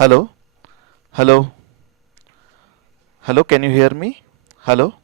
Hello, hello, hello. Can you hear me? Hello.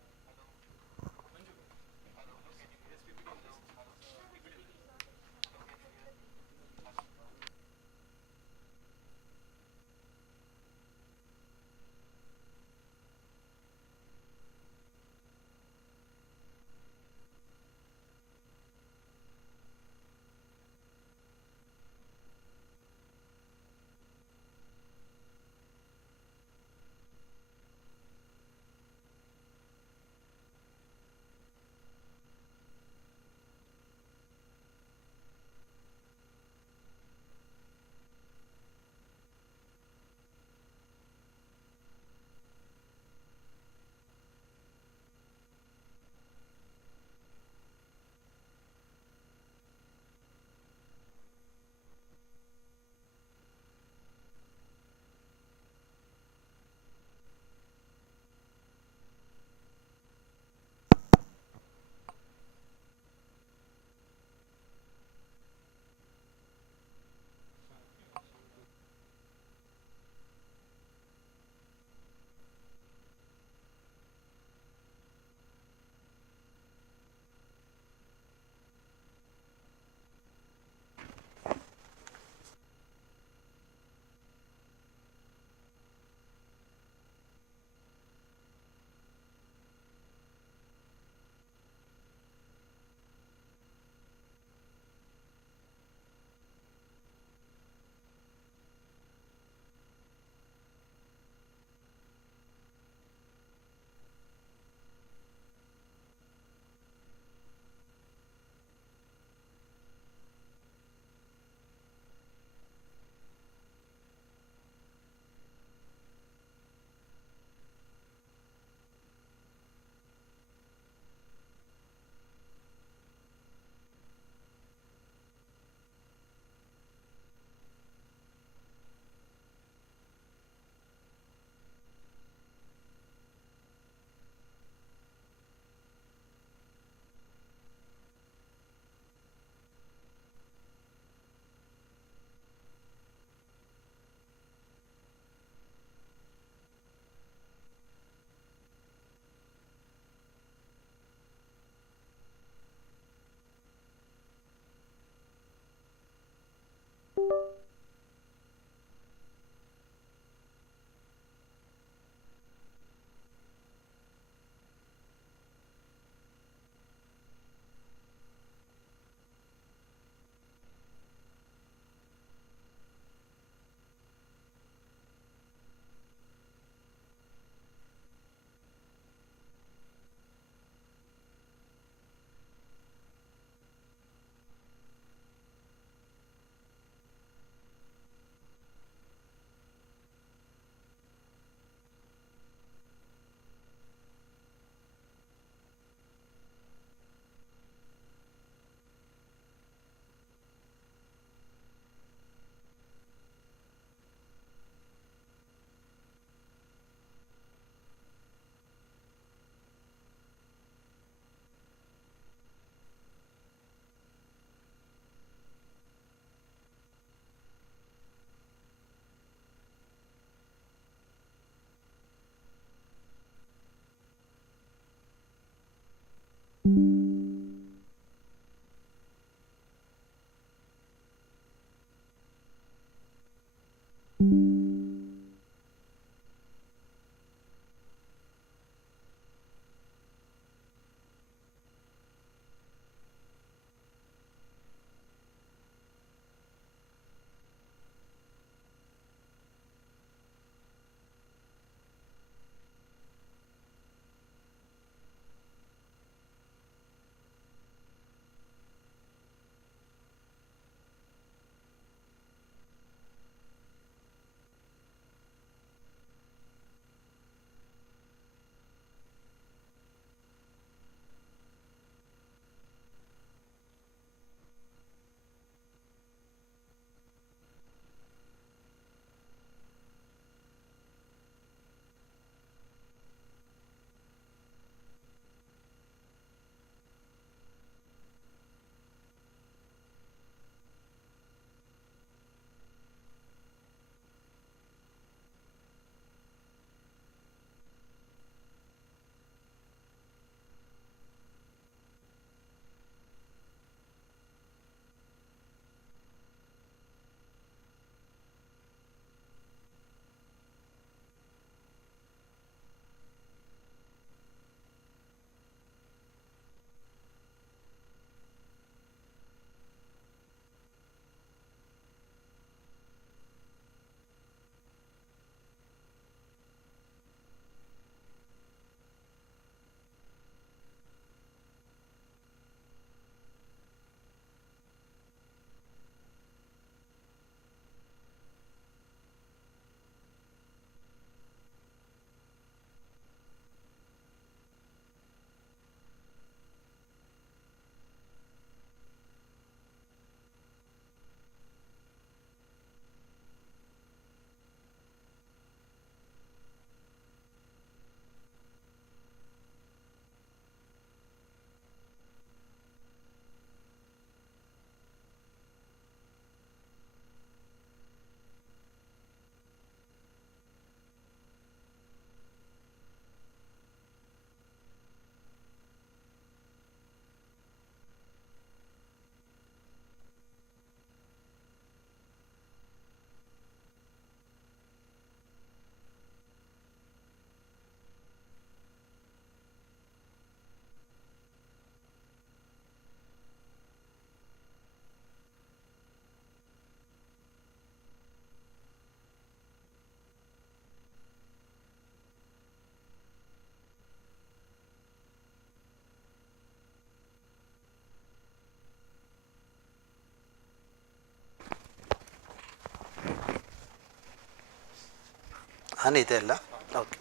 ಇದೆಲ್ಲ okay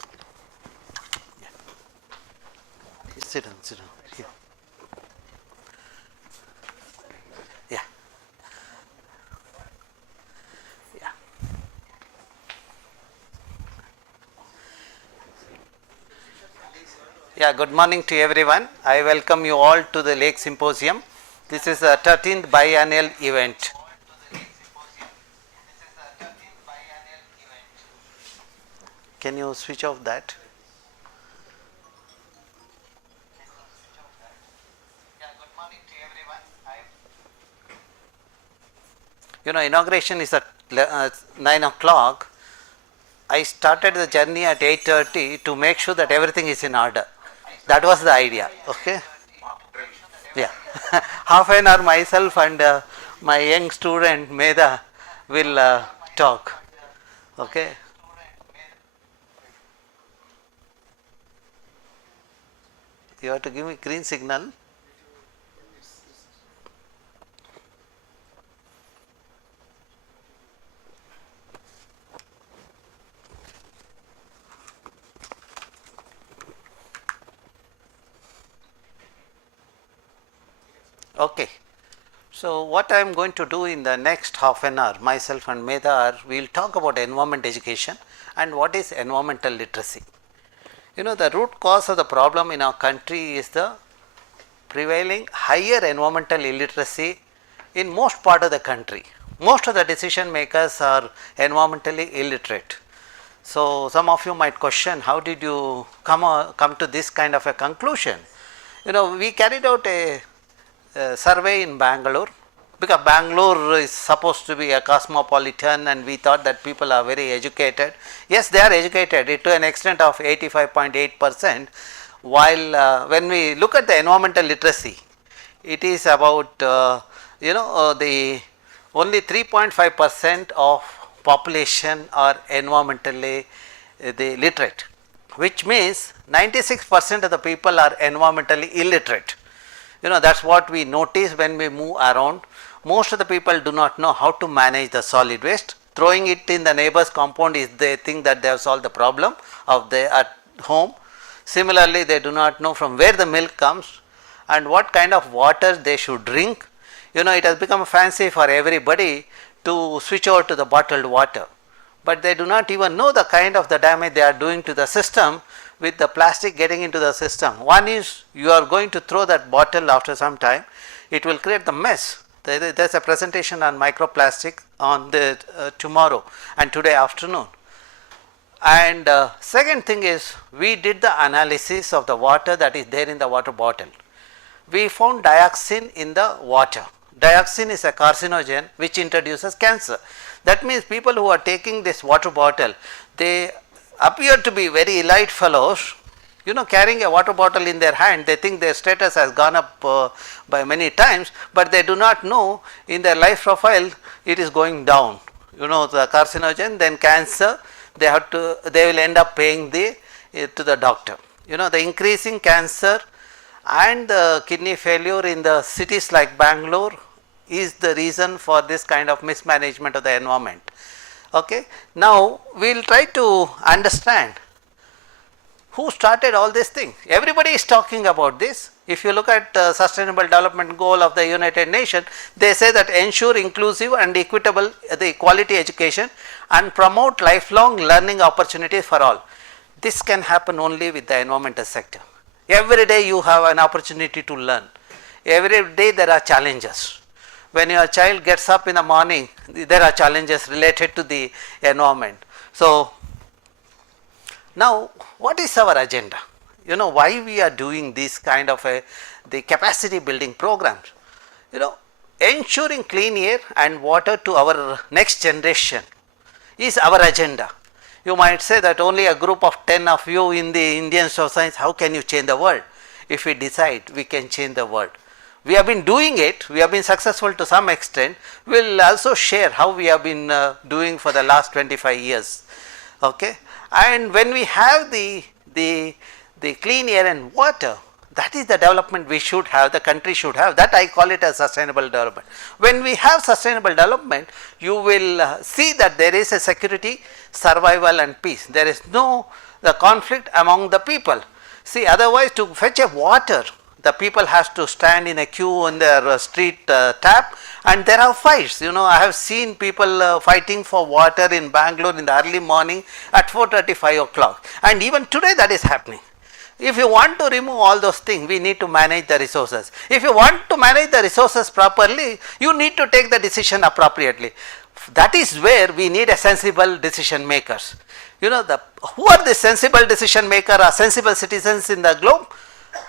sit down here. Yeah. Yeah. Yeah, good morning to everyone. I welcome you all to the Lake Symposium. This is the 13th biennial event. Can you switch off that? You know, inauguration is at 9 o'clock. I started the journey at 8:30 to make sure that everything is in order. That was the idea. Okay. Yeah. Half an hour myself and my young student Meda will talk. Okay. You have to give me green signal. Okay. So what I am going to do in the next half an hour, myself and Medha, we will talk about environment education and what is environmental literacy. You know, the root cause of the problem in our country is the prevailing higher environmental illiteracy in most part of the country. Most of the decision makers are environmentally illiterate. So some of you might question, how did you come to this kind of a conclusion? You know, we carried out a survey in Bangalore, because Bangalore is supposed to be a cosmopolitan and we thought that people are very educated. Yes, they are educated to an extent of 85.8%, while when we look at the environmental literacy, it is about the only 3.5% of population are environmentally literate, which means 96% of the people are environmentally illiterate. You know, that is what we notice when we move around. Most of the people do not know how to manage the solid waste. Throwing it in the neighbor's compound is they think that they have solved the problem of their at home. Similarly, they do not know from where the milk comes and what kind of water they should drink. You know, it has become fancy for everybody to switch over to the bottled water, but they do not even know the kind of the damage they are doing to the system with the plastic getting into the system. One is, you are going to throw that bottle after some time, it will create the mess. There is a presentation on microplastic on the tomorrow and today afternoon. And second thing is, we did the analysis of the water that is there in the water bottle. We found dioxin in the water. Dioxin is a carcinogen which introduces cancer. That means people who are taking this water bottle, they appear to be very elite fellows, you know, carrying a water bottle in their hand. They think their status has gone up by many times, but they do not know in their life profile it is going down. You know, the carcinogen, then cancer, they will end up paying to the doctor. You know, the increasing cancer and the kidney failure in the cities like Bangalore is the reason for this kind of mismanagement of the environment. Okay. Now, we will try to understand who started all these things. Everybody is talking about this. If you look at Sustainable Development Goal of the United Nations, they say that ensure inclusive and equitable quality education and promote lifelong learning opportunities for all. This can happen only with the environmental sector. Every day you have an opportunity to learn. Every day there are challenges. When your child gets up in the morning, there are challenges related to the environment. So, now what is our agenda? You know, why we are doing this kind of the capacity building programs? You know, ensuring clean air and water to our next generation is our agenda. You might say that only a group of 10 of you in the Indian society, how can you change the world? If we decide, we can change the world. We have been doing it, we have been successful to some extent. We will also share how we have been doing for the last 25 years. Okay? And when we have the clean air and water, That is the development we should have, the country should have. That I call it as sustainable development. When we have sustainable development, you will see that there is a security, survival and peace. There is no the conflict among the people. See, otherwise to fetch a water, the people has to stand in a queue on their street tap, and there are fights. You know, I have seen people fighting for water in Bangalore in the early morning at 4:30, 5 o'clock, and even today that is happening. If you want to remove all those things, we need to manage the resources. If you want to manage the resources properly, you need to take the decision appropriately. That is where we need a sensible decision makers. You know, who are the sensible decision maker or sensible citizens in the globe?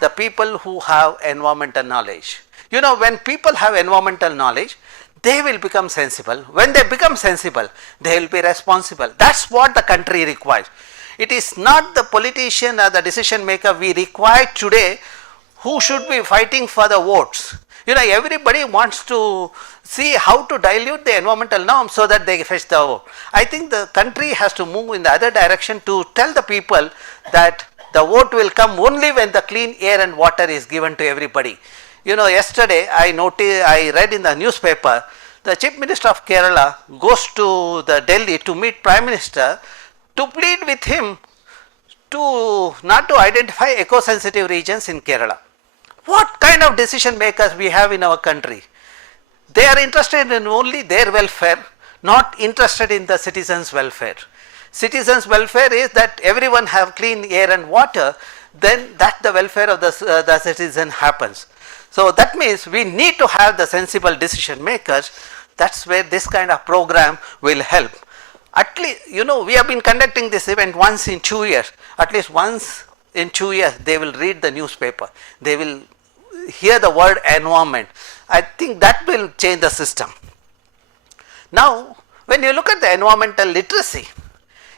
The people who have environmental knowledge. You know, when people have environmental knowledge, they will become sensible. When they become sensible, they will be responsible. That's what the country requires. It is not the politician or the decision maker we require today who should be fighting for the votes. You know, everybody wants to see how to dilute the environmental norms so that they fetch the vote. I think the country has to move in the other direction to tell the people that the vote will come only when the clean air and water is given to everybody. You know, yesterday I read in the newspaper, the Chief Minister of Kerala goes to the Delhi to meet Prime Minister to plead with him to not to identify eco-sensitive regions in Kerala. What kind of decision makers we have in our country? They are interested in only their welfare, not interested in the citizens' welfare. Citizens' welfare is that everyone have clean air and water, then that the welfare of the citizen happens. So that means we need to have the sensible decision makers. That's where this kind of program will help. At least, you know, we have been conducting this event once in 2 years. At least once in 2 years, they will read the newspaper. They will hear the word environment. I think that will change the system. Now, when you look at the environmental literacy,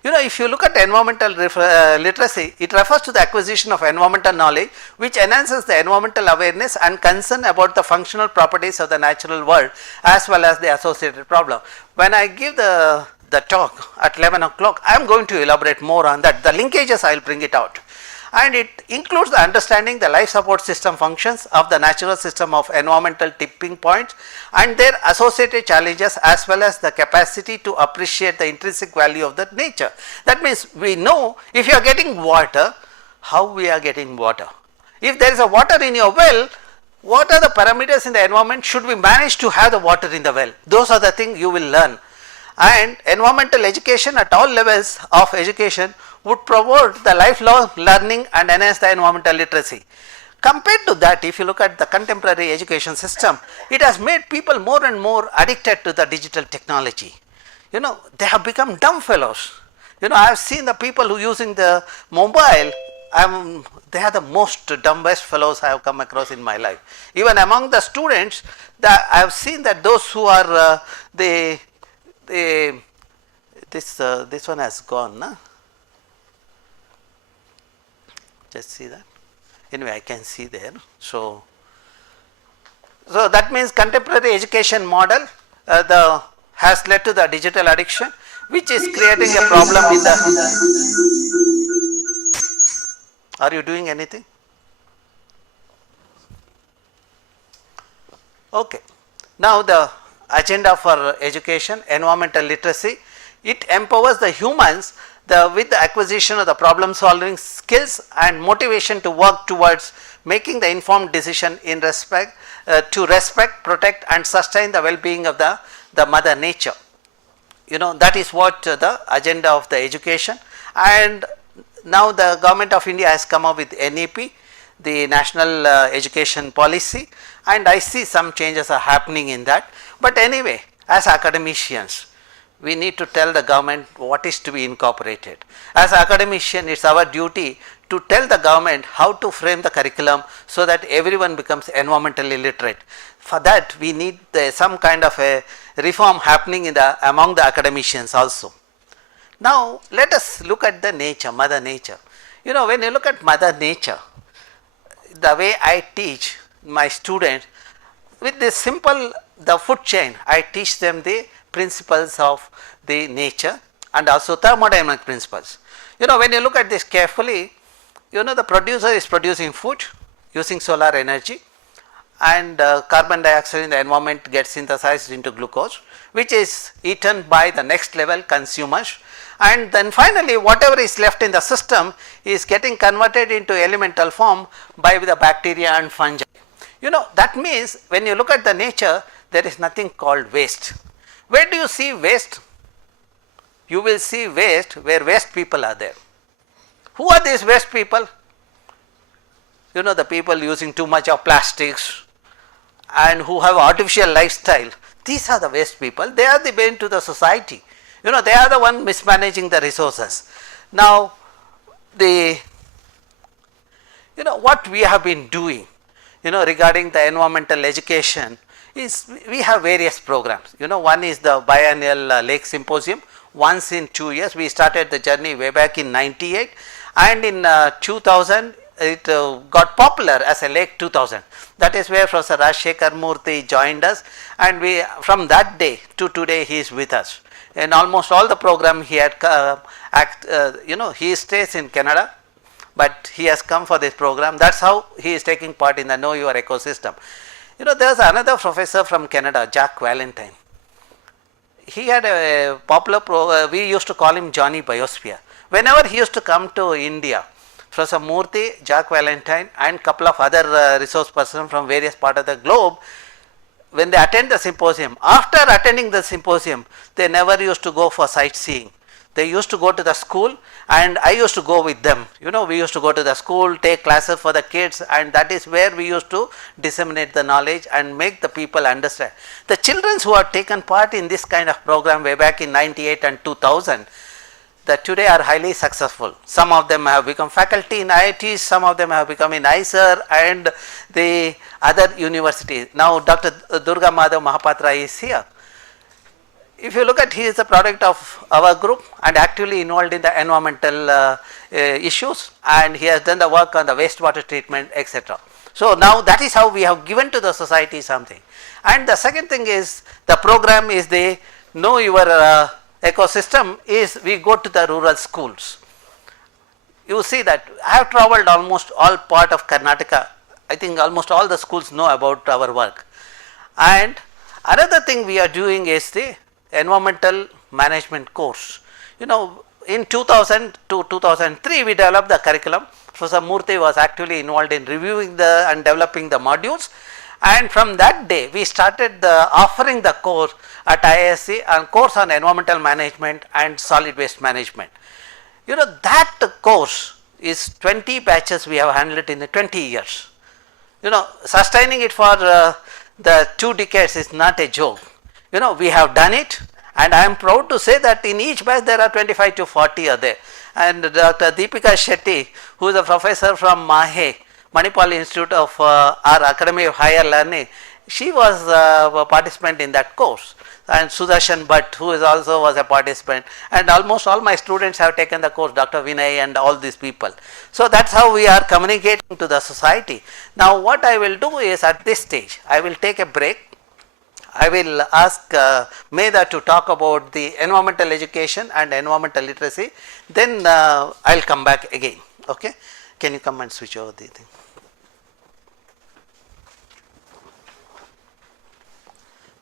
you know, if you look at environmental literacy, it refers to the acquisition of environmental knowledge which enhances the environmental awareness and concern about the functional properties of the natural world as well as the associated problem. When I give the talk at 11 o'clock, I am going to elaborate more on that. The linkages I will bring it out. And it includes the understanding the life support system functions of the natural system of environmental tipping points and their associated challenges as well as the capacity to appreciate the intrinsic value of the nature. That means we know if you are getting water, how we are getting water. If there is a water in your well, what are the parameters in the environment should we manage to have the water in the well? Those are the things you will learn. And environmental education at all levels of education would promote the lifelong learning and enhance the environmental literacy. Compared to that, if you look at the contemporary education system, it has made people more and more addicted to the digital technology. You know, they have become dumb fellows. You know, I have seen the people who using the mobile, they are the most dumbest fellows I have come across in my life. Even among the students, I have seen that those who are this one has gone, na? Just see that. Anyway, I can see there. So that means contemporary education model has led to the digital addiction, which is creating a problem in the. Are you doing anything? Okay. Now the agenda for education, environmental literacy, it empowers the humans with the acquisition of the problem solving skills and motivation to work towards making the informed decision in respect to respect, protect and sustain the well-being of the mother nature. You know, that is what the agenda of the education. And now the government of India has come up with NEP, the National Education Policy, and I see some changes are happening in that. But anyway, as academicians, we need to tell the government what is to be incorporated. As academicians, it is our duty to tell the government how to frame the curriculum so that everyone becomes environmentally literate. For that, we need some kind of a reform happening among the academicians also. Now, let us look at the nature, Mother Nature. You know, when you look at Mother Nature, the way I teach my students, with this simple, the food chain, I teach them the principles of the nature and also thermodynamic principles. You know, when you look at this carefully, you know, the producer is producing food, using solar energy, and carbon dioxide in the environment gets synthesized into glucose, which is eaten by the next level consumers, and then finally whatever is left in the system is getting converted into elemental form by the bacteria and fungi. You know, that means when you look at the nature, there is nothing called waste. Where do you see waste? You will see waste where waste people are there. Who are these waste people? You know, the people using too much of plastics and who have artificial lifestyle. These are the waste people. They are the bane to the society. You know, they are the one mismanaging the resources. Now, what we have been doing, regarding the environmental education is we have various programs. One is the biennial lake symposium. Once in 2 years, we started the journey way back in 98, and in 2000 it got popular as a Lake 2000. That is where Professor Rajshekhar Murthy joined us, and we, from that day to today, he is with us. In almost all the program he had, he stays in Canada, but he has come for this program. That's how he is taking part in the Know Your Ecosystem. There's another professor from Canada, Jack Valentine. He had a popular we used to call him Johnny Biosphere. Whenever he used to come to India, Professor Murthy, Jack Valentine and couple of other resource persons from various parts of the globe, when they attend the symposium, after attending the symposium, they never used to go for sightseeing. They used to go to the school, and I used to go with them. We used to go to the school, take classes for the kids, and that is where we used to disseminate the knowledge and make the people understand. The children who have taken part in this kind of program way back in 98 and 2000, that today are highly successful. Some of them have become faculty in IITs, some of them have become in IISR and the other universities. Now Dr. Durga Madhav Mahapatra is here. If you look at, he is a product of our group and actively involved in the environmental issues, and he has done the work on the wastewater treatment, etc. So now that is how we have given to the society something. And the second thing is, the program is the Know Your Ecosystem, is we go to the rural schools. You see that I have travelled almost all part of Karnataka. I think almost all the schools know about our work. And another thing we are doing is the environmental management course. In 2000 to 2003 we developed the curriculum. Professor Murthy was actually involved in reviewing and developing the modules, and from that day we started offering the course at IISC, and course on environmental management and solid waste management. That course is 20 batches we have handled in 20 years. Sustaining it for the 2 decades is not a joke. We have done it, and I am proud to say that in each batch there are 25 to 40 are there. And Dr. Deepika Shetty, who is a professor from Mahe, Manipal Institute of our Academy of Higher Learning, she was a participant in that course, and Sudarshan Bhatt, who is also was a participant, and almost all my students have taken the course, Dr. Vinay and all these people. So that's how we are communicating to the society. Now what I will do is, at this stage, I will take a break. I will ask Medha to talk about the environmental education and environmental literacy, then I will come back again. Okay? Can you come and switch over the thing?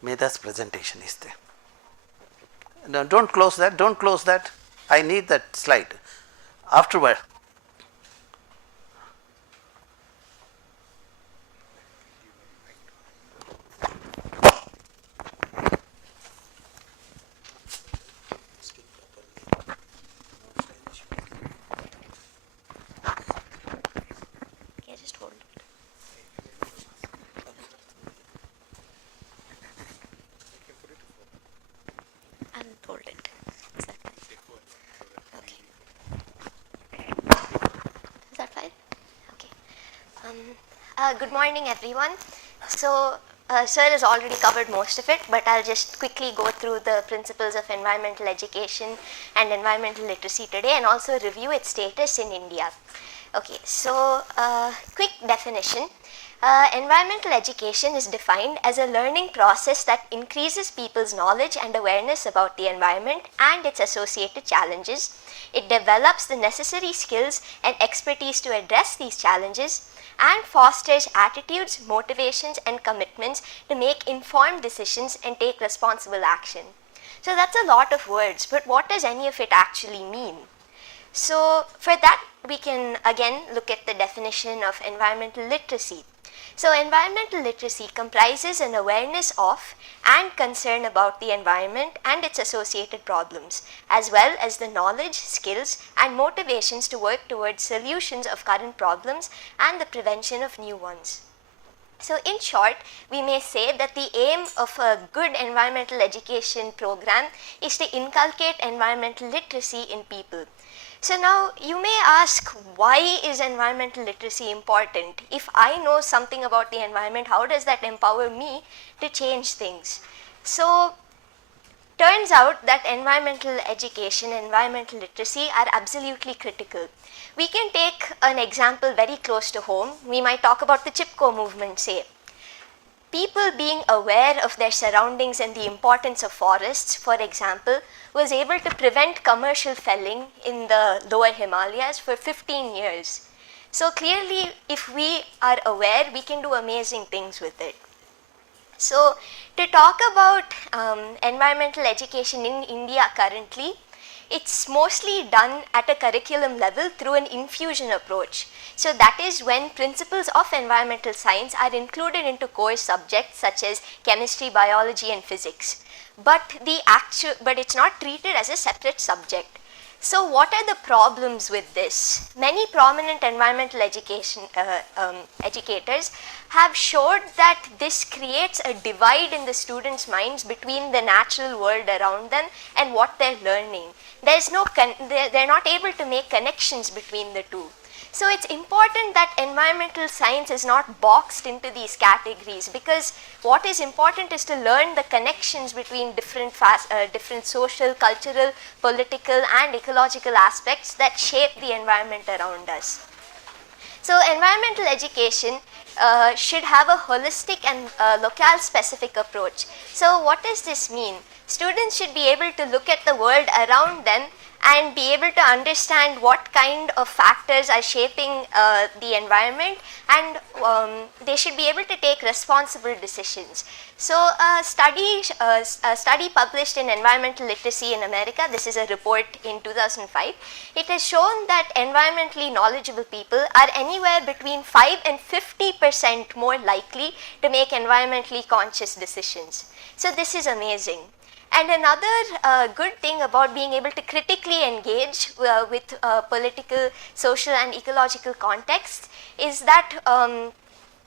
Medha's presentation is there. No, don't close that, don't close that. I need that slide. Afterward. Good morning, everyone. So, Sir has already covered most of it, but I'll just quickly go through the principles of environmental education and environmental literacy today, and also review its status in India. Okay, so quick definition. Environmental education is defined as a learning process that increases people's knowledge and awareness about the environment and its associated challenges. It develops the necessary skills and expertise to address these challenges and fosters attitudes, motivations, and commitments to make informed decisions and take responsible action. So that's a lot of words, but what does any of it actually mean? So for that, we can again look at the definition of environmental literacy. So environmental literacy comprises an awareness of and concern about the environment and its associated problems, as well as the knowledge, skills, and motivations to work towards solutions of current problems and the prevention of new ones. So in short, we may say that the aim of a good environmental education program is to inculcate environmental literacy in people. So now you may ask, why is environmental literacy important? If I know something about the environment, how does that empower me to change things? So turns out that environmental education, environmental literacy are absolutely critical. We can take an example very close to home. We might talk about the Chipko movement, say. People being aware of their surroundings and the importance of forests, for example, was able to prevent commercial felling in the lower Himalayas for 15 years. So clearly, if we are aware, we can do amazing things with it. So to talk about environmental education in India currently, it's mostly done at a curriculum level through an infusion approach. So that is when principles of environmental science are included into core subjects such as chemistry, biology, and physics. But it's not treated as a separate subject. So what are the problems with this? Many prominent environmental educators have showed that this creates a divide in the students' minds between the natural world around them and what they're learning. They're not able to make connections between the two. So it's important that environmental science is not boxed into these categories, because what is important is to learn the connections between different social, cultural, political, and ecological aspects that shape the environment around us. So environmental education should have a holistic and locale specific approach. So what does this mean? Students should be able to look at the world around them and be able to understand what kind of factors are shaping the environment, and they should be able to take responsible decisions. So a study published in Environmental Literacy in America, this is a report in 2005, it has shown that environmentally knowledgeable people are anywhere between 5 and 50% more likely to make environmentally conscious decisions. So this is amazing. And another good thing about being able to critically engage with political, social, and ecological contexts is that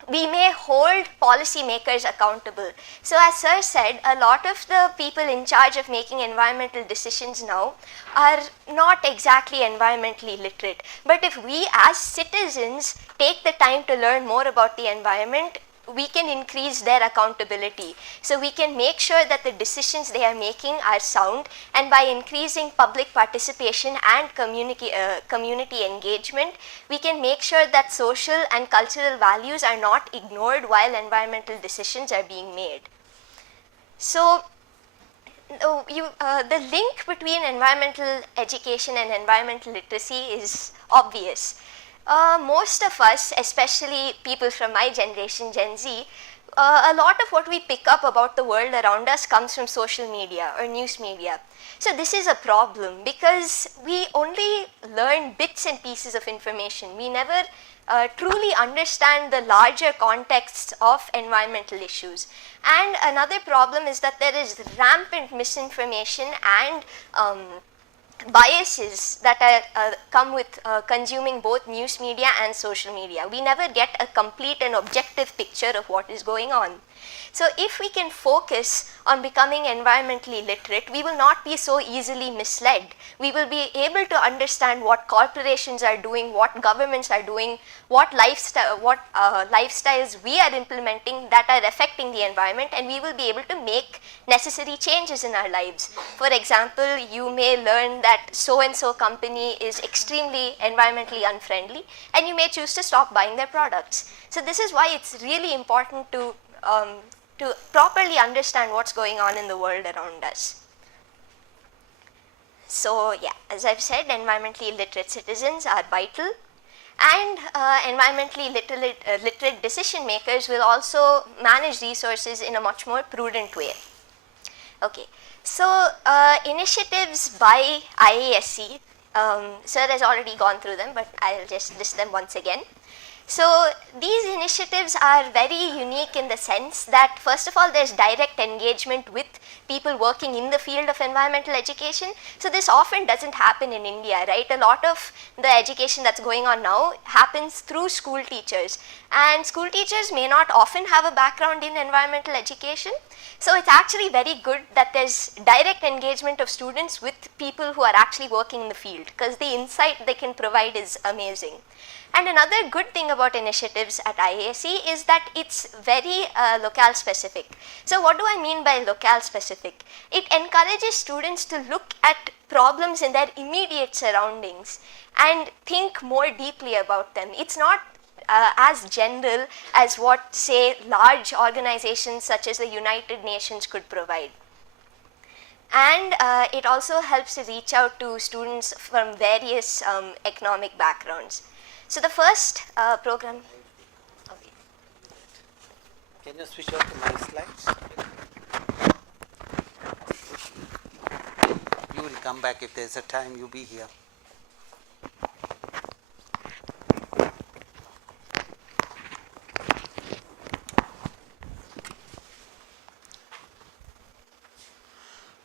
we may hold policymakers accountable. So as Sir said, a lot of the people in charge of making environmental decisions now are not exactly environmentally literate. But if we as citizens take the time to learn more about the environment, we can increase their accountability. So we can make sure that the decisions they are making are sound, and by increasing public participation and community engagement, we can make sure that social and cultural values are not ignored while environmental decisions are being made. So the link between environmental education and environmental literacy is obvious. Most of us, especially people from my generation, Gen Z, a lot of what we pick up about the world around us comes from social media or news media. So this is a problem because we only learn bits and pieces of information. We never truly understand the larger contexts of environmental issues. And another problem is that there is rampant misinformation and biases that come with consuming both news media and social media. We never get a complete and objective picture of what is going on. So if we can focus on becoming environmentally literate, we will not be so easily misled. We will be able to understand what corporations are doing, what governments are doing, what lifestyles we are implementing that are affecting the environment, and we will be able to make necessary changes in our lives. For example, you may learn that so and so company is extremely environmentally unfriendly, and you may choose to stop buying their products. So this is why it's really important to properly understand what's going on in the world around us. So yeah, as I've said, environmentally literate citizens are vital, and environmentally literate decision makers will also manage resources in a much more prudent way. Okay, so initiatives by IISC, sir has already gone through them, but I'll just list them once again. So these initiatives are very unique in the sense that, first of all, there's direct engagement with people working in the field of environmental education. So this often doesn't happen in India, right? A lot of the education that's going on now happens through school teachers, and school teachers may not often have a background in environmental education. So it's actually very good that there's direct engagement of students with people who are actually working in the field, because the insight they can provide is amazing. And another good thing about initiatives at IISc is that it's very locale specific. So what do I mean by locale specific? It encourages students to look at problems in their immediate surroundings and think more deeply about them. It's not as general as what, say, large organizations such as the United Nations could provide. And it also helps to reach out to students from various economic backgrounds. So the first program, okay. Can you switch off to my slides? You will come back if there is a time, you be here.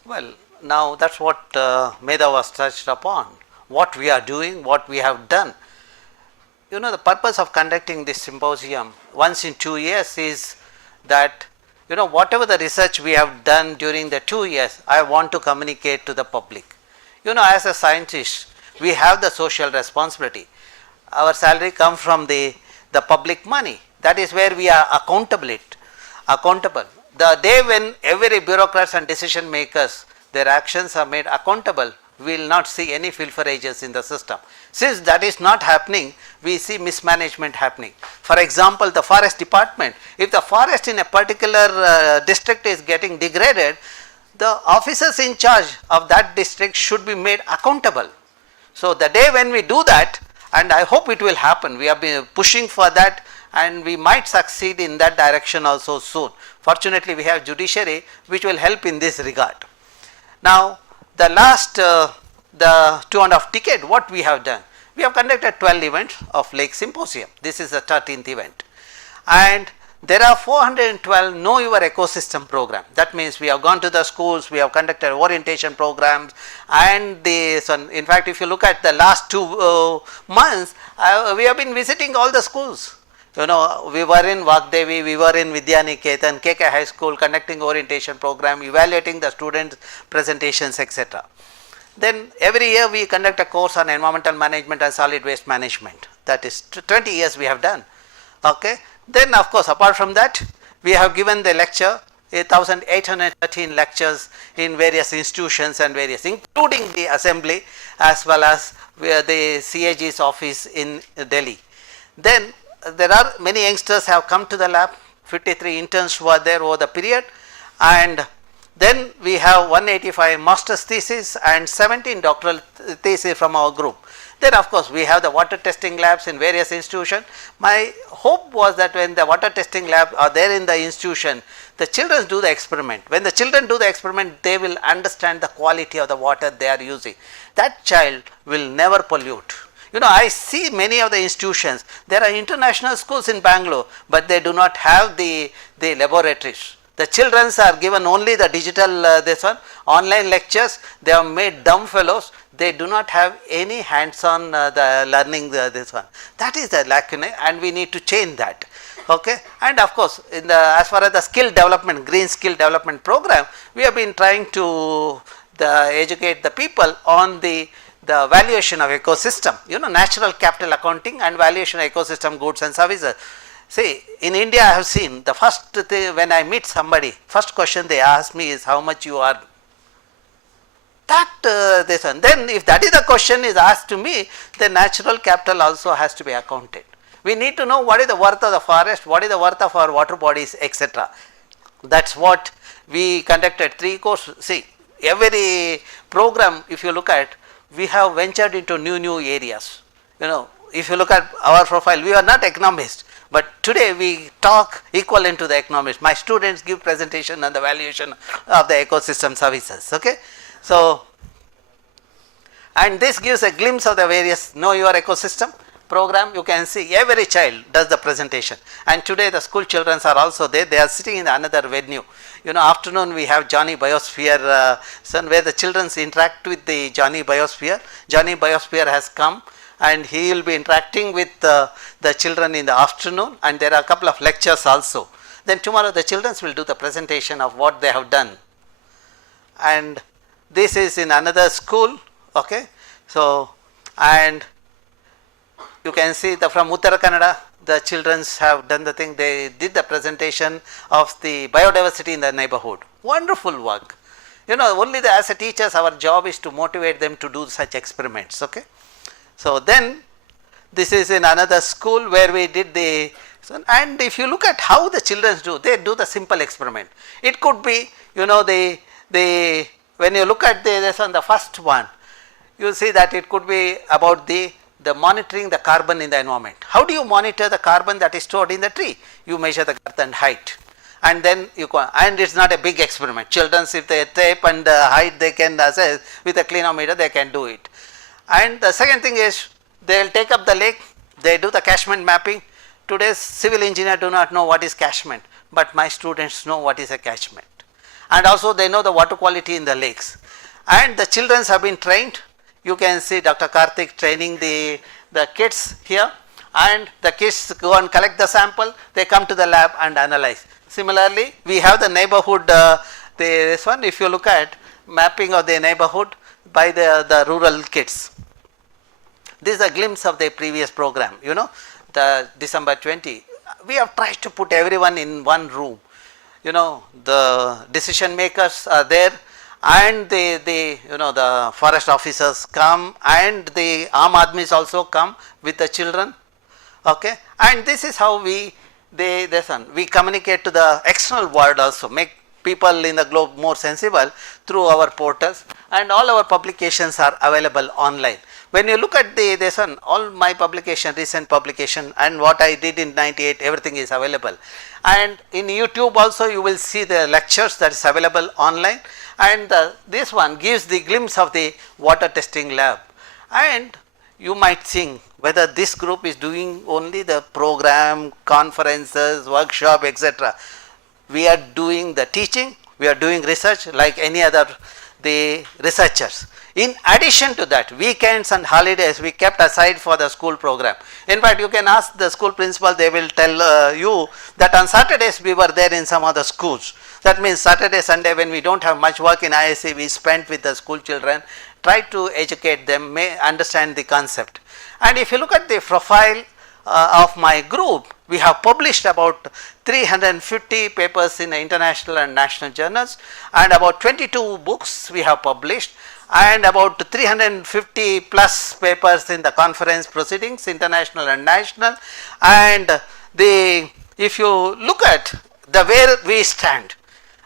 Well, now that's what Medha was touched upon, what we are doing, what we have done. You know, the purpose of conducting this symposium once in 2 years is that, you know, whatever the research we have done during the 2 years, I want to communicate to the public. You know, as a scientist, we have the social responsibility. Our salary comes from the public money. That is where we are accountable. The day when every bureaucrats and decision makers, their actions are made accountable, we will not see any pilferages in the system. Since that is not happening, we see mismanagement happening. For example, the forest department, if the forest in a particular district is getting degraded, the officers in charge of that district should be made accountable. So the day when we do that, and I hope it will happen, we have been pushing for that, and we might succeed in that direction also soon. Fortunately, we have judiciary which will help in this regard. Now, the last the 2.5 decade, what we have done? We have conducted 12 events of Lake Symposium. This is the 13th event, and there are 412 Know Your Ecosystem program. That means we have gone to the schools, we have conducted orientation programs, and in fact, if you look at the last 2 months, we have been visiting all the schools. You know, we were in Vagdevi, we were in Vidyaniketan, KK High School, conducting orientation program, evaluating the students' presentations, etc. Then every year we conduct a course on environmental management and solid waste management. That is 20 years we have done. Okay. Then of course, apart from that, we have given the lecture, 1813 lectures in various institutions and various, including the assembly as well as the CAG's office in Delhi. Then there are many youngsters have come to the lab, 53 interns were there over the period, and then we have 185 master's thesis and 17 doctoral theses from our group. Then of course, we have the water testing labs in various institutions. My hope was that when the water testing lab are there in the institution, the children do the experiment. When the children do the experiment, they will understand the quality of the water they are using. That child will never pollute. You know, I see many of the institutions, there are international schools in Bangalore, but they do not have the laboratories. The children are given only the digital online lectures. They are made dumb fellows. They do not have any hands-on the learning this one. That is the lacunae, and we need to change that. Okay. And of course, in the as far as the skill development, green skill development program, we have been trying to educate the people on the valuation of ecosystem, natural capital accounting and valuation of ecosystem goods and services. See, in India I have seen the first thing when I meet somebody, first question they ask me is how much you earn. That this one. Then if that is the question is asked to me, then natural capital also has to be accounted. We need to know what is the worth of the forest, what is the worth of our water bodies, etc. That is what we conducted 3 courses. See, every program if you look at, we have ventured into new areas. If you look at our profile, we are not economists, but today we talk equivalent to the economists. My students give presentation on the valuation of the ecosystem services. Okay. So, and this gives a glimpse of the various know your ecosystem program. You can see every child does the presentation, and today the school children are also there. They are sitting in another venue. Afternoon we have Johnny Biosphere where the children interact with the Johnny Biosphere. Johnny Biosphere has come and he will be interacting with the children in the afternoon, and there are a couple of lectures also. Then tomorrow the children will do the presentation of what they have done, and this is in another school. Okay. So, and you can see from Uttara Kannada, the children have done the thing. They did the presentation of the biodiversity in the neighborhood. Wonderful work. Only as a teachers, our job is to motivate them to do such experiments. Okay. So then this is in another school where we did the, and if you look at how the children do, they do the simple experiment. It could be, when you look at this on the first one, you see that it could be about the monitoring the carbon in the environment. How do you monitor the carbon that is stored in the tree? You measure the girth and height, and then you go, and it's not a big experiment. Children, if they tape and height, they can assess with a clinometer, they can do it. And the second thing is they will take up the lake, they do the catchment mapping. Today's civil engineer do not know what is catchment, but my students know what is a catchment, and also they know the water quality in the lakes. And the children have been trained. You can see Dr. Karthik training the kids here, and the kids go and collect the sample, they come to the lab and analyze. Similarly, we have the neighborhood, this one, if you look at mapping of the neighborhood by the rural kids. This is a glimpse of the previous program, the December 20. We have tried to put everyone in one room. The decision makers are there, and the forest officers come, and the Aam Aadmis also come with the children. Okay. And this is how we communicate to the external world also, make people in the globe more sensible through our portals, and all our publications are available online. When you look at this one, all my publication, recent publication, and what I did in 98, everything is available. And in YouTube also you will see the lectures that is available online, and this one gives the glimpse of the water testing lab. And you might think whether this group is doing only the program, conferences, workshop, etc. We are doing the teaching, we are doing research like any other the researchers. In addition to that, weekends and holidays we kept aside for the school program. In fact, you can ask the school principal, they will tell you that on Saturdays we were there in some other schools. That means Saturday, Sunday, when we don't have much work in IISC, we spent with the school children, try to educate them, may understand the concept. And if you look at the profile of my group, we have published about 350 papers in international and national journals, and about 22 books we have published, and about 350 plus papers in the conference proceedings, international and national. And if you look at the where we stand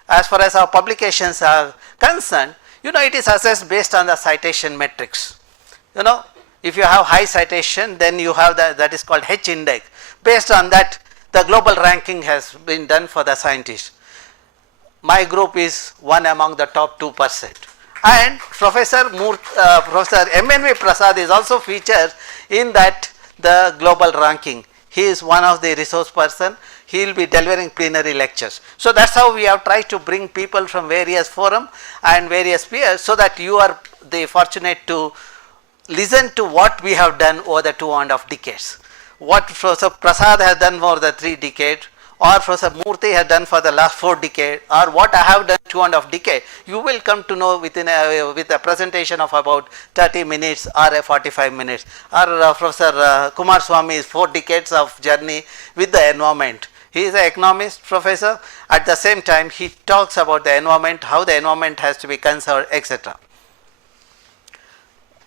as far as our publications are concerned, it is assessed based on the citation metrics. If you have high citation, then you have that is called H index. Based on that, the global ranking has been done for the scientists. My group is one among the top 2%. And Professor MNV Prasad is also featured in that the global ranking. He is one of the resource person. He will be delivering plenary lectures. So that's how we have tried to bring people from various forum and various peers, so that you are fortunate to listen to what we have done over the 2.5 decades. what Professor Prasad has done for the 3 decades, or Professor Murthy has done for the last 4 decades, or what I have done 2.5 decades, you will come to know with a presentation of about 30 minutes or 45 minutes. Or Professor Kumar Swami's 4 decades of journey with the environment. He is an economist professor. At the same time, he talks about the environment, how the environment has to be conserved, etc.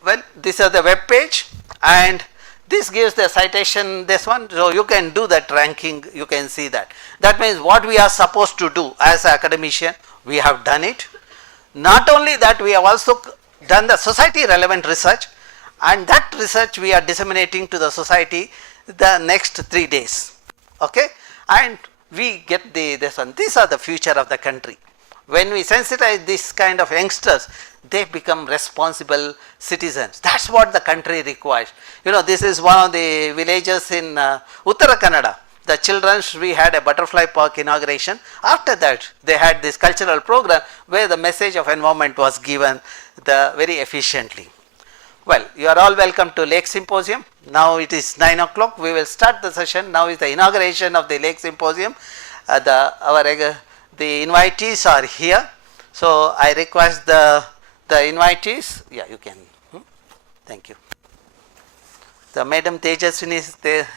Well, this is the web page, and this gives the citation, this one, so you can do that ranking, you can see that. That means what we are supposed to do as an academician, we have done it. Not only that, we have also done the society relevant research, and that research we are disseminating to the society the next 3 days. Okay? And we get this one. These are the future of the country. When we sensitize this kind of youngsters, they become responsible citizens. That's what the country requires. You know, this is one of the villages in Uttara Kannada. The children, we had a butterfly park inauguration. After that, they had this cultural program where the message of environment was given very efficiently. Well, you are all welcome to Lake Symposium. Now it is 9 o'clock. We will start the session. Now is the inauguration of the Lake Symposium. The invitees are here. So I request the invitees. Yeah, you can. Thank you. The Madam Tejaswini is there.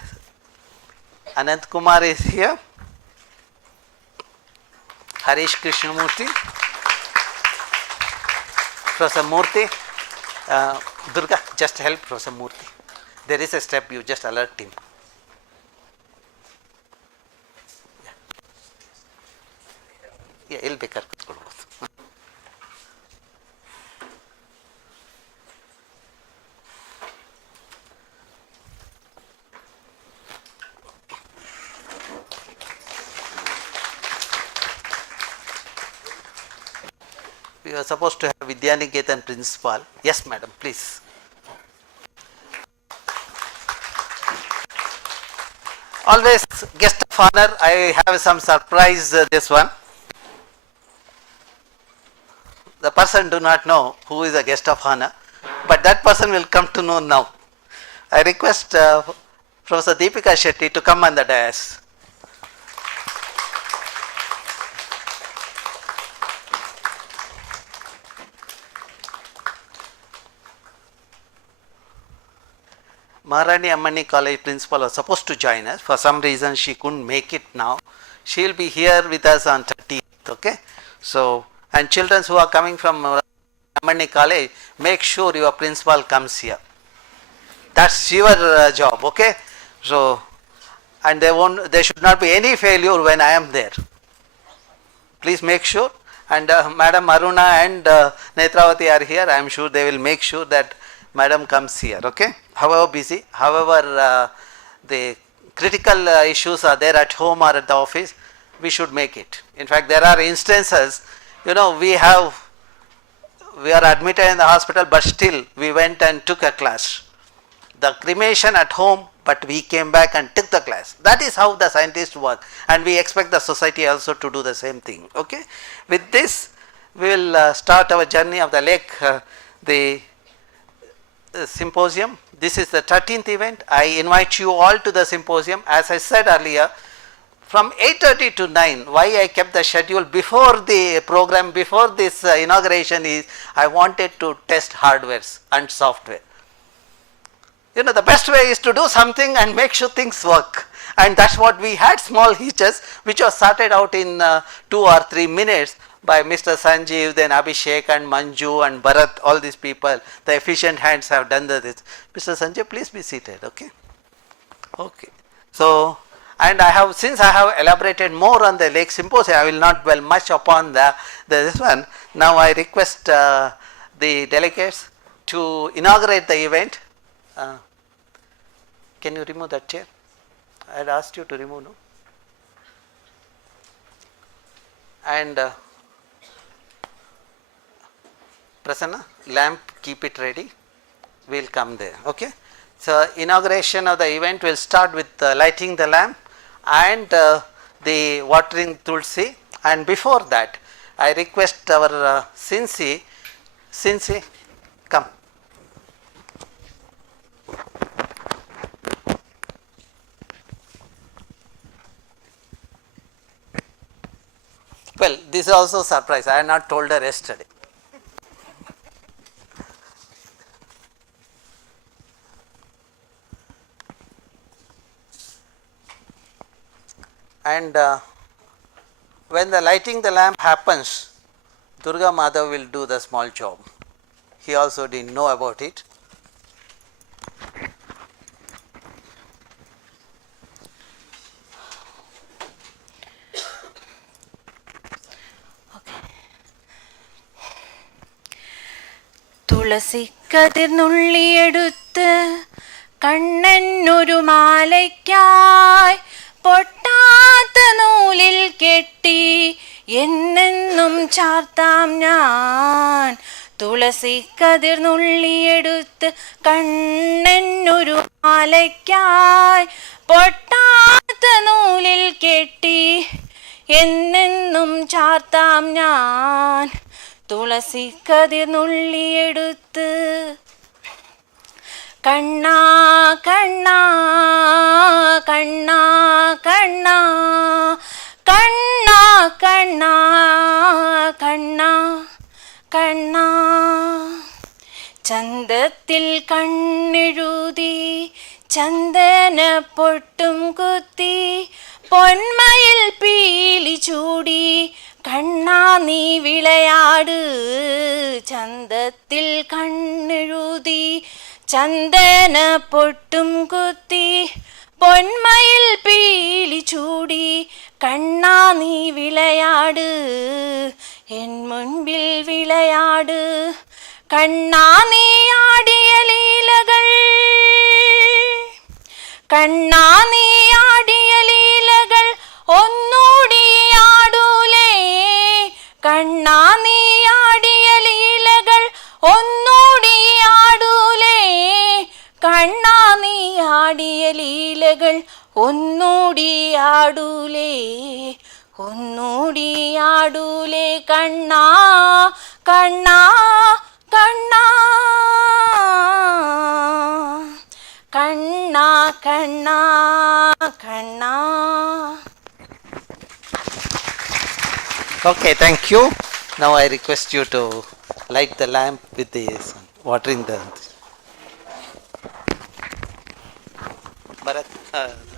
Anant Kumar is here. Harish Krishnamurthy. Professor Murthy. Durga, just help Professor Murthy. There is a step, you just alert him. Yeah, he'll be correct. We are supposed to have Vidyaniketan principal. Yes, madam, please. Always guest of honor. I have some surprise this one. The person do not know who is a guest of honor, but that person will come to know now. I request Professor Deepika Shetty to come on the dais. Maharani Ammani College principal was supposed to join us. For some reason she couldn't make it now. She will be here with us on 30th. Okay. So, and children who are coming from Ammani College, make sure your principal comes here. That's your job. Okay. So, and there should not be any failure when I am there. Please make sure. And Madam Aruna and Netravati are here. I am sure they will make sure that Madam comes here. Okay. However busy, however the critical issues are there at home or at the office, we should make it. In fact, there are instances, you know, we are admitted in the hospital, but still we went and took a class. The cremation at home, but we came back and took the class. That is how the scientists work, and we expect the society also to do the same thing. Okay. With this, we will start our journey of the lake, the symposium. This is the 13th event. I invite you all to the symposium. As I said earlier, from 8:30 to 9, why I kept the schedule before the program, before this inauguration is, I wanted to test hardwares and software. You know, the best way is to do something and make sure things work. And that's what we had, small hitches, which was sorted out in 2 or 3 minutes by Mr. Sanjeev, then Abhishek and Manju and Bharat, all these people. The efficient hands have done this. Mr. Sanjeev, please be seated. Okay. Okay. So, and since I have elaborated more on the Lake Symposium, I will not dwell much upon this one. Now I request the delegates to inaugurate the event. Can you remove that chair? I had asked you to remove, no? And Prasanna, lamp, keep it ready. We will come there. Okay. So, inauguration of the event will start with lighting the lamp and the watering tulsi. And before that, I request our Sinsi, come. This is also a surprise. I had not told her yesterday. And when the lighting the lamp happens, Durga Madhav will do the small job. He also didn't know about it. തുളസിക്കതിർ നുള്ളിയെടുത്ത് കണ്ണനൊരു മാലയ്ക്കായി പൊട്ടാത്ത നൂലിൽ കെട്ടി എന്നെന്നും ചാർത്താം ഞാൻ. തുളസിക്കതിർ നുള്ളിയെടുത്ത് കണ്ണനൊരു മാലയ്ക്കായി പൊട്ടാത്ത നൂലിൽ കെട്ടി എന്നെന്നും ചാർത്താം ഞാൻ. തുളസിക്കതിർ നുള്ളിയെടുത്ത് കണ്ണാ കണ്ണാ കണ്ണാ കണ്ണാ കണ്ണാ കണ്ണാ കണ്ണാ കണ്ണാ. ചന്തത്തിൽ കണ്ണെഴുതി ചന്ദന പൊട്ടും കുത്തി പൊന്മയിൽ പീലി ചൂടി കണ്ണാ നീ വിളയാട്. ചന്തത്തിൽ കണ്ണെഴുതി ചന്ദന പൊട്ടും കുത്തി പൊന്മയിൽ പീലി ചൂടി കണ്ണാ നീ വിളയാട്, എൻ മുൻപിൽ വിളയാട്. കണ്ണാ നീ ആടിയ ലീലകൾ, കണ്ണാ നീ ആടിയ ലീലകൾ ഒന്നൂടി ആടൂലേ. കണ്ണാ നീ ആടിയ ലീലകൾ ഒന്നൂടി ആടൂലേ. കണ്ണാ നീ ആടിയ ലീലകൾ ഒന്നൂടി ആടൂലേ. ഒന്നൂടി ആടൂലേ കണ്ണാ കണ്ണാ കണ്ണാ കണ്ണാ കണ്ണാ കണ്ണാ. Okay, thank you. Now I request you to light the lamp with this watering the Bharat,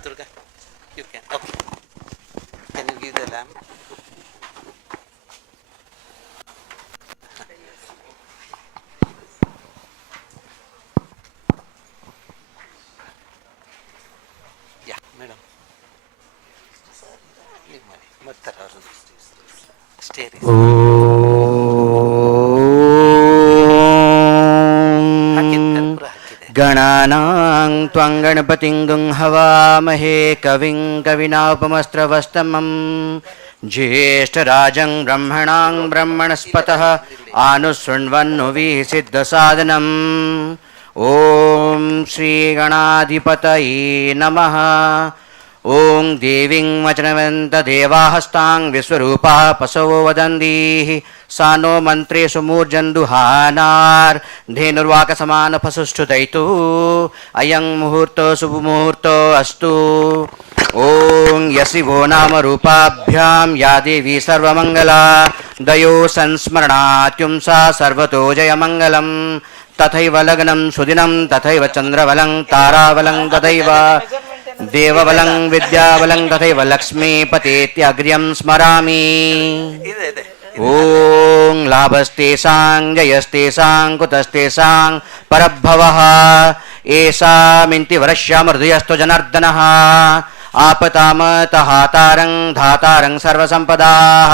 Durga, you can. Okay. Can you give the lamp? Yeah, madam. Stay. गणानां त्वां गणपतिं गुं हवामहे कविं कविनापमस्त्रवस्तमं ज्येष्ठराजं ब्रह्मणां ब्रह्मणस्पतः आनुशृण्वन्नुविः सिद्धसादनम्. ॐ श्रीगणाधिपतये नमः. ॐ देवीं वचनवन्तदेवाहस्तां विश्वरूपाः पशवो वदन्ति सा नो मन्त्रेषु मूर्जन्दुहानार् धेनुर्वाकसमानपशुष्ठुदयितु अयं मुहूर्तो शुभमुहूर्तो अस्तु. ॐ यशिवो नाम रूपाभ्यां या देवी सर्वमङ्गला दयो संस्मरणात्युं सा सर्वतो जयमङ्गलं. तथैव लग्नं सुदिनं तथैव चन्द्रबलं ताराबलं तथैव देवबलं विद्याबलं तथैव लक्ष्मीपतेत्यग्र्यं स्मरामि. ॐ लाभस्तेषां जयस्तेषां कुतस्तेषां परभवः एषामिन्तिवरश्यामृदयस्तु जनार्दनः आपतामतहातारं धातारं सर्वसम्पदाः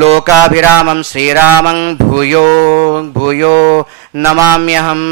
लोकाभिरामं श्रीरामं भूयो भूयो नमाम्यहम्.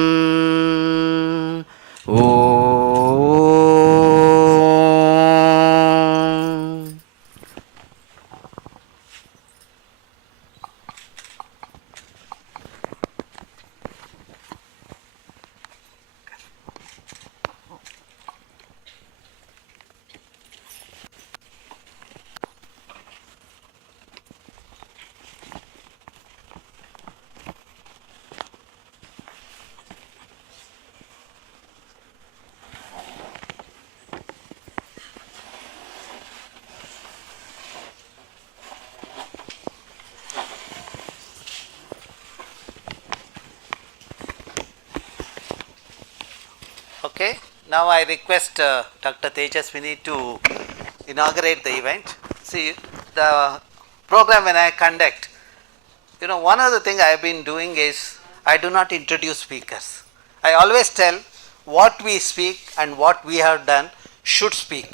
Okay, now I request Dr. Tejaswini to inaugurate the event. See, the program when I conduct, one of the things I have been doing is I do not introduce speakers. I always tell what we speak and what we have done should speak.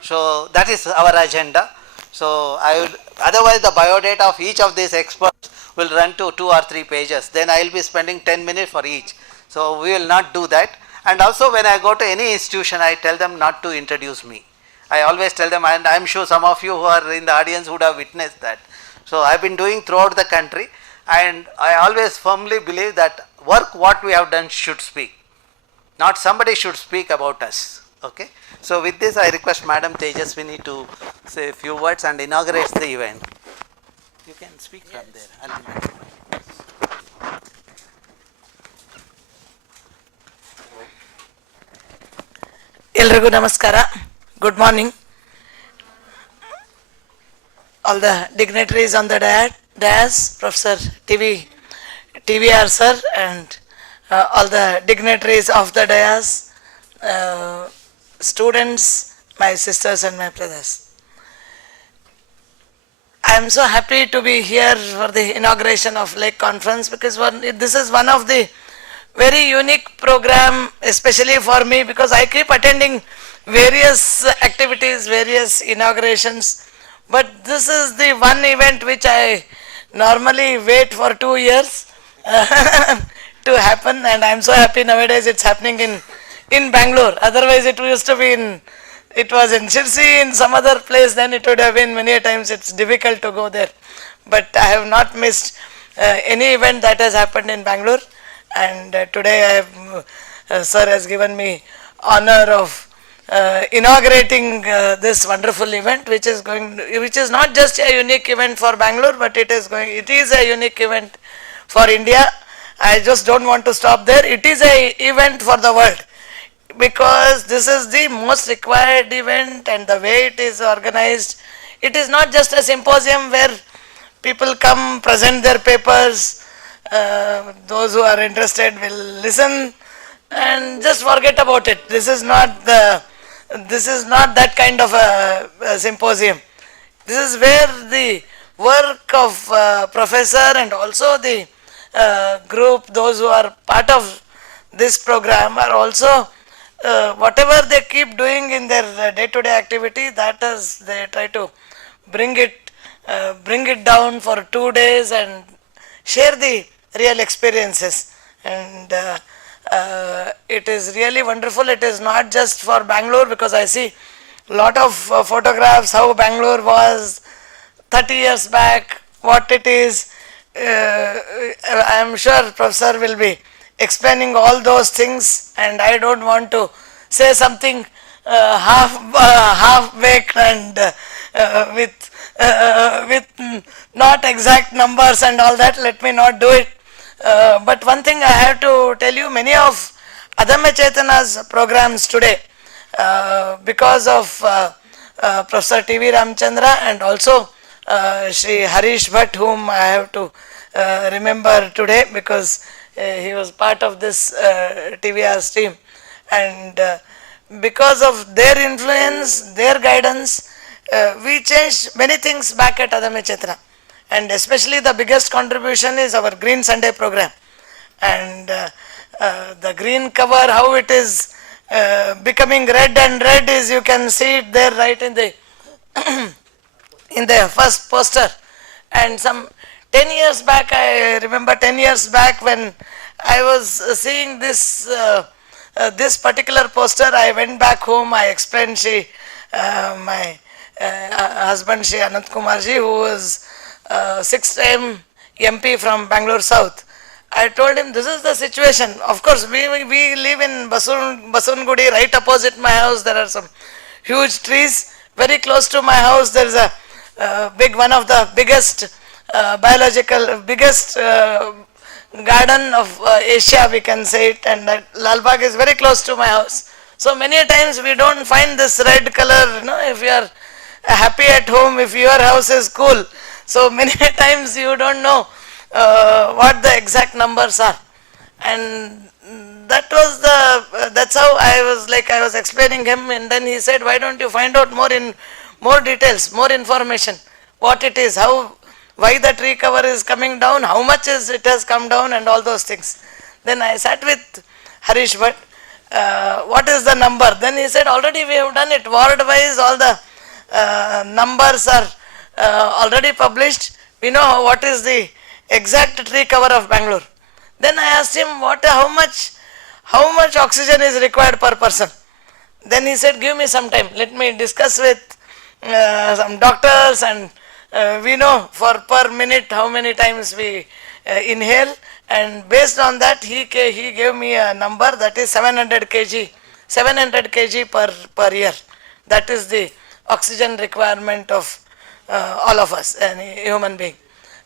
So that is our agenda. So I would, otherwise the biodata of each of these experts will run to 2 or 3 pages. Then I will be spending 10 minutes for each. So we will not do that. And also when I go to any institution, I tell them not to introduce me. I always tell them, and I am sure some of you who are in the audience would have witnessed that. So I have been doing throughout the country, and I always firmly believe that work what we have done should speak. Not somebody should speak about us. Okay. So with this I request Madam Tejaswini to say a few words and inaugurate the event. You can speak from there. ಎಲ್ರಿಗೂ ನಮಸ್ಕಾರ. Good morning. All the dignitaries on the dais, Professor TVR sir, and all the dignitaries of the dais, students, my sisters and my brothers. I am so happy to be here for the inauguration of Lake Conference, because this is one of the very unique program, especially for me, because I keep attending various activities, various inaugurations, but this is the one event which I normally wait for 2 years to happen, and I am so happy nowadays it's happening in Bangalore. Otherwise it used to be it was in Shirsi, in some other place, then it would have been many times it's difficult to go there. But I have not missed any event that has happened in Bangalore, and today I have, sir has given me honor of inaugurating this wonderful event, which is not just a unique event for Bangalore, but it is a unique event for India. I just don't want to stop there. It is a event for the world, because this is the most required event, and the way it is organized, it is not just a symposium where people come, present their papers, those who are interested will listen and just forget about it. This is not that kind of a symposium. This is where the work of professor and also the group, those who are part of this program, are also whatever they keep doing in their day-to-day activity, that is, they try to bring it down for 2 days and share the real experiences, and it is really wonderful. It is not just for Bangalore, because I see lot of photographs how Bangalore was 30 years back, what it is. I am sure Professor will be explaining all those things, and I don't want to say something half baked and with not exact numbers and all that. Let me not do it. But one thing I have to tell you, many of Adamya Chetana's programs today, because of Professor TVRAMACHANDRA and also Shri Harish Bhatt, whom I have to remember today, because he was part of this TVR's team, and because of their influence, their guidance, we changed many things back at Adamya Chetana, and especially the biggest contribution is our Green Sunday program, and the green cover, how it is becoming red, and red is, you can see it there right in the in the first poster. And some 10 years back, I remember 10 years back when I was seeing this particular poster, I went back home, I explained my husband Shri Anant Kumarji, who was 6th-time MP from Bangalore South. I told him, this is the situation. Of course, we live in Basungudi, right opposite my house. There are some huge trees. Very close to my house, there is a one of the biggest biggest garden of Asia, we can say it, and Lal Bagh is very close to my house. So many times we don't find this red color, if you are happy at home, if your house is cool. So many times you don't know what the exact numbers are, and that's that's how I was explaining him, and then he said, why don't you find out more details, more information, what it is, why the tree cover is coming down, how much it has come down, and all those things. Then I sat with Harish Bhatt, what is the number? Then he said, already we have done it, ward wise all the numbers are already published. We know what is the exact tree cover of Bangalore. Then I asked him, how much oxygen is required per person? Then he said, give me some time, let me discuss with some doctors, and we know for per minute how many times we inhale, and based on that he gave me a number, that is 700 kg per year. That is the oxygen requirement of all of us, any human being.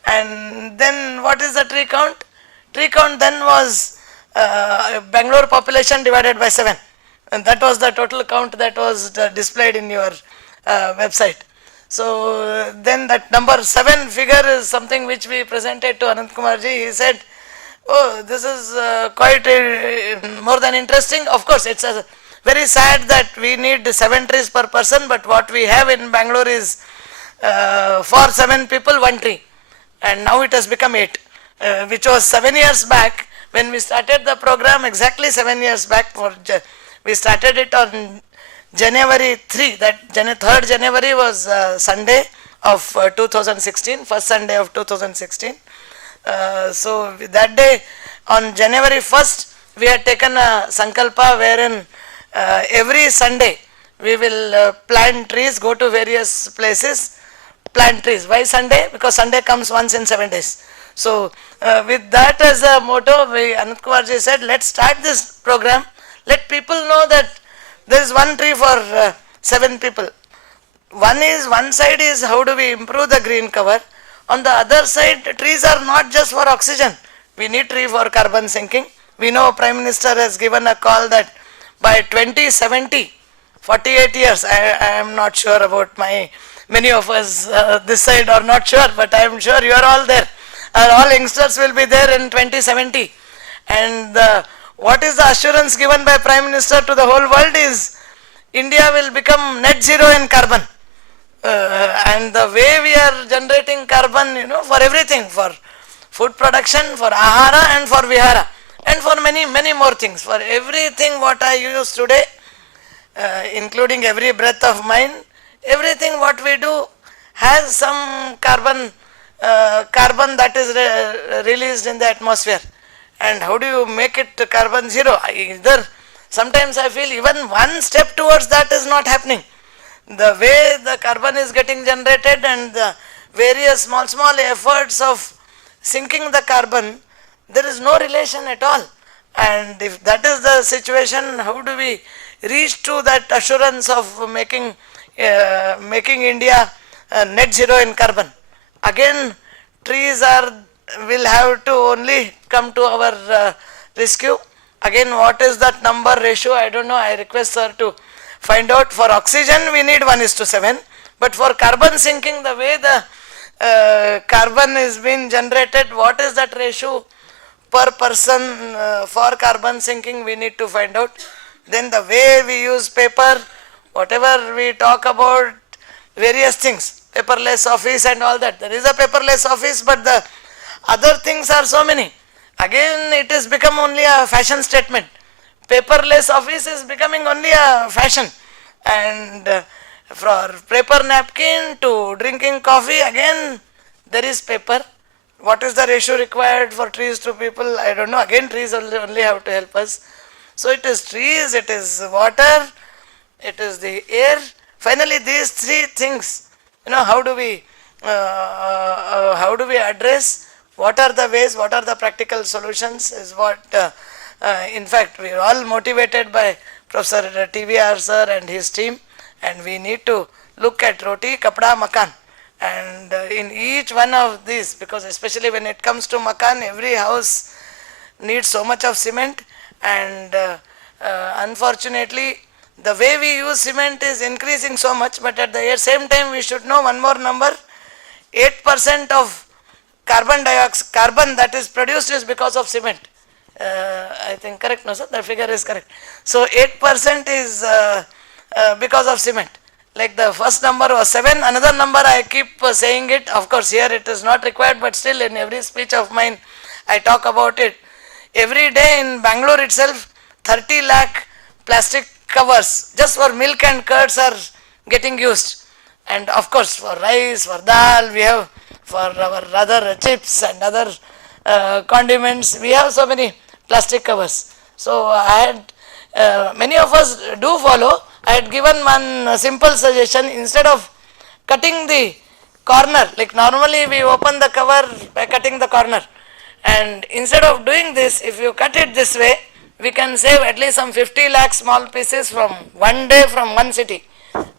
And then what is the tree count? Tree count then was Bangalore population divided by 7, and that was the total count that was displayed in your website. So then that number 7 figure is something which we presented to Anant Kumar ji. He said, oh, this is quite more than interesting. Of course, it's very sad that we need 7 trees per person, but what we have in Bangalore is for 7 people 1 tree, and now it has become 8, which was 7 years back when we started the program, exactly 7 years back. We started it on January 3, that 3rd January was Sunday of 2016, first Sunday of 2016. So that day, on January 1st, we had taken a Sankalpa wherein every Sunday we will plant trees, go to various places, plant trees. Why Sunday? Because Sunday comes once in 7 days. So with that as a motto, Anant Kumar ji said, let's start this program, let people know that there is 1 tree for 7 people. One side is how do we improve the green cover. On the other side, trees are not just for oxygen. We need tree for carbon sinking. We know Prime Minister has given a call that by 2070, 48 years, I am not sure about many of us this side are not sure, but I am sure you are all there. All youngsters will be there in 2070. And what is the assurance given by Prime Minister to the whole world is India will become net zero in carbon. And the way we are generating carbon, for everything, for food production, for ahara and for vihara, and for many more things, for everything what I use today, including every breath of mine, everything what we do has some carbon that is released in the atmosphere. And how do you make it carbon zero? Sometimes I feel even one step towards that is not happening. The way the carbon is getting generated and the various small efforts of sinking the carbon, there is no relation at all. And if that is the situation, how do we reach to that assurance of making India net zero in carbon? Again, trees will have to only come to our rescue. Again, what is that number ratio? I don't know. I request sir to find out. For oxygen, we need 1:7. But for carbon sinking, the way the carbon is being generated, what is that ratio per person for carbon sinking, we need to find out. Then the way we use paper, whatever we talk about, various things, paperless office and all that. There is a paperless office, but the other things are so many. Again, it has become only a fashion statement. Paperless office is becoming only a fashion. And for paper napkin to drinking coffee, again there is paper. What is the ratio required for trees to people? I don't know. Again, trees only have to help us. So it is trees, it is water, it is the air. Finally, these 3 things, how do we address? What are the ways? What are the practical solutions? Is what, in fact, we are all motivated by Professor TVR sir and his team, and we need to look at roti, kapda, makan. And in each one of these, because especially when it comes to makan, every house needs so much of cement, and unfortunately, the way we use cement is increasing so much, but at the same time, we should know one more number. 8% of carbon that is produced is because of cement. I think correct, no sir, the figure is correct. So 8% is because of cement. Like the first number was 7, another number I keep saying it, of course here it is not required, but still in every speech of mine I talk about it. Every day in Bangalore itself 30 lakh plastic covers just for milk and curds are getting used. And of course for rice, for dal, we have for our other chips and other condiments, we have so many plastic covers. So I had, many of us do follow. I had given one simple suggestion, instead of cutting the corner, like normally we open the cover by cutting the corner, and instead of doing this, if you cut it this way, we can save at least some 50 lakh small pieces from one day from one city.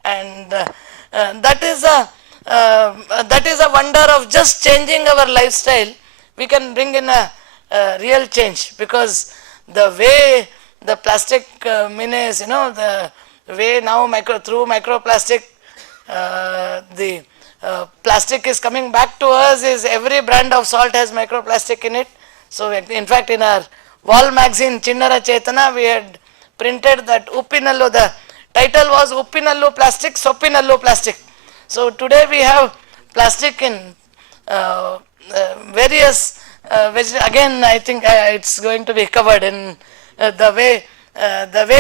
And that is a wonder of just changing our lifestyle. We can bring in a real change, because the way the plastic menace, the way now through microplastic, the plastic is coming back to us, is every brand of salt has microplastic in it. So in fact in our wall magazine Chinnara Chetana we had printed that Uppinallu, the title was Uppinallu plastic, Soppinallu plastic. So today we have plastic in various again I think it's going to be covered in the way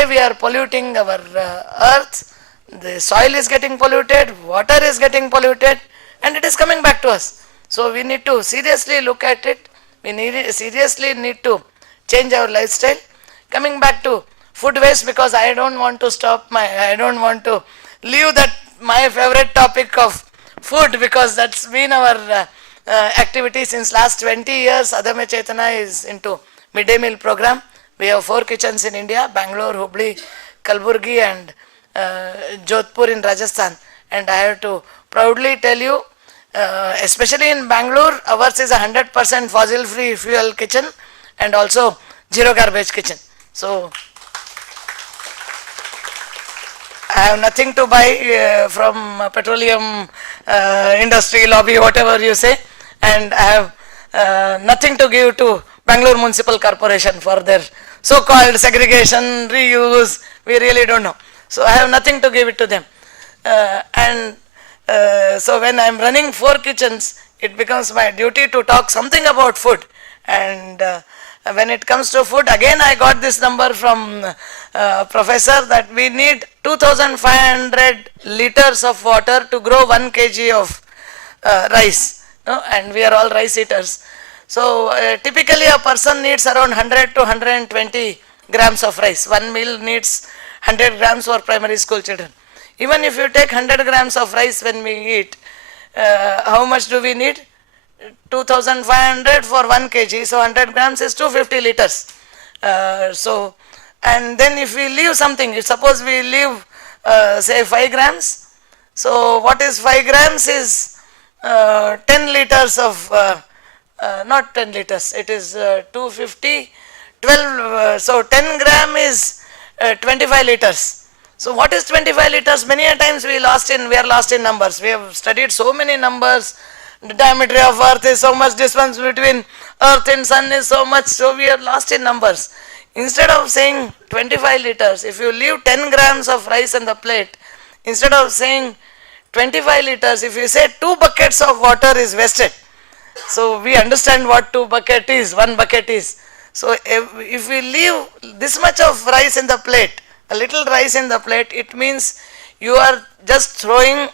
we are polluting our earth. The soil is getting polluted, water is getting polluted, and it is coming back to us. So we need to seriously look at it. We seriously need to change our lifestyle. Coming back to food waste, because I don't want to leave that my favorite topic of food, because that's been our activity since last 20 years. Adame Chetana is into midday meal program. We have 4 kitchens in India: Bangalore, Hubli, Kalburgi and Jodhpur in Rajasthan. And I have to proudly tell you, especially in Bangalore, ours is 100% fossil free fuel kitchen and also zero garbage kitchen. So I have nothing to buy from petroleum industry lobby, whatever you say, and I have nothing to give to Bangalore Municipal Corporation for their so-called segregation, reuse. We really don't know. So I have nothing to give it to them. So when I am running 4 kitchens, it becomes my duty to talk something about food. And when it comes to food, again I got this number from professor that we need 2500 liters of water to grow 1 kg of rice, and we are all rice eaters. So typically a person needs around 100 to 120 grams of rice. One meal needs 100 grams for primary school children. Even if you take 100 grams of rice when we eat, how much do we need? 2500 for 1 kg, so 100 grams is 250 liters. And then if we leave something, suppose we leave say 5 grams, so what is 5 grams is 10 liters of, not 10 liters, it is 250, 12, so 10 gram is 25 liters. So what is 25 liters? Many a times we are lost in numbers. We have studied so many numbers. The diameter of earth is so much, distance between earth and sun is so much, so we are lost in numbers. Instead of saying 25 liters, if you leave 10 grams of rice on the plate, instead of saying 25 liters, if you say 2 buckets of water is wasted. So we understand what 2 bucket is, 1 bucket is. So if we leave this much of rice in the plate, a little rice in the plate, it means you are just throwing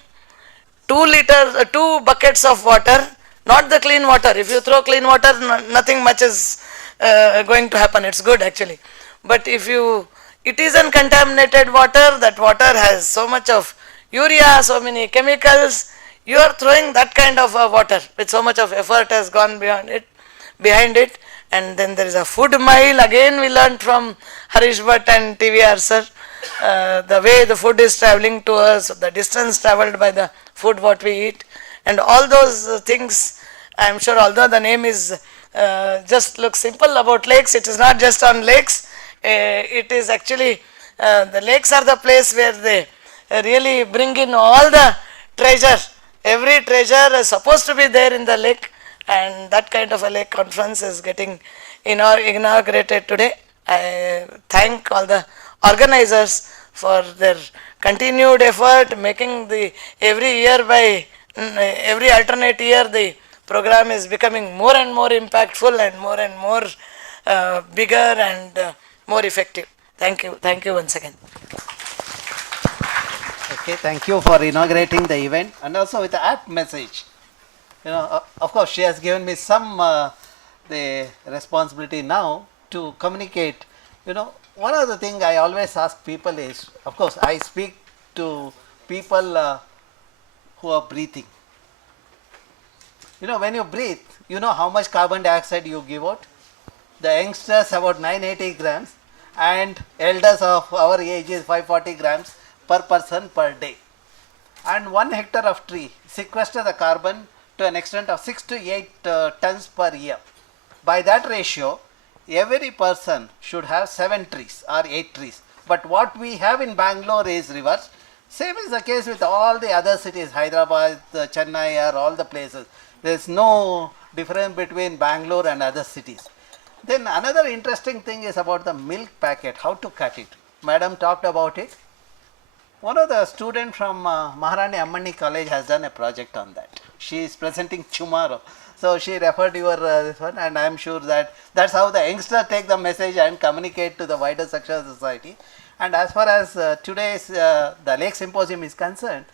2 buckets of water, not the clean water. If you throw clean water, nothing much is going to happen. It's good actually. But if it is uncontaminated water, that water has so much of urea, so many chemicals, you are throwing that kind of water with so much of effort has gone behind it. And then there is a food mile. Again we learned from Harish Bhatt and TVR sir, the way the food is traveling to us, the distance traveled by the food what we eat, and all those things. I am sure, although the name is just looks simple about lakes, it is not just on lakes. It is actually the lakes are the place where they really bring in all the treasure. Every treasure is supposed to be there in the lake, and that kind of a lake conference is getting inaugurated today. I thank all the organizers for their continued effort, making the every year by every alternate year the program is becoming more and more impactful and more bigger and more effective. Thank you once again. Okay, thank you for inaugurating the event and also with the apt message. You know, of course, she has given me some the responsibility now to communicate. You know, one of the things I always ask people is, of course, I speak to people who are breathing. You know, when you breathe, you know how much carbon dioxide you give out. The youngsters about 980 grams and elders of our age is 540 grams per person per day. And 1 hectare of tree sequesters the carbon to an extent of 6 to 8 tons per year. By that ratio, every person should have 7 trees or 8 trees. But what we have in Bangalore is reverse. Same is the case with all the other cities, Hyderabad, Chennai or all the places. There is no difference between Bangalore and other cities. Then another interesting thing is about the milk packet, how to cut it. Madam talked about it. One of the students from Maharani Ammani College has done a project on that. She is presenting tomorrow. So she referred your this one, and I am sure that that's how the youngsters take the message and communicate to the wider section of society. And as far as today's the Lake Symposium is concerned,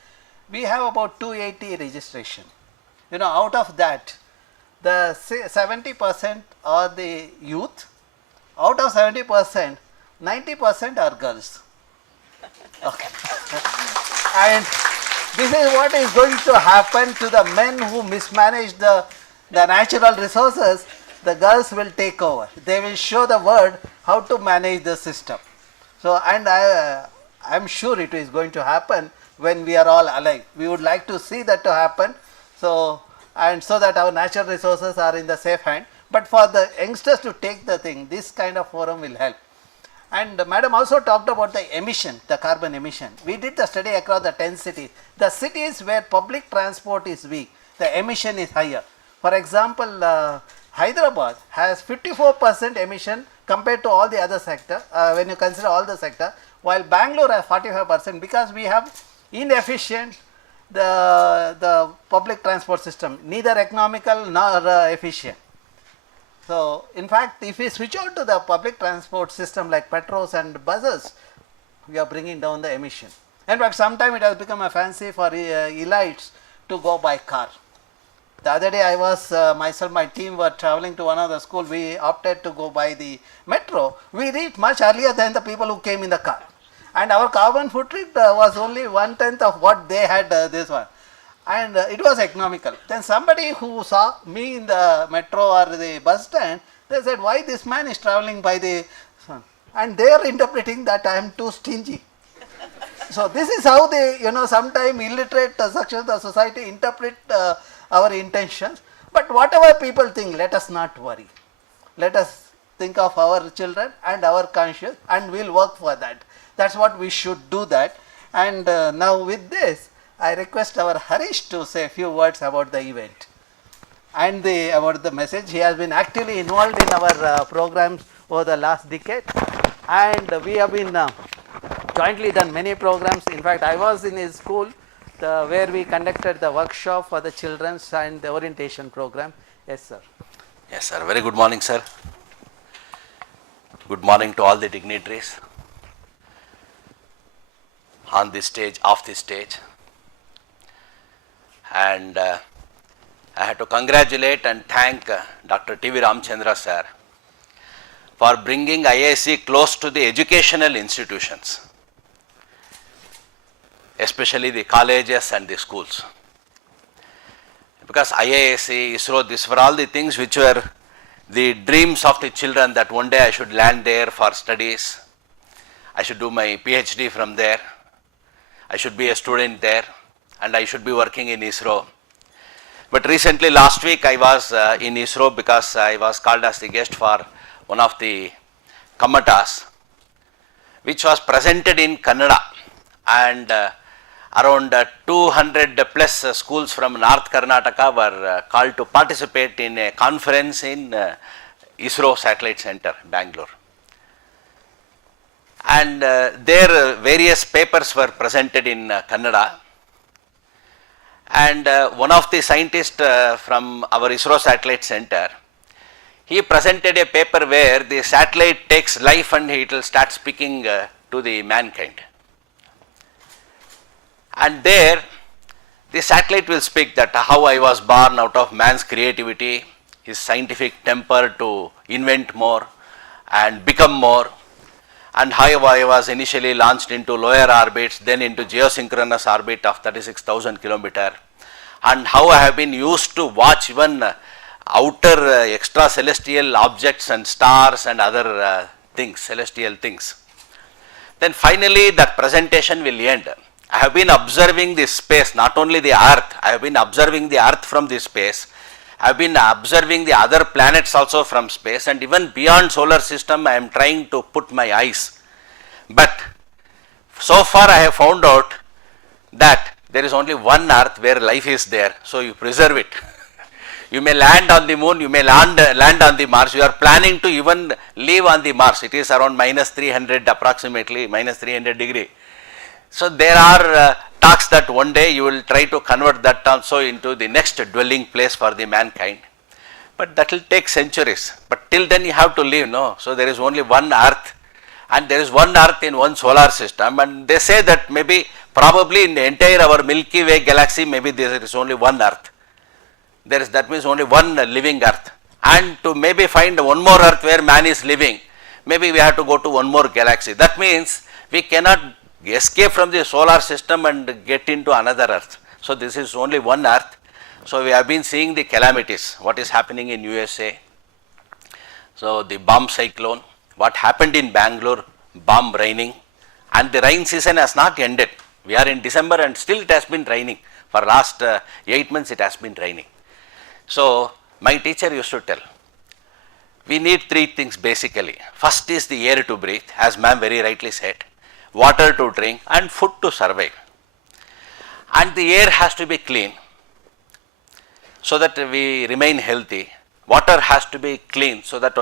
we have about 280 registration. You know, out of that, the 70% are the youth. Out of 70%, 90% are girls. Okay. And this is what is going to happen to the men who mismanage the natural resources. The girls will take over. They will show the world how to manage the system. So, and I am sure it is going to happen when we are all alive. We would like to see that to happen. So, and so that our natural resources are in the safe hand. But for the youngsters to take the thing, this kind of forum will help. And Madam also talked about the emission, the carbon emission. We did the study across the 10 cities. The cities where public transport is weak, the emission is higher. For example, Hyderabad has 54% emission compared to all the other sector, when you consider all the sector, while Bangalore has 45% because we have inefficient the public transport system, neither economical nor efficient. So, in fact, if we switch on to the public transport system like metros and buses, we are bringing down the emission. In fact, sometime it has become a fancy for elites to go by car. The other day I was, myself, my team were traveling to one of the school. We opted to go by the metro. We reached much earlier than the people who came in the car. And our carbon footprint was only 1/10 of what they had this one. And it was economical. Then somebody who saw me in the metro or the bus stand, they said, why this man is traveling by the sun? And they are interpreting that I am too stingy. So this is how they, you know, sometimes illiterate sections of the society interpret our intentions. But whatever people think, let us not worry. Let us think of our children and our conscience, and we'll work for that. That's what we should do that. And now with this, I request our Harish to say a few words about the event and about the message. He has been actively involved in our programs over the last decade, and we have been jointly done many programs. In fact, I was in his school where we conducted the workshop for the children's and the orientation program. Yes, sir. Yes, sir. Very good morning, sir. Good morning to all the dignitaries on this stage, off this stage. And I have to congratulate and thank Dr. TVRAMACHANDRA sir for bringing IISC close to the educational institutions, especially the colleges and the schools. Because IISC, ISRO, these were all the things which were the dreams of the children, that one day I should land there for studies, I should do my PhD from there, I should be a student there, and I should be working in ISRO. But recently, last week, I was in ISRO because I was called as the guest for one of the Kamatas, which was presented in Kannada. And around 200 plus schools from North Karnataka were called to participate in a conference in ISRO Satellite Center, Bangalore. And there various papers were presented in Kannada. And one of the scientists from our ISRO Satellite Center, he presented a paper where the satellite takes life and it will start speaking to the mankind. And there the satellite will speak that how I was born out of man's creativity, his scientific temper to invent more and become more, and how I was initially launched into lower orbits, then into geosynchronous orbit of 36,000 kilometer, and how I have been used to watch even outer extra celestial objects and stars and other things, celestial things. Then finally that presentation will end. I have been observing this space, not only the earth, I have been observing the earth from this space, I have been observing the other planets also from space, and even beyond solar system I am trying to put my eyes. But so far I have found out that there is only one earth where life is there, so you preserve it. You may land on the moon, you may land on the Mars, you are planning to even live on the Mars, it is around minus 300 approximately, minus 300 degree. So there are talks that one day you will try to convert that also into the next dwelling place for the mankind. But that will take centuries. But till then you have to live, no? So there is only one earth, and there is one earth in one solar system, and they say that maybe probably in the entire our Milky Way galaxy maybe there is only one earth. That means only one living earth. And to maybe find one more earth where man is living, maybe we have to go to one more galaxy. That means we cannot escape from the solar system and get into another earth. So this is only one earth. So we have been seeing the calamities, what is happening in USA. So the bomb cyclone, what happened in Bangalore, bomb raining, and the rain season has not ended. We are in December and still it has been raining. For last 8 months it has been raining. So my teacher used to tell, we need three things basically. First is the air to breathe, as ma'am very rightly said, water to drink and food to survive. And the air has to be clean so that we remain healthy. Water has to be clean so that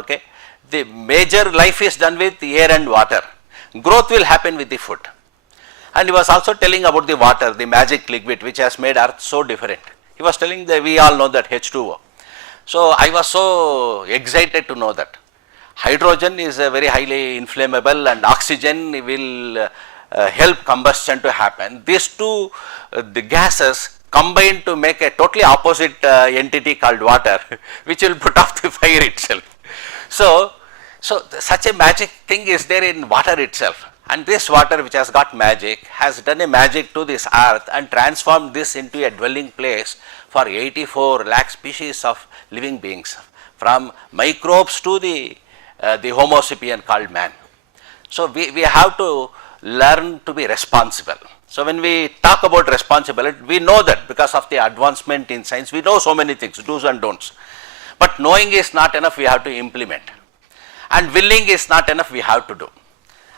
the major life is done with air and water. Growth will happen with the food. And he was also telling about the water, the magic liquid which has made earth so different. He was telling that we all know that H2O. So I was so excited to know that hydrogen is very highly inflammable and oxygen will help combustion to happen. These two the gases combine to make a totally opposite entity called water which will put off the fire itself. So such a magic thing is there in water itself, and this water which has got magic has done a magic to this earth and transformed this into a dwelling place for 84 lakh species of living beings, from microbes to the Homo sapien called man. So we have to learn to be responsible. So when we talk about responsibility, we know that because of the advancement in science, we know so many things, do's and don'ts. But knowing is not enough, we have to implement. And willing is not enough, we have to do.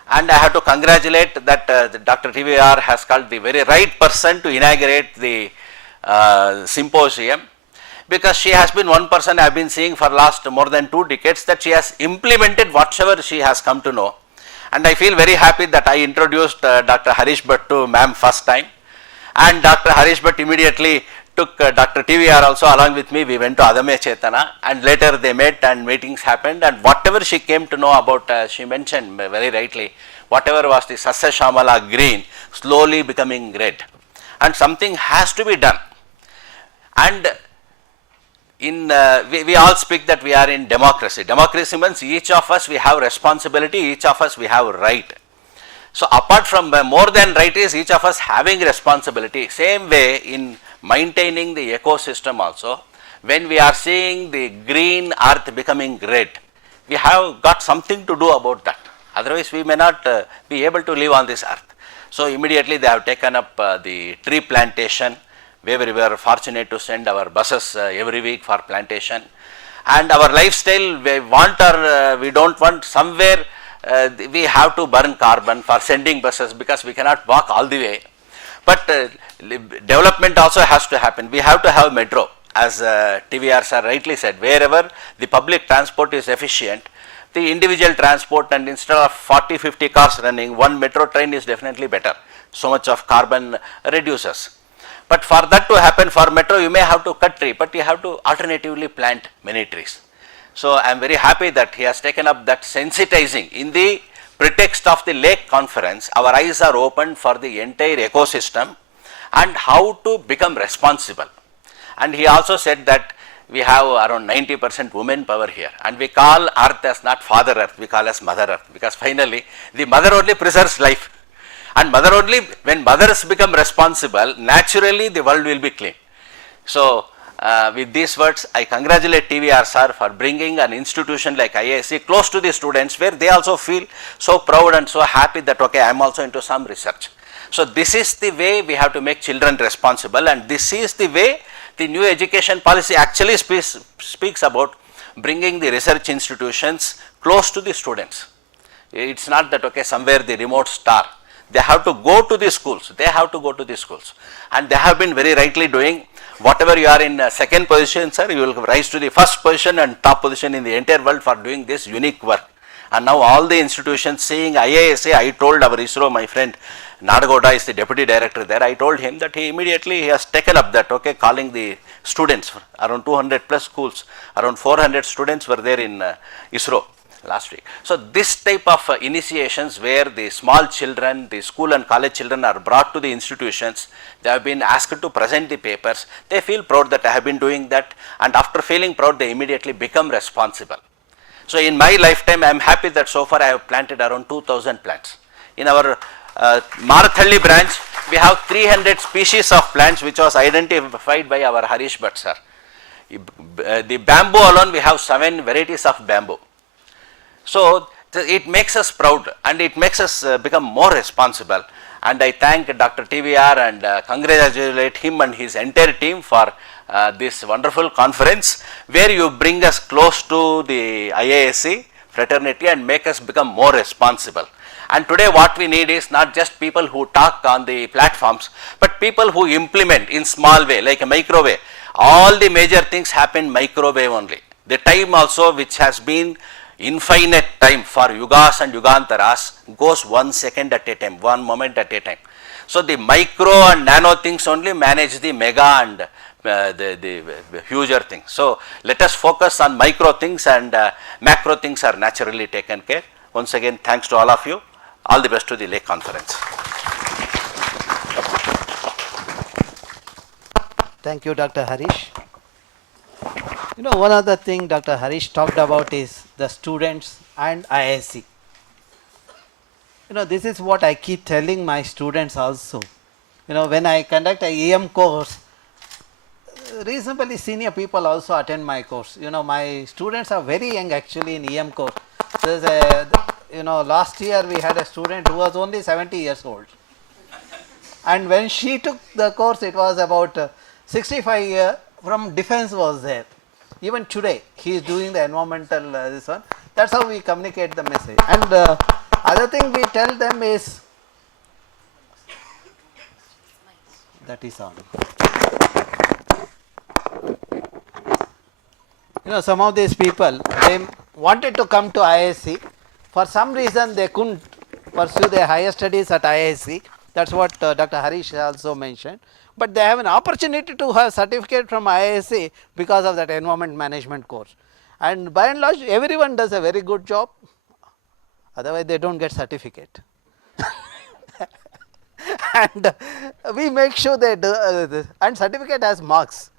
And I have to congratulate that Dr. TVR has called the very right person to inaugurate the symposium, because she has been one person I have been seeing for last more than 2 decades that she has implemented whatever she has come to know. And I feel very happy that I introduced Dr. Harish Bhatt to ma'am first time, and Dr. Harish Bhatt immediately took Dr. TVR also along with me. We went to Adamya Chetana, and later they met and meetings happened, and whatever she came to know about, she mentioned very rightly, whatever was the Sasya Shamala green slowly becoming red, and something has to be done. And we all speak that we are in democracy. Democracy means each of us we have responsibility, each of us we have right. So apart from more than right is each of us having responsibility. Same way in maintaining the ecosystem also, when we are seeing the green earth becoming red, we have got something to do about that. Otherwise we may not be able to live on this earth. So immediately they have taken up the tree plantation, where we were fortunate to send our buses every week for plantation. And our lifestyle, we want or we don't want, somewhere we have to burn carbon for sending buses because we cannot walk all the way. But development also has to happen. We have to have metro, as TVR sir rightly said. Wherever the public transport is efficient, the individual transport, and instead of 40-50 cars running, one metro train is definitely better. So much of carbon reduces. But for that to happen, for metro you may have to cut tree, but you have to alternatively plant many trees. So I am very happy that he has taken up that sensitizing. In the pretext of the lake conference, our eyes are opened for the entire ecosystem and how to become responsible. And he also said that we have around 90% women power here, and we call earth as not father earth, we call as mother earth, because finally the mother only preserves life, and mother only, when mothers become responsible, naturally the world will be clean. So with these words, I congratulate TVR sir for bringing an institution like IISC close to the students, where they also feel so proud and so happy that okay, I am also into some research. So this is the way we have to make children responsible, and this is the way the new education policy actually speaks about bringing the research institutions close to the students. It is not that okay, somewhere the remote star. They have to go to the schools, and they have been very rightly doing. Whatever you are in second position, sir, you will rise to the first position and top position in the entire world for doing this unique work. And now all the institutions seeing IISA, I told our ISRO, my friend Nadagoda is the deputy director there, I told him that he has taken up that, okay, calling the students, around 200 plus schools, around 400 students were there in ISRO last week. So this type of initiations, where the small children, the school and college children are brought to the institutions, they have been asked to present the papers, they feel proud that I have been doing that, and after feeling proud they immediately become responsible. So in my lifetime I am happy that so far I have planted around 2000 plants. In our Marathalli branch we have 300 species of plants which was identified by our Harish Bhatt sir. The bamboo alone we have 7 varieties of bamboo. So it makes us proud and it makes us become more responsible, and I thank Dr. TVR and congratulate him and his entire team for this wonderful conference, where you bring us close to the IISC fraternity and make us become more responsible. And today what we need is not just people who talk on the platforms, but people who implement in small way, like a microwave. All the major things happen microwave only. The time also, which has been infinite time for yugas and yugantaras, goes 1 second at a time, 1 moment at a time. So the micro and nano things only manage the mega and the huger things. So let us focus on micro things, and macro things are naturally taken care. Once again, thanks to all of you. All the best to the Lake Conference. Thank you, Dr. Harish. You know, one other thing Dr. Harish talked about is the students and IISC. You know, this is what I keep telling my students also. You know, when I conduct a EM course, reasonably senior people also attend my course. You know, my students are very young actually in EM course. There's a, you know, last year we had a student who was only 70 years old. And when she took the course, it was about 65 years from defense was there. Even today, he is doing the environmental this one. That's how we communicate the message. And other thing we tell them is, that is on. You know, some of these people, they wanted to come to IISc. For some reason, they couldn't pursue their higher studies at IISc. That's what Dr. Harish also mentioned. But they have an opportunity to have certificate from IISc because of that environment management course. And by and large, everyone does a very good job. Otherwise, they don't get certificate. And we make sure they do, and certificate has marks.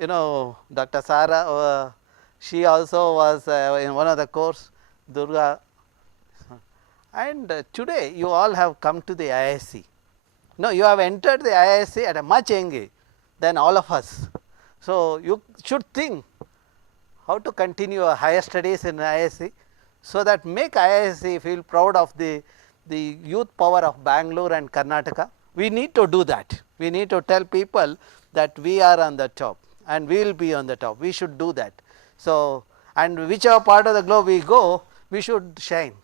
You know, Dr. Sara, she also was in one of the course, Durga. And today, you all have come to the IISc. No, you have entered the IISc at a much young age than all of us. So you should think how to continue your higher studies in IISc, so that make IISc feel proud of the youth power of Bangalore and Karnataka. We need to do that. We need to tell people that we are on the top and we will be on the top. We should do that. So, and whichever part of the globe we go, we should shine.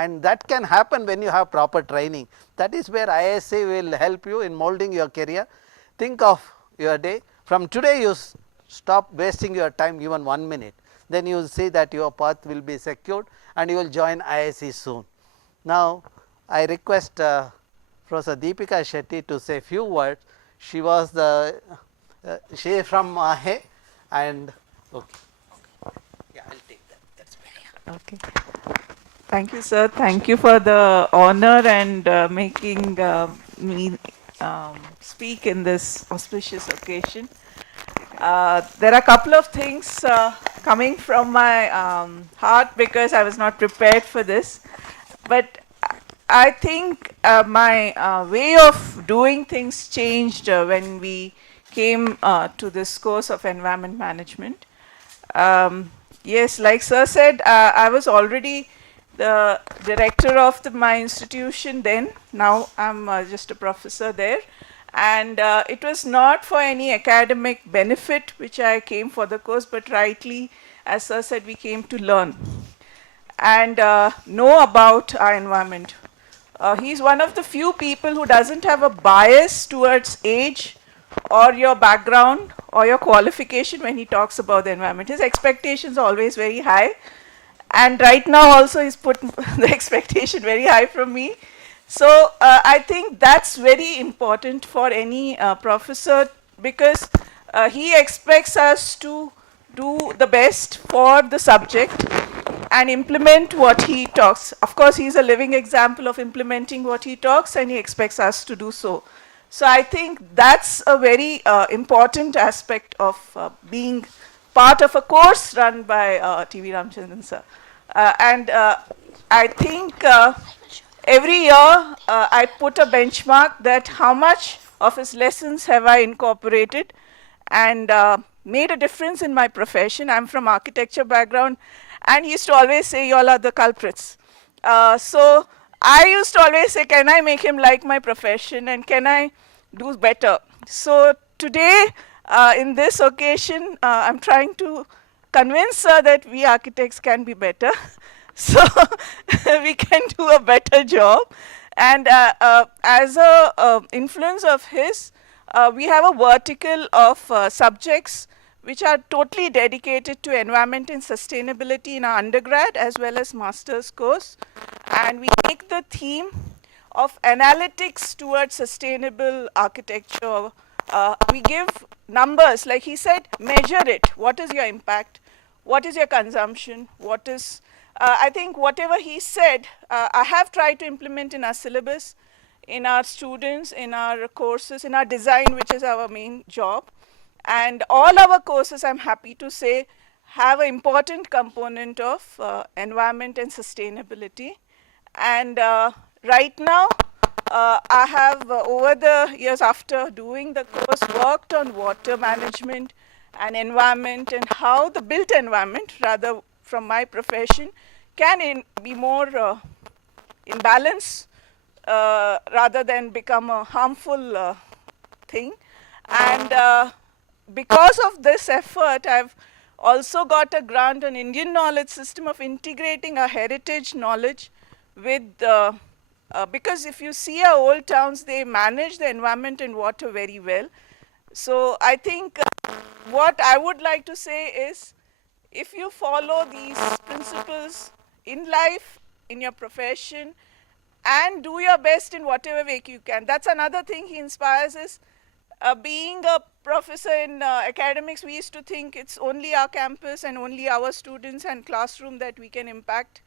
and that can happen when you have proper training. That is where IISc will help you in molding your career. Think of your day. From today you stop wasting your time even 1 minute, then you will see that your path will be secured and you will join IISc soon. Now I request Professor Deepika Shetty to say few words. She was the she is from Mahe, and okay. Yeah, I'll take that. That's better. Okay. Thank you, sir. Thank you for the honor and making me speak in this auspicious occasion. There are a couple of things coming from my heart because I was not prepared for this. But I think my way of doing things changed when we came to this course of environment management. Yes, like sir said, I was already the director of my institution then. Now I'm just a professor there. And it was not for any academic benefit which I came for the course, but rightly, as sir said, we came to learn and know about our environment. He's one of the few people who doesn't have a bias towards age or your background or your qualification when he talks about the environment. His expectations are always very high. And right now also he's put the expectation very high from me. So I think that's very important for any professor because he expects us to do the best for the subject and implement what he talks. Of course, he's a living example of implementing what he talks and he expects us to do so. So I think that's a very important aspect of being part of a course run by TVRAMACHANDRA sir. And I think every year I put a benchmark that how much of his lessons have I incorporated and made a difference in my profession. I'm from architecture background and he used to always say, you all are the culprits. So I used to always say, can I make him like my profession and can I do better? So today in this occasion I'm trying to convince her that we architects can be better. So we can do a better job. And as a influence of his, we have a vertical of subjects which are totally dedicated to environment and sustainability in our undergrad as well as master's course. And we take the theme of analytics towards sustainable architecture. We give numbers, like he said, measure it. What is your impact? What is your consumption? What is, I think whatever he said, I have tried to implement in our syllabus, in our students, in our courses, in our design, which is our main job. And all our courses, I'm happy to say, have an important component of environment and sustainability. And right now, I have, over the years after doing the course, worked on water management and environment and how the built environment, rather from my profession, can be more in balance rather than become a harmful thing. And because of this effort, I've also got a grant on Indian knowledge system of integrating our heritage knowledge with because if you see our old towns, they manage the environment and water very well. So I think what I would like to say is, if you follow these principles in life, in your profession, and do your best in whatever way you can. That's another thing he inspires is, being a professor in academics, we used to think it's only our campus and only our students and classroom that we can impact.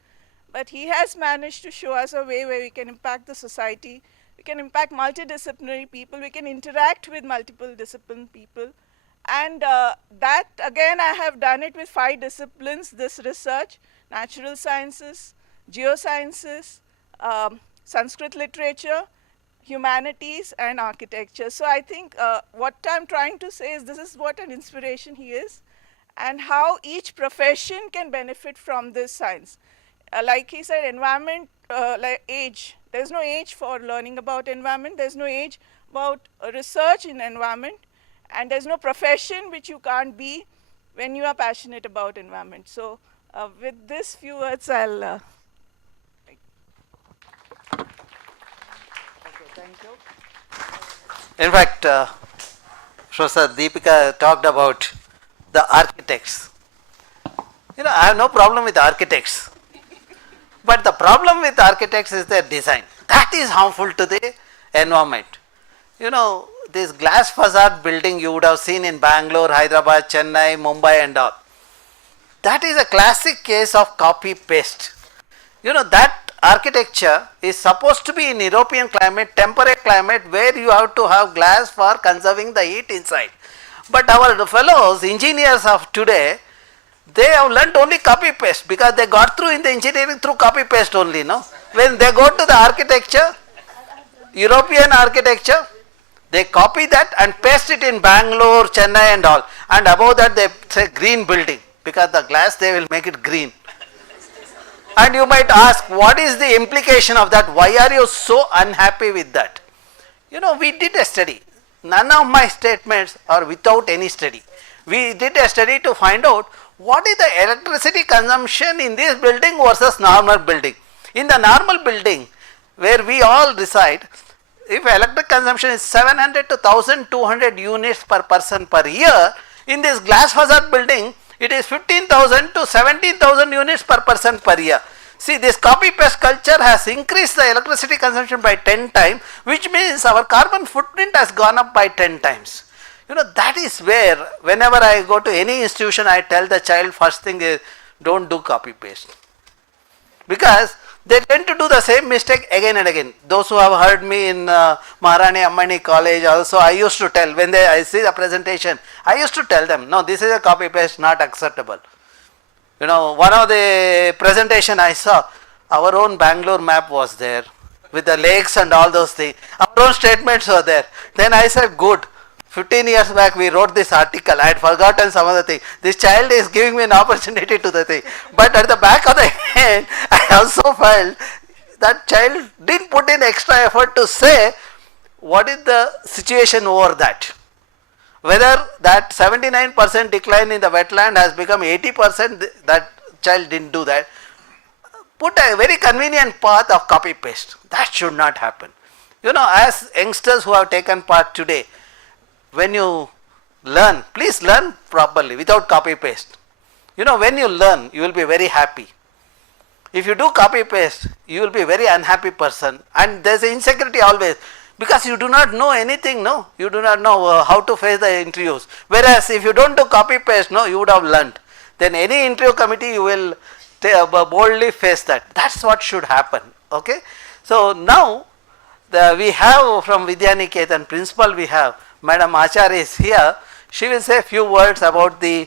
But he has managed to show us a way where we can impact the society, we can impact multidisciplinary people, we can interact with multiple discipline people. And that, again, I have done it with 5 disciplines, this research: natural sciences, geosciences, Sanskrit literature, humanities, and architecture. So I think what I'm trying to say is, this is what an inspiration he is, and how each profession can benefit from this science. Like he said, environment, like age. There's no age for learning about environment. There's no age about research in environment. And there's no profession which you can't be when you are passionate about environment. So with this few words, I'll In fact, Professor Deepika talked about the architects. You know, I have no problem with architects. But the problem with architects is their design. That is harmful to the environment. You know, this glass facade building you would have seen in Bangalore, Hyderabad, Chennai, Mumbai and all. That is a classic case of copy paste. You know, that architecture is supposed to be in European climate, temperate climate, where you have to have glass for conserving the heat inside. But our fellows, engineers of today, they have learnt only copy paste because they got through in the engineering through copy paste only, no? When they go to the architecture, European architecture, they copy that and paste it in Bangalore, Chennai and all. And above that they say green building because the glass they will make it green. And you might ask, what is the implication of that? Why are you so unhappy with that? You know, we did a study. None of my statements are without any study. We did a study to find out what is the electricity consumption in this building versus normal building. In the normal building where we all reside, if electric consumption is 700 to 1200 units per person per year, in this glass facade building it is 15,000 to 17,000 units per person per year. See, this copy paste culture has increased the electricity consumption by 10 times, which means our carbon footprint has gone up by 10 times. You know, that is where whenever I go to any institution, I tell the child first thing is don't do copy paste. Because they tend to do the same mistake again and again. Those who have heard me in Maharani Ammani College also, I used to tell, when I see the presentation, I used to tell them, no, this is a copy paste, not acceptable. You know, one of the presentation I saw, our own Bangalore map was there with the lakes and all those things. Our own statements were there. Then I said, good. 15 years back we wrote this article, I had forgotten some of the thing. This child is giving me an opportunity to the thing. But at the back of the hand, I also felt that child didn't put in extra effort to say what is the situation over that. Whether that 79% decline in the wetland has become 80%, that child didn't do that. Put a very convenient path of copy paste. That should not happen. You know, as youngsters who have taken part today, when you learn, please learn properly without copy paste. You know, when you learn, you will be very happy. If you do copy paste, you will be a very unhappy person, and there is insecurity always because you do not know anything, no? You do not know how to face the interviews. Whereas if you don't do copy paste, no, you would have learned. Then any interview committee you will boldly face that. That's what should happen. Okay. So now we have from Vidyaniketan principal, we have Madam Acharya is here. She will say a few words about their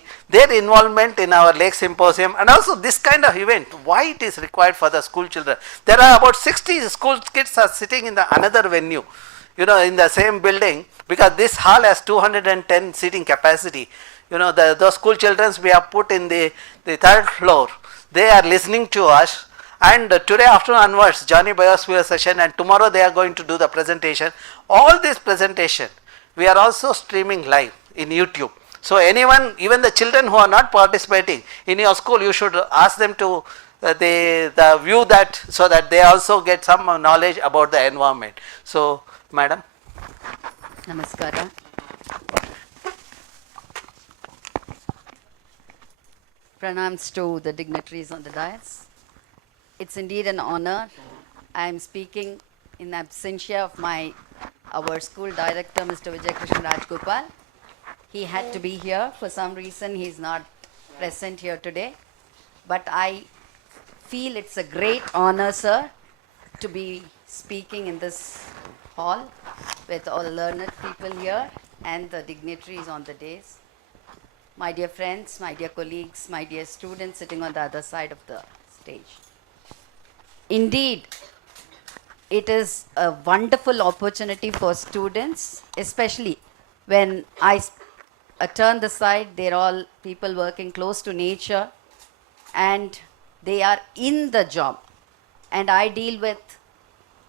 involvement in our Lake Symposium and also this kind of event, why it is required for the school children. There are about 60 school kids are sitting in the another venue, you know, in the same building, because this hall has 210 seating capacity. You know, those school children we have put in the third floor. They are listening to us. And today afternoon onwards, Johnny Biosphere session, and tomorrow they are going to do the presentation. All this presentation, we are also streaming live in YouTube. So anyone, even the children who are not participating in your school, you should ask them to the view that, so that they also get some knowledge about the environment. So, Madam. Namaskara. Pranams to the dignitaries on the dais. It's indeed an honor. I am speaking in absentia of our school director, Mr. Vijay Krishna Rajgopal. He had to be here. For some reason, he is not present here today. But I feel it's a great honor, sir, to be speaking in this hall with all learned people here and the dignitaries on the dais. My dear friends, my dear colleagues, my dear students sitting on the other side of the stage. Indeed, it is a wonderful opportunity for students, especially when I turn the side, they're all people working close to nature and they are in the job. And I deal with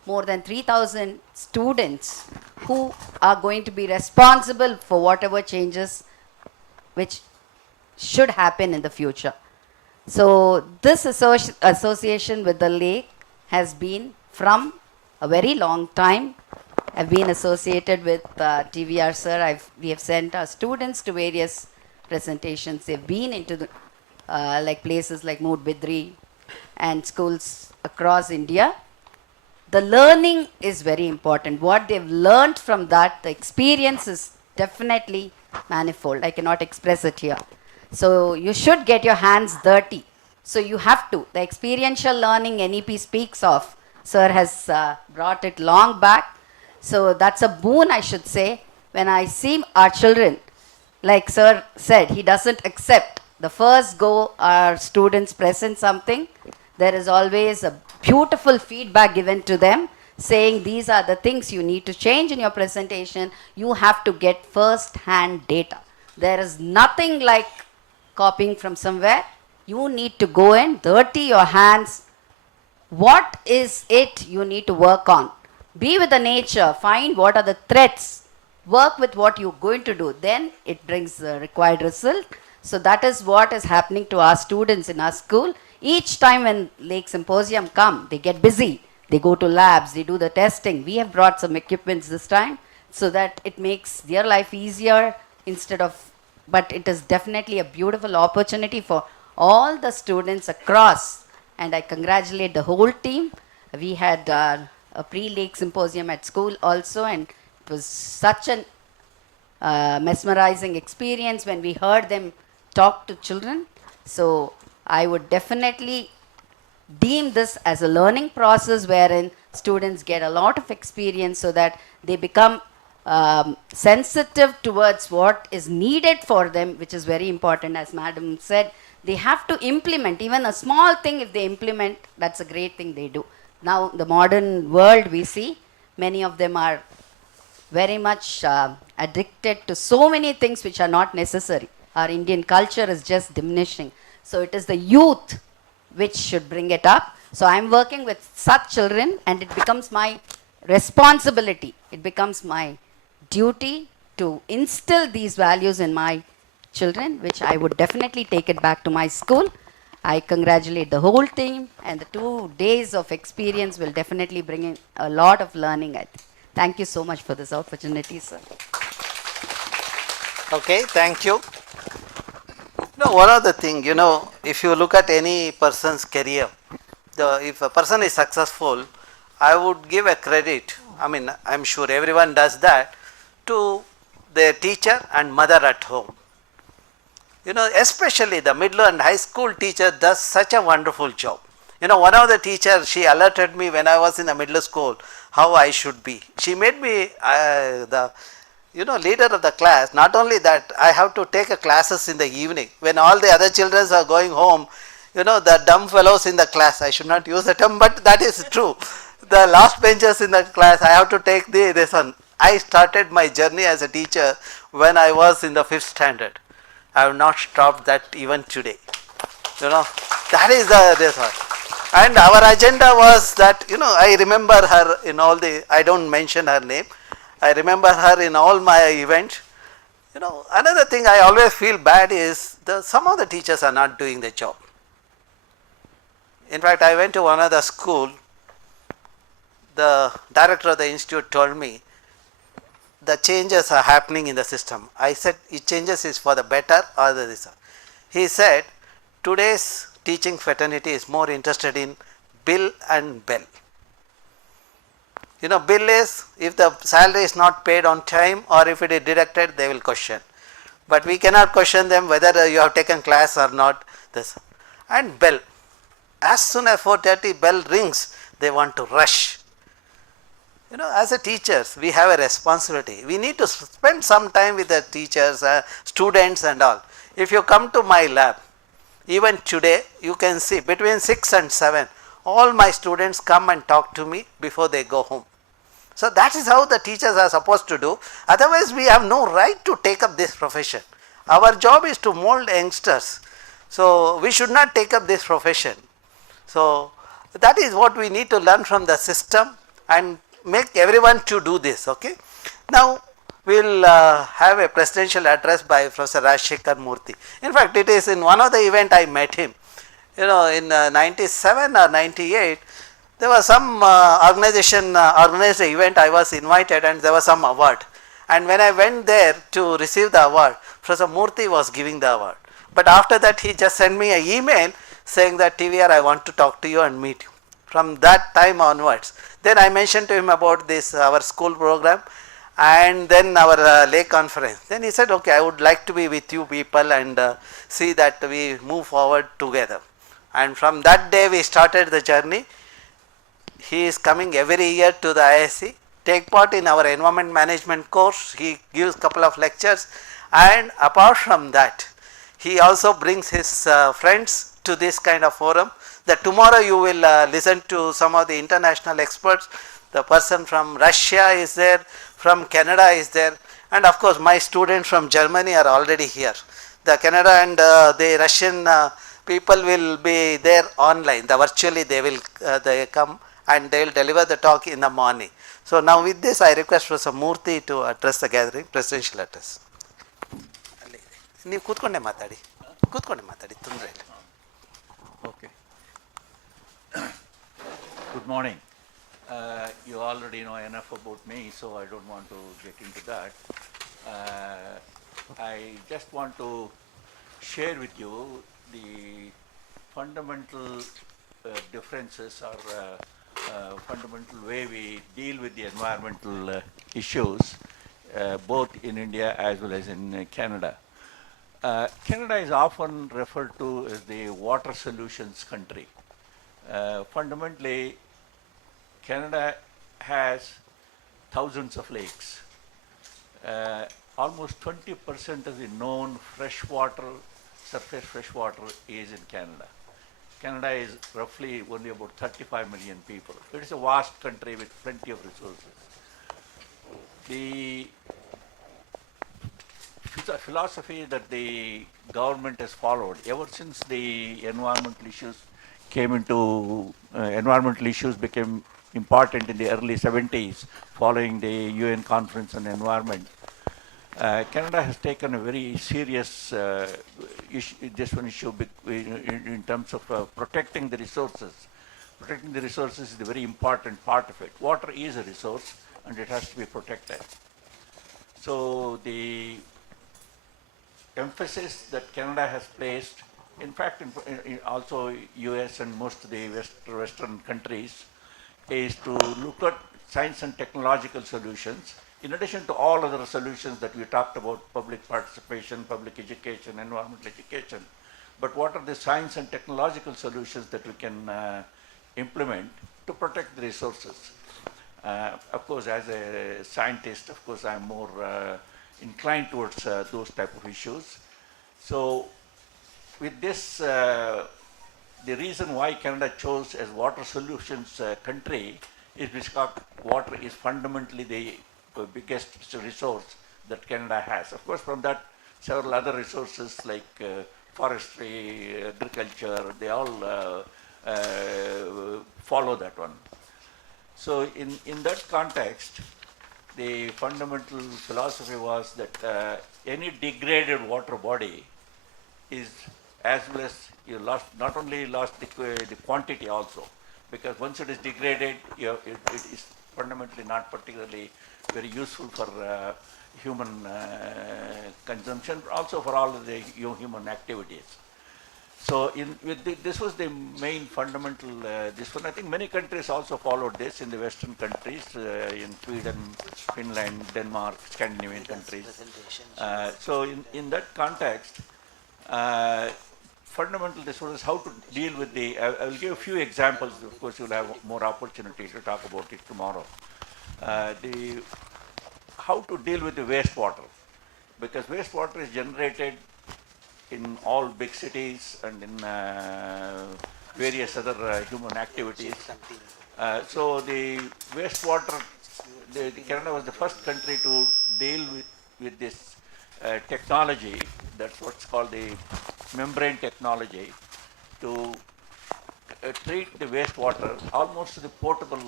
more than 3,000 students who are going to be responsible for whatever changes which should happen in the future. So this association with the lake has been from a very long time, I've been associated with TVR sir. We have sent our students to various presentations. They've been into the, like places like Mood Bidri and schools across India. The learning is very important. What they've learned from that, the experience is definitely manifold. I cannot express it here. So you should get your hands dirty. So you have to. The experiential learning NEP speaks of, sir has brought it long back. So that's a boon, I should say. When I see our children, like sir said, he doesn't accept. The first go our students present something, there is always a beautiful feedback given to them saying these are the things you need to change in your presentation. You have to get first hand data. There is nothing like copying from somewhere. You need to go in, dirty your hands. What is it you need to work on? Be with the nature, find what are the threats, work with what you're going to do. Then it brings the required result. So that is what is happening to our students in our school. Each time when Lake Symposium come, they get busy. They go to labs, they do the testing. We have brought some equipments this time so that it makes their life easier instead of, but it is definitely a beautiful opportunity for all the students across. And I congratulate the whole team. We had a pre-Lake Symposium at school also, and it was such an mesmerizing experience when we heard them talk to children. So I would definitely deem this as a learning process wherein students get a lot of experience so that they become sensitive towards what is needed for them, which is very important. As madam said, they have to implement even a small thing. If they implement, that's a great thing they do. Now the modern world we see, many of them are very much addicted to so many things which are not necessary. Our Indian culture is just diminishing. So it is the youth which should bring it up. So I'm working with such children, and it becomes my responsibility. It becomes my duty to instill these values in my children, which I would definitely take it back to my school. I congratulate the whole team, and the 2 days of experience will definitely bring in a lot of learning. Thank you so much for this opportunity, sir. Okay, thank you. One other thing, if you look at any person's career, if a person is successful, I would give a credit, I'm sure everyone does that, to their teacher and mother at home. Especially the middle and high school teacher does such a wonderful job. One of the teachers, she alerted me when I was in the middle school how I should be. She made me the leader of the class. Not only that, I have to take classes in the evening when all the other children are going home. The dumb fellows in the class, I should not use the term, but that is true. The last benchers in the class, I have to take this one. I started my journey as a teacher when I was in the 5th standard. I have not stopped that even today. That is this one. And our agenda was that, I remember her in all I don't mention her name. I remember her in all my events. Another thing I always feel bad is some of the teachers are not doing the job. In fact, I went to one other school. The director of the institute told me the changes are happening in the system. I said, changes is for the better or the this. He said, today's teaching fraternity is more interested in bill and bell. Bill is if the salary is not paid on time or if it is deducted, they will question. But we cannot question them whether you have taken class or not. This. And bell. As soon as 4:30 bell rings, they want to rush. As a teachers, we have a responsibility. We need to spend some time with the teachers, students and all. If you come to my lab, even today, you can see between 6 and 7, all my students come and talk to me before they go home. So that is how the teachers are supposed to do. Otherwise, we have no right to take up this profession. Our job is to mold youngsters. So we should not take up this profession. So that is what we need to learn from the system and make everyone to do this. Okay. Now we will have a presidential address by Professor Rajshekhar Murthy. In fact, it is in one of the event I met him. In 97 or 98, There was some organization organized an event, I was invited and there was some award. And when I went there to receive the award, Professor Murthy was giving the award. But after that he just sent me an email saying that TVR, I want to talk to you and meet you. From that time onwards, then I mentioned to him about this our school program and then our lake conference. Then he said, okay, I would like to be with you people and see that we move forward together. And from that day we started the journey. He is coming every year to the IISC, take part in our environment management course. He gives couple of lectures, and apart from that, he also brings his friends to this kind of forum. That tomorrow you will listen to some of the international experts. The person from Russia is there, from Canada is there, and of course my students from Germany are already here. The Canada and the Russian people will be there online. The virtually they will they come and they will deliver the talk in the morning. So now with this I request Professor Murthy to address the gathering, presidential address. ನೀವು ಕೂತ್ಕೊಂಡೆ ಮಾತಾಡಿ ತೊಂದರೆ ಇಲ್ಲ. Okay. Good morning. You already know enough about me, so I don't want to get into that. I just want to share with you the fundamental differences or fundamental way we deal with the environmental issues, both in India as well as in Canada. Canada is often referred to as the water solutions country. Fundamentally, Canada has thousands of lakes. Almost 20% of the known freshwater, surface freshwater is in Canada. Canada is roughly only about 35 million people. It is a vast country with plenty of resources. The philosophy that the government has followed ever since the environmental issues became important in the early 70s following the UN Conference on Environment. Canada has taken a very serious issue in terms of protecting the resources. Protecting the resources is a very important part of it. Water is a resource and it has to be protected. So the emphasis that Canada has placed, in fact in also US and most of the Western countries, is to look at science and technological solutions in addition to all other solutions that we talked about: public participation, public education, environmental education. But what are the science and technological solutions that we can implement to protect the resources? Of course, as a scientist, of course, I'm more inclined towards those type of issues. So with this, the reason why Canada chose as water solutions country is because water is fundamentally the biggest resource that Canada has. Of course, from that, several other resources like forestry, agriculture, they all follow that one. So in that context, the fundamental philosophy was that any degraded water body is, as well as you lost, not only lost the quantity also, because once it is degraded, it is fundamentally not particularly very useful for human consumption, but also for all of the human activities. So this was the main fundamental, this one. I think many countries also followed this in the Western countries, in Sweden, Finland, Denmark, Scandinavian countries. So in that context, fundamental this was how to deal with the, I will give a few examples. Of course, you'll have more opportunity to talk about it tomorrow. How to deal with the wastewater, because wastewater is generated in all big cities and in various other human activities. So the wastewater, Canada was the first country to deal with this technology. That's what's called the membrane technology, to treat the wastewater almost to the potable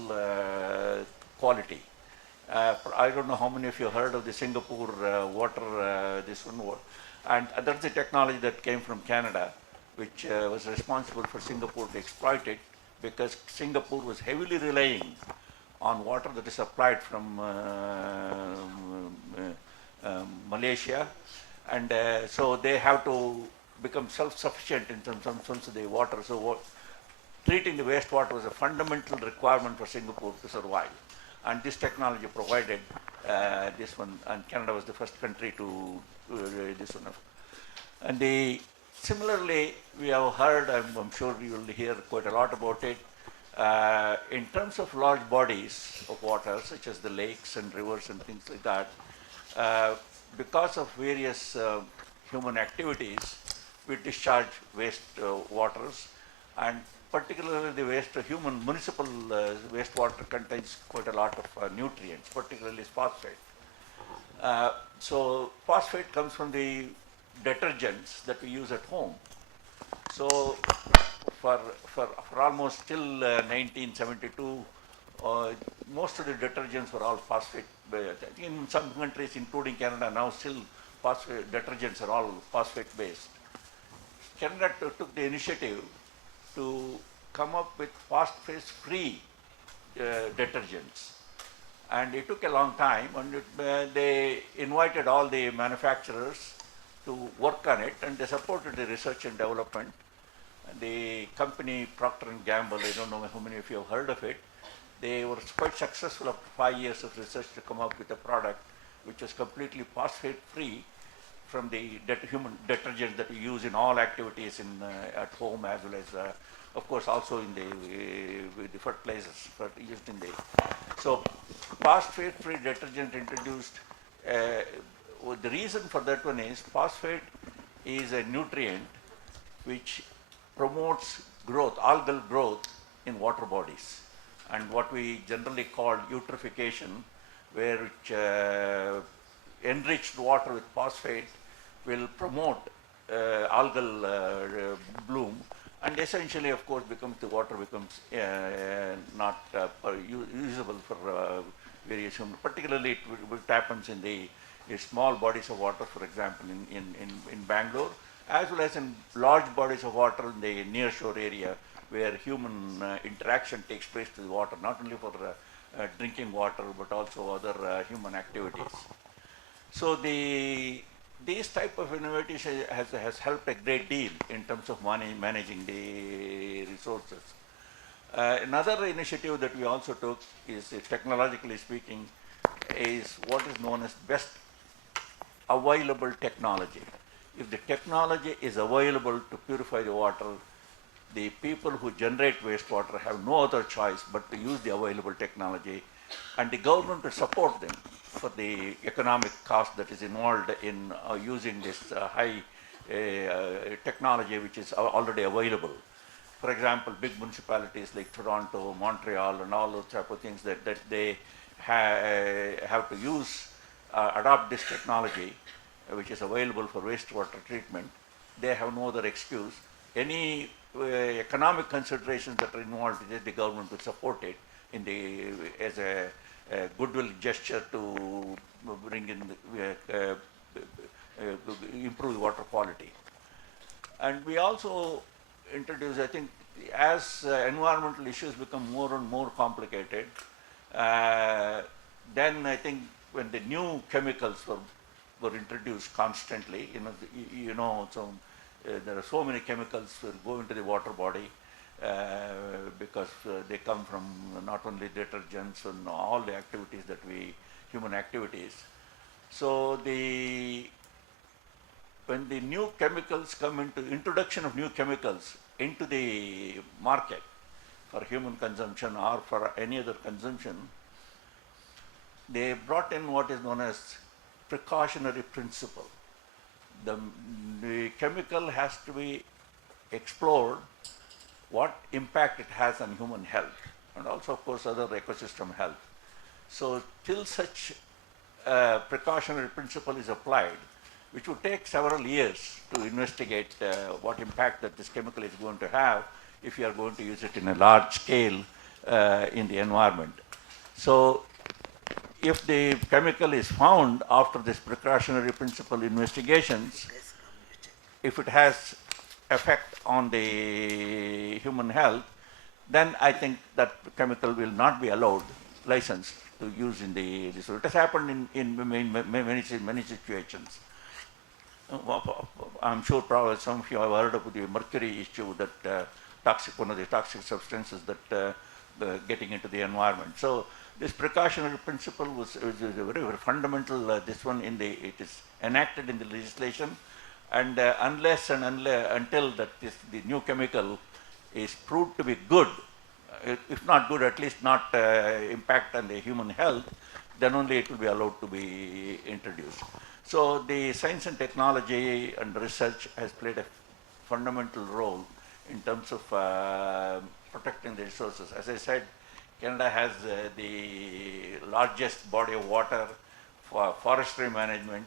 quality. I don't know how many of you heard of the Singapore water, this one, and that's the technology that came from Canada, which was responsible for Singapore to exploit it because Singapore was heavily relying on water that is supplied from Malaysia, and so they have to become self-sufficient in terms of the water. So treating the wastewater was a fundamental requirement for Singapore to survive, and this technology provided this one, and Canada was the first country to this one. And similarly, we have heard, I'm sure you will hear quite a lot about it, in terms of large bodies of water, such as the lakes and rivers and things like that, because of various human activities, we discharge waste waters, and particularly the human municipal wastewater contains quite a lot of nutrients, particularly phosphate. So phosphate comes from the detergents that we use at home. So for almost till 1972, most of the detergents were all phosphate. In some countries, including Canada, now still phosphate detergents are all phosphate based. Canada took the initiative to come up with phosphate-free detergents, and it took a long time, and they invited all the manufacturers to work on it, and they supported the research and development. And the company Procter & Gamble, I don't know how many of you have heard of it, they were quite successful after 5 years of research to come up with a product which was completely phosphate-free from the human detergent that we use in all activities at home, as well as, of course, also in the fertilizers used in the. So, phosphate-free detergent introduced. The reason for that one is phosphate is a nutrient which promotes growth, algal growth in water bodies, and what we generally call eutrophication, where enriched water with phosphate will promote algal bloom, and essentially, of course, the water becomes not usable for various human. Particularly, it happens in the small bodies of water, for example, in Bangalore, as well as in large bodies of water in the near shore area, where human interaction takes place to the water, not only for drinking water, but also other human activities. So this type of innovation has helped a great deal in terms of managing the resources. Another initiative that we also took is, technologically speaking, is what is known as best available technology. If the technology is available to purify the water, the people who generate wastewater have no other choice but to use the available technology, and the government will support them for the economic cost that is involved in using this high technology which is already available. For example, big municipalities like Toronto, Montreal, and all those type of things that they have to use, adopt this technology which is available for wastewater treatment. They have no other excuse. Any economic considerations that are involved, the government will support it as a goodwill gesture to bring in improve the water quality. And we also introduce, I think, as environmental issues become more and more complicated, then I think when the new chemicals were introduced constantly, so there are so many chemicals that go into the water body because they come from not only detergents and all the activities that human activities. So when the new chemicals come introduction of new chemicals into the market for human consumption or for any other consumption, they brought in what is known as precautionary principle. The chemical has to be explored, what impact it has on human health, and also, of course, other ecosystem health. So till such precautionary principle is applied, which would take several years to investigate what impact that this chemical is going to have if you are going to use it in a large scale in the environment. So if the chemical is found after this precautionary principle investigations, if it has effect on the human health, then I think that chemical will not be allowed, licensed to use in the resource. It has happened in many situations. I'm sure probably some of you have heard of the mercury issue, that one of the toxic substances that getting into the environment. So this precautionary principle is a very, very fundamental. This one it is enacted in the legislation, and until that the new chemical is proved to be good, if not good, at least not impact on the human health, then only it will be allowed to be introduced. So the science and technology and research has played a fundamental role in terms of protecting the resources. As I said, Canada has the largest body of water for forestry management,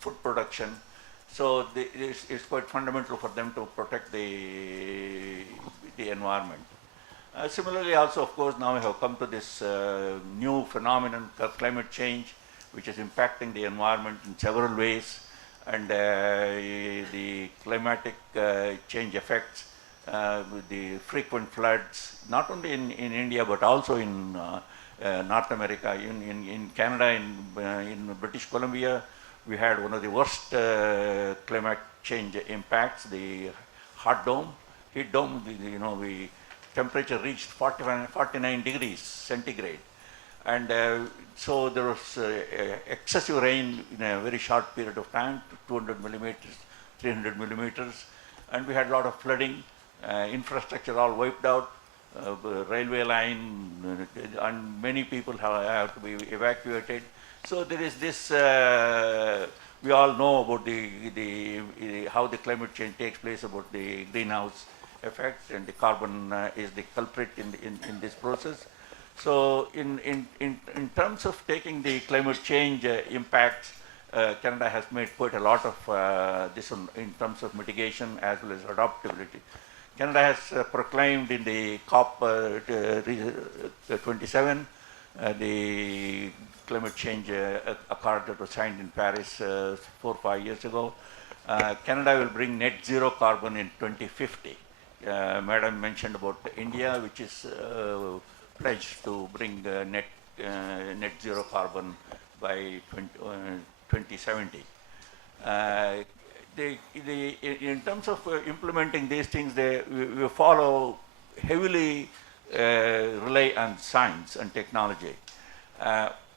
food production. So it's quite fundamental for them to protect the environment. Similarly, also, of course, now we have come to this new phenomenon called climate change, which is impacting the environment in several ways, and the climatic change effects with the frequent floods, not only in India but also in North America. In Canada, in British Columbia, we had one of the worst climate change impacts, the heat dome. We temperature reached 49 degrees centigrade, and so there was excessive rain in a very short period of time, 200 millimeters, 300 millimeters, and we had a lot of flooding, infrastructure all wiped out, railway line, and many people have to be evacuated. So there is this, we all know about how the climate change takes place, about the greenhouse effect, and the carbon is the culprit in this process. So in terms of taking the climate change impacts, Canada has made quite a lot of this in terms of mitigation as well as adaptability. Canada has proclaimed in the COP 27 the climate change accord that was signed in Paris 4 or 5 years ago. Canada will bring net zero carbon in 2050. Madam mentioned about India, which is pledged to bring net zero carbon by 2070. In terms of implementing these things, we follow heavily rely on science and technology.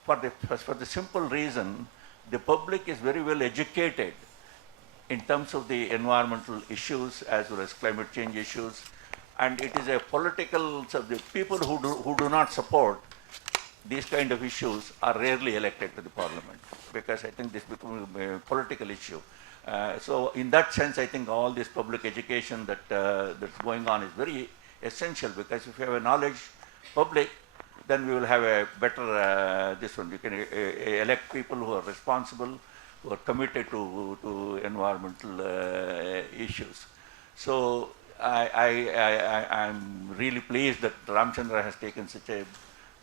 For the simple reason, the public is very well educated in terms of the environmental issues as well as climate change issues, and it is a political. So the people who do not support these kind of issues are rarely elected to the parliament, because I think this becomes a political issue. So in that sense, I think all this public education that's going on is very essential, because if you have a knowledge public, then we will have a better this one. You can elect people who are responsible, who are committed to environmental issues. So I'm really pleased that Ramachandra has taken such a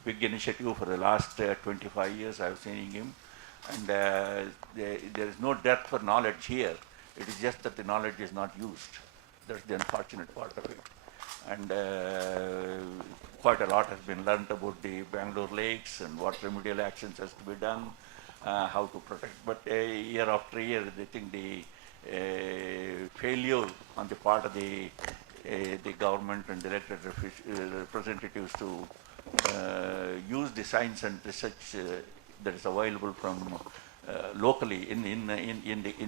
big initiative for the last 25 years. I've seen him, and there is no dearth for knowledge here. It is just that the knowledge is not used. That's the unfortunate part of it. And quite a lot has been learnt about the Bangalore lakes and what remedial actions has to be done, how to protect. But year after year, I think the failure on the part of the government and elected representatives to use the science and research that is available from locally in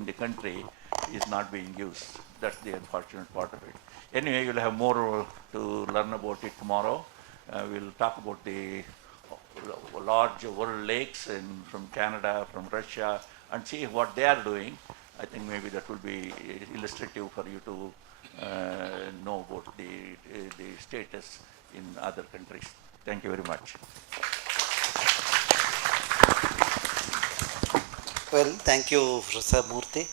the country is not being used. That's the unfortunate part of it. Anyway, you'll have more to learn about it tomorrow. We'll talk about the large world lakes from Canada, from Russia, and see what they are doing. I think maybe that will be illustrative for you to know about the status in other countries. Thank you very much. Well, thank you, Professor Murthy.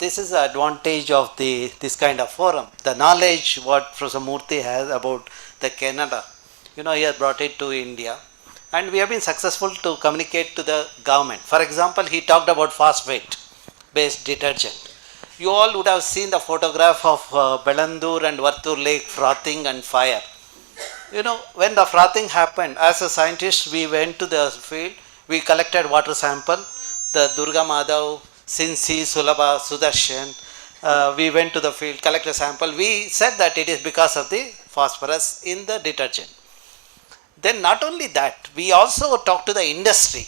This is the advantage of this kind of forum. The knowledge what Professor Murthy has about the Canada, he has brought it to India, and we have been successful to communicate to the government. For example, he talked about phosphate-based detergent. You all would have seen the photograph of Belandur and Vartur Lake frothing and fire. You know, when the frothing happened, as a scientist, we went to the field, we collected water sample, the Durga Madhav, Sinsi, Sulabha, Sudarshan, we went to the field, collected sample. We said that it is because of the phosphorus in the detergent. Then not only that, we also talked to the industry,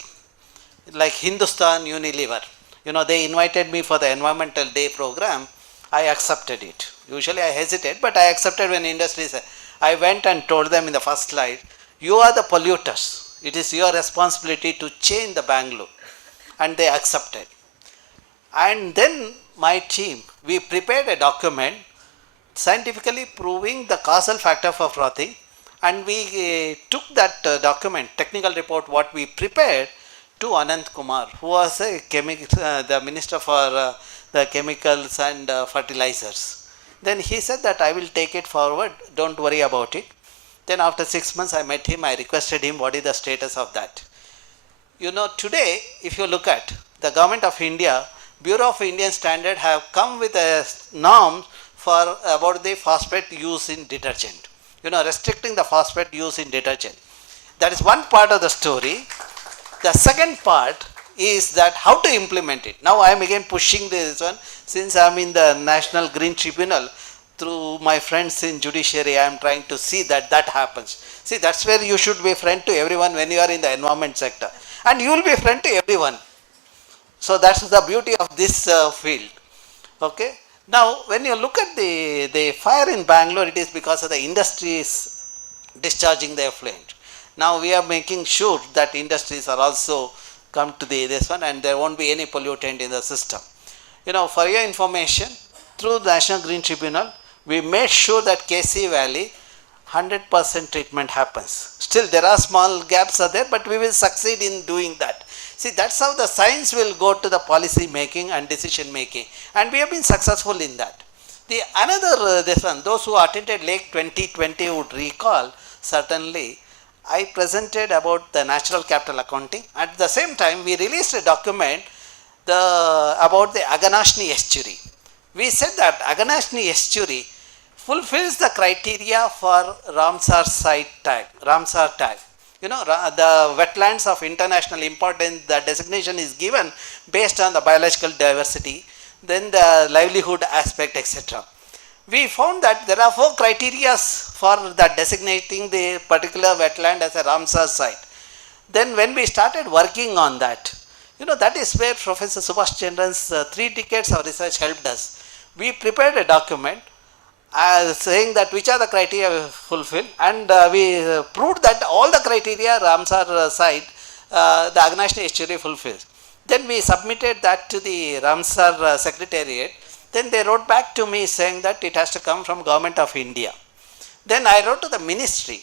like Hindustan Unilever. You know, they invited me for the Environmental Day program. I accepted it. Usually I hesitate, but I accepted when industry said. I went and told them in the first slide, you are the polluters. It is your responsibility to change the Bangalore. And they accepted. And then my team, we prepared a document scientifically proving the causal factor for frothing, and we took that document, technical report, what we prepared, to Anant Kumar, who was the Minister for the Chemicals and Fertilizers. Then he said that I will take it forward, don't worry about it. Then after 6 months I met him, I requested him what is the status of that. You know, today if you look at the Government of India, Bureau of Indian Standard have come with a norm for about the phosphate use in detergent. You know, restricting the phosphate use in detergent. That is one part of the story. The second part is that how to implement it. Now I am again pushing this one, since I am in the National Green Tribunal, through my friends in judiciary, I am trying to see that that happens. See, that's where you should be friend to everyone when you are in the environment sector. And you will be friend to everyone. So that's the beauty of this field. Okay. Now, when you look at the fire in Bangalore, it is because of the industries discharging the effluent. Now we are making sure that industries are also come to this one, and there won't be any pollutant in the system. You know, for your information, through the National Green Tribunal, we made sure that KC Valley 100% treatment happens. Still there are small gaps are there, but we will succeed in doing that. See, that's how the science will go to the policy making and decision making, and we have been successful in that. The another this one, those who attended Lake 2020 would recall, certainly I presented about the natural capital accounting. At the same time, we released a document about the Aganashni estuary. We said that Aganashni estuary fulfills the criteria for Ramsar site tag, Ramsar tag. You know, the wetlands of international importance, the designation is given based on the biological diversity, then the livelihood aspect, etc. We found that there are 4 criteria for that designating the particular wetland as a Ramsar site. Then when we started working on that, you know, that is where Professor Subhash Chandran's 3 decades of research helped us. We prepared a document saying that which are the criteria we fulfill, and we proved that all the criteria Ramsar site, the Aganashni estuary fulfills. Then we submitted that to the Ramsar Secretariat. Then they wrote back to me saying that it has to come from Government of India. Then I wrote to the ministry.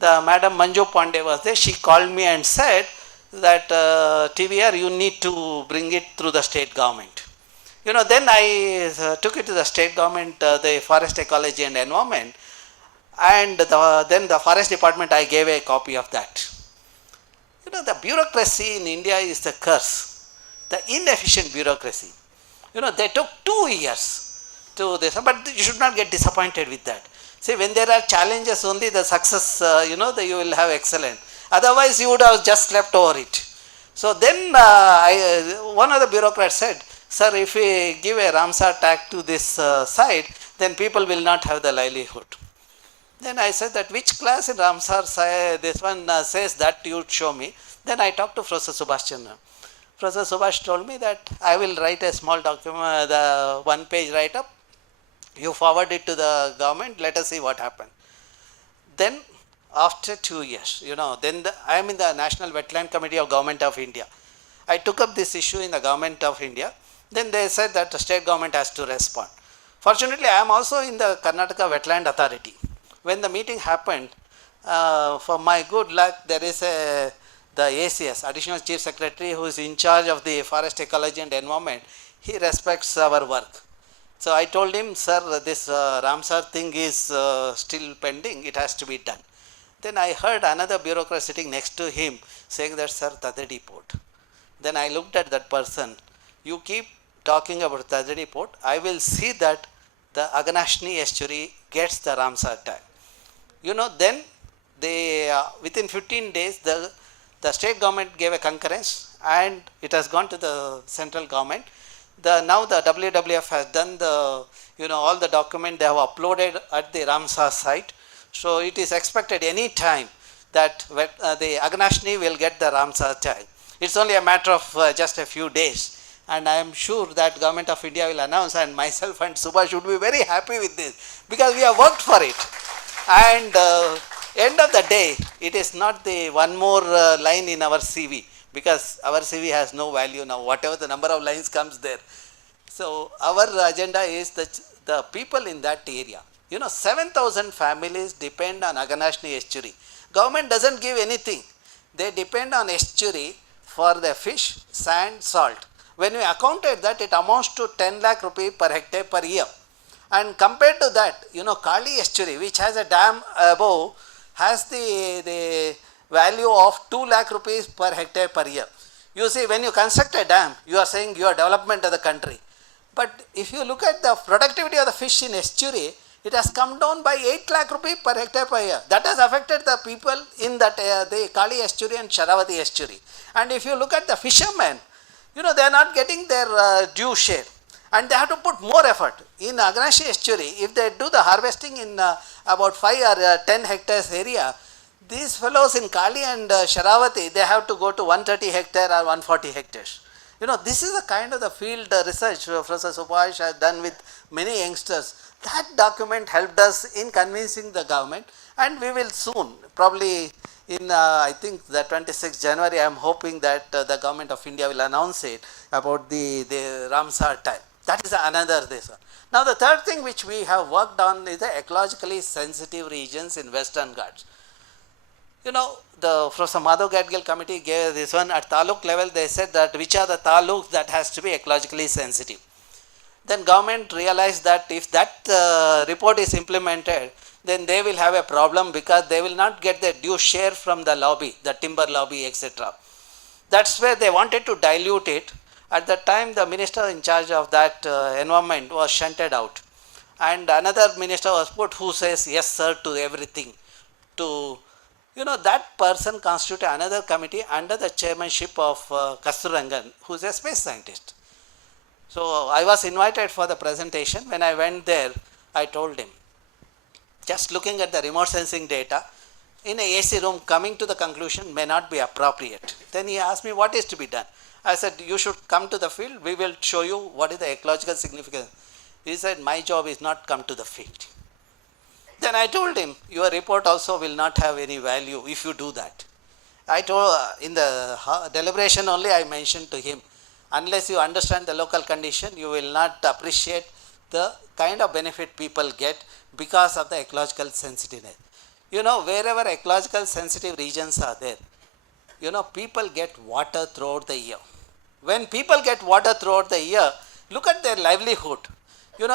The Madam Manju Pandey was there. She called me and said that TVR, you need to bring it through the state government. You know, then I took it to the state government, the Forest Ecology and Environment, and then the Forest Department, I gave a copy of that. You know, the bureaucracy in India is the curse, the inefficient bureaucracy. You know, they took 2 years to this, but you should not get disappointed with that. See, when there are challenges only, the success, you know, you will have excellent. Otherwise, you would have just slept over it. So then one of the bureaucrats said, sir, if we give a Ramsar tag to this site, then people will not have the livelihood. Then I said that which class in Ramsar this one says that, you show me. Then I talked to Professor Subhash Chandra. Professor Subhash told me that I will write a small document, the 1-page write-up. You forward it to the government, let us see what happened. Then after 2 years, you know, then I am in the National Wetland Committee of Government of India. I took up this issue in the Government of India. Then they said that the state government has to respond. Fortunately, I am also in the Karnataka Wetland Authority. When the meeting happened, for my good luck, there is the ACS, Additional Chief Secretary, who is in charge of the Forest Ecology and Environment. He respects our work. So I told him, sir, this Ramsar thing is still pending, it has to be done. Then I heard another bureaucrat sitting next to him saying that, sir, Tadadi port. Then I looked at that person. You keep talking about Tajadi port, I will see that the Aganashni estuary gets the Ramsar tag. Then they within 15 days the state government gave a concurrence and it has gone to the central government. Now the WWF has done the all the document they have uploaded at the Ramsar site. So it is expected any time that the Aganashni will get the Ramsar tag. It's only a matter of just a few days. And I am sure that Government of India will announce, and myself and Subhash should be very happy with this because we have worked for it. And end of the day, it is not the one more line in our CV because our CV has no value now, whatever the number of lines comes there. So our agenda is the people in that area. 7,000 families depend on Aganashni estuary. Government doesn't give anything. They depend on estuary for the fish, sand, salt. When we accounted that, it amounts to 10 lakh rupees per hectare per year. And compared to that, Kali estuary, which has a dam above, has the value of 2 lakh rupees per hectare per year. You see, when you construct a dam, you are saying your development of the country. But if you look at the productivity of the fish in estuary, it has come down by 8 lakh rupees per hectare per year. That has affected the people in that the Kali estuary and Sharavati estuary. And if you look at the fishermen, they are not getting their due share. And they have to put more effort. In Aganashni estuary, if they do the harvesting in about 5 or 10 hectares area, these fellows in Kali and Sharavati, they have to go to 130 hectare or 140 hectares. This is the kind of the field research Professor Subhash has done with many youngsters. That document helped us in convincing the government, and we will soon, probably in I think the 26th January, I am hoping that the Government of India will announce it about the Ramsar type. That is another this. Now the third thing which we have worked on is the ecologically sensitive regions in Western Ghats. The Professor Madhav Gadgil committee gave this one at taluk level. They said that which are the taluks that has to be ecologically sensitive. Then government realized that if that report is implemented, then they will have a problem because they will not get their due share from the lobby, the timber lobby, etc. That's where they wanted to dilute it. At that time, the minister in charge of that environment was shunted out. And another minister was put who says yes sir to everything. That person constituted another committee under the chairmanship of Kasturangan, who is a space scientist. So I was invited for the presentation. When I went there, I told him, just looking at the remote sensing data, in a AC room, coming to the conclusion may not be appropriate. Then he asked me what is to be done. I said, you should come to the field, we will show you what is the ecological significance. He said, my job is not come to the field. Then I told him, your report also will not have any value if you do that. I told, in the deliberation only I mentioned to him, unless you understand the local condition, you will not appreciate the kind of benefit people get because of the ecological sensitiveness. Wherever ecological sensitive regions are there, people get water throughout the year. When people get water throughout the year, look at their livelihood.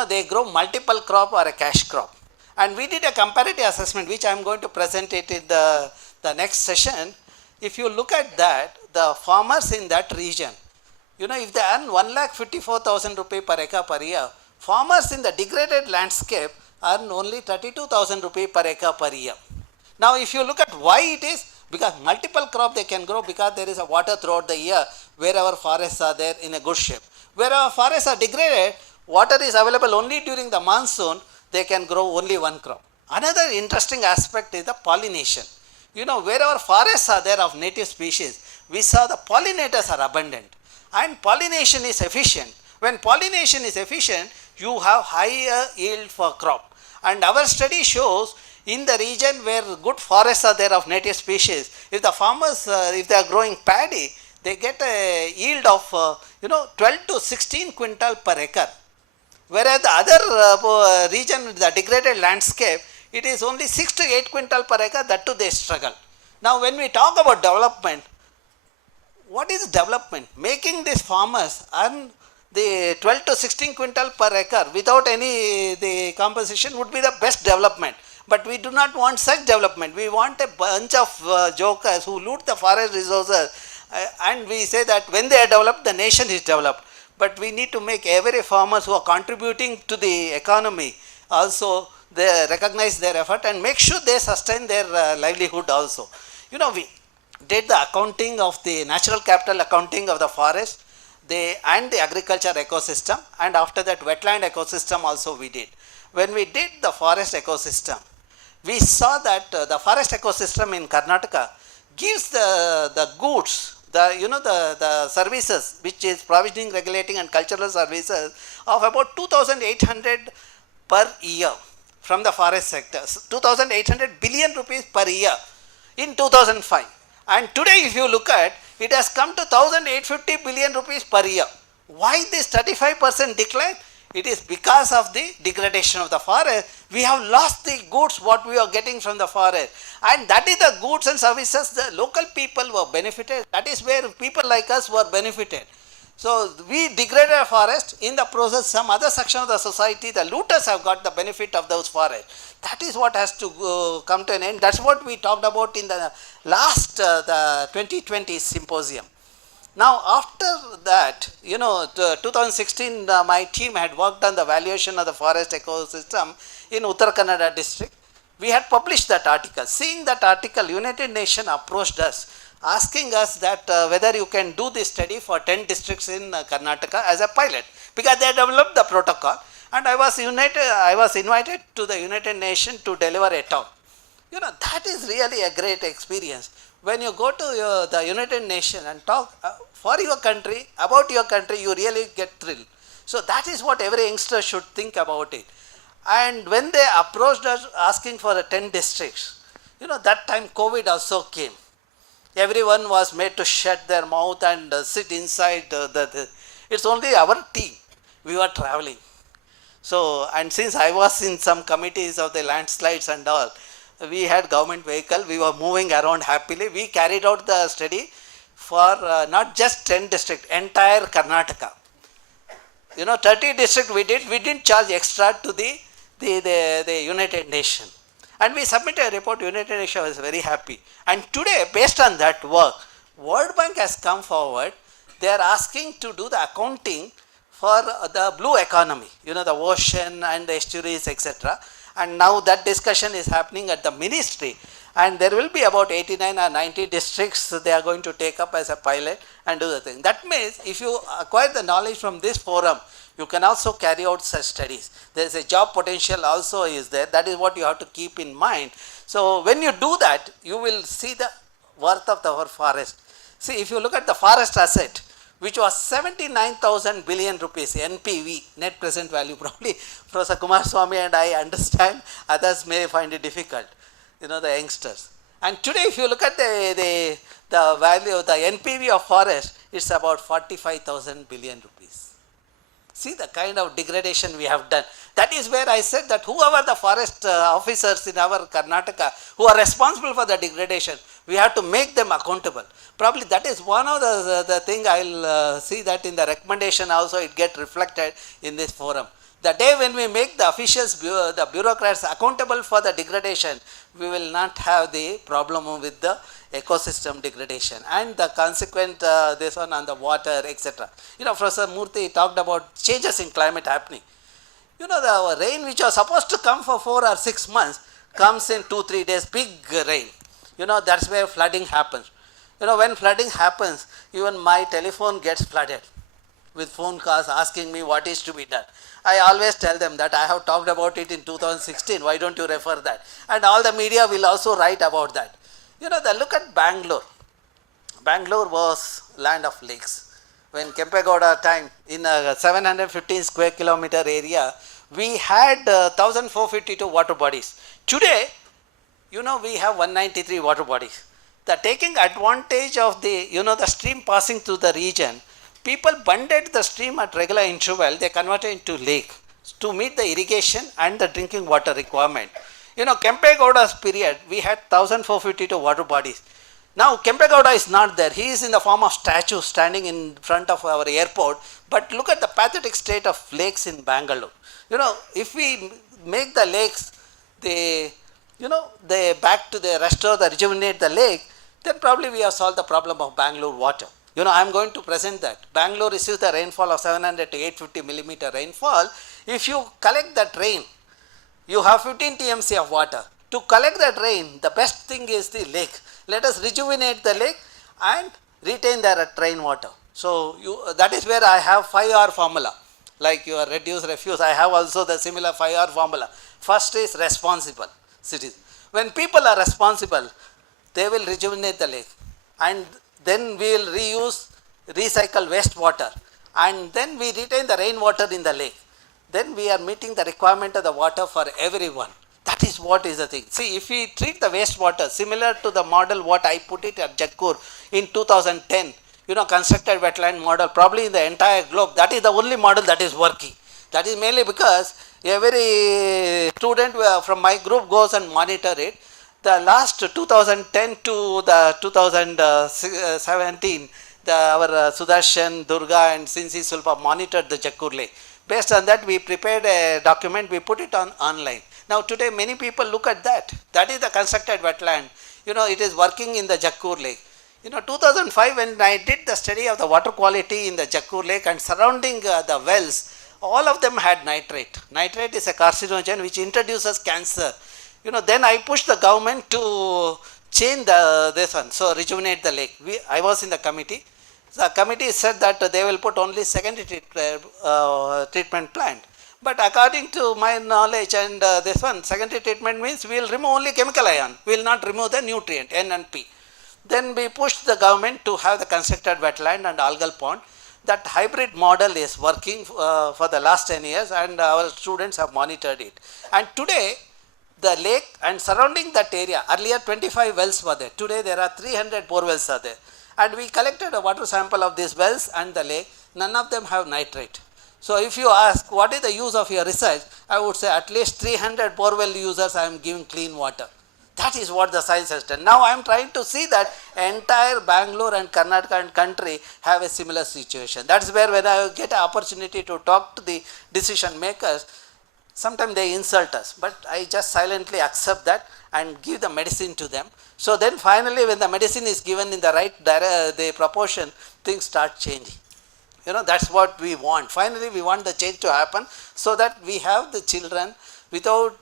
They grow multiple crop or a cash crop. And we did a comparative assessment, which I am going to present it in the next session. If you look at that, the farmers in that region, if they earn 1,54,000 rupees per acre per year, farmers in the degraded landscape earn only 32,000 rupees per acre per year. Now, if you look at why it is, because multiple crop they can grow because there is a water throughout the year wherever forests are there in a good shape. Wherever forests are degraded, water is available only during the monsoon, they can grow only one crop. Another interesting aspect is the pollination. Wherever forests are there of native species, we saw the pollinators are abundant and pollination is efficient. When pollination is efficient, you have higher yield for crop. And our study shows in the region where good forests are there of native species, if the farmers, if they are growing paddy, they get a yield of 12 to 16 quintal per acre. Whereas the other region, the degraded landscape, it is only 6 to 8 quintal per acre, that too they struggle. Now when we talk about development, what is development? Making these farmers earn the 12 to 16 quintal per acre without any the composition would be the best development. But we do not want such development. We want a bunch of jokers who loot the forest resources and we say that when they are developed, the nation is developed. but we need to make every farmers who are contributing to the economy also they recognize their effort and make sure they sustain their livelihood also. You know, we did the accounting of the natural capital accounting of the forest and the agriculture ecosystem, and after that wetland ecosystem also we did. When we did the forest ecosystem, we saw that the forest ecosystem in Karnataka gives the goods, the services which is provisioning, regulating and cultural services of about 2,800 per year from the forest sector, 2,800 billion rupees per year in 2005. And today if you look at, it has come to 1,850 billion rupees per year. Why this 35% decline? It is because of the degradation of the forest. We have lost the goods what we are getting from the forest, and that is the goods and services the local people were benefited. That is where people like us were benefited. So we degraded a forest. In the process, some other section of the society, the looters have got the benefit of those forests. That is what has to come to an end. That's what we talked about in the last the 2020 symposium. Now after that, 2016 my team had worked on the valuation of the forest ecosystem in Uttar Kannada district. We had published that article. Seeing that article, United Nations approached us asking us that whether you can do this study for 10 districts in Karnataka as a pilot, because they developed the protocol, and I was invited to the United Nations to deliver a talk. That is really a great experience. When you go to the United Nations and talk for your country, about your country, you really get thrilled. So that is what every youngster should think about it. And when they approached us asking for the 10 districts, that time COVID also came. Everyone was made to shut their mouth and sit inside. It's only our team. We were traveling. So, and since I was in some committees of the landslides and all, we had government vehicle. We were moving around happily. We carried out the study for not just 10 districts, entire Karnataka. 30 districts we did. We didn't charge extra to the United Nations. And we submitted a report. United Nations was very happy. And today, based on that work, World Bank has come forward. They are asking to do the accounting for the blue economy, the ocean and the estuaries, etc. And now that discussion is happening at the ministry. And there will be about 89 or 90 districts they are going to take up as a pilot and do the thing. That means if you acquire the knowledge from this forum, you can also carry out such studies. There is a job potential also is there. That is what you have to keep in mind. So when you do that, you will see the worth of our forest. See, if you look at the forest asset, which was 79,000 billion rupees, NPV, net present value, probably Professor Kumar Swamy and I understand, others may find it difficult, the youngsters. And today if you look at the value, the NPV of forest, it's about 45,000 billion rupees. See the kind of degradation we have done. That is where I said that whoever the forest officers in our Karnataka who are responsible for the degradation, we have to make them accountable. Probably that is one of the thing I will see that in the recommendation also it get reflected in this forum. The day when we make the officials, the bureaucrats accountable for the degradation, we will not have the problem with the ecosystem degradation and the consequent this one on the water, etc. Professor Murthy talked about changes in climate happening. The rain which was supposed to come for 4 or 6 months comes in 2-3 days, big rain. That's where flooding happens. When flooding happens, even my telephone gets flooded with phone calls asking me what is to be done. I always tell them that I have talked about it in 2016, why don't you refer that? And all the media will also write about that. Look at Bangalore. Bangalore was land of lakes. When Kempegowda time, in a 715 square kilometer area, we had 1,452 water bodies. Today, we have 193 water bodies. The taking advantage of the stream passing through the region, people bundled the stream at regular interval, they converted into lake to meet the irrigation and the drinking water requirement. Kempegowda's period, we had 1,452 water bodies. Now Kempegowda is not there. He is in the form of statue standing in front of our airport. But look at the pathetic state of lakes in Bangalore. If we make the lakes, they back to the restore, the rejuvenate the lake, then probably we have solved the problem of Bangalore water. You know, I am going to present that. Bangalore receives the rainfall of 700 to 850 millimeter rainfall. If you collect that rain, you have 15 TMC of water. To collect that rain, the best thing is the lake. Let us rejuvenate the lake and retain the rainwater. So, that is where I have 5R formula. Like your reduce, refuse, I have also the similar 5R formula. First is responsible citizen. When people are responsible, they will rejuvenate the lake, and then we will reuse, recycle wastewater, and then we retain the rainwater in the lake. Then we are meeting the requirement of the water for everyone. That is what is the thing. See, if we treat the wastewater similar to the model what I put it at Jakkur in 2010, you know, constructed wetland model, probably in the entire globe, that is the only model that is working. That is mainly because every student from my group goes and monitor it. The last 2010 to the 2017, our Sudarshan, Durga and Sinsi Sulpa monitored the Jakkur Lake. Based on that, we prepared a document, we put it on online. Now today many people look at that. That is the constructed wetland. You know, it is working in the Jakkur Lake. You know, 2005 when I did the study of the water quality in the Jakkur Lake and surrounding the wells, all of them had nitrate. Nitrate is a carcinogen which introduces cancer. You know, then I pushed the government to change this one, so rejuvenate the lake. I was in the committee. The committee said that they will put only secondary treatment plant. But according to my knowledge and this one, secondary treatment means we will remove only chemical ion. We will not remove the nutrient N and P. Then we pushed the government to have the constructed wetland and algal pond. That hybrid model is working for the last 10 years, and our students have monitored it. And today, the lake and surrounding that area, earlier 25 wells were there. Today there are 300 bore wells are there. And we collected a water sample of these wells and the lake. None of them have nitrate. So if you ask what is the use of your research, I would say at least 300 bore well users I am giving clean water. That is what the science has done. Now I am trying to see that entire Bangalore and Karnataka and country have a similar situation. That is where when I get an opportunity to talk to the decision makers, sometimes they insult us, but I just silently accept that and give the medicine to them. So then finally when the medicine is given in the right the proportion, things start changing. You know, that's what we want. Finally we want the change to happen so that we have the children without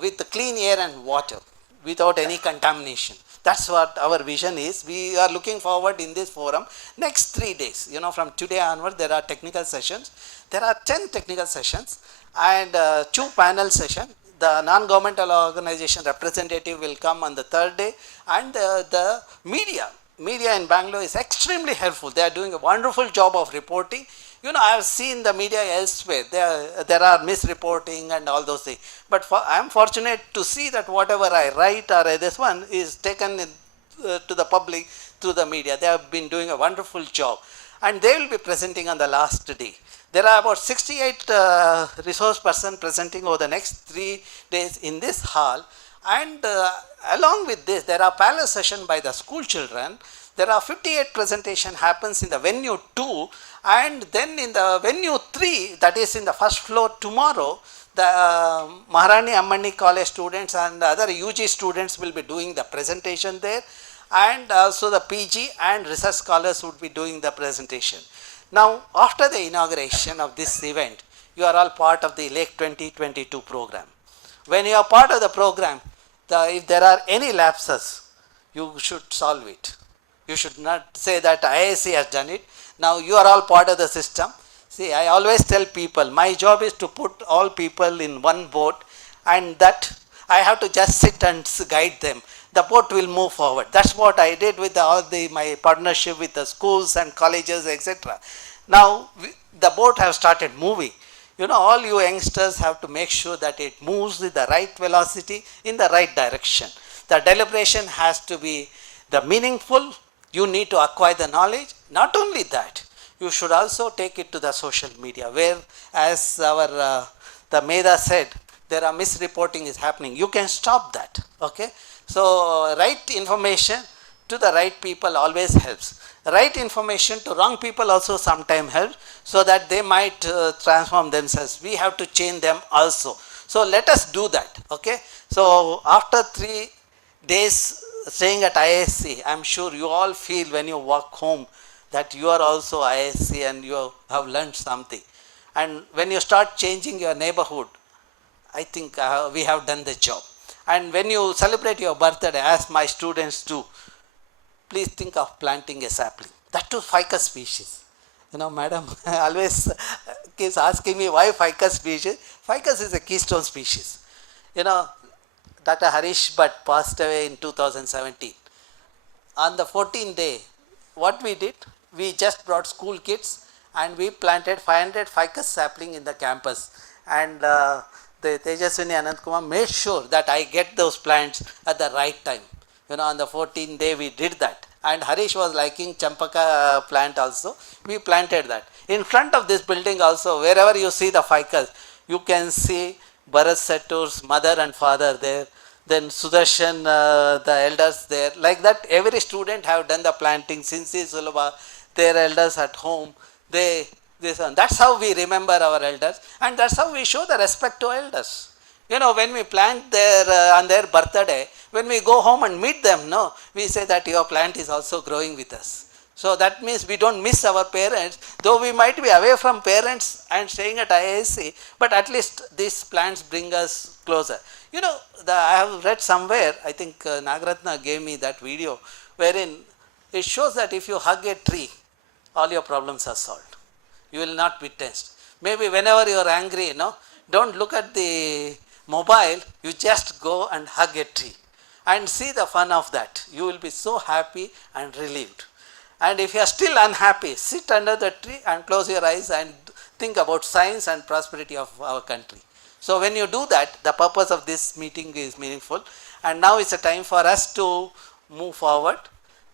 with the clean air and water, without any contamination. That's what our vision is. We are looking forward in this forum. Next 3 days, you know, from today onward, there are technical sessions. There are 10 technical sessions and 2 panel sessions. The non-governmental organization representative will come on the 3rd day, and the media in Bangalore is extremely helpful. They are doing a wonderful job of reporting. You know, I have seen the media elsewhere. There are misreporting and all those things. But I am fortunate to see that whatever I write or this one is taken to the public through the media. They have been doing a wonderful job. And they will be presenting on the last day. There are about 68 resource persons presenting over the next 3 days in this hall. And along with this, there are parallel sessions by the school children. There are 58 presentation happens in the venue 2, and then in the venue 3, that is in the first floor tomorrow, the Maharani Ammani College students and other UG students will be doing the presentation there, and also the PG and research scholars would be doing the presentation. Now, after the inauguration of this event, you are all part of the Lake 2022 program. When you are part of the program, if there are any lapses, you should solve it. You should not say that IISC has done it. Now you are all part of the system. See, I always tell people, my job is to put all people in one boat, and that I have to just sit and guide them. The boat will move forward. That's what I did with my partnership with the schools and colleges, etc. Now the boat has started moving. You know, all you youngsters have to make sure that it moves with the right velocity in the right direction. The deliberation has to be meaningful. You need to acquire the knowledge. Not only that, you should also take it to the social media, where, as the Meda said, there are misreporting is happening. You can stop that. Okay. So right information to the right people always helps. Right information to wrong people also sometimes helps, so that they might transform themselves. We have to change them also. So let us do that. Okay. So after 3 days staying at IISC, I'm sure you all feel when you walk home that you are also IISC and you have learned something. And when you start changing your neighborhood, I think we have done the job. And when you celebrate your birthday, as my students do, please think of planting a sapling. That too ficus species. You know, madam always keeps asking me why ficus species. Ficus is a keystone species. You know, Dr. Harish Bhatt passed away in 2017. On the 14th day, what we did, we just brought school kids and we planted 500 ficus sapling in the campus. And the Tejaswini Anantkumar made sure that I get those plants at the right time. You know, on the 14th day we did that. And Harish was liking Champaka plant also. We planted that. In front of this building also, wherever you see the ficus, you can see Bharat Setur's mother and father there. Then Sudarshan, the elders there. Like that, every student have done the planting. Since Sulabha, their elders at home. That's how we remember our elders. And that's how we show the respect to elders. You know, when we plant on their birthday, when we go home and meet them, no, we say that your plant is also growing with us. So that means we don't miss our parents, though we might be away from parents and staying at IISc, but at least these plants bring us closer. You know, I have read somewhere, I think Nagaratna gave me that video, wherein it shows that if you hug a tree, all your problems are solved. You will not be tensed. Maybe whenever you are angry, don't look at the mobile, you just go and hug a tree and see the fun of that. You will be so happy and relieved. And if you are still unhappy, sit under the tree and close your eyes and think about science and prosperity of our country. So when you do that, the purpose of this meeting is meaningful. And now it's a time for us to move forward.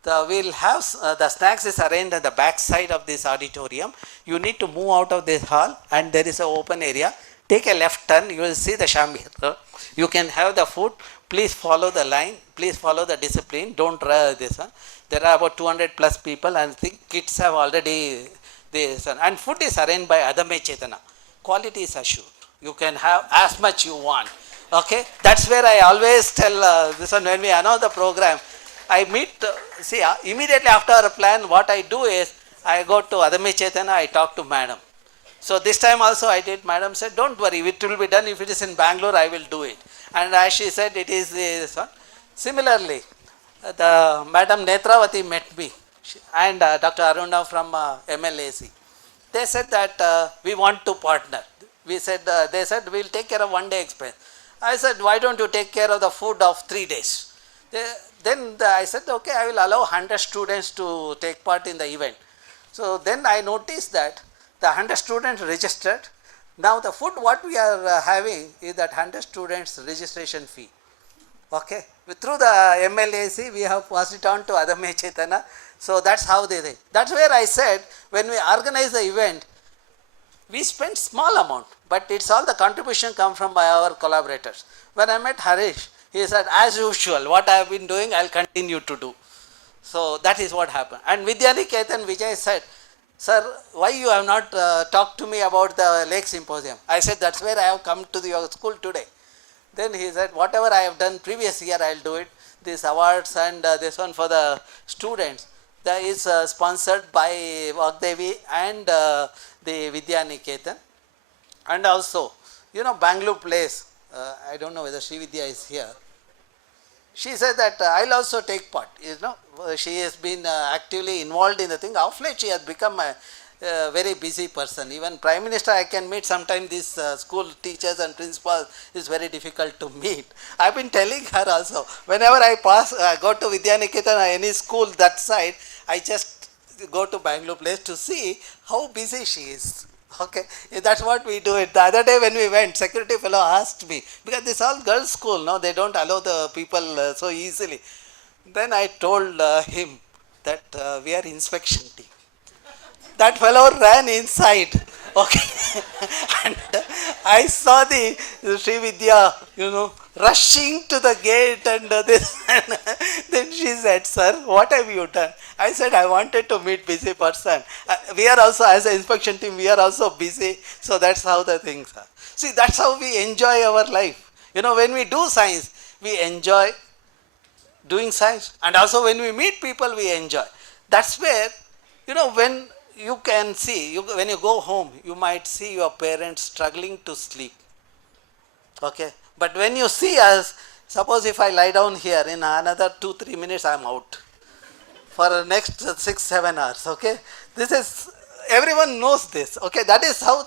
We'll have the snacks is arranged at the back side of this auditorium. You need to move out of this hall and there is an open area. Take a left turn, you will see the Shambhir. You can have the food. Please follow the line. Please follow the discipline. Don't try this one. There are about 200 plus people and I think kids have already this one. And food is arranged by Adame Chetana. Quality is assured. You can have as much you want. Okay? That's where I always tell this one when we announce the program. I meet, immediately after our plan, what I do is, I go to Adame Chetana, I talk to madam. So this time also I did, madam said, don't worry, it will be done. If it is in Bangalore, I will do it. And as she said, it is this one. Similarly, the Madam Netravati met me and Dr. Aruna from MLAC. They said that we want to partner. They said we'll take care of 1 day expense. I said, why don't you take care of the food of 3 days? Then I said, okay, I will allow 100 students to take part in the event. So then I noticed that the 100 students registered. Now the food what we are having is that 100 students registration fee. Okay. Through the MLAC we have passed it on to Adame Chetana. So that's how they think. That's where I said when we organize the event, we spend small amount, but it's all the contribution come from by our collaborators. When I met Harish, he said, as usual, what I have been doing, I'll continue to do. So that is what happened. And Vidyaniketan Vijay said, sir, why you have not talked to me about the Lake Symposium? I said, that's where I have come to your school today. Then he said, whatever I have done previous year, I'll do it. These awards and this one for the students, that is sponsored by Vagdevi and the Vidyaniketan. And also, Bangalore place, I don't know whether Srividya is here. She said that I'll also take part. She has been actively involved in the thing. Of late, she has become a very busy person. Even Prime Minister, I can meet sometimes. These school teachers and principals is very difficult to meet. I've been telling her also. Whenever I go to Vidyaniketan or any school that side, I just go to Bangalore place to see how busy she is. Okay, that's what we do it. The other day when we went, security fellow asked me, because this is all girls' school, no, they don't allow the people so easily. Then I told him that we are inspection team. That fellow ran inside. Okay, and I saw the Srividya, rushing to the gate and this. And then she said, sir, what have you done? I said, I wanted to meet busy person. We are also, as an inspection team, we are also busy. So that's how the things are. See, that's how we enjoy our life. When we do science, we enjoy doing science, and also when we meet people we enjoy. That's where, when you can see, when you go home, you might see your parents struggling to sleep. Okay, but when you see us, suppose if I lie down here, in another 2-3 minutes I am out for the next 6-7 hours. Okay, this is, everyone knows this. Okay, that is how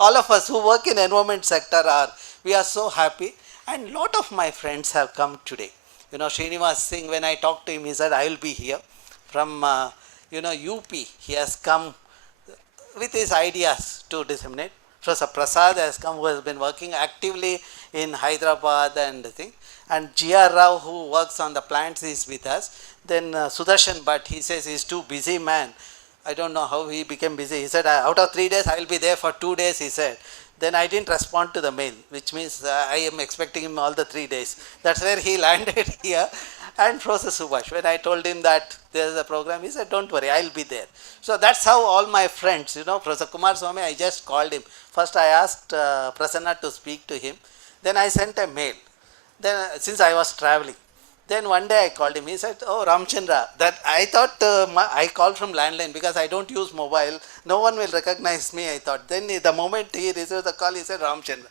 all of us who work in environment sector are. We are so happy, and lot of my friends have come today. Srinivas Singh, when I talked to him, he said I will be here from UP. He has come with his ideas to disseminate. Professor Prasad has come, who has been working actively in Hyderabad and the thing. And G.R. Rao, who works on the plants, is with us. Then Sudarshan Bhatt, he says he's too busy man. I don't know how he became busy. He said, out of 3 days, I will be there for 2 days, he said. Then I didn't respond to the mail, which means I am expecting him all the 3 days. That's where he landed here. And Professor Subhash, when I told him that there is a program, he said, don't worry, I will be there. So that's how all my friends, Professor Kumar Swami, I just called him. First I asked Prasanna to speak to him. Then I sent a mail. Then since I was traveling. Then one day I called him. He said, oh, Ramachandra, that I thought I called from landline because I don't use mobile. No one will recognize me, I thought. Then the moment he received the call, he said, Ramachandra.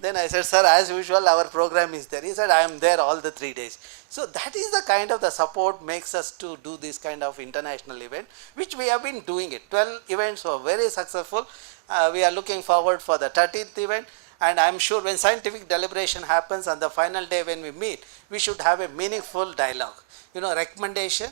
Then I said, sir, as usual, our program is there. He said, I am there all the 3 days. So that is the kind of the support makes us to do this kind of international event, which we have been doing it. 12 events were very successful. We are looking forward for the 13th event. And I am sure when scientific deliberation happens on the final day when we meet, we should have a meaningful dialogue. Recommendation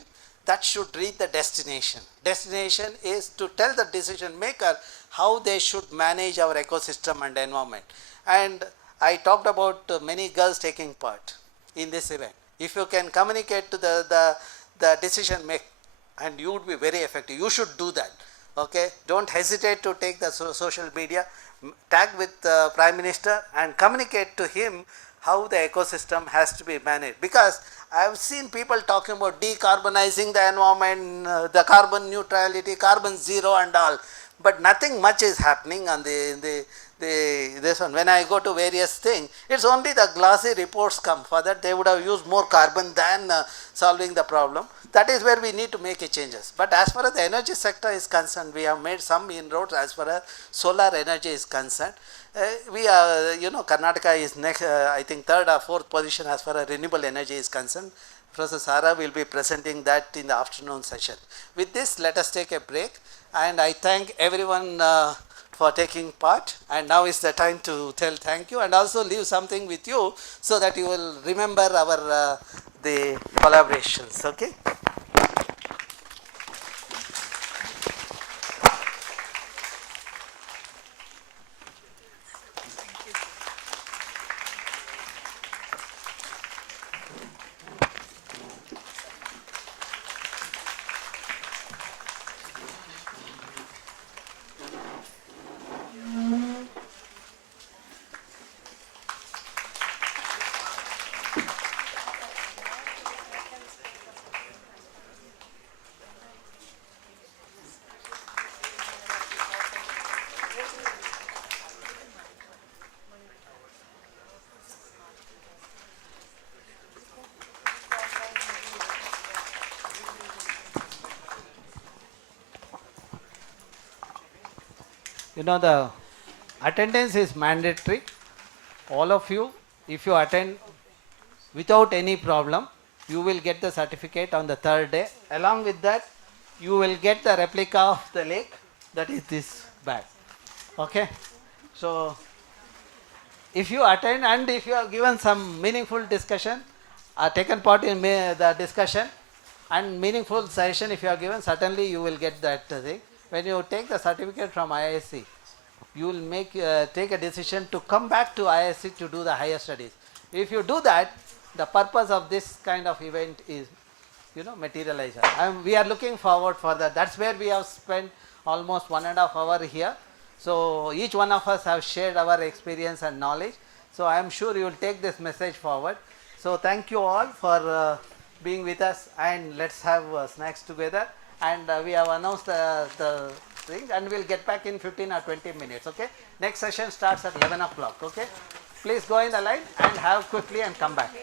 that should reach the destination. Destination is to tell the decision maker how they should manage our ecosystem and environment. And I talked about many girls taking part in this event. If you can communicate to the decision maker, and you would be very effective, you should do that. Okay, don't hesitate to take the social media, tag with the Prime Minister and communicate to him how the ecosystem has to be managed. Because I have seen people talking about decarbonizing the environment, the carbon neutrality, carbon zero and all, but nothing much is happening on this one. When I go to various things, it's only the glossy reports come. For that they would have used more carbon than solving the problem. That is where we need to make changes. But as far as the energy sector is concerned, we have made some inroads as far as solar energy is concerned. We are, Karnataka is next, I think 3rd or 4th position as far as renewable energy is concerned. Professor Sara will be presenting that in the afternoon session. With this, let us take a break. And I thank everyone for taking part. And now is the time to tell thank you and also leave something with you so that you will remember our the collaborations. Okay. The attendance is mandatory. All of you, if you attend without any problem, you will get the certificate on the 3rd day. Along with that, you will get the replica of the lake, that is this bag. Okay. So if you attend and if you have given some meaningful discussion, taken part in the discussion and meaningful session, if you are given, certainly you will get that thing. When you take the certificate from IISC, you will take a decision to come back to IISC to do the higher studies. If you do that, the purpose of this kind of event is, materialized. We are looking forward for that. That's where we have spent almost 1.5 hours here. So each one of us have shared our experience and knowledge. So I am sure you will take this message forward. So thank you all for being with us, and let's have snacks together. And we have announced the thing, and we'll get back in 15 or 20 minutes. Okay. Next session starts at 11 o'clock. Okay. Please go in the line and have quickly and come back.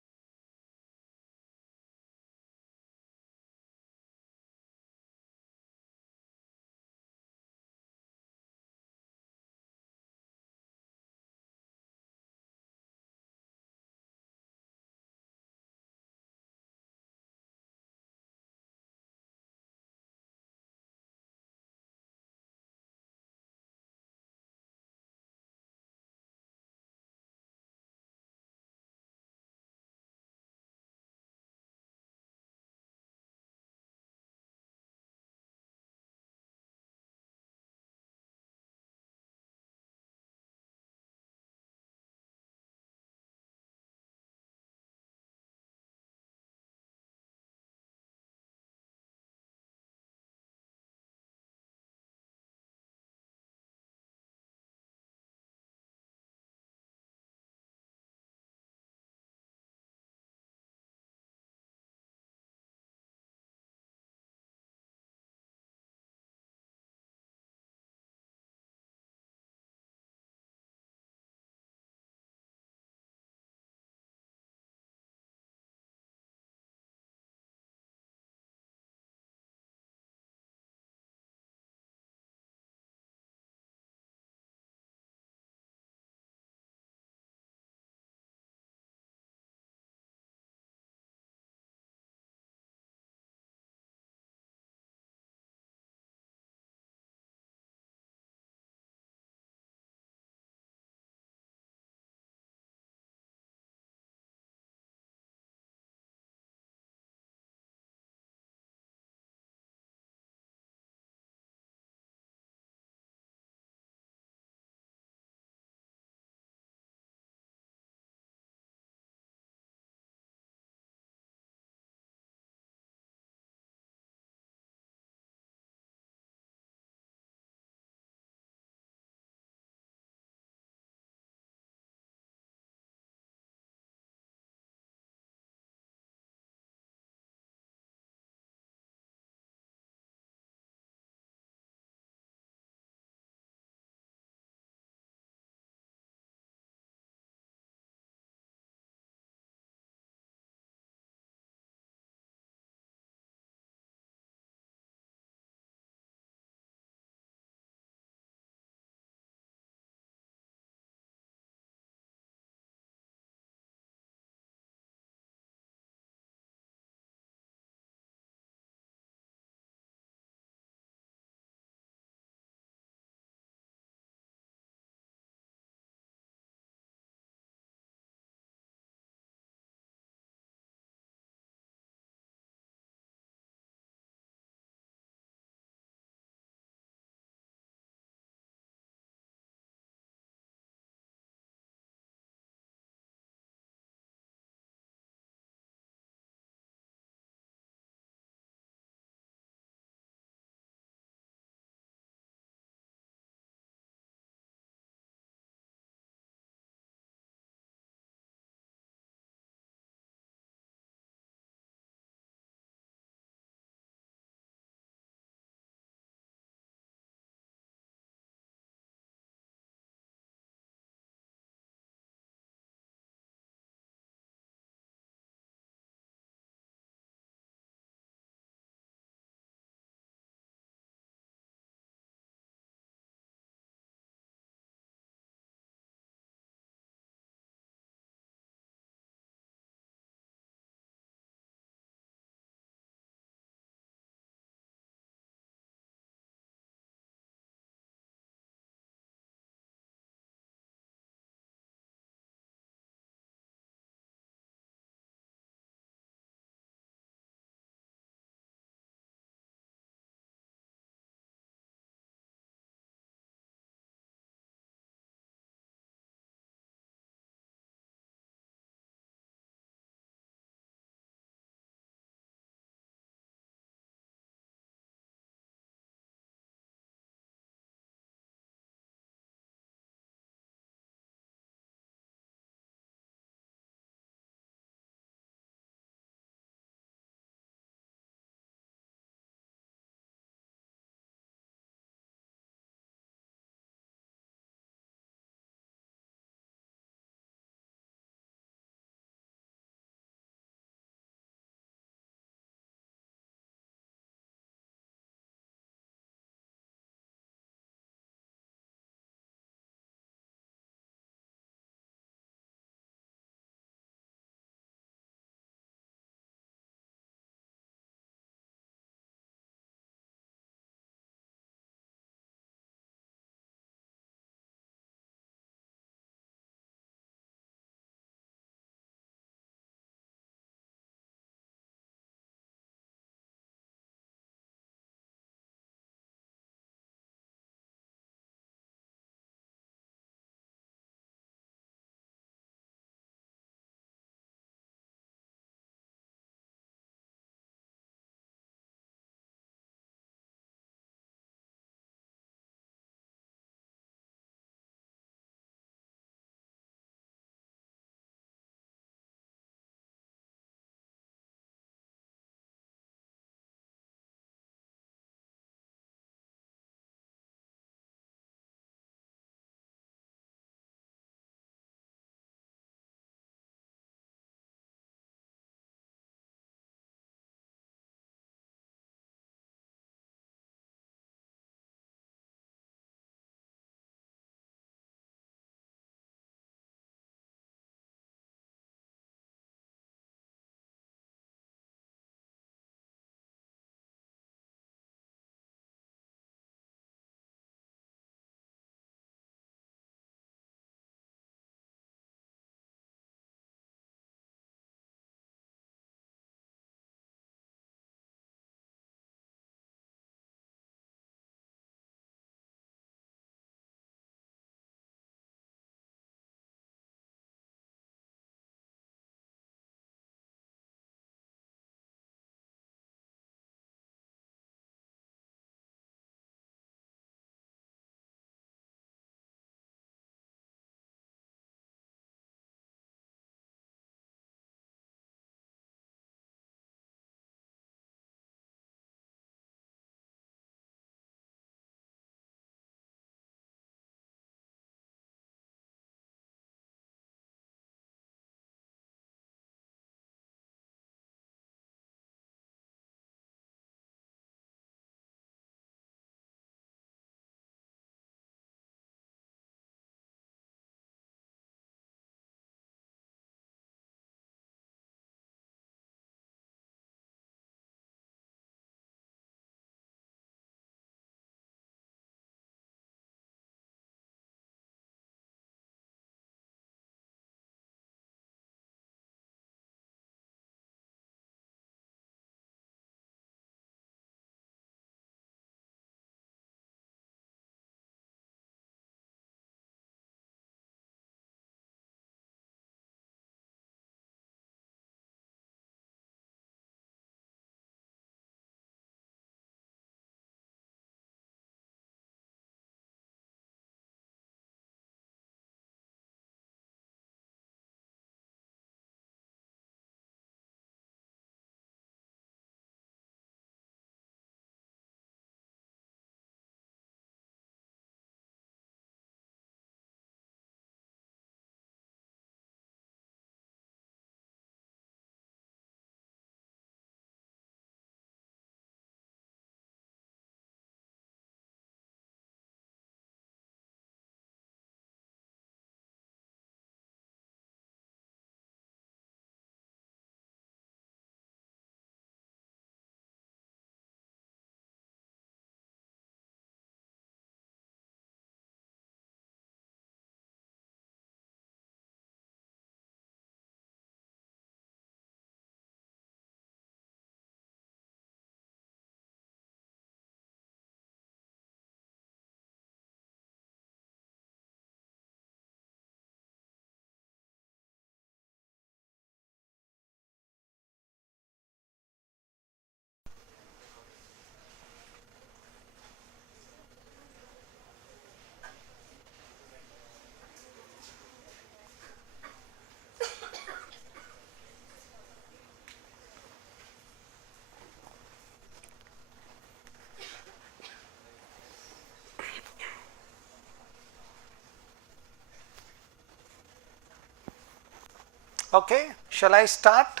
Okay, shall I start?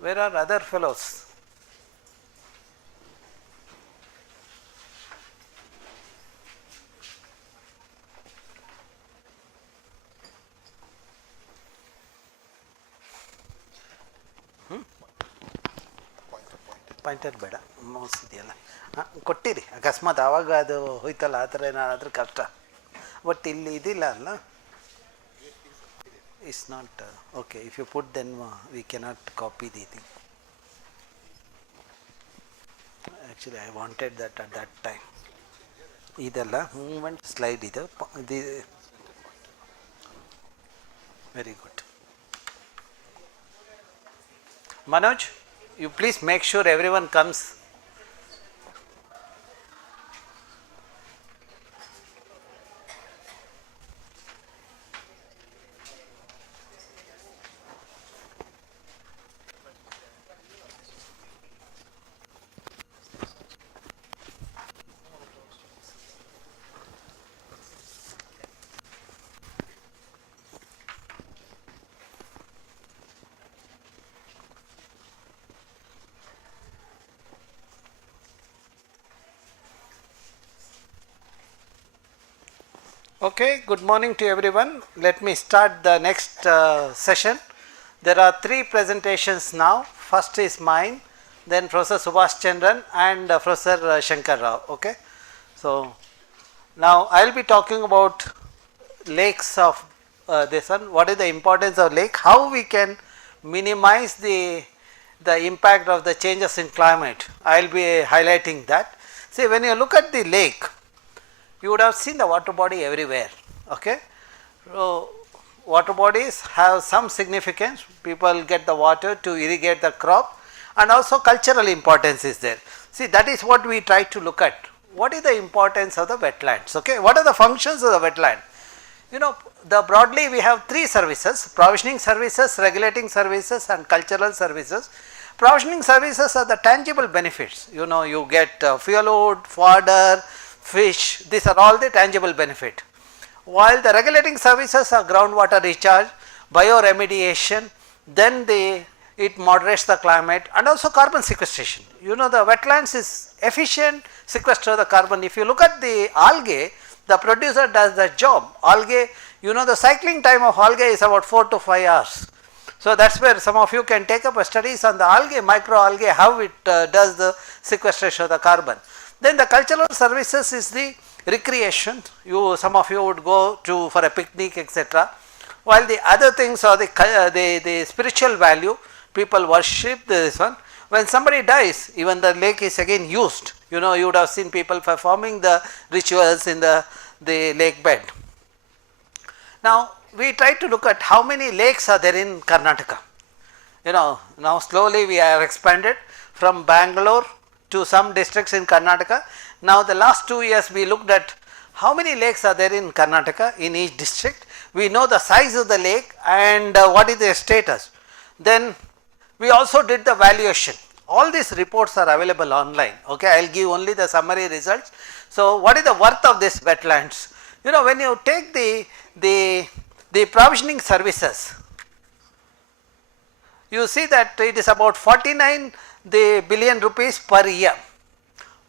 Where are other fellows? Pointer ಬೇಡ, mouse ಇದೆಯಲ್ಲ, ಕೊಟ್ಟಿರಿ ಅಕಸ್ಮಾತ್ ಆವಾಗ ಅದು ಹೋಯ್ತಲ್ಲ ಆ ಥರ ಏನಾದರೂ ಕಷ್ಟ. ಬಟ್ ಇಲ್ಲಿ ಇದಿಲ್ಲ ಅಲ್ಲ, it's not okay. If you put then we cannot copy the thing. Actually I wanted that at that time. ಇದೆಲ್ಲ ಮೂವ್ಮೆಂಟ್ ಸ್ಲೈಡ್ ಇದು very good. Manoj, you please make sure everyone comes. Okay, good morning to everyone. Let me start the next session. There are 3 presentations now. First is mine, then Professor Subhash Chandran and Professor Shankar Rao. Okay, so now I will be talking about lakes of this one. What is the importance of lake? How we can minimize the impact of the changes in climate. I will be highlighting that. See, when you look at the lake, you would have seen the water body everywhere. Okay, so water bodies have some significance. People get the water to irrigate the crop, and also cultural importance is there. See, that is what we try to look at. What is the importance of the wetlands? Okay, what are the functions of the wetland? You know, broadly we have 3 services: provisioning services, regulating services, and cultural services. Provisioning services are the tangible benefits. You know, you get fuel wood, fodder, fish, these are all the tangible benefit. While the regulating services are groundwater recharge, bioremediation, then it moderates the climate, and also carbon sequestration. You know, the wetlands is efficient sequester of the carbon. If you look at the algae, the producer does the job. Algae, you know, the cycling time of algae is about 4 to 5 hours. So that's where some of you can take up a studies on the algae, microalgae, how it does the sequestration of the carbon. Then the cultural services is the recreation. Some of you would go to for a picnic, etc. While the other things are the spiritual value. People worship this one. When somebody dies, even the lake is again used. You know, you would have seen people performing the rituals in the lake bed. Now we try to look at how many lakes are there in Karnataka. You know, now slowly we are expanded from Bangalore to some districts in Karnataka. Now the last 2 years we looked at how many lakes are there in Karnataka in each district. We know the size of the lake and what is their status. Then we also did the valuation. All these reports are available online. Okay, I will give only the summary results. So what is the worth of this wetlands? You know, when you take the provisioning services, you see that it is about 49 billion rupees per year,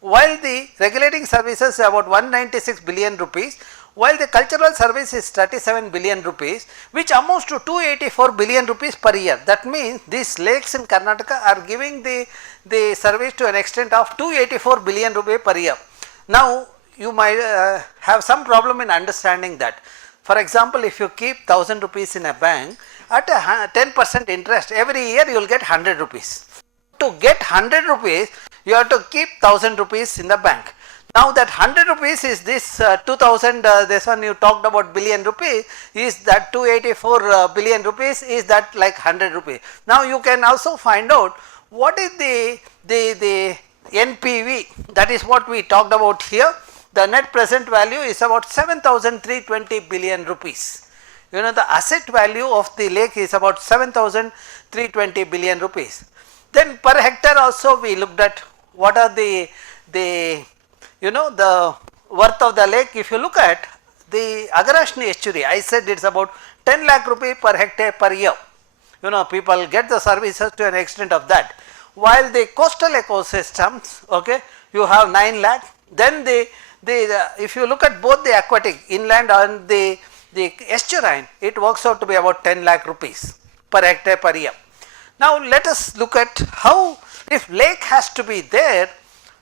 while the regulating services is about 196 billion rupees, while the cultural service is 37 billion rupees, which amounts to 284 billion rupees per year. That means these lakes in Karnataka are giving the service to an extent of 284 billion rupees per year. Now you might have some problem in understanding that. For example, if you keep 1000 rupees in a bank at a 10% interest, every year you will get 100 rupees. To get 100 rupees, you have to keep 1000 rupees in the bank. Now that 100 rupees is this 2000, this one you talked about billion rupees, is that 284 billion rupees, is that like 100 rupees. Now you can also find out what is the NPV, that is what we talked about here. The net present value is about 7320 billion rupees. You know, the asset value of the lake is about 7320 billion rupees. Then per hectare also we looked at what are the you know, the worth of the lake. If you look at the Agarashni estuary, I said it is about 10 lakh rupee per hectare per year. You know, people get the services to an extent of that. While the coastal ecosystems, okay, you have 9 lakh. Then if you look at both the aquatic, inland and the estuarine, it works out to be about 10 lakh rupees per hectare per year. Now let us look at how, if lake has to be there,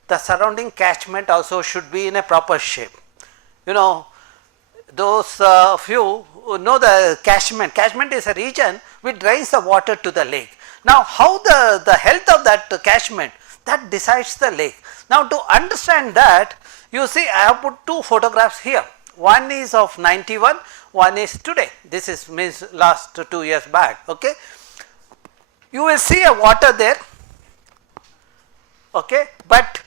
the surrounding catchment also should be in a proper shape. You know, those few who know the catchment is a region which drains the water to the lake. Now how the health of that catchment, that decides the lake. Now to understand that, you see I have put two photographs here. One is of 91, one is today. This is means last 2 years back. Okay, you will see a water there. Okay, but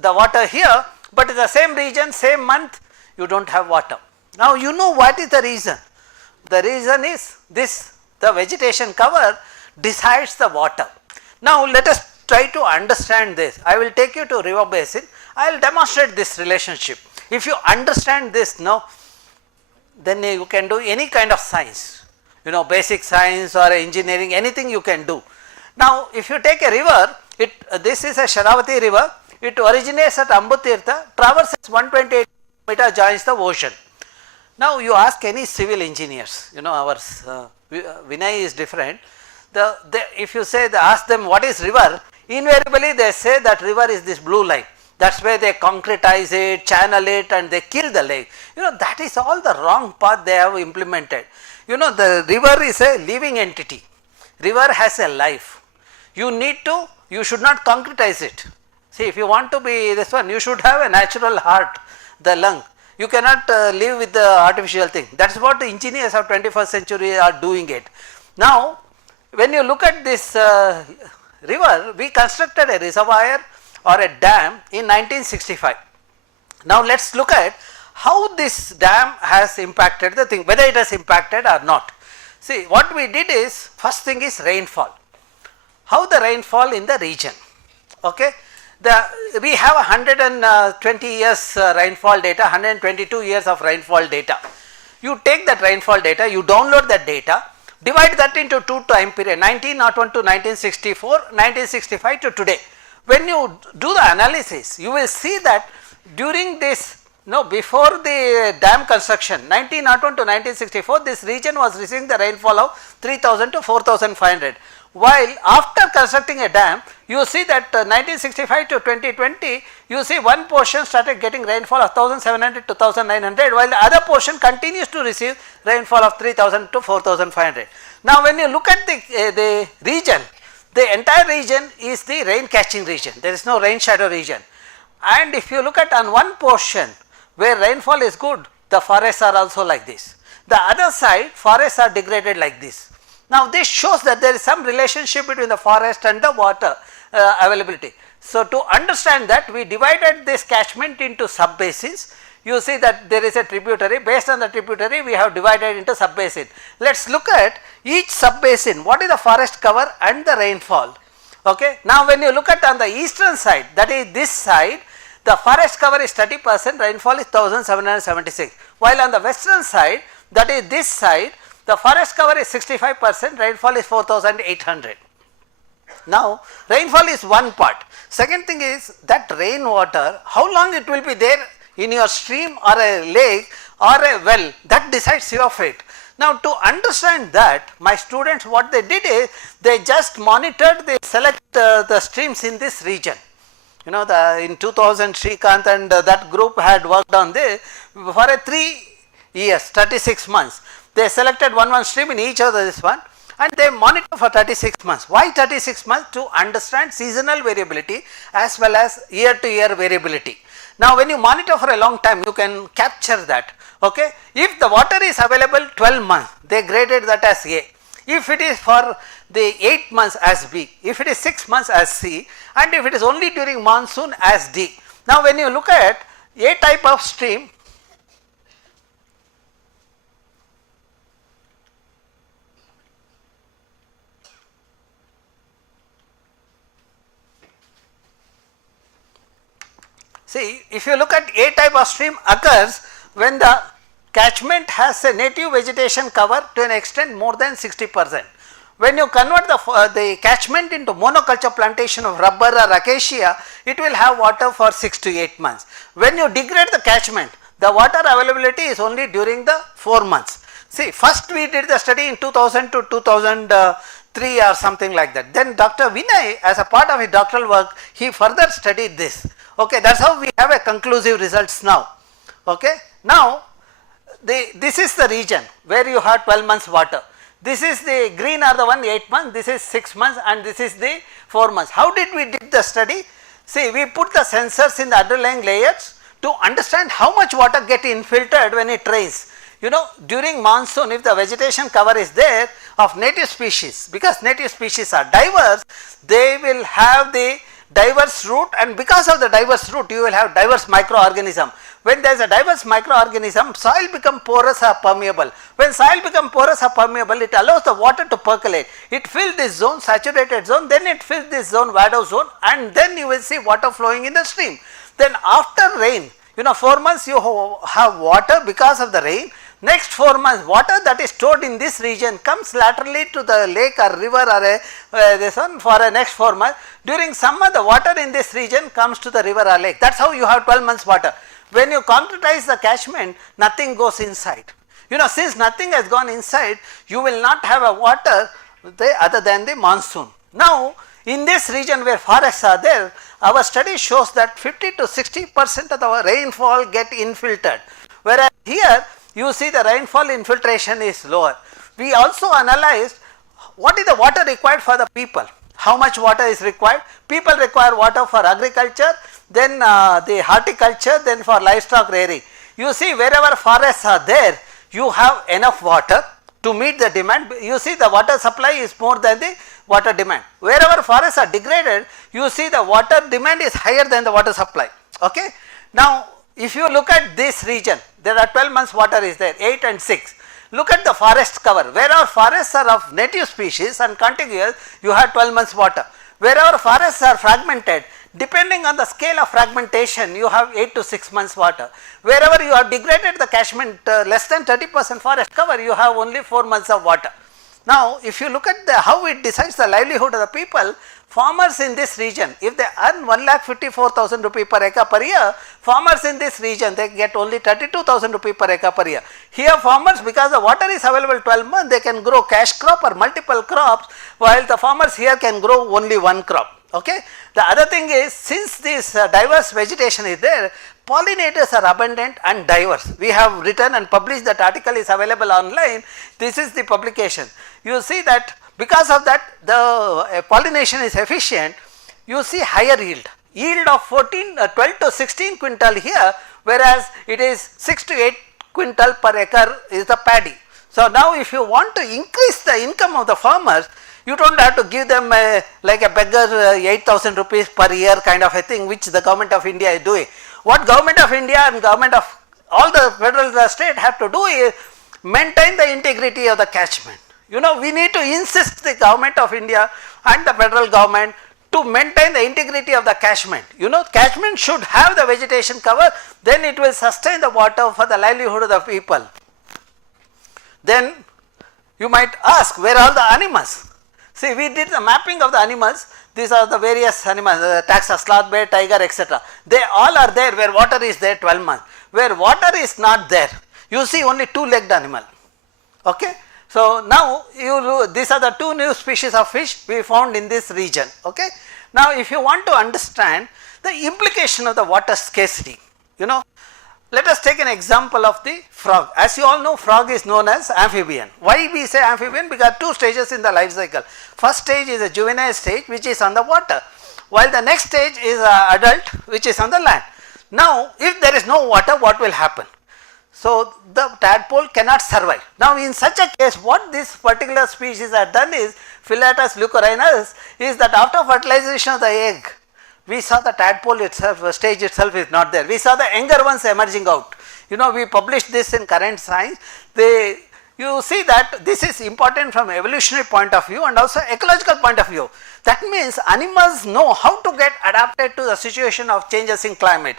the water here, but in the same region, same month, you don't have water. Now you know what is the reason. The reason is this: the vegetation cover decides the water. Now let us try to understand this. I will take you to river basin. I will demonstrate this relationship. If you understand this now, then you can do any kind of science, you know, basic science or engineering, anything you can do. Now if you take a river, this is a Sharavati river, it originates at Ambutirtha, traverses 128 meters, joins the ocean. Now you ask any civil engineers, you know, our Vinay is different. If you say, ask them what is river, invariably they say that river is this blue line. That is where they concretize it, channel it, and they kill the lake. You know, that is all the wrong path they have implemented. You know, the river is a living entity. River has a life. You should not concretize it. See, if you want to be this one, you should have a natural heart, the lung. You cannot live with the artificial thing. That is what the engineers of 21st century are doing it. Now, when you look at this river, we constructed a reservoir or a dam in 1965. Now let us look at how this dam has impacted the thing, whether it has impacted or not. See, what we did is, first thing is rainfall. How the rainfall in the region. Okay, we have 120 years rainfall data, 122 years of rainfall data. You take that rainfall data, you download that data, divide that into two time period, 1901 to 1964, 1965 to today. When you do the analysis, you will see that during this, before the dam construction, 1901 to 1964, this region was receiving the rainfall of 3000 to 4500. While after constructing a dam, you see that 1965 to 2020, you see one portion started getting rainfall of 1700 to 1900, while the other portion continues to receive rainfall of 3000 to 4500. Now when you look at the region, the entire region is the rain catching region, there is no rain shadow region. And if you look at on one portion where rainfall is good, the forests are also like this. The other side, forests are degraded like this. Now this shows that there is some relationship between the forest and the water availability. So to understand that, we divided this catchment into sub-basins. You see that there is a tributary, based on the tributary we have divided into sub-basin. Let us look at each sub-basin, what is the forest cover and the rainfall. Okay. Now when you look at on the eastern side, that is this side, the forest cover is 30%, rainfall is 1776, while on the western side, that is this side, the forest cover is 65%, rainfall is 4800. Now rainfall is one part. Second thing is that rainwater, how long it will be there in your stream or a lake or a well, that decides your fate. Now to understand that, my students, what they did is, they just monitored, they select the streams in this region. You know, in 2000 Srikanth and that group had worked on this for 3 years, 36 months. They selected one stream in each of this one, and they monitor for 36 months. Why 36 months? To understand seasonal variability as well as year to year variability. Now when you monitor for a long time, you can capture that. Okay. If the water is available 12 months, they graded that as A. If it is for the 8 months as B, if it is 6 months as C, and if it is only during monsoon as D. Now when you look at A type of stream, see, if you look at A type of stream occurs when the catchment has a native vegetation cover to an extent more than 60%. When you convert the catchment into monoculture plantation of rubber or acacia, it will have water for 6 to 8 months. When you degrade the catchment, the water availability is only during the 4 months. See, first we did the study in 2000 to 2003 or something like that. Then Dr. Vinay, as a part of his doctoral work, he further studied this. Okay, that is how we have a conclusive results now. Okay, now this is the region where you have 12 months water. This is the green are the one 8 months, this is 6 months and this is the 4 months. How did we did the study? See, we put the sensors in the underlying layers to understand how much water get infiltrated when it rains. You know, during monsoon, if the vegetation cover is there of native species, because native species are diverse, they will have the diverse root, and because of the diverse root you will have diverse microorganism. When there is a diverse microorganism, soil become porous or permeable. When soil become porous or permeable, it allows the water to percolate. It fills this zone, saturated zone, then it fills this zone, Vado zone, and then you will see water flowing in the stream. Then after rain, you know, 4 months you have water because of the rain. Next 4 months, water that is stored in this region comes laterally to the lake or river or this one for the next 4 months. During summer, the water in this region comes to the river or lake. That is how you have 12 months water. When you concretize the catchment, nothing goes inside. You know, since nothing has gone inside, you will not have a water other than the monsoon. Now, in this region where forests are there, our study shows that 50 to 60% of the rainfall get infiltrated. Whereas here, you see the rainfall infiltration is lower. We also analyzed what is the water required for the people, how much water is required. People require water for agriculture, then the horticulture, then for livestock rearing. You see wherever forests are there, you have enough water to meet the demand. You see the water supply is more than the water demand. Wherever forests are degraded, you see the water demand is higher than the water supply. Okay. Now, if you look at this region, there are 12 months water is there, 8 and 6. Look at the forest cover. Wherever forests are of native species and contiguous, you have 12 months water. Wherever forests are fragmented, depending on the scale of fragmentation, you have 8 to 6 months water. Wherever you have degraded the catchment less than 30% forest cover, you have only 4 months of water. Now, if you look at how it decides the livelihood of the people, farmers in this region, if they earn 1,54,000 rupee per acre per year, farmers in this region, they get only 32,000 rupee per acre per year. Here farmers, because the water is available 12 months, they can grow cash crop or multiple crops, while the farmers here can grow only one crop. Okay. The other thing is, since this diverse vegetation is there, pollinators are abundant and diverse. We have written and published, that article is available online. This is the publication. You see that because of that the pollination is efficient, you see higher yield of 12 to 16 quintal here, whereas it is 6 to 8 quintal per acre is the paddy. So now if you want to increase the income of the farmers, you do not have to give them like a beggar 8,000 rupees per year kind of a thing, which the government of India is doing. What government of India and government of all the federal state have to do is maintain the integrity of the catchment. You know, we need to insist the government of India and the federal government to maintain the integrity of the catchment. You know, catchment should have the vegetation cover, then it will sustain the water for the livelihood of the people. Then you might ask, where are the animals? See, we did the mapping of the animals. These are the various animals, taxa, sloth, bear, tiger, etc. They all are there where water is there 12 months. Where water is not there, you see only two-legged animal. Okay. So now these are the two new species of fish we found in this region. Okay. Now if you want to understand the implication of the water scarcity, you know, let us take an example of the frog. As you all know, frog is known as amphibian. Why we say amphibian? Because 2 stages in the life cycle. First stage is a juvenile stage, which is on the water, while the next stage is adult, which is on the land. Now if there is no water, what will happen? So the tadpole cannot survive. Now in such a case, what this particular species have done is, Philatus leucorinus, is that after fertilization of the egg, we saw the tadpole itself, stage itself is not there. We saw the younger ones emerging out. You know, we published this in Current Science. You see that this is important from evolutionary point of view and also ecological point of view. That means animals know how to get adapted to the situation of changes in climate.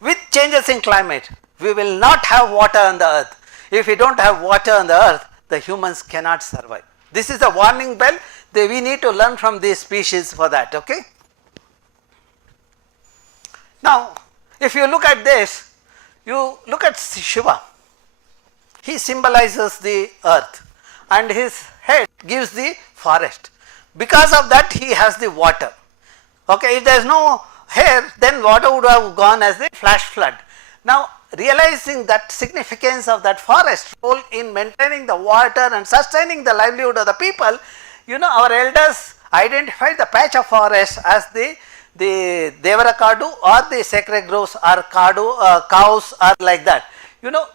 With changes in climate, we will not have water on the earth. If we don't have water on the earth, the humans cannot survive. This is a warning bell. We need to learn from these species for that, okay. Now, if you look at this, you look at Shiva. He symbolizes the earth and his head gives the forest. Because of that, he has the water. Okay, if there is no hair, then water would have gone as the flash flood. Now, realizing that significance of that forest role in maintaining the water and sustaining the livelihood of the people, our elders identified the patch of forest as the Devarakadu or the sacred groves or Kadu, cows or like that.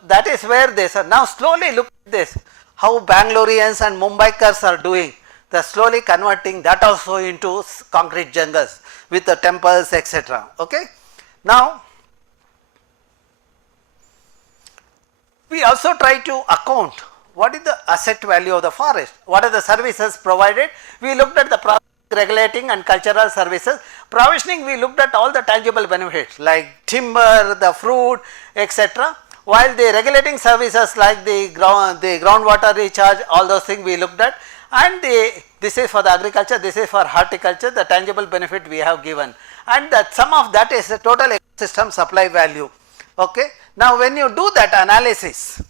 That is where they are. Now slowly look at this, how Bangaloreans and Mumbaikars are doing. They are slowly converting that also into concrete jungles with the temples, etc. Okay. Now, we also try to account what is the asset value of the forest, what are the services provided. We looked at the regulating and cultural services. Provisioning, we looked at all the tangible benefits like timber, the fruit, etc. While the regulating services like the groundwater recharge, all those things we looked at, and this is for the agriculture, this is for horticulture, the tangible benefit we have given, and the sum of that is the total ecosystem supply value. Okay. Now, when you do that analysis,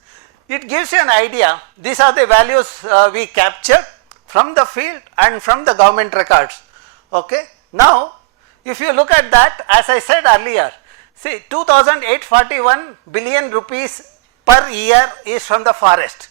it gives you an idea. These are the values we captured from the field and from the government records. Okay. Now, if you look at that, as I said earlier, see 2,841 billion rupees per year is from the forest,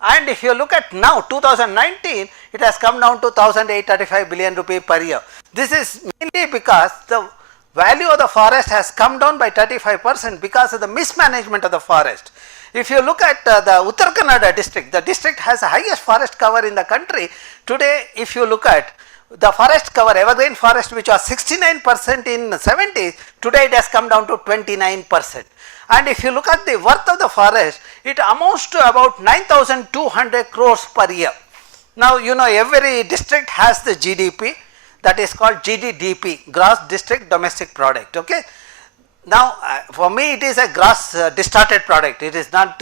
and if you look at now 2019, it has come down to 1,835 billion rupee per year. This is mainly because the value of the forest has come down by 35% because of the mismanagement of the forest. If you look at the Uttar Kannada district, the district has the highest forest cover in the country. Today, if you look at the forest cover, evergreen forest, which was 69% in the 70s, today it has come down to 29%. And if you look at the worth of the forest, it amounts to about 9,200 crores per year. Now, every district has the GDP, that is called GDDP, Gross District Domestic Product. Okay. Now, for me it is a gross distorted product, it is not,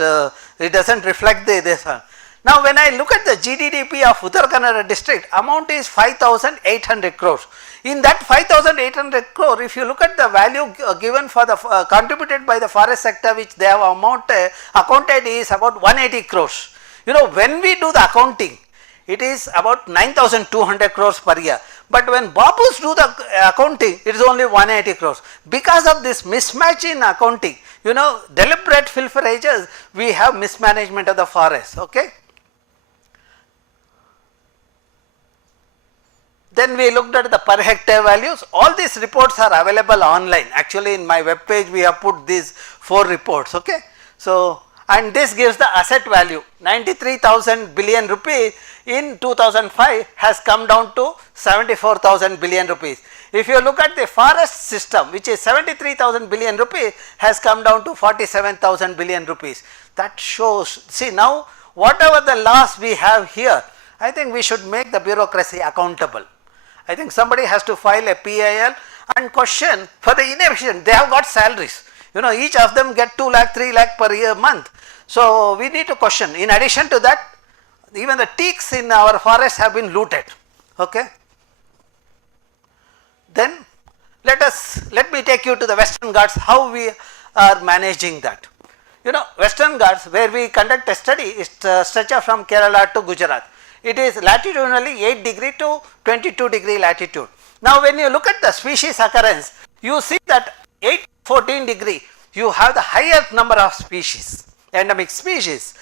it does not reflect this one. Now, when I look at the GDP of Uttar Kannada district, amount is 5,800 crores. In that 5,800 crore, if you look at the value given for the contributed by the forest sector, which they have accounted is about 180 crores. When we do the accounting, it is about 9,200 crores per year. But when Babus do the accounting, it is only 180 crores. Because of this mismatch in accounting, deliberate pilferages, we have mismanagement of the forest. Okay. Then we looked at the per hectare values. All these reports are available online. Actually, in my web page, we have put these 4 reports. Okay. So, and this gives the asset value 93,000 billion rupees in 2005 has come down to 74,000 billion rupees. If you look at the forest system, which is 73,000 billion rupees, has come down to 47,000 billion rupees. That shows, see now whatever the laws we have here, I think we should make the bureaucracy accountable. I think somebody has to file a PIL and question for the inefficient. They have got salaries. Each of them get 2 lakh, 3 lakh per year month. So we need to question. In addition to that, even the teaks in our forests have been looted. Okay. Then let me take you to the Western Ghats, how we are managing that. Western Ghats, where we conduct a study, is stretcher from Kerala to Gujarat. It is latitudinally 8 degree to 22 degree latitude. Now, when you look at the species occurrence, you see that 8-14 degree, you have the higher number of species, endemic species.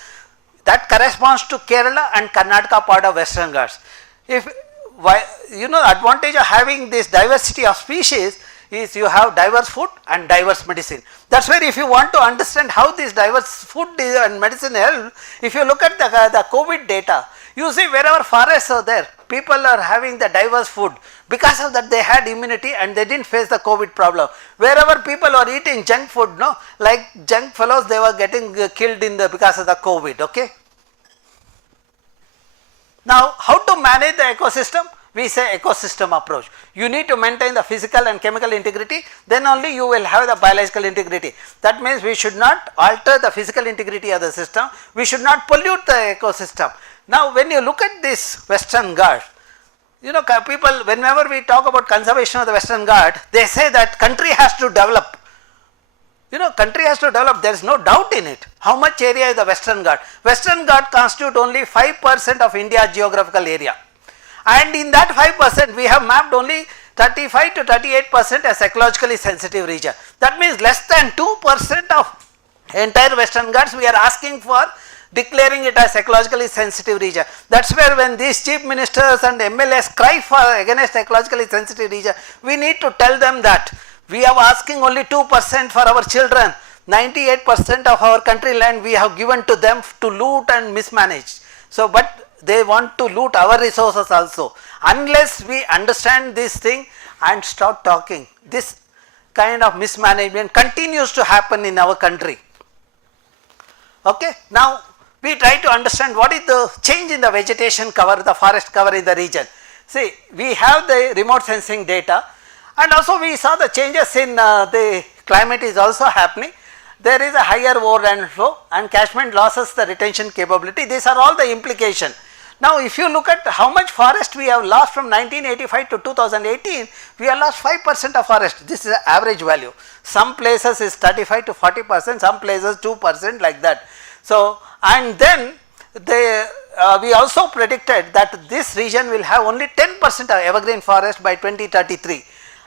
That corresponds to Kerala and Karnataka part of Western Ghats. If advantage of having this diversity of species is you have diverse food and diverse medicine. That is where if you want to understand how this diverse food and medicine help, if you look at the COVID data, you see wherever forests are there, people are having the diverse food. Because of that, they had immunity and they didn't face the COVID problem. Wherever people are eating junk food, like junk fellows, they were getting killed because of the COVID. Okay. Now, how to manage the ecosystem? we say ecosystem approach. You need to maintain the physical and chemical integrity, then only you will have the biological integrity. That means we should not alter the physical integrity of the system, we should not pollute the ecosystem. Now when you look at this Western Ghats, you know, people, whenever we talk about conservation of the Western Ghats, they say that country has to develop. You know, country has to develop, there is no doubt in it. How much area is the Western Ghats? Western Ghats constitute only 5% of India's geographical area. And in that 5%, we have mapped only 35 to 38% as ecologically sensitive region. That means less than 2% of entire Western Ghats we are asking for, declaring it as ecologically sensitive region. That is where when these chief ministers and MLAs cry for against ecologically sensitive region, we need to tell them that we are asking only 2% for our children. 98% of our country land we have given to them to loot and mismanage. So, but they want to loot our resources also. Unless we understand this thing and start talking, this kind of mismanagement continues to happen in our country. Okay. Now, we try to understand what is the change in the vegetation cover, the forest cover in the region. See, we have the remote sensing data, and also we saw the changes in the climate is also happening. There is a higher overland flow and catchment losses the retention capability. These are all the implication. Now, if you look at how much forest we have lost from 1985 to 2018, we have lost 5% of forest. This is the average value. Some places is 35 to 40%, some places 2% like that. So, and then we also predicted that this region will have only 10% of evergreen forest by 2033,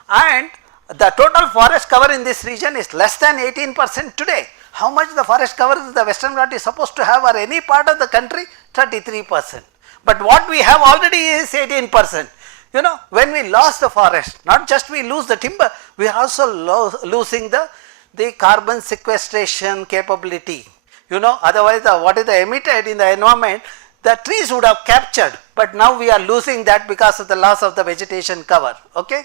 and the total forest cover in this region is less than 18% today. How much the forest cover the Western Ghats is supposed to have, or any part of the country? 33%. But what we have already is 18%. You know, when we lost the forest, not just we lose the timber, we are also losing the carbon sequestration capability. You know, otherwise what is the emitted in the environment, the trees would have captured, but now we are losing that because of the loss of the vegetation cover. Okay.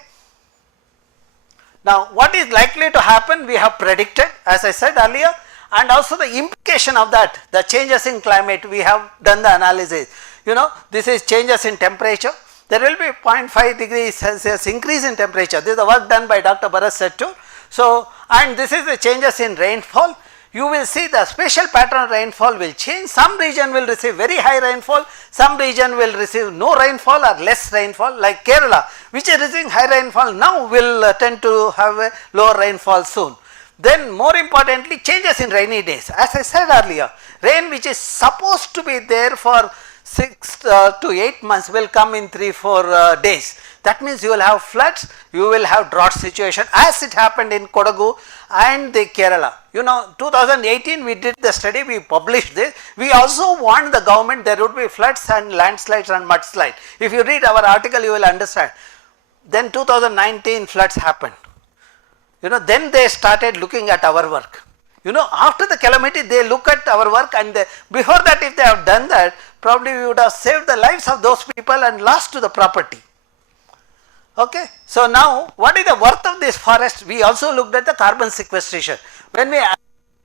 Now, what is likely to happen we have predicted, as I said earlier, and also the implication of that, the changes in climate, we have done the analysis. You know, this is changes in temperature. There will be 0.5 degrees Celsius increase in temperature. This is the work done by Dr. Bharat Settur. So, and this is the changes in rainfall. You will see the spatial pattern of rainfall will change. Some region will receive very high rainfall, some region will receive no rainfall or less rainfall, like Kerala, which is receiving high rainfall now will tend to have a lower rainfall soon. Then more importantly, changes in rainy days. As I said earlier, rain which is supposed to be there for 6 to 8 months will come in 3-4 days. That means you will have floods, you will have drought situation, as it happened in Kodagu and the Kerala. You know, 2018 we did the study, we published this. We also warned the government there would be floods and landslides and mudslides. If you read our article, you will understand. Then 2019 floods happened. You know, then they started looking at our work. You know, after the calamity they look at our work, and before that if they have done that, probably we would have saved the lives of those people and lost to the property. Okay. So now what is the worth of this forest? We also looked at the carbon sequestration. When we add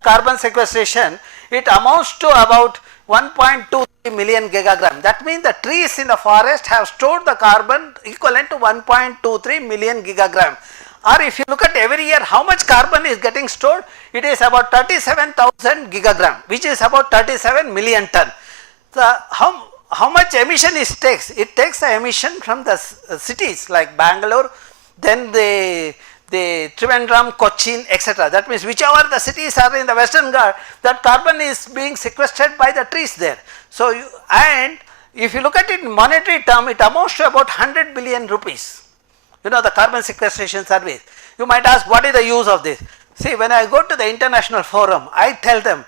carbon sequestration, it amounts to about 1.23 million gigagram. That means the trees in the forest have stored the carbon equivalent to 1.23 million gigagram. Or if you look at every year how much carbon is getting stored, it is about 37,000 gigagram, which is about 37 million ton. So how much emission it takes? It takes the emission from the cities like Bangalore, then the Trivandrum, Cochin, etc. That means whichever the cities are in the Western Ghats, that carbon is being sequestered by the trees there. So, and if you look at it in monetary term, it amounts to about 100 billion rupees. You know, the carbon sequestration service. You might ask, what is the use of this? See, when I go to the international forum, I tell them,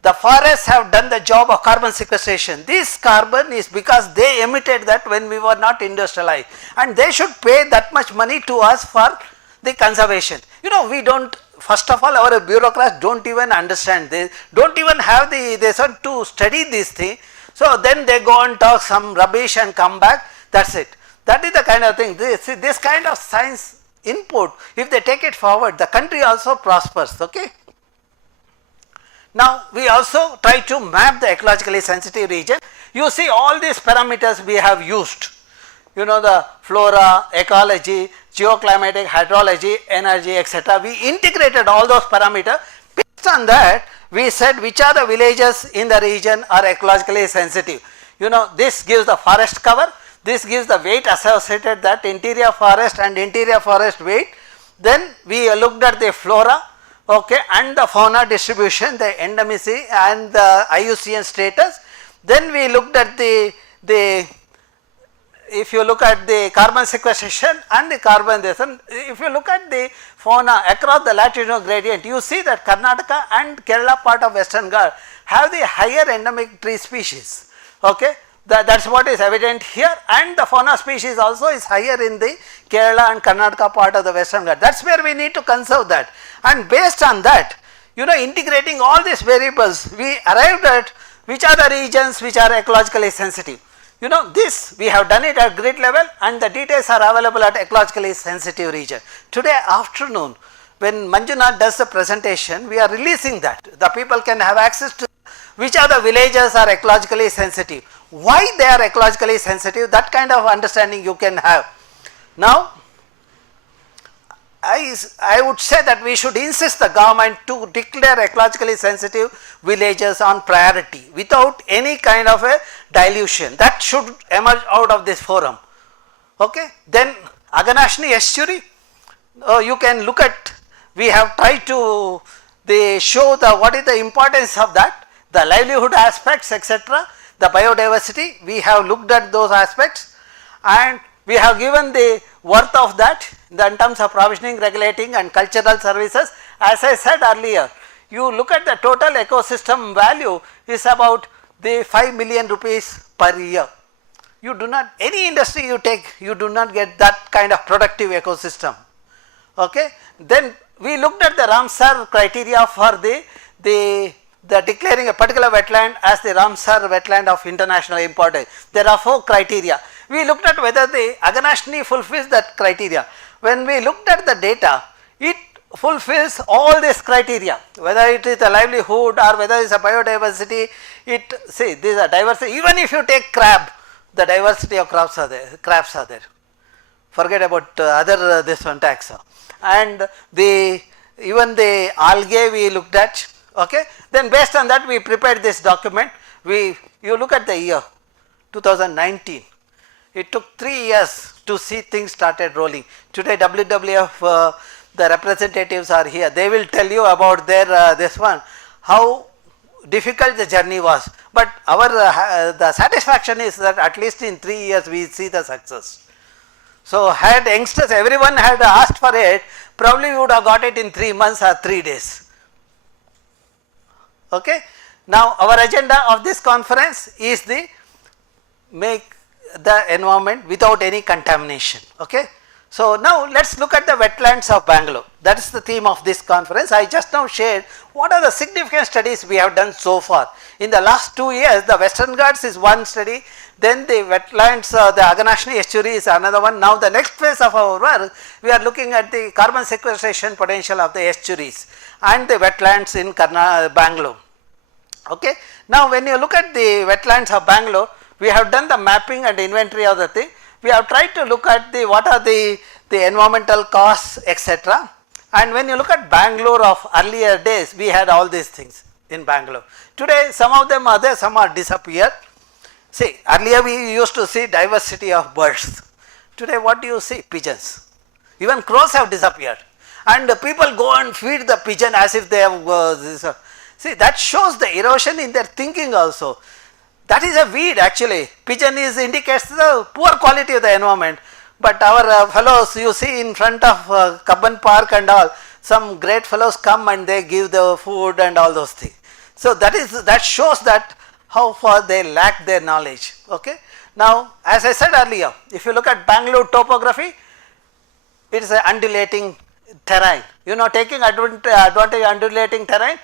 the forests have done the job of carbon sequestration. This carbon is because they emitted that when we were not industrialized, and they should pay that much money to us for the conservation. You know, we don't, first of all our bureaucrats don't even understand this, don't even have they said to study this thing. So then they go and talk some rubbish and come back, that's it. That is the kind of thing, this kind of science input, if they take it forward, the country also prospers. Okay. Now, we also try to map the ecologically sensitive region. You see all these parameters we have used. you know, the flora, ecology, geoclimatic, hydrology, energy, etc. We integrated all those parameters. Based on that, we said which are the villages in the region are ecologically sensitive. You know, this gives the forest cover, this gives the weight associated, that interior forest and interior forest weight. Then we looked at the flora, okay, and the fauna distribution, the endemicity and the IUCN status. Then we looked at the if you look at the carbon sequestration and the carbon this, if you look at the fauna across the latitudinal gradient, you see that Karnataka and Kerala part of Western Ghats have the higher endemic tree species, okay. That is what is evident here, and the fauna species also is higher in the Kerala and Karnataka part of the Western Ghats. That is where we need to conserve that, and based on that, you know, integrating all these variables, we arrived at which are the regions which are ecologically sensitive. You know, this we have done it at grid level, and the details are available at ecologically sensitive region. Today afternoon, when Manjunath does the presentation, we are releasing that. The people can have access to which are the villages are ecologically sensitive, why they are ecologically sensitive, that kind of understanding you can have. Now, I would say that we should insist the government to declare ecologically sensitive villages on priority without any kind of a dilution. That should emerge out of this forum. Okay. Then Aganashni estuary, you can look at, we have tried to show what is the importance of that, the livelihood aspects, etc., the biodiversity, we have looked at those aspects, and we have given the worth of that in terms of provisioning, regulating and cultural services. As I said earlier, you look at the total ecosystem value is about the 5 million rupees per year. You do not, any industry you take, you do not get that kind of productive ecosystem. Okay. Then we looked at the Ramsar criteria for the declaring a particular wetland as the Ramsar wetland of international importance. There are 4 criteria. We looked at whether the Aganashni fulfills that criteria. When we looked at the data, it fulfills all these criteria, whether it is a livelihood or whether it is a biodiversity. See, these are diversity. Even if you take crab, the diversity of crabs are there. Forget about other this one taxa. And even the algae we looked at. Okay. Then based on that we prepared this document. You look at the year 2019. It took 3 years to see things started rolling. Today WWF, the representatives are here. They will tell you about their this one, how difficult the journey was. But our the satisfaction is that at least in 3 years we see the success. So had youngsters, everyone had asked for it, probably we would have got it in 3 months or 3 days. Okay. Now our agenda of this conference is the make the environment without any contamination. Okay. So now let us look at the wetlands of Bangalore. That is the theme of this conference. I just now shared what are the significant studies we have done so far. In the last 2 years, the Western Ghats is one study, then the wetlands, the Aganashni estuary is another one. Now the next phase of our work, we are looking at the carbon sequestration potential of the estuaries and the wetlands in Bangalore. Okay. Now when you look at the wetlands of Bangalore, we have done the mapping and inventory of the thing. We have tried to look at what are the environmental costs, etc. And when you look at Bangalore of earlier days, we had all these things in Bangalore. Today some of them are there, some are disappeared. See, earlier we used to see diversity of birds. Today what do you see? Pigeons. Even crows have disappeared. And people go and feed the pigeon as if they have see, that shows the erosion in their thinking also. That is a weed actually. Pigeon indicates the poor quality of the environment. But our fellows, you see in front of Kabban Park and all, some great fellows come and they give the food and all those things. So that shows that how far they lack their knowledge. Okay. Now as I said earlier, if you look at Bangalore topography, it is an undulating terrain. You know, taking advantage of undulating terrain,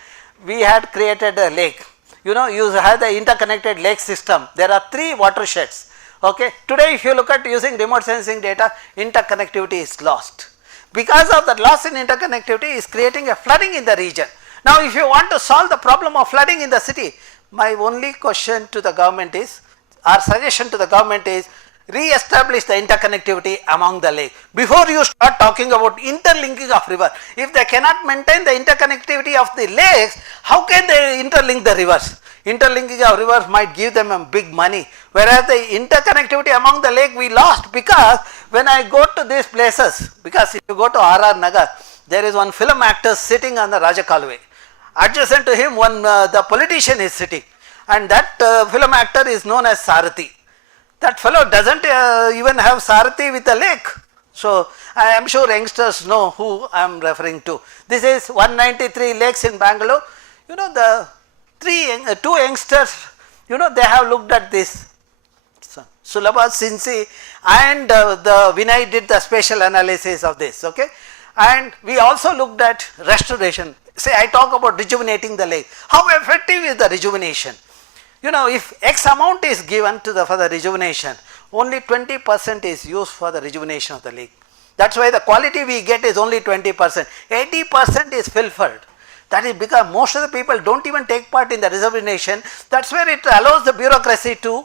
we had created a lake. You know, you have the interconnected lake system. There are 3 watersheds. Okay. Today if you look at using remote sensing data, interconnectivity is lost. Because of that loss in interconnectivity is creating a flooding in the region. Now if you want to solve the problem of flooding in the city, my only question to the government is, our suggestion to the government is, re-establish the interconnectivity among the lake. Before you start talking about interlinking of river, if they cannot maintain the interconnectivity of the lakes, how can they interlink the rivers? Interlinking of rivers might give them a big money, whereas the interconnectivity among the lake we lost, because when I go to these places, because if you go to R.R. Nagar, there is one film actor sitting on the Rajakalwe. Adjacent to him, the politician is sitting, and that film actor is known as Sarathi. That fellow doesn't even have Sarathi with the lake. So I am sure youngsters know who I am referring to. This is 193 lakes in Bangalore. You know, the two youngsters, you know, they have looked at this. Sulabha Sinsi and the Vinay did the spatial analysis of this, okay. And we also looked at restoration. Say I talk about rejuvenating the lake. How effective is the rejuvenation? You know, if X amount is given to for the rejuvenation, only 20% is used for the rejuvenation of the lake. That is why the quality we get is only 20%. 80% is pilfered. That is because most of the people do not even take part in the rejuvenation. That is where it allows the bureaucracy to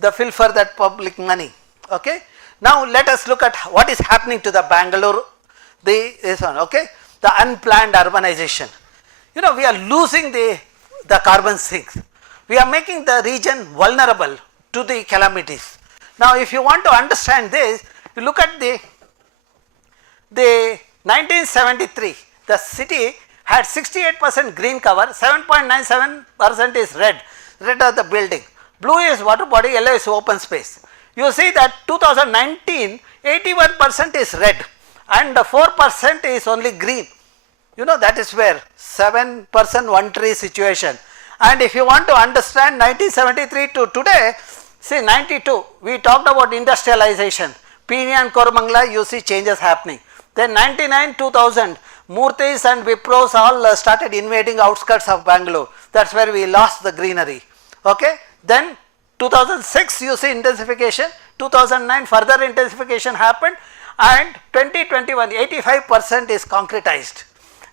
pilfer that public money. Okay. Now let us look at what is happening to the Bangalore, this one, okay. The unplanned urbanization. You know, we are losing the carbon sinks. We are making the region vulnerable to the calamities. Now if you want to understand this, you look at the 1973, the city had 68% green cover, 7.97% is red of the building, blue is water body, yellow is open space. You see that 2019, 81% is red and 4% is only green. You know, that is where 7% one tree situation. And if you want to understand 1973 to today, see 92, we talked about industrialization, Peeny and Koramangala, you see changes happening. Then 99, 2000, Murtis and Wipros all started invading outskirts of Bangalore. That is where we lost the greenery. Okay. Then 2006 you see intensification, 2009 further intensification happened, and 2021 85% is concretized.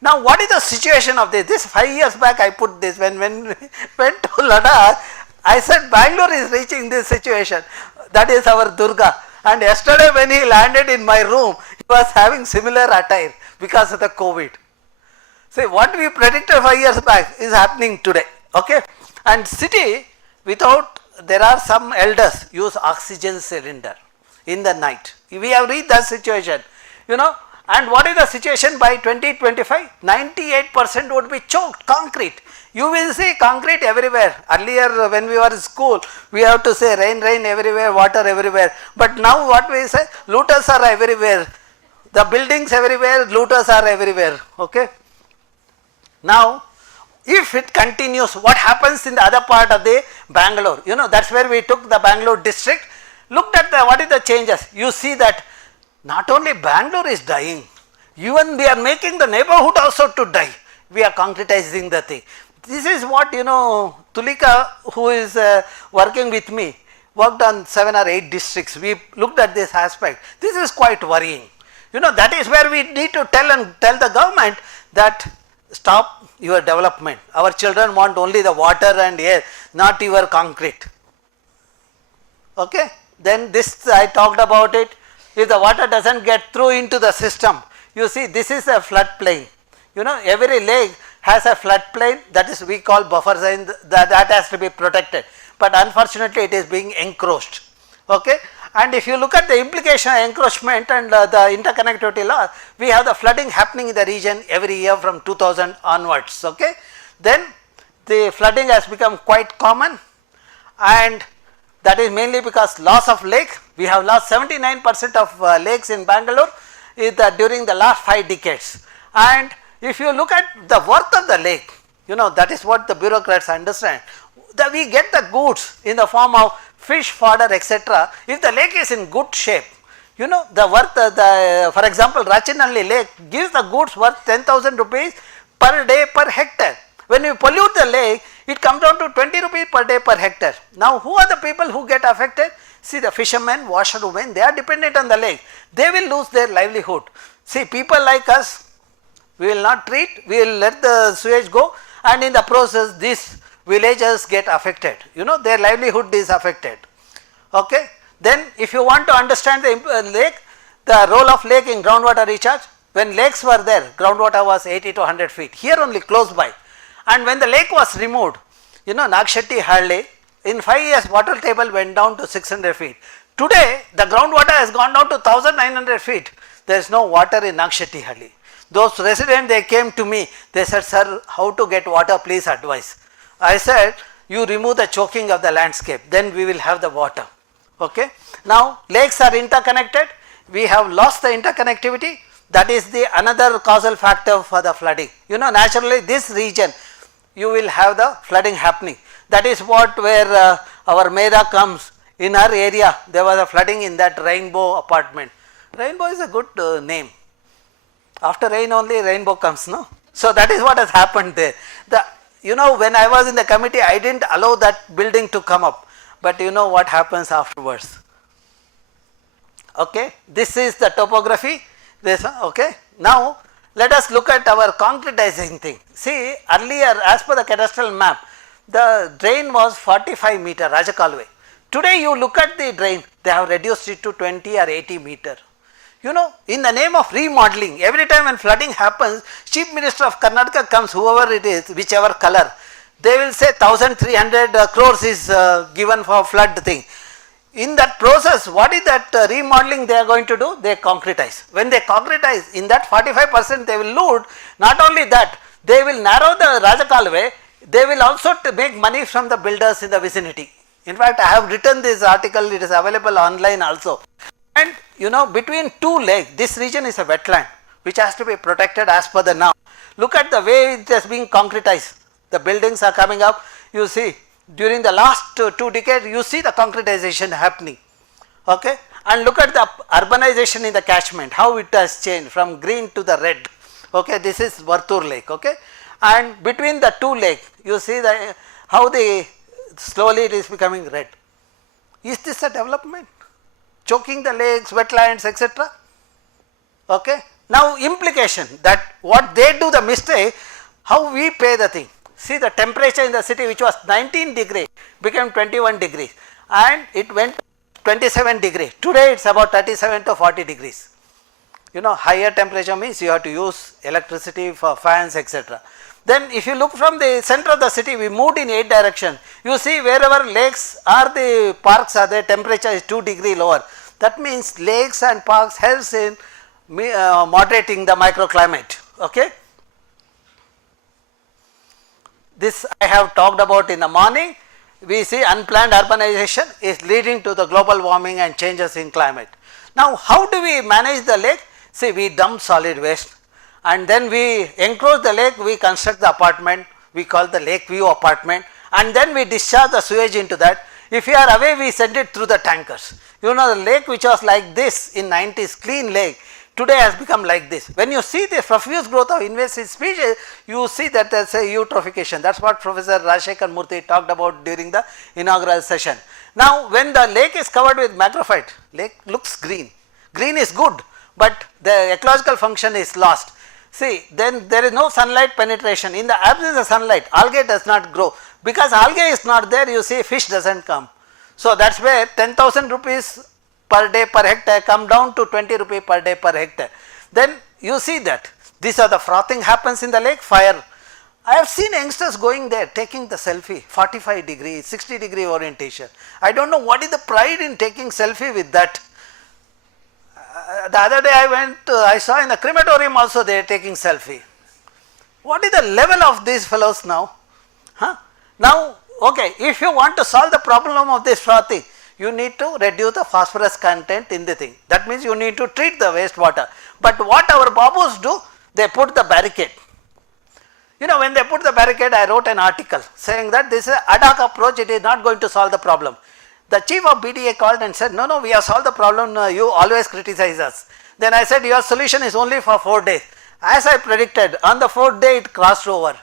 Now what is the situation of this? This 5 years back I put this, when we went to Ladakh, I said Bangalore is reaching this situation, that is our Durga. And yesterday when he landed in my room, he was having similar attire because of the COVID. See, what we predicted 5 years back is happening today, okay. And city, without, there are some elders use oxygen cylinder in the night. We have reached that situation, you know. And what is the situation by 2025? 98% would be choked, concrete. You will see concrete everywhere. Earlier when we were in school, we have to say rain, rain everywhere, water everywhere. But now what we say? Looters are everywhere. The buildings everywhere, looters are everywhere. Okay. Now, if it continues, what happens in the other part of the Bangalore? You know, that is where we took the Bangalore district, looked at what is the changes. You see that not only Bangalore is dying, even we are making the neighborhood also to die. We are concretizing the thing. This is what, you know, Tulika, who is working with me, worked on 7 or 8 districts. We looked at this aspect. This is quite worrying. You know, that is where we need to tell the government that stop your development. Our children want only the water and air, not your concrete. Okay. Then this I talked about it. If the water does not get through into the system, you see this is a floodplain. You know, every lake has a floodplain, that is we call buffer zone, that has to be protected. But unfortunately it is being encroached. Okay. And if you look at the implication of encroachment and the interconnectivity law, we have the flooding happening in the region every year from 2000 onwards. Okay. Then the flooding has become quite common, and that is mainly because loss of lake. We have lost 79% of lakes in Bangalore during the last 5 decades. And if you look at the worth of the lake, you know, that is what the bureaucrats understand, that we get the goods in the form of fish, fodder, etc. If the lake is in good shape, you know, the worth, for example, Rachinalli lake gives the goods worth 10,000 rupees per day per hectare. When you pollute the lake, it comes down to 20 rupees per day per hectare. Now, who are the people who get affected? See, the fishermen, washerwomen, they are dependent on the lake. They will lose their livelihood. See, people like us, we will not treat, we will let the sewage go, and in the process these villagers get affected. You know, their livelihood is affected. Okay. Then if you want to understand the lake, the role of lake in groundwater recharge, when lakes were there, groundwater was 80 to 100 feet, here only close by. And when the lake was removed, you know, Nagshetty Harley, in 5 years water table went down to 600 feet. Today the groundwater has gone down to 1900 feet. There is no water in Nagshetty Harley. Those residents, they came to me, they said, sir, how to get water, please advise. I said, you remove the choking of the landscape, then we will have the water. Okay. Now lakes are interconnected, we have lost the interconnectivity, that is the another causal factor for the flooding. You know, naturally this region you will have the flooding happening. That is what where our Meda comes, in her area there was a flooding in that Rainbow apartment. Rainbow is a good name. After rain only rainbow comes, no? So that is what has happened there. You know, when I was in the committee, I didn't allow that building to come up, but you know what happens afterwards. Okay, this is the topography. This, okay. Now let us look at our concretizing thing. See, earlier as per the cadastral map, the drain was 45 meter, Rajakalve. Today you look at the drain, they have reduced it to 20 or 80 meter. You know, in the name of remodeling, every time when flooding happens, Chief Minister of Karnataka comes, whoever it is, whichever color, they will say 1300 crores is given for flood thing. In that process, what is that remodeling they are going to do? They concretize. When they concretize, in that 45% they will loot. Not only that, they will narrow the Rajakalve, they will also make money from the builders in the vicinity. In fact, I have written this article, it is available online also. And you know, between two lakes, this region is a wetland which has to be protected as per the now. Look at the way it has been concretized. The buildings are coming up, you see, during the last 2 decades, you see the concretization happening. Okay. And look at the urbanization in the catchment, how it has changed from green to the red. Okay. This is Vartur Lake. Okay. And between the two lakes, you see the how the slowly it is becoming red. Is this a development? Choking the lakes, wetlands, etc. Okay. Now implication that what they do the mistake, how we pay the thing. See, the temperature in the city which was 19 degree became 21 degrees and it went 27 degree. Today it is about 37 to 40 degrees. You know, higher temperature means you have to use electricity for fans, etc. Then if you look from the center of the city, we moved in 8 direction. You see, wherever lakes or the parks are there, temperature is 2 degree lower. That means lakes and parks helps in moderating the microclimate. Okay. This I have talked about in the morning. We see unplanned urbanization is leading to the global warming and changes in climate. Now how do we manage the lake? See, we dump solid waste and then we enclose the lake, we construct the apartment, we call the lake view apartment, and then we discharge the sewage into that. If you are away, we send it through the tankers. You know, the lake which was like this in 90s, clean lake, today has become like this. When you see the profuse growth of invasive species, you see that there is a eutrophication. That is what Professor Rajshekhar Murthy talked about during the inaugural session. Now when the lake is covered with macrophyte, lake looks green. Green is good, but the ecological function is lost. See, then there is no sunlight penetration. In the absence of sunlight, algae does not grow. Because algae is not there, you see fish does not come. So that is where 10,000 rupees per day per hectare come down to 20 rupees per day per hectare. Then you see that these are the frothing happens in the lake, fire. I have seen youngsters going there taking the selfie, 45 degree, 60 degree orientation. I do not know what is the pride in taking selfie with that. The other day I saw in the crematorium also they are taking selfie. What is the level of these fellows now? Huh? Now, okay, if you want to solve the problem of this frothing, you need to reduce the phosphorus content in the thing. That means you need to treat the wastewater. But what our babus do, they put the barricade. You know, when they put the barricade, I wrote an article saying that this is an ad hoc approach, it is not going to solve the problem. The chief of BDA called and said, no, we have solved the problem, you always criticize us. Then I said, your solution is only for 4 days. As I predicted, on the 4th day it crossed over.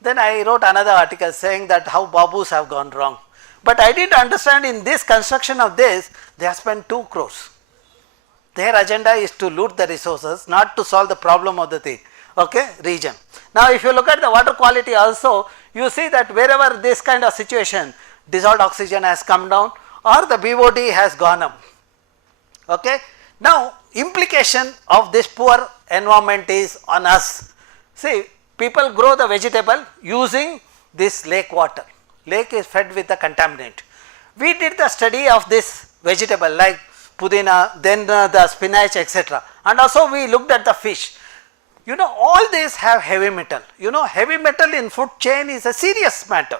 Then I wrote another article saying that how babus have gone wrong. But I did understand in this construction of this, they have spent 2 crores. Their agenda is to loot the resources, not to solve the problem of the thing, okay, region. Now if you look at the water quality also, you see that wherever this kind of situation, dissolved oxygen has come down, or the BOD has gone up. Okay. Now, implication of this poor environment is on us. See, people grow the vegetable using this lake water. Lake is fed with the contaminant. We did the study of this vegetable like pudina, then the spinach, etc. And also we looked at the fish. You know, all these have heavy metal. You know, heavy metal in food chain is a serious matter.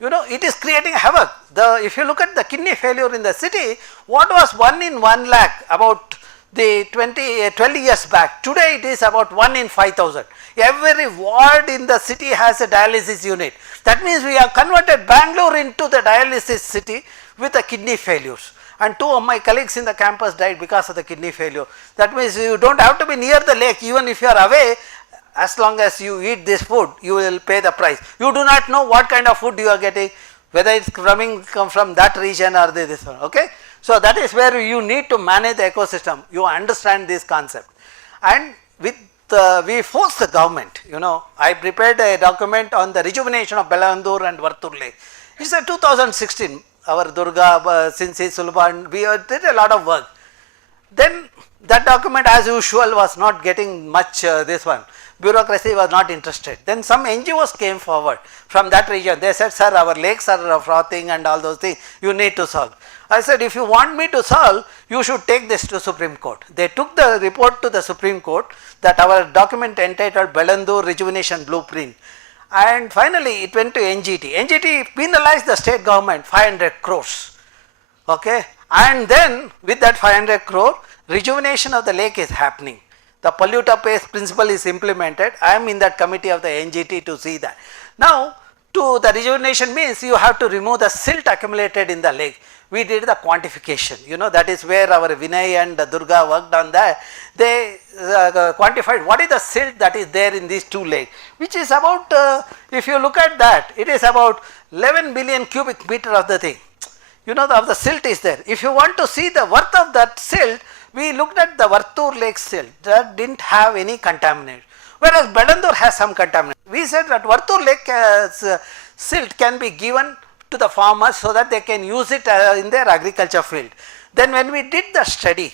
You know, it is creating havoc. If you look at the kidney failure in the city, what was 1 in 1 lakh about the 12 years back, today it is about 1 in 5,000. Every ward in the city has a dialysis unit. That means we have converted Bangalore into the dialysis city with the kidney failures. And 2 of my colleagues in the campus died because of the kidney failure. That means you do not have to be near the lake, even if you are away. As long as you eat this food, you will pay the price. You do not know what kind of food you are getting, whether it is coming from that region or this one. Okay? So, that is where you need to manage the ecosystem. You understand this concept. And with we force the government. You know, I prepared a document on the rejuvenation of Belandur and Vartur Lake. It is a 2016. Our Durga, Sinsi, Sulban, we did a lot of work. Then that document as usual was not getting much this one. Bureaucracy was not interested. Then some NGOs came forward from that region. They said, sir, our lakes are frothing and all those things, you need to solve. I said, if you want me to solve, you should take this to Supreme Court. They took the report to the Supreme Court that our document entitled Belandur Rejuvenation Blueprint. And finally, it went to NGT. NGT penalized the state government 500 crores. Okay? And then with that 500 crore, rejuvenation of the lake is happening. The polluter pays principle is implemented. I am in that committee of the NGT to see that. Now, to the rejuvenation means you have to remove the silt accumulated in the lake. We did the quantification, you know, that is where our Vinay and Durga worked on that. They quantified what is the silt that is there in these 2 lakes, which is about, if you look at that, it is about 11 billion cubic meter of the thing. You know, of the silt is there. If you want to see the worth of that silt, we looked at the Vartur Lake silt that did not have any contaminant, whereas Belandur has some contaminant. We said that Vartur Lake silt can be given to the farmers so that they can use it in their agriculture field. Then when we did the study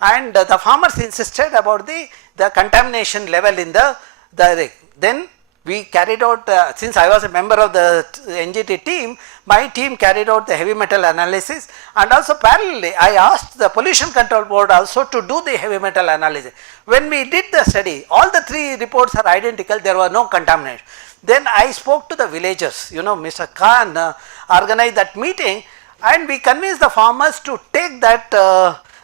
and the farmers insisted about the contamination level in the lake, then we carried out, since I was a member of the NGT team, my team carried out the heavy metal analysis, and also parallelly I asked the pollution control board also to do the heavy metal analysis. When we did the study, all the 3 reports are identical, there were no contaminants. Then I spoke to the villagers, you know, Mr. Khan organized that meeting, and we convinced the farmers to take that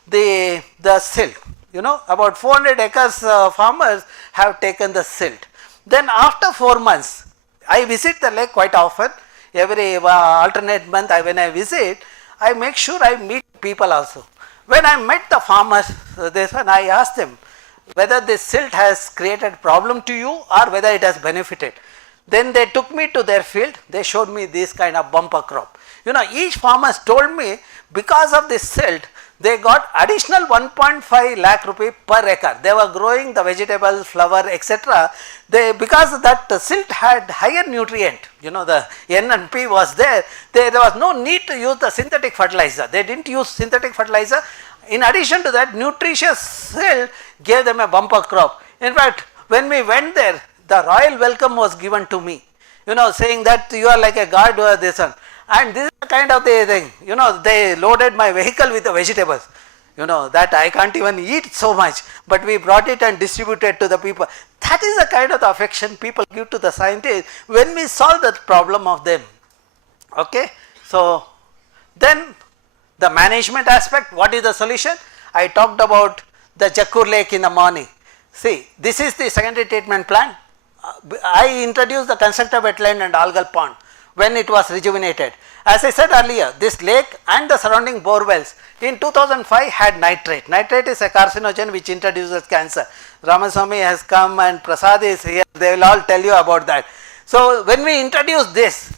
the silt. You know, about 400 acres farmers have taken the silt. Then after 4 months, I visit the lake quite often. Every alternate month when I visit, I make sure I meet people also. When I met the farmers, this one I asked them whether this silt has created problem to you or whether it has benefited. Then they took me to their field, they showed me this kind of bumper crop. You know, each farmer told me because of this silt, they got additional 1.5 lakh rupee per acre. They were growing the vegetables, flower, etc. Because that silt had higher nutrient, you know, the N and P was there, there was no need to use the synthetic fertilizer. They did not use synthetic fertilizer. In addition to that, nutritious silt gave them a bumper crop. In fact, when we went there, the royal welcome was given to me, you know, saying that you are like a god or this one. And this is the kind of the thing, you know, they loaded my vehicle with the vegetables, you know, that I can't even eat so much, but we brought it and distributed to the people. That is the kind of the affection people give to the scientists when we solve the problem of them. Okay. So, then the management aspect, what is the solution? I talked about the Jakkur Lake in the morning. See, this is the secondary treatment plant. I introduced the constructed wetland and algal pond when it was rejuvenated. As I said earlier, this lake and the surrounding bore wells in 2005 had nitrate. Nitrate is a carcinogen which introduces cancer. Ramaswamy has come and Prasad is here, they will all tell you about that. So, when we introduced this,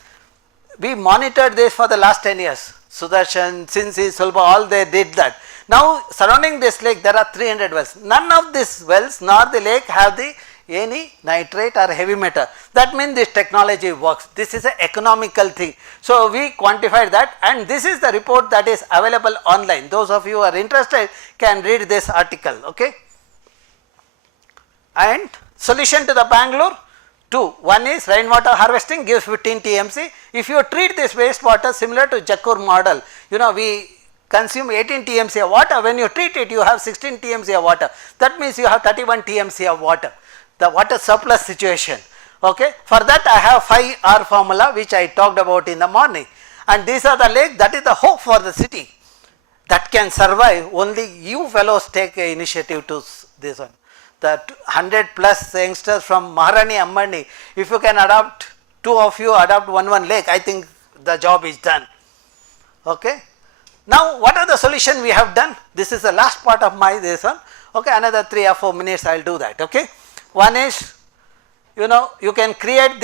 we monitored this for the last 10 years. Sudarshan, Sinsi, Sulba, all they did that. Now, surrounding this lake there are 300 wells. None of these wells nor the lake have the any nitrate or heavy metal. That means this technology works. This is an economical thing. So, we quantified that, and this is the report that is available online. Those of you who are interested can read this article. Okay. And solution to the Bangalore, two. One is rainwater harvesting gives 15 TMC. If you treat this wastewater similar to Jakkur model, we consume 18 TMC of water. When you treat it, you have 16 TMC of water. That means you have 31 TMC of water, the water surplus situation. Okay. For that I have 5R formula which I talked about in the morning, and these are the lakes. That is the hope for the city that can survive. Only you fellows take a initiative to this one. The 100 plus youngsters from Maharani Ambani, if you can adopt, two of you adopt one lake, I think the job is done. Okay. Now, what are the solution we have done? This is the last part of my this one. Okay, another 3 or 4 minutes I will do that. Okay. One is, you can create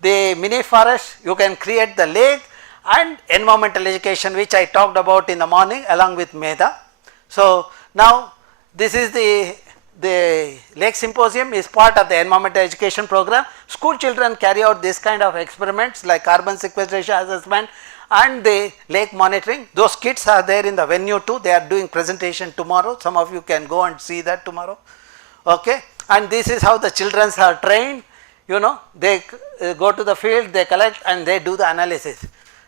the mini forest, you can create the lake, and environmental education, which I talked about in the morning along with Medha. So, now this is the lake symposium is part of the environmental education program. School children carry out this kind of experiments like carbon sequestration assessment and the lake monitoring. Those kids are there in the venue too. They are doing presentation tomorrow. Some of you can go and see that tomorrow. Okay. And this is how the children are trained. They go to the field, they collect and they do the analysis.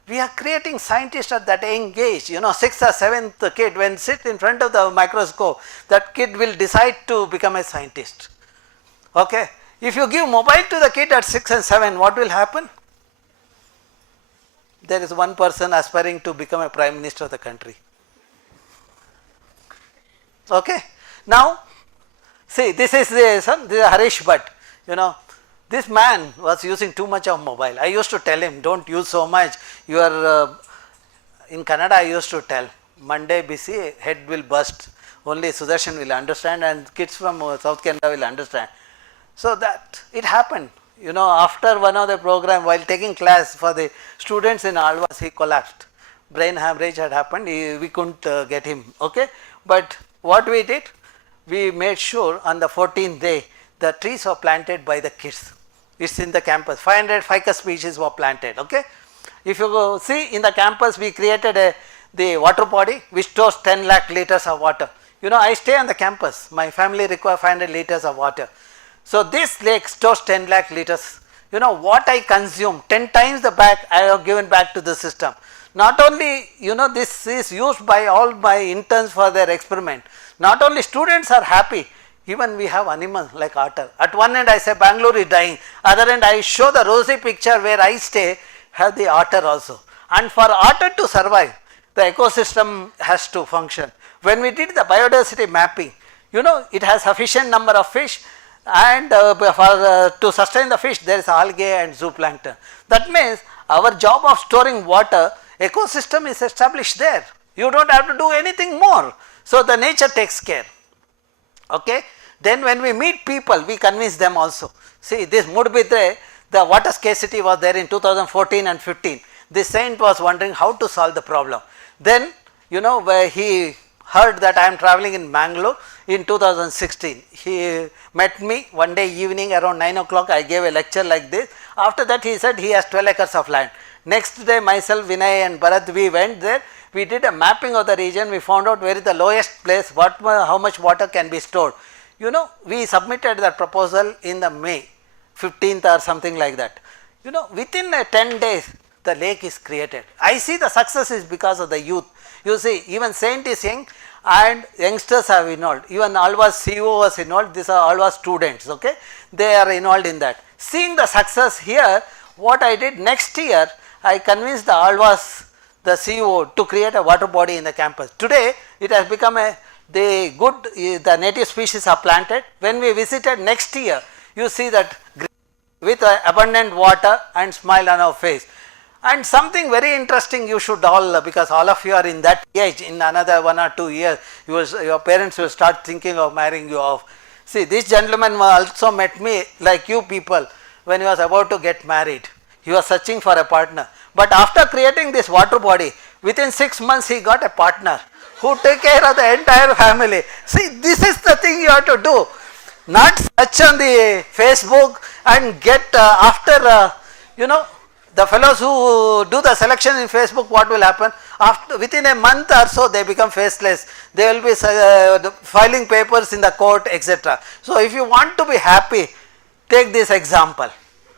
We are creating scientists at that young age. 6th or 7th kid, when sit in front of the microscope, that kid will decide to become a scientist. Okay. If you give mobile to the kid at 6 and 7, what will happen? There is one person aspiring to become a prime minister of the country. Okay. Now, see, this is Harish Bhatt. This man was using too much of mobile. I used to tell him, don't use so much. You are in Kannada. I used to tell, Monday busy, head will burst. Only Sudarshan will understand, and kids from South Canada will understand. So that it happened. After one of the program, while taking class for the students in Alvas, he collapsed. Brain hemorrhage had happened. We couldn't get him. Okay. But what we did, we made sure on the 14th day, the trees were planted by the kids. It's in the campus. 500 ficus species were planted. Okay. If you go see in the campus, we created the water body which stores 10 lakh liters of water. I stay on the campus. My family require 500 liters of water. So this lake stores 10 lakh liters. What I consume, 10 times the back I have given back to the system. Not only, this is used by all my interns for their experiment. Not only students are happy, even we have animals like otter. At one end I say Bangalore is dying, other end I show the rosy picture where I stay, have the otter also. And for otter to survive, the ecosystem has to function. When we did the biodiversity mapping, it has sufficient number of fish, and to sustain the fish there is algae and zooplankton. That means our job of storing water, ecosystem is established there. You don't have to do anything more. So the nature takes care. Okay. Then when we meet people, we convince them also. See, this Mudbidre, the water scarcity was there in 2014 and 15. This saint was wondering how to solve the problem. Then, where he heard that I am traveling in Bangalore in 2016. He met me one day evening around 9 o'clock. I gave a lecture like this. After that, he said he has 12 acres of land. Next day, myself, Vinay and Bharat, we went there. We did a mapping of the region. We found out where is the lowest place, how much water can be stored. We submitted that proposal in the May 15th or something like that. Within 10 days, the lake is created. I see the success is because of the youth. You see, even Saint is young and youngsters have involved. Even Alva's CEO was involved. These are Alva's students. Okay, they are involved in that. Seeing the success here, what I did next year, I convinced the Alva's, the CEO, to create a water body in the campus. Today, it has become the native species are planted. When we visited next year, you see that with abundant water and smile on our face. And something very interesting you should all, because all of you are in that age, in another 1 or 2 years, your parents will start thinking of marrying you off. See, this gentleman also met me like you people when he was about to get married. He was searching for a partner. But after creating this water body, within 6 months he got a partner who take care of the entire family. See, this is the thing you have to do. not search on the Facebook and get after the fellows who do the selection in Facebook, what will happen? After within a month or so they become faceless. They will be filing papers in the court, etc. So if you want to be happy, take this example.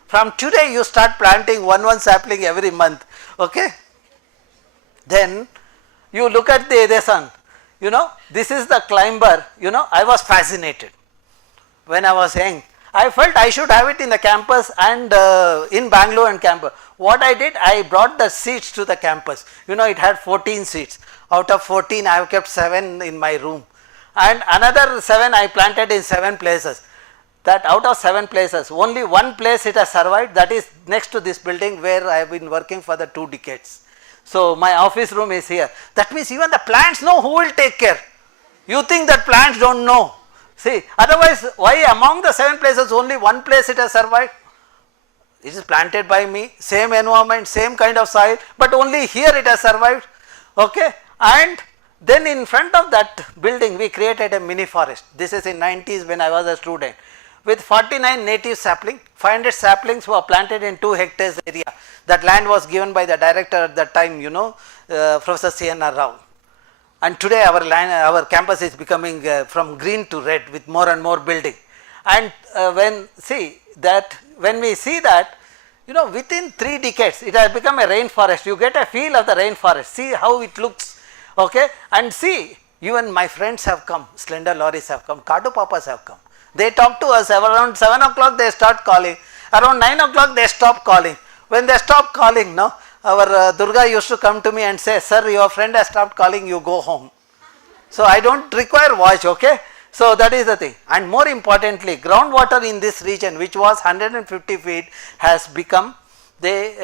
From today you start planting one sapling every month, okay? Then you look at the sun, this is the climber, I was fascinated when I was young. I felt I should have it in the campus and in Bangalore and campus. What I did, I brought the seats to the campus. It had 14 seats. Out of 14, I have kept 7 in my room. And another 7 I planted in 7 places. That out of 7 places, only one place it has survived, that is next to this building where I have been working for the 2 decades. So my office room is here. That means even the plants know who will take care. You think that plants don't know. See, otherwise why among the 7 places only one place it has survived? It is planted by me, same environment, same kind of soil, but only here it has survived, okay? And then in front of that building we created a mini forest. This is in 90s when I was a student. With 49 native saplings, 500 saplings were planted in 2 hectares area. That land was given by the director at that time, Professor C.N.R. Rao. And today our campus is becoming from green to red with more and more building. And when we see that, within 3 decades it has become a rainforest. You get a feel of the rainforest. See how it looks, okay? And see, even my friends have come, slender lorries have come, Kadu Papas have come. They talk to us around 7 o'clock they start calling. Around 9 o'clock they stop calling. When they stop calling, our Durga used to come to me and say, sir, your friend has stopped calling, you go home. So I don't require watch, okay? So that is the thing. And more importantly, groundwater in this region, which was 150 feet, has become 10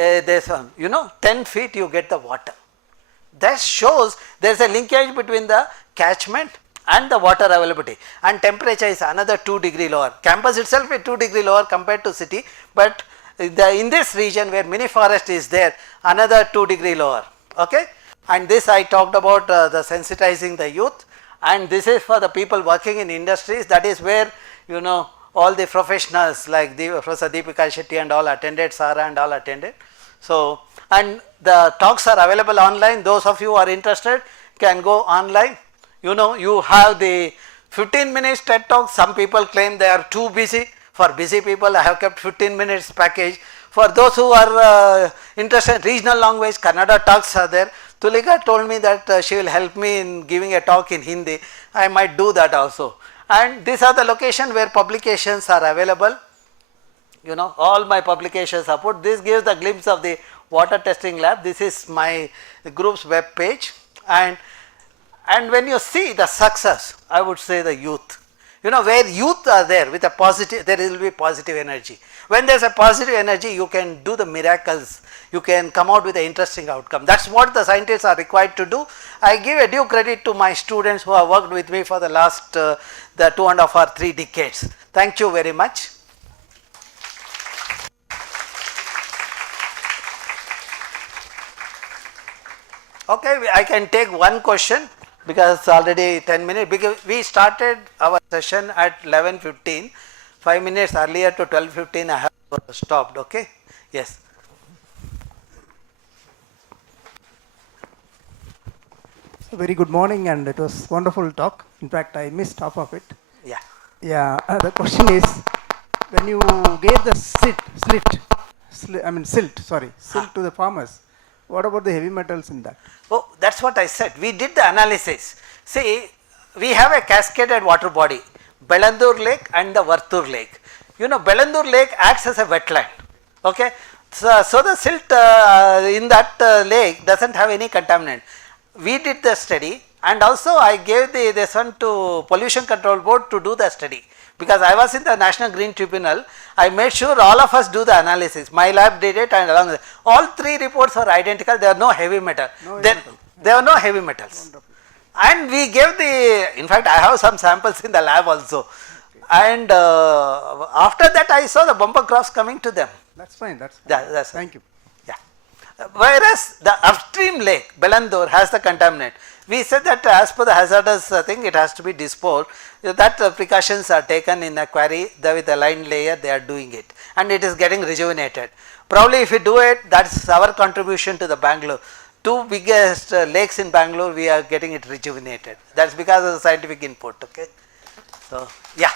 feet you get the water. That shows there is a linkage between the catchment and the water availability, and temperature is another 2 degree lower. Campus itself is 2 degree lower compared to city, but in this region where mini forest is there, another 2 degree lower, okay? And this I talked about the sensitizing the youth, and this is for the people working in industries. That is where all the professionals like Professor Deepika Shetty and all attended, Sara and all attended. So, and the talks are available online. Those of you who are interested can go online. You have the 15 minutes TED talk. Some people claim they are too busy. For busy people, I have kept 15 minutes package. For those who are interested in regional language, Kannada talks are there. Tulika told me that she will help me in giving a talk in Hindi. I might do that also. And these are the locations where publications are available. All my publications are put. This gives the glimpse of the water testing lab. This is my group's web page. And when you see the success, I would say the youth. Where youth are there with a positive, there will be positive energy. When there is a positive energy, you can do the miracles. You can come out with an interesting outcome. That is what the scientists are required to do. I give a due credit to my students who have worked with me for the last the 2.5 or 3 decades. Thank you very much. Okay, I can take one question because already 10 minutes, because we started our session at 11:15, 5 minutes earlier to 12:15 I have stopped, okay? Yes. So very good morning, and it was wonderful talk. In fact, I missed half of it. Yeah. Yeah, the question is, when you gave the silt to the farmers, what about the heavy metals in that? Oh, that is what I said. We did the analysis. See, we have a cascaded water body, Belandur Lake and the Vartur Lake. Belandur Lake acts as a wetland, okay? So the silt in that lake does not have any contaminant. We did the study, and also I gave this one to Pollution Control Board to do the study. Because I was in the National Green Tribunal, I made sure all of us do the analysis. My lab did it, and along with all 3 reports were identical. There are no heavy metal. There are no heavy metals. Wonderful. And we gave in fact I have some samples in the lab also. Okay. And after that I saw the bumper crops coming to them. That's fine. That's Thank you. Yeah. Whereas the upstream lake, Belandur, has the contaminant. We said that as per the hazardous thing, it has to be disposed. That precautions are taken in the quarry, with a line layer they are doing it, and it is getting rejuvenated. Probably if we do it, that's our contribution to the Bangalore. Two biggest lakes in Bangalore, we are getting it rejuvenated. That's because of the scientific input. Okay. So, yeah.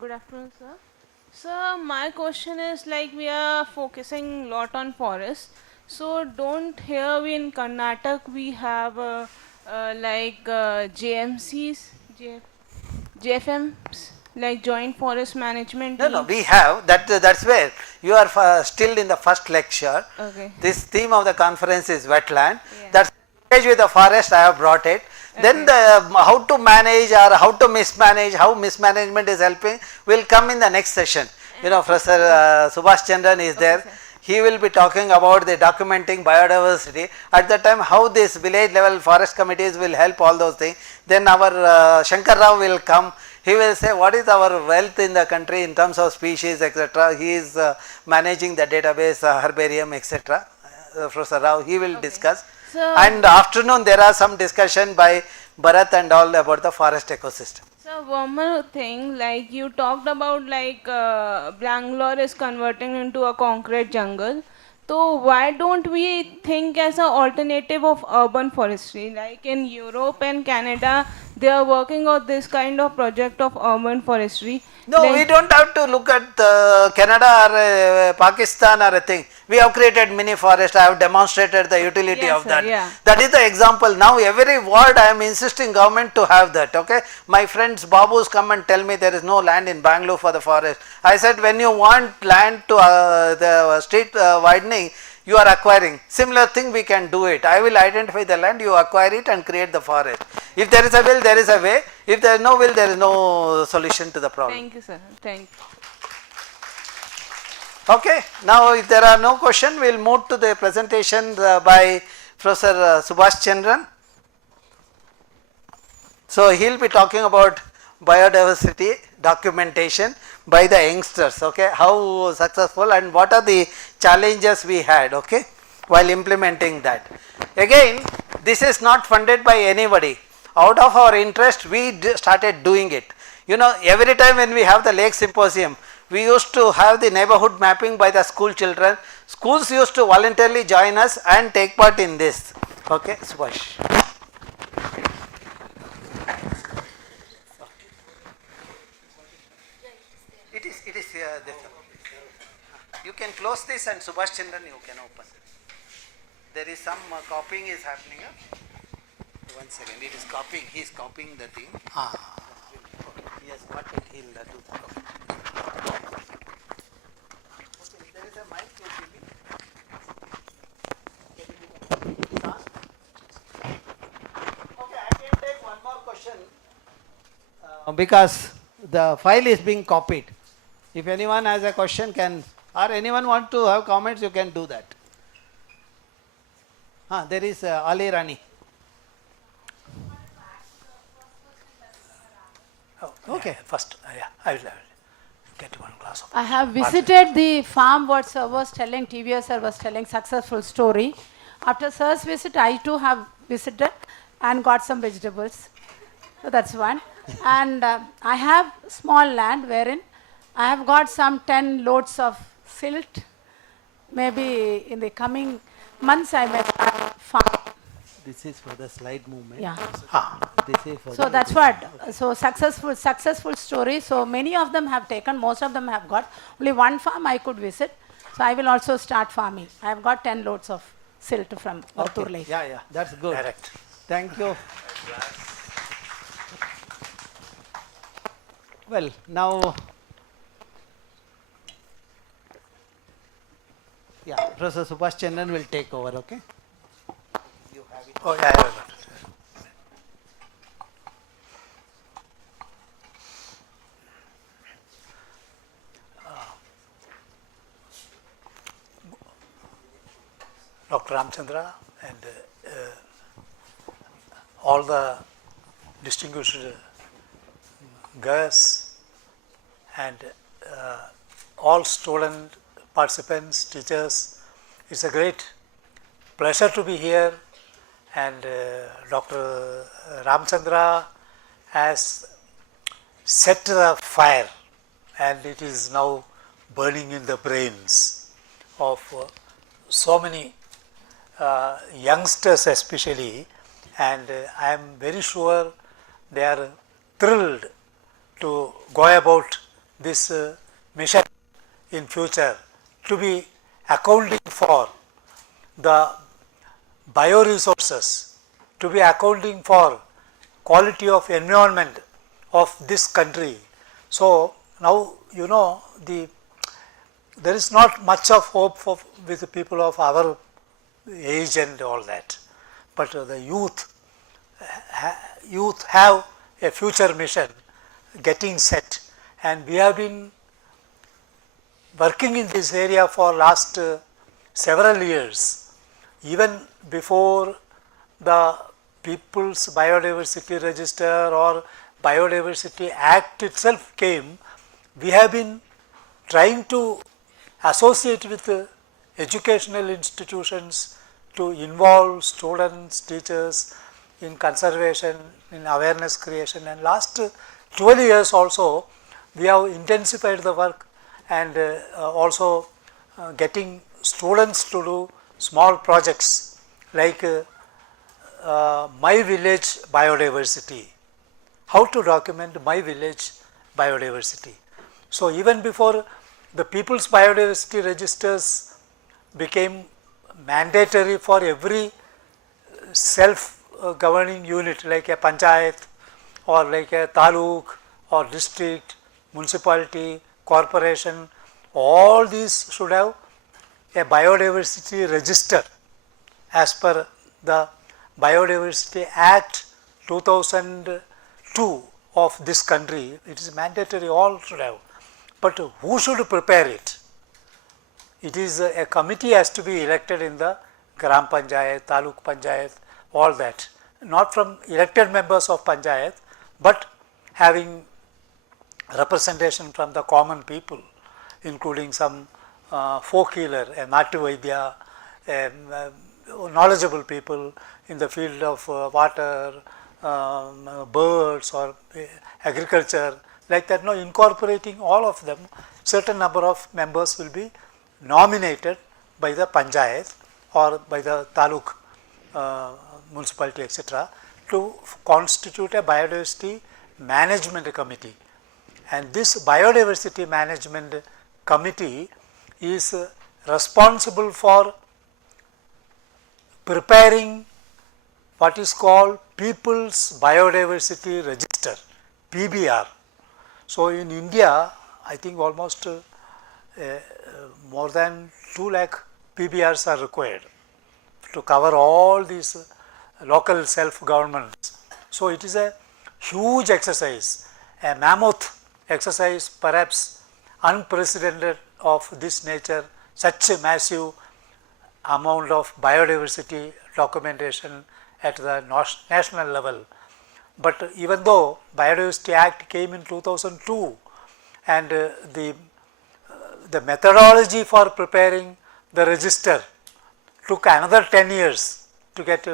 Good afternoon, sir. Sir, my question is like we are focusing lot on forests. So don't here we in Karnataka we have JMCs, JFMs, like Joint Forest Management. No, we have that. That's where you are still in the first lecture. Okay. This theme of the conference is wetland. Yeah. That's with the forest. I have brought it. Then the how to manage or how to mismanage, how mismanagement is helping will come in the next session. You know, Professor Subhash Chandran is there. Sir. He will be talking about the documenting biodiversity. At the time, how this village level forest committees will help all those things. Then our Shankar Rao will come. He will say what is our wealth in the country in terms of species, etc. He is managing the database, herbarium, etc. Professor Rao, he will discuss. So, and afternoon there are some discussion by Bharat and all about the forest ecosystem. so one more thing, like you talked about Bangalore is converting into a concrete jungle. So why don't we think as an alternative of urban forestry? Like in Europe and Canada, they are working on this kind of project of urban forestry. No, like, we don't have to look at Canada or Pakistan or a thing. We have created mini forest. I have demonstrated the utility yes, of sir, that. yeah. That is the example. Now every ward I am insisting government to have that. Okay, my friends Babus come and tell me there is no land in Bangalore for the forest. I said when you want land to the street widening, you are acquiring. Similar thing we can do it. I will identify the land, you acquire it and create the forest. If there is a will, there is a way. If there is no will, there is no solution to the problem. Thank you, sir. Thank you. Okay. Now, if there are no questions, we will move to the presentation by Professor Subhash Chandran. So, he will be talking about biodiversity documentation by the youngsters, okay, how successful and what are the challenges we had, okay, while implementing that. Again, this is not funded by anybody. Out of our interest, we started doing it. You know, every time when we have the lake symposium, we used to have the neighborhood mapping by the school children. Schools used to voluntarily join us and take part in this. Okay, Subhash. It is there. You can close this and Subhash Chandran you can open. There is some copying is happening. 1 second, it is copying. He is copying the thing. Yes, what it he'll do. Okay, there is a mic to give me. Okay, I can take one more question because the file is being copied. If anyone has a question or anyone want to have comments, you can do that. There is Ali Rani. Oh, okay, first, I will get one glass of water. I have visited the farm what sir was telling, TVR sir was telling, successful story. After sir's visit, I too have visited and got some vegetables. So that's one. And I have small land wherein I have got some 10 loads of silt. Maybe in the coming months I may start farm. This is for the slide movement. Yeah. This is for So that's what. So successful story. So many of them have taken, most of them have got. Only one farm I could visit. So I will also start farming. I have got 10 loads of silt from Vartur Lake. Yeah, that's good. Correct. Thank you. Well, now, Professor Subhash Chandran will take over, okay? You have it. Oh, yeah. Dr. Ramchandra and all the distinguished guests and all student participants, teachers. It's a great pleasure to be here, and Dr. Ramachandra has set the fire, and it is now burning in the brains of so many youngsters especially, and I am very sure they are thrilled to go about this mission in future, to be accounting for the bioresources, to be accounting for quality of environment of this country. So now you know there is not much of hope with the people of our age and all that, but the youth have a future mission getting set, and we have been working in this area for last several years. Even before the People's Biodiversity Register or Biodiversity Act itself came, we have been trying to associate with educational institutions to involve students, teachers in conservation, in awareness creation, and last 12 years also we have intensified the work, and also getting students to do small projects like My Village Biodiversity, how to document my village biodiversity. So even before the People's Biodiversity Registers became mandatory for every self-governing unit like a panchayat or like a taluk or district, municipality, corporation, all these should have a biodiversity register as per the Biodiversity Act 2002 of this country. It is mandatory, all should have. But who should prepare it? It is a committee has to be elected in the Gram Panchayat, Taluk Panchayat, all that. Not from elected members of Panchayat, but having representation from the common people, including some folk healer, a Natu Vaidya, knowledgeable people in the field of water, birds or agriculture, like that. Now incorporating all of them, certain number of members will be nominated by the panchayat or by the taluk municipality, etc., to constitute a biodiversity management committee. And this biodiversity management committee is responsible for preparing what is called People's Biodiversity Register, PBR. So in India, I think almost more than 2 lakh PBRs are required to cover all these local self-governments. So it is a huge exercise, a mammoth exercise, perhaps unprecedented of this nature, such a massive amount of biodiversity documentation at the national level. But even though Biodiversity Act came in 2002, and the methodology for preparing the register took another 10 years to get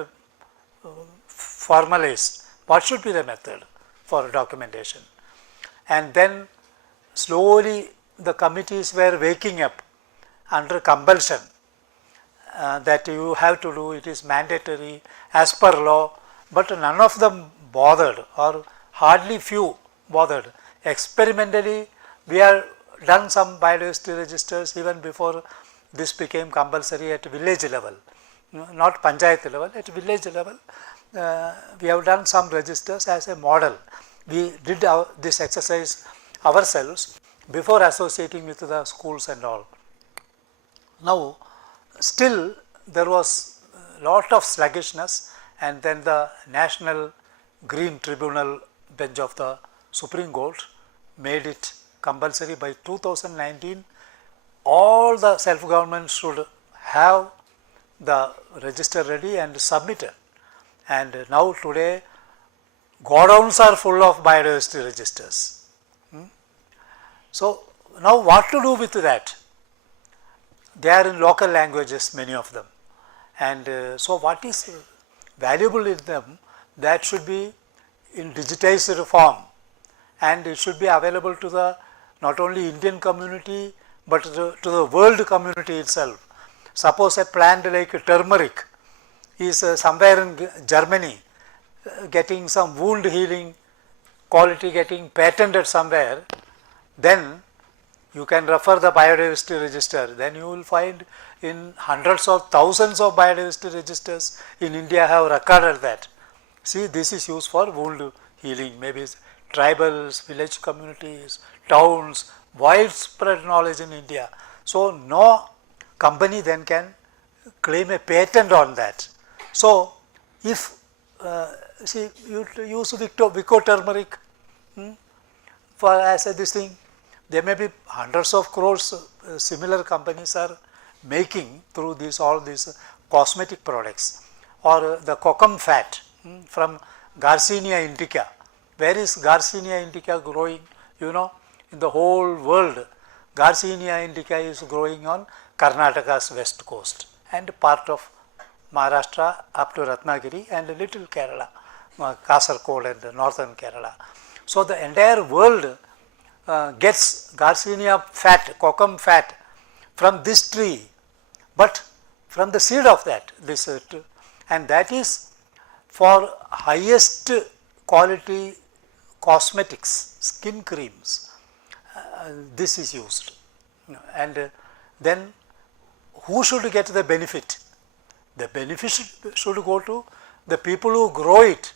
formalized. What should be the method for documentation? And then slowly the committees were waking up under compulsion that you have to do, it is mandatory as per law, but none of them bothered, or hardly few bothered. Experimentally we have done some biodiversity registers even before this became compulsory at village level, not panchayat level, at village level. We have done some registers as a model. We did this exercise ourselves before associating with the schools and all. Now still there was a lot of sluggishness, and then the National Green Tribunal bench of the Supreme Court made it compulsory. By 2019 all the self-governments should have the register ready and submitted, and now today godowns are full of biodiversity registers. So now what to do with that? They are in local languages, many of them, and so what is valuable in them, that should be in digitized form, and it should be available to the not only Indian community but to the world community itself. Suppose a plant like turmeric is somewhere in Germany getting some wound healing quality getting patented somewhere, then you can refer the biodiversity register, then you will find in hundreds of thousands of biodiversity registers in India have recorded that. See, this is used for wound healing, maybe tribals, village communities, towns, widespread knowledge in India. So, no company then can claim a patent on that. So, if see you use Vico turmeric for as this thing, there may be hundreds of crores similar companies are making through all these cosmetic products, or the kokum fat from Garcinia indica. Where is Garcinia indica growing? You know, in the whole world, Garcinia indica is growing on Karnataka's west coast and part of Maharashtra up to Ratnagiri and a little Kerala, Kasaragod and northern Kerala. So, the entire world gets Garcinia fat, kokum fat from this tree, but from the seed of that, and that is for highest quality cosmetics, skin creams, this is used. And then who should get the benefit? The benefit should go to the people who grow it,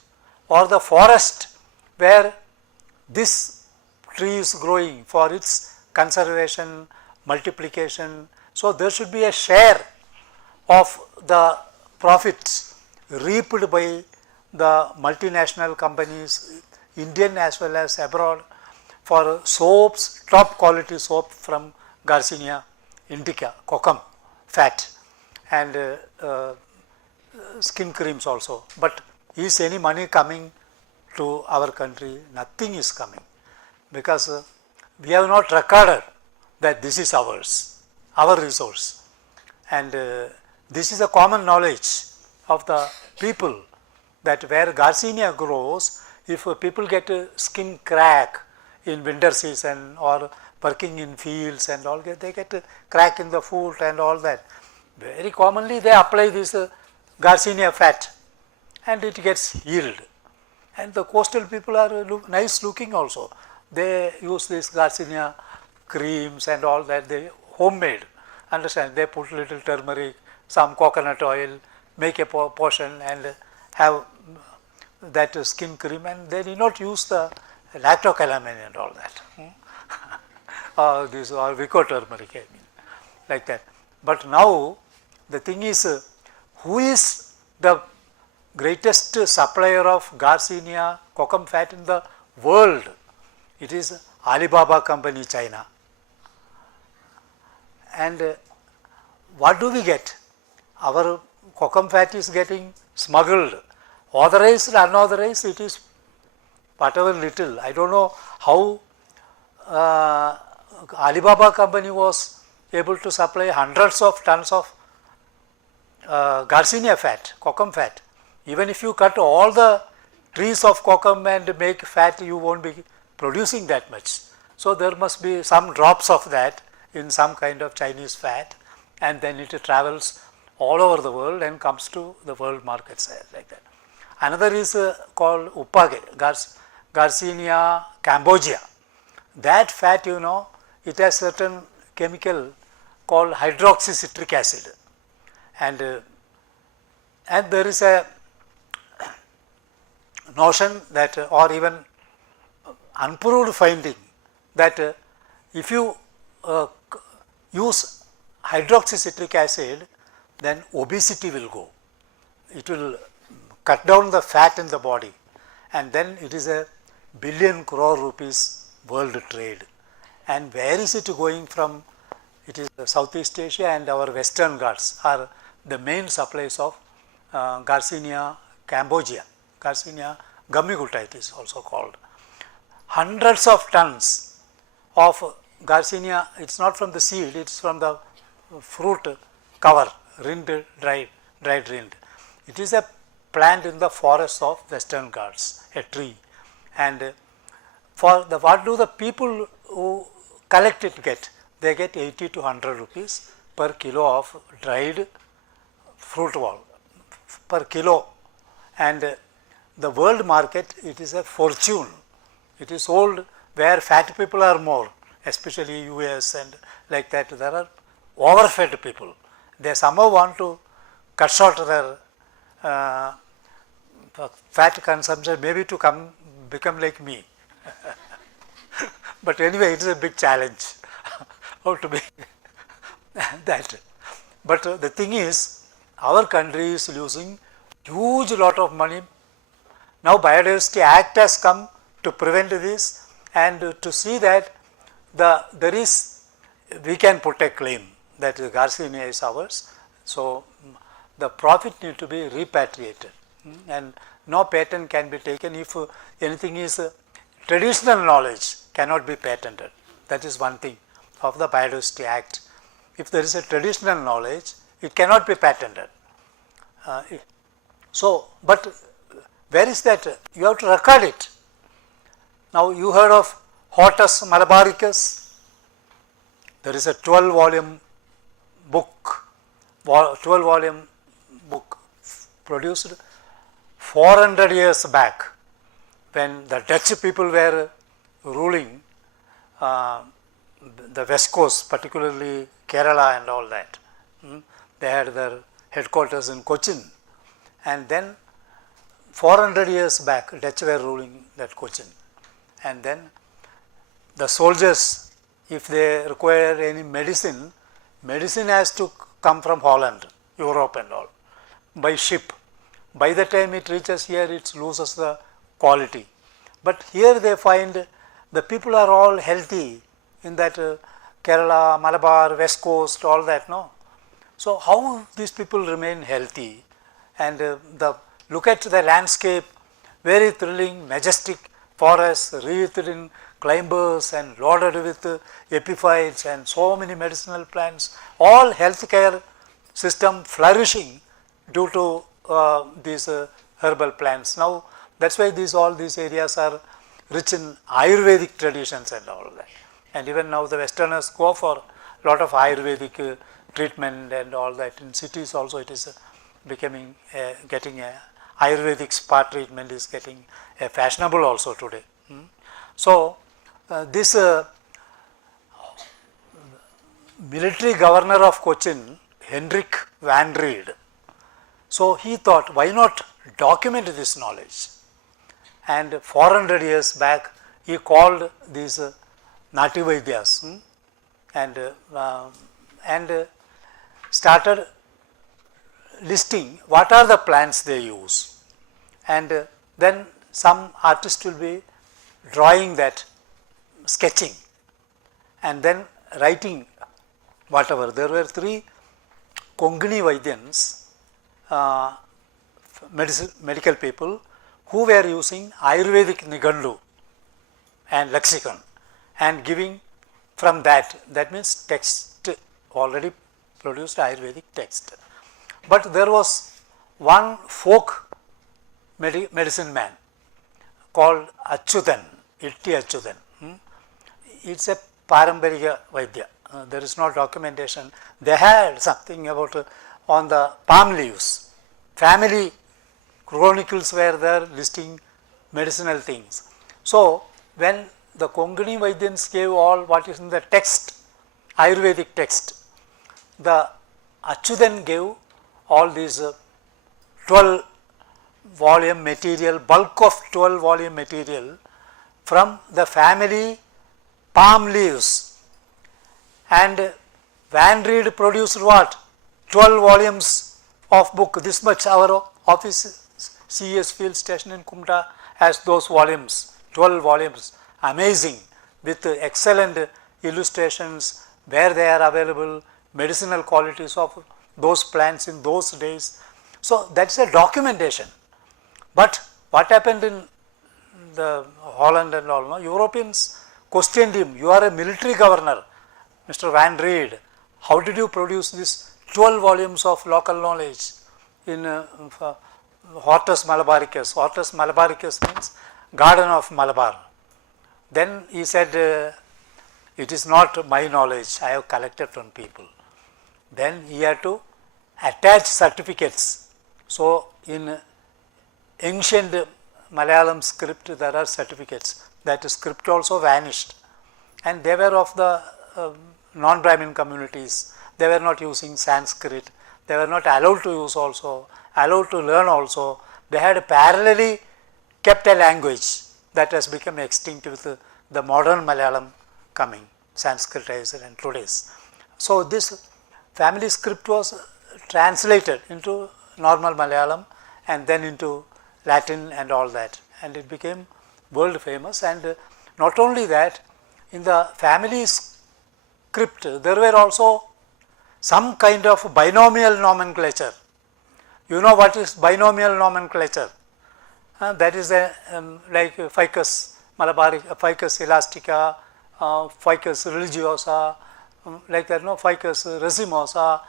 or the forest where this tree is growing for its conservation, multiplication. So, there should be a share of the profits reaped by the multinational companies, Indian as well as abroad, for soaps, top quality soap from Garcinia indica, kokum fat, and skin creams also. But is any money coming to our country? Nothing is coming, because we have not recorded that this is ours, our resource, and this is a common knowledge of the people, that where Garcinia grows, if people get a skin crack in winter season or working in fields and all, they get a crack in the foot and all that, very commonly they apply this Garcinia fat and it gets healed. And the coastal people are nice looking also. They use this Garcinia creams and all that, they homemade, understand, they put little turmeric, some coconut oil, make a potion and have that skin cream, and they did not use the lactocalamine and all that. This or Vico turmeric, I mean, like that. But now the thing is, who is the greatest supplier of Garcinia kokum fat in the world? It is Alibaba company, China. And what do we get? Our kokum fat is getting smuggled, authorized, unauthorized, it is whatever little. I don't know how Alibaba company was able to supply hundreds of tons of Garcinia fat, kokum fat. Even if you cut all the trees of kokum and make fat, you won't be producing that much. So, there must be some drops of that in some kind of Chinese fat, and then it travels all over the world and comes to the world markets like that. Another is called Upage, Garcinia Cambogia. That fat, you know, it has certain chemical called hydroxycitric acid, and there is a notion that, or even unproved finding, that if you use hydroxycitric acid, then obesity will go. It will cut down the fat in the body, and then it is a billion crore rupees world trade. And where is it going from? It is Southeast Asia and our Western Ghats are the main supplies of Garcinia Cambogia, Garcinia gummiguta it is also called. Hundreds of tons of Garcinia, it's not from the seed, it's from the fruit cover, rind, dried rind. It is a plant in the forest of Western Ghats, a tree. And for the, what do the people who collect it get? They get 80 to 100 rupees per kilo of dried fruit wall, per kilo. And the world market, it is a fortune. It is sold where fat people are more, especially US and like that. There are overfed people. They somehow want to cut short their fat consumption, maybe to become like me. But anyway, it is a big challenge how to be that. But the thing is, our country is losing huge lot of money. Now Biodiversity Act has come to prevent this and to see that we can put a claim that the Garcinia is ours. So the profit need to be repatriated, and no patent can be taken if anything is traditional knowledge cannot be patented. That is one thing of the Biodiversity Act. If there is a traditional knowledge, it cannot be patented. But where is that? You have to record it. Now you heard of Hortus malabaricus. There is a 12-volume book, produced 400 years back when the Dutch people were ruling the West Coast, particularly Kerala and all that. They had their headquarters in Cochin, and then 400 years back Dutch were ruling that Cochin, and then the soldiers, if they require any medicine has to come from Holland, Europe and all, by ship. By the time it reaches here, it loses the quality. But here they find the people are all healthy in that Kerala, Malabar, West Coast, all that, no? So how these people remain healthy? And look at the landscape, very thrilling, majestic forests wreathed in climbers and loaded with epiphytes and so many medicinal plants, all healthcare system flourishing due to these herbal plants. Now that's why all these areas are rich in Ayurvedic traditions and all that. And even now the Westerners go for a lot of Ayurvedic treatment and all that. In cities also it is becoming, getting a Ayurvedic spa treatment is getting fashionable also today. So this military governor of Cochin, Hendrik van Reed, so he thought, why not document this knowledge? And 400 years back he called these Nati Vaidyas and started listing what are the plants they use, and then some artist will be drawing that, sketching, and then writing whatever. There were 3 Kongani Vaidyans, medical people, who were using Ayurvedic Nigandu and lexicon and giving from that means text, already produced Ayurvedic text. But there was one folk medicine man called Achyutan, Itti Achyutan. It's a Paramparika Vaidya. There is no documentation. They had something about on the palm leaves. Family chronicles were there listing medicinal things. So when the Kongani Vaidyans gave all what is in the text, Ayurvedic text, the Achyutan gave all these 12-volume material, bulk of 12-volume material from the family palm leaves, and Van Reed produced what? 12 volumes of book. This much our office, CES field station in Kumta has those volumes, 12 volumes, amazing, with excellent illustrations where they are available, medicinal qualities of those plants in those days. So that is a documentation. But what happened in the Holland and all, no? Europeans questioned him, you are a military governor, Mr. Van Reed, how did you produce this 12 volumes of local knowledge in Hortus Malabaricus? Hortus Malabaricus means Garden of Malabar. Then he said, it is not my knowledge, I have collected from people. Then he had to attach certificates. So in ancient Malayalam script there are certificates. That script also vanished, and they were of the non-Brahmin communities. They were not using Sanskrit. They were not allowed to use also, allowed to learn also. They had parallelly kept a language that has become extinct with the modern Malayalam coming, Sanskritized and today's. So this family script was translated into normal Malayalam and then into Latin and all that, and it became world famous. And not only that, in the family script there were also some kind of binomial nomenclature. You know what is binomial nomenclature? That is like Ficus Malabaric, Ficus elastica, Ficus religiosa, like that, no, Ficus racemosa,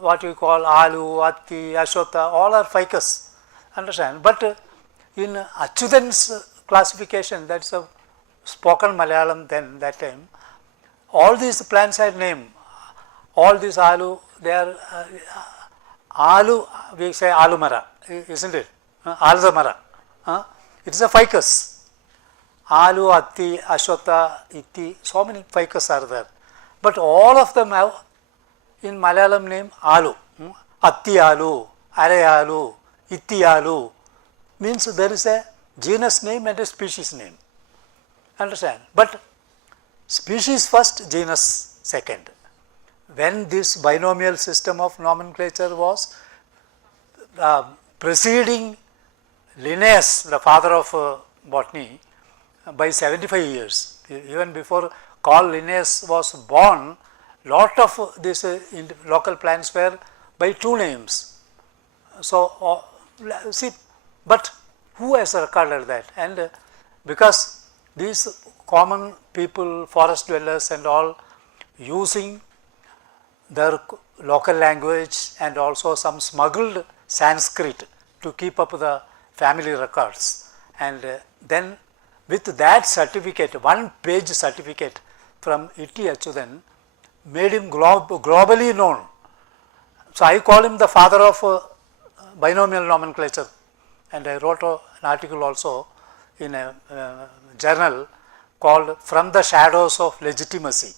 what we call Alu, Atti, Ashota, all are ficus, understand. But in Achyutan's classification, that is a spoken Malayalam then, that time, all these plants had name. All these Alu, they are Alu, we say Alumara, isn't it? Alzamara. It is a ficus. Alu, Atti, Ashota, Itti, so many ficus are there. But all of them have in Malayalam name Alu. Atti Alu, Are Alu, Itti Alu, means there is a genus name and a species name. Understand? But species first, genus second. When this binomial system of nomenclature was preceding Linnaeus, the father of botany, by 75 years, even before Carl Linnaeus was born, lot of these local plants were by two names. So, see, but who has recorded that? And because these common people, forest dwellers and all, using their local language and also some smuggled Sanskrit to keep up the family records, and then with that certificate, one page certificate from Itti Achyutan made him globally known. So I call him the father of binomial nomenclature, and I wrote an article also in a journal called From the Shadows of Legitimacy.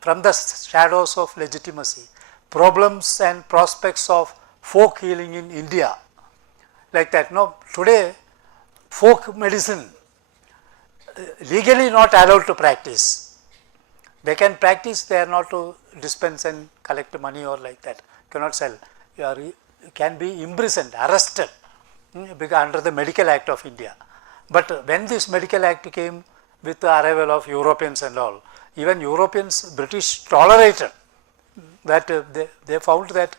From the Shadows of Legitimacy, Problems and Prospects of Folk Healing in India, like that. No, today folk medicine legally not allowed to practice. They can practice, they are not to dispense and collect money or like that, cannot sell. You can be imprisoned, arrested under the Medical Act of India. But when this Medical Act came with the arrival of Europeans and all, even Europeans, British tolerated that. They found that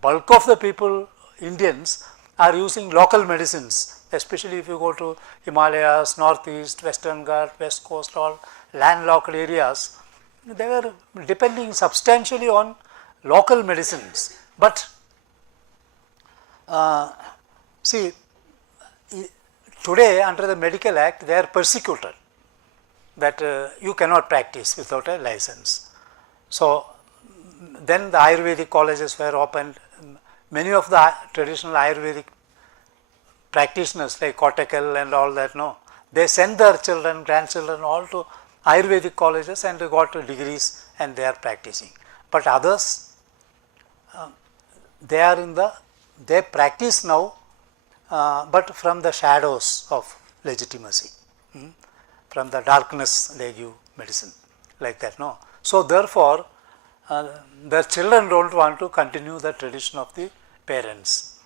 bulk of the people, Indians, are using local medicines, especially if you go to Himalayas, Northeast, Western Ghat, West Coast, all landlocked areas, they were depending substantially on local medicines. But see, today under the Medical Act they are persecuted, that you cannot practice without a license. So then the Ayurvedic colleges were opened. Many of the traditional Ayurvedic practitioners like Kottakkal and all that, no, they send their children, grandchildren all to Ayurvedic colleges and they got degrees and they are practicing. But others, they practice now, but from the shadows of legitimacy, from the darkness they give medicine, like that, no. So therefore, the children don't want to continue the tradition of the parents.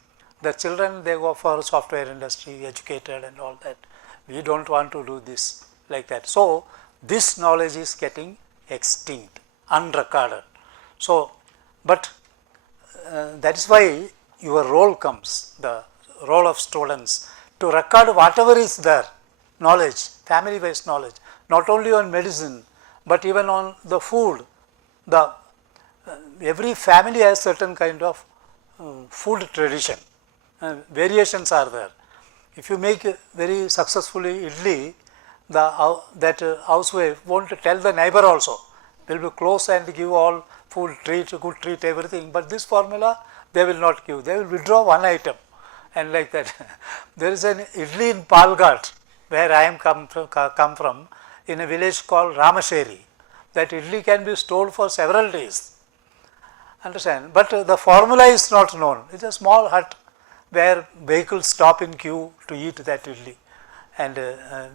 The children, they go for software industry, educated and all that. We don't want to do this, like that. So this knowledge is getting extinct, unrecorded. So, but that is why your role comes, the role of students, to record whatever is there, knowledge, family based knowledge, not only on medicine, but even on the food. The every family has certain kind of food tradition. Variations are there. If you make very successfully idli, that housewife won't tell the neighbor also. Will be close and give all food treat, good treat, everything. But this formula they will not give. They will withdraw one item, and like that. There is an idli in Palghat, where I am come from, in a village called Ramasheri. That idli can be stored for several days. Understand? But the formula is not known. It is a small hut where vehicles stop in queue to eat that idli, and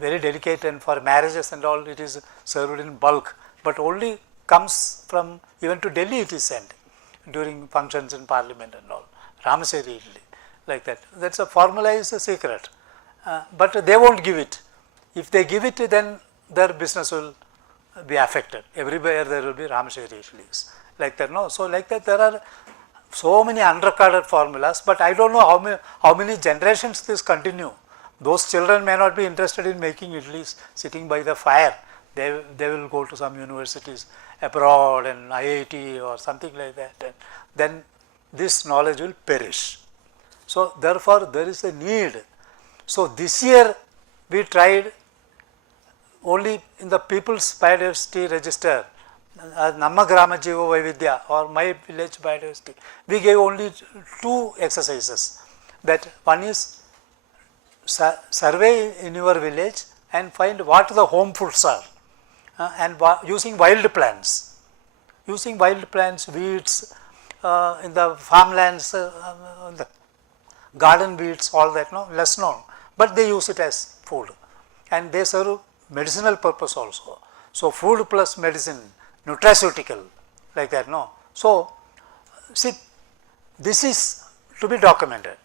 very delicate, and for marriages and all it is served in bulk, but only comes from, even to Delhi it is sent during functions in parliament and all. Ramasheri idli, like that. That's a formalized secret, but they won't give it. If they give it, then their business will be affected. Everywhere there will be Ramasheri idlis, like that. No, so like that there are so many unrecorded formulas, but I don't know how many generations this continue. Those children may not be interested in making idlis sitting by the fire. They will go to some universities abroad and IIT or something like that, and then this knowledge will perish. So therefore there is a need. So this year we tried only in the People's Biodiversity Register, Namma Grama Jiva Vaividya or My Village Biodiversity, we gave only 2 exercises. That one is survey in your village and find what the home foods are, and using wild plants. Using wild plants, weeds in the farmlands, the garden weeds, all that, no, less known, but they use it as food, and they serve medicinal purpose also. So food plus medicine, nutraceutical, like that, no. So see, this is to be documented,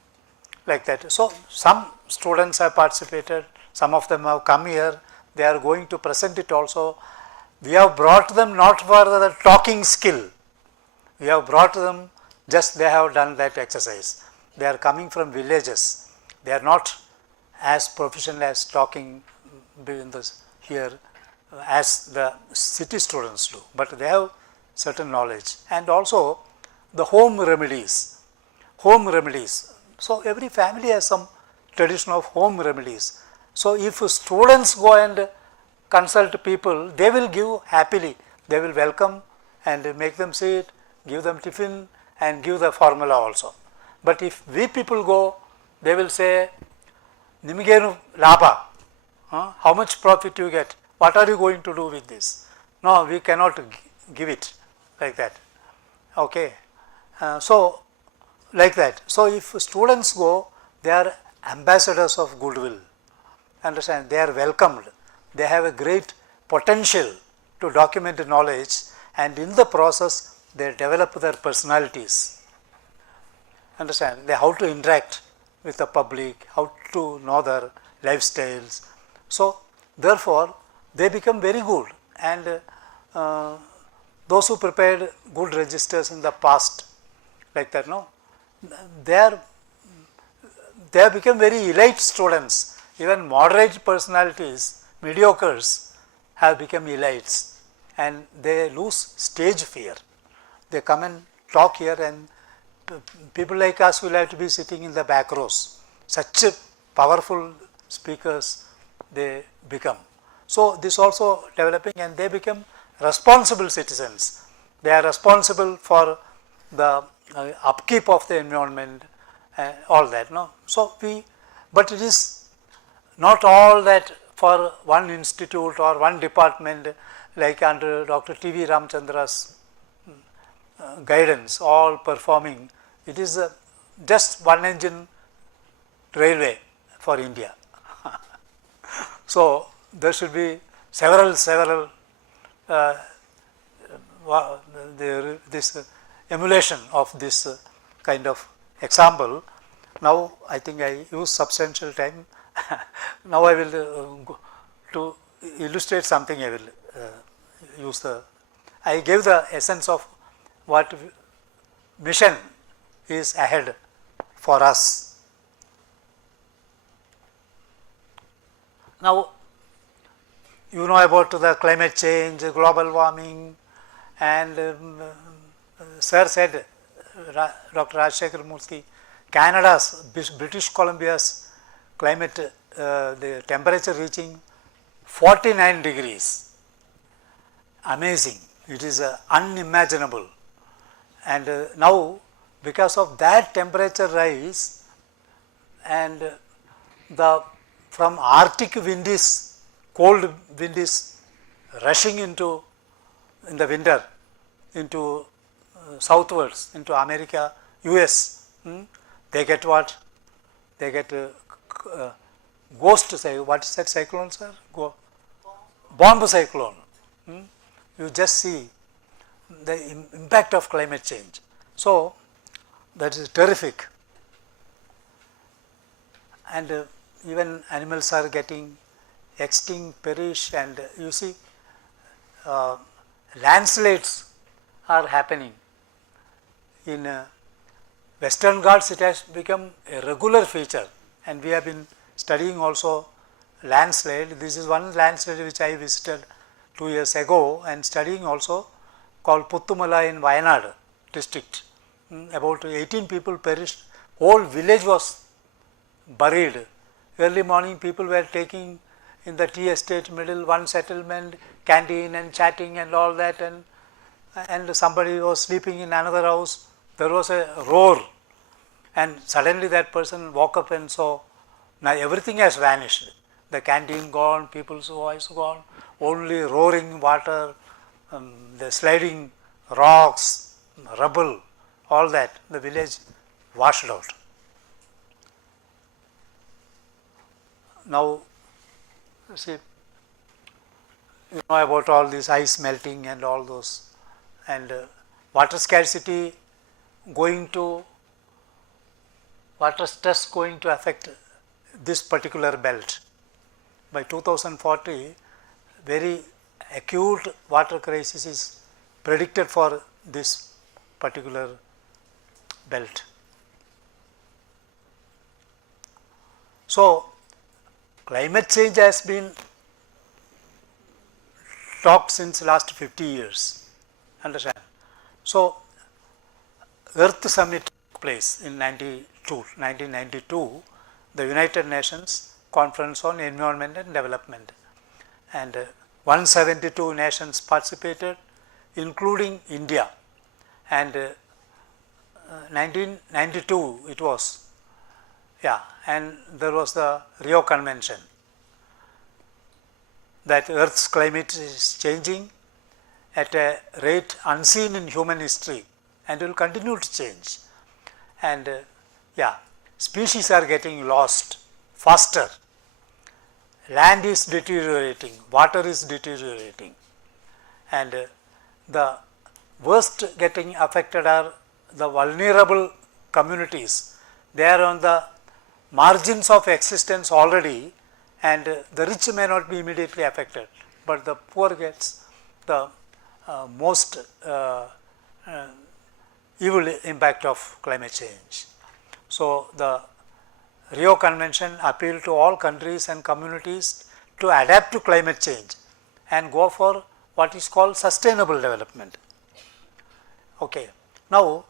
like that. So some students have participated, some of them have come here, they are going to present it also. We have brought them not for the talking skill, we have brought them just they have done that exercise. They are coming from villages, they are not as professional as talking in this here as the city students do, but they have certain knowledge, and also the home remedies. Home remedies. So every family has some tradition of home remedies. So if students go and consult people, they will give happily, they will welcome and make them sit, give them tiffin and give the formula also. But if we people go, they will say, Nimigenu Laba, how much profit you get? What are you going to do with this? No, we cannot give it, like that. Okay. So like that. So if students go, they are ambassadors of goodwill. Understand? They are welcomed. They have a great potential to document the knowledge, and in the process they develop their personalities. Understand? They how to interact with the public, how to know their lifestyles. So therefore they become very good, and those who prepared good registers in the past, like that, no, they have become very elite students. Even moderate personalities, mediocres, have become elites, and they lose stage fear. They come and talk here, and people like us will have to be sitting in the back rows. Such powerful speakers they become. So this also developing, and they become responsible citizens. They are responsible for the upkeep of the environment, all that, no. So but it is not all that for one institute or one department, like under Dr. TVRAMACHANDRA's guidance, all performing. It is just one engine railway for India. So there should be several this emulation of this kind of example. Now I think I use substantial time. Now I will to illustrate something. I will use I gave the essence of what mission is ahead for us. Now you know about the climate change, global warming, and sir said, Dr. Rajshekhar Murthy, Canada's, British Columbia's climate, the temperature reaching 49 degrees. Amazing. It is unimaginable. And now, because of that temperature rise, and from Arctic wind is, cold wind is rushing in the winter into southwards, into America, US. They get what? They get ghost, what is that cyclone, sir? Bomb cyclone. You just see the impact of climate change. So, that is terrific. And even animals are getting extinct, perish, and you see landslides are happening. In Western Ghats, it has become a regular feature, and we have been studying also landslide. This is one landslide which I visited 2 years ago, and studying also called Puttumala in Wayanad district. About 18 people perished, whole village was buried. Early morning people were taking in the tea estate middle one settlement, canteen and chatting and all that, and somebody was sleeping in another house. There was a roar, and suddenly that person woke up and saw, now everything has vanished. The canteen gone, people's voice gone, only roaring water, the sliding rocks, rubble, all that, the village washed out. Now, see, you know about all this ice melting and all those, and water scarcity going to, water stress going to affect this particular belt. By 2040, very acute water crisis is predicted for this particular belt. So, climate change has been talked since last 50 years, understand. So, Earth Summit took place in 1992, the United Nations Conference on Environment and Development, and 172 nations participated, including India, and 1992 it was, and there was the Rio Convention, that Earth's climate is changing at a rate unseen in human history and will continue to change, and species are getting lost faster, land is deteriorating, water is deteriorating, and the worst getting affected are the vulnerable communities. They are on the margins of existence already, and the rich may not be immediately affected, but the poor gets the most evil impact of climate change. So, the Rio Convention appealed to all countries and communities to adapt to climate change and go for what is called sustainable development. Okay. Now,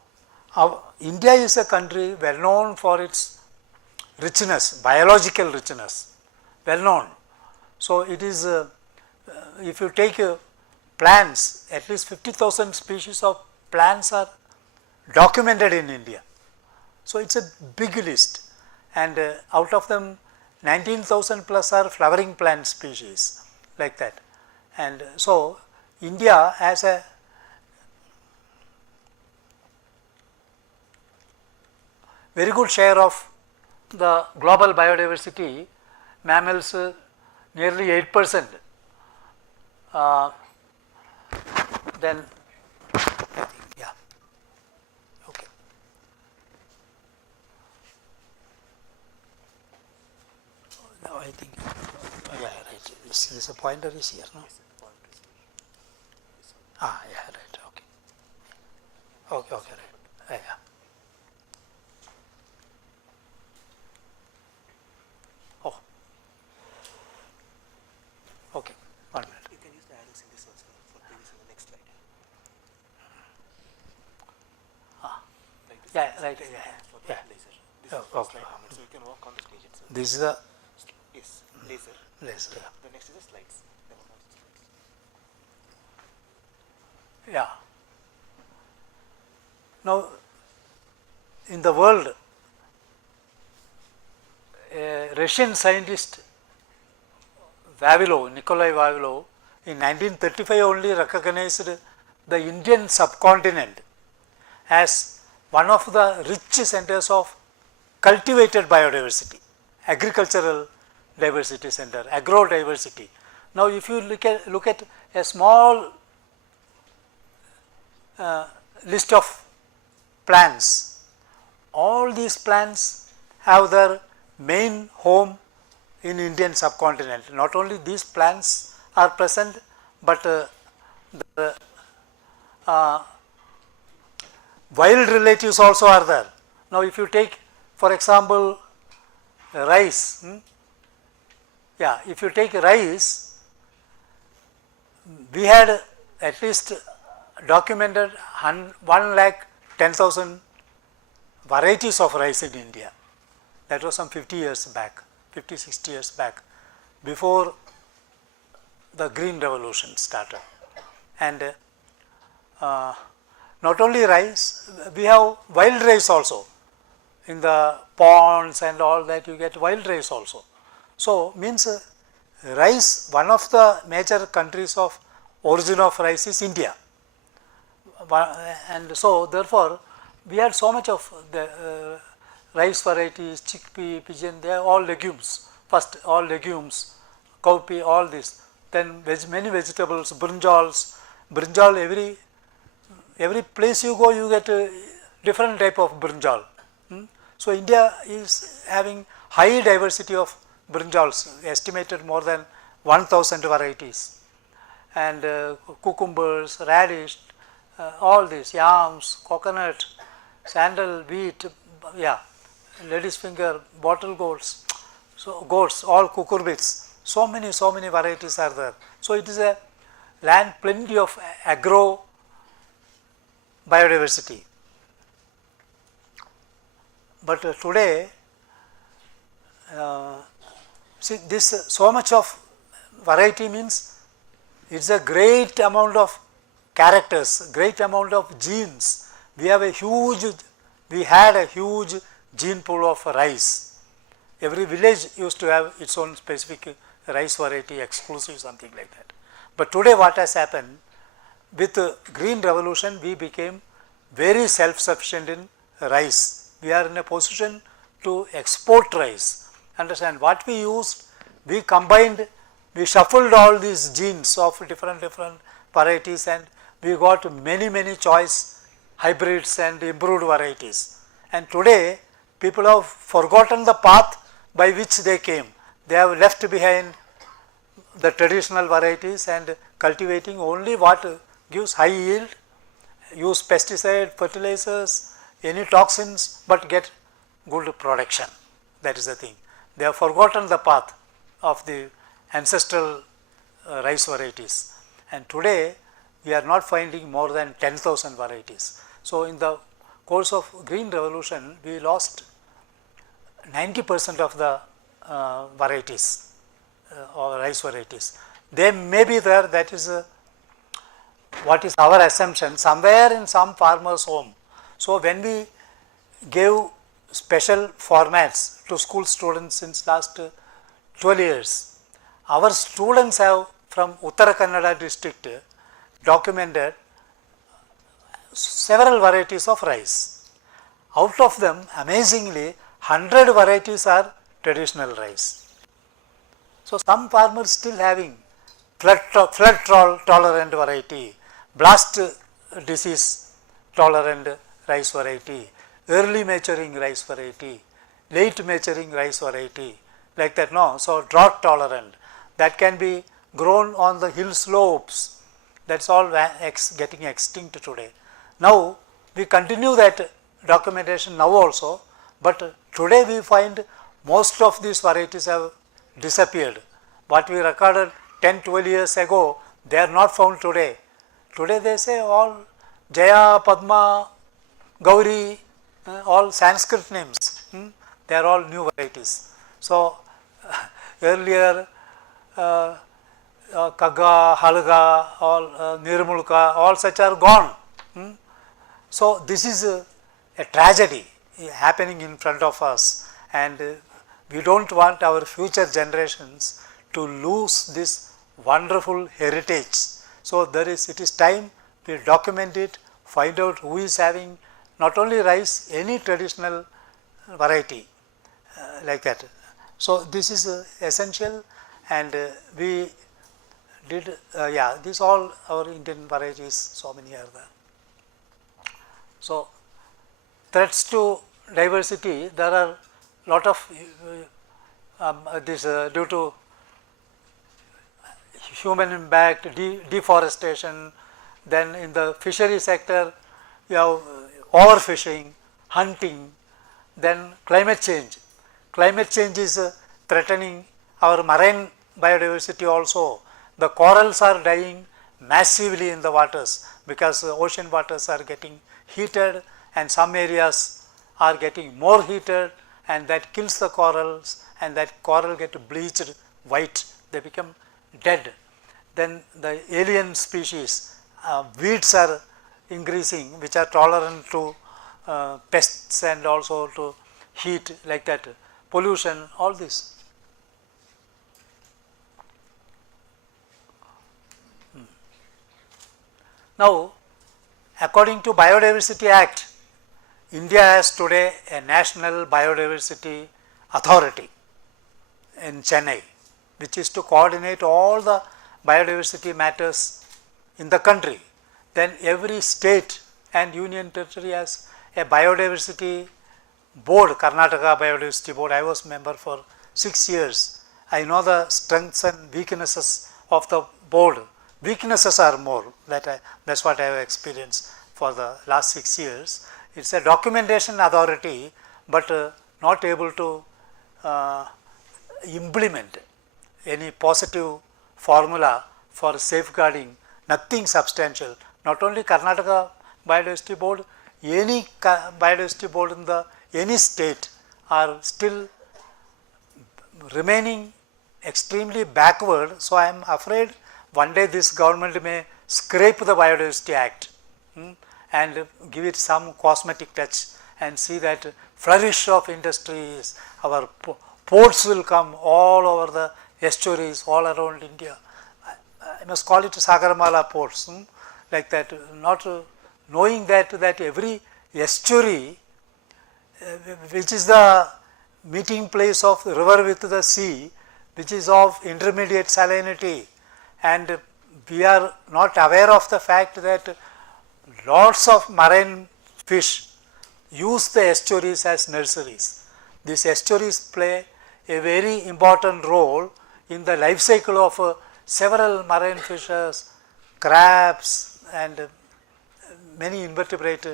India is a country well known for its richness, biological richness, well known. So, it is, if you take plants, at least 50,000 species of plants are documented in India. So, it is a big list, and out of them 19,000 plus are flowering plant species, like that. And so, India has a very good share of the global biodiversity, mammals nearly 8%, then okay. Now I think, right, this a pointer is here, no? Right, okay, right, Oh, okay, wonderful. Yeah, right. Yeah. Oh, okay. So you can work on the stage itself. This is a Yes, laser. laser. The next is the slides. Yeah. Now, in the world, a Russian scientist Nikolai Vavilov, in 1935 only recognized the Indian subcontinent as one of the rich centers of cultivated biodiversity, agricultural diversity center, agro-diversity. Now, if you look at a small list of plants, all these plants have their main home in Indian subcontinent. Not only these plants are present, but the wild relatives also are there. Now, if you take for example rice, if you take rice, we had at least documented 1,10,000 varieties of rice in India. That was some 50 years back, 50, 60 years back, before the Green Revolution started. And not only rice, we have wild rice also. In the ponds and all that, you get wild rice also. So, means rice, one of the major countries of origin of rice is India. And so, therefore, we had so much of the rice varieties, chickpea, pigeon, they are all legumes. First, all legumes, cowpea, all this. Then many vegetables, brinjals. Brinjal, every place you go, you get a different type of brinjal. So, India is having high diversity of brinjals, estimated more than 1,000 varieties, and cucumbers, radish, all these, yams, coconut, sandal, wheat, lady's finger, bottle gourds, so gourds, all cucurbits, so many varieties are there. So, it is a land plenty of agro biodiversity. But today, see this so much of variety means it is a great amount of characters, great amount of genes. We had a huge gene pool of rice. Every village used to have its own specific rice variety, exclusive, something like that. But today what has happened, with the Green Revolution, we became very self-sufficient in rice. We are in a position to export rice. Understand, what we used, we combined, we shuffled all these genes of different varieties, and we got many choice hybrids and improved varieties. And today, people have forgotten the path by which they came. They have left behind the traditional varieties and cultivating only what gives high yield, use pesticide, fertilizers, any toxins, but get good production. That is the thing. They have forgotten the path of the ancestral rice varieties, and today we are not finding more than 10,000 varieties. So, in the course of Green Revolution, we lost 90% of the varieties or rice varieties. They may be there, that is what is our assumption, somewhere in some farmer's home. So, when we gave special formats to school students since last 12 years, our students have from Uttara Kannada district documented several varieties of rice. Out of them, amazingly, 100 varieties are traditional rice. So, some farmers still having flood tolerant variety, blast disease tolerant rice variety, early maturing rice variety, late maturing rice variety, like that, no. So, drought tolerant, that can be grown on the hill slopes, that is all getting extinct today. Now, we continue that documentation now also, but today we find most of these varieties have disappeared. What we recorded 10-12 years ago, they are not found today. Today they say all Jaya, Padma, Gauri, all Sanskrit names. They are all new varieties. So earlier Kaga, Halga, all Nirmulka, all such are gone. So this is a tragedy happening in front of us, and we don't want our future generations to lose this wonderful heritage. So it is time we document it, find out who is having not only rice, any traditional variety like that. So this is essential, and we did, these all our Indian varieties, so many are there. So threats to diversity, there are lot of due to human impact, deforestation. Then in the fishery sector, you have overfishing, hunting. Then climate change. Climate change is threatening our marine biodiversity also. The corals are dying massively in the waters because ocean waters are getting heated, and some areas are getting more heated, and that kills the corals, and that coral get bleached white, they become dead. Then the alien species, weeds are increasing, which are tolerant to pests and also to heat, like that, pollution, all this. Now, according to Biodiversity Act, India has today a National Biodiversity Authority in Chennai, which is to coordinate all the biodiversity matters in the country. Then every state and union territory has a biodiversity board, Karnataka Biodiversity Board. I was member for 6 years. I know the strengths and weaknesses of the board. Weaknesses are more, that's what I have experienced for the last 6 years. It's a documentation authority, but not able to implement any positive formula for safeguarding, nothing substantial. Not only Karnataka Biodiversity Board, any biodiversity board in any state are still remaining extremely backward. So I am afraid one day this government may scrape the Biodiversity Act and give it some cosmetic touch, and see that flourish of industries, our ports will come all over the estuaries all around India. I must call it Sagarmala ports, like that, not knowing that every estuary, which is the meeting place of the river with the sea, which is of intermediate salinity, and we are not aware of the fact that lots of marine fish use the estuaries as nurseries. These estuaries play a very important role in the life cycle of several marine fishes, crabs, and many invertebrate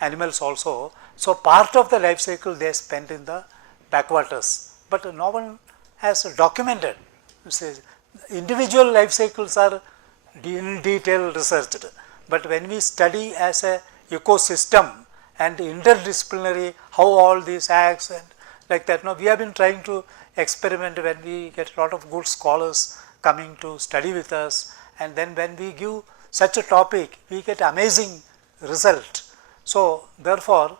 animals also. So part of the life cycle they spend in the backwaters, but no one has documented. Individual life cycles are in detail researched, but when we study as a ecosystem and interdisciplinary how all these acts and like that, we have been trying to experiment when we get a lot of good scholars coming to study with us, and then when we give such a topic we get amazing result. So therefore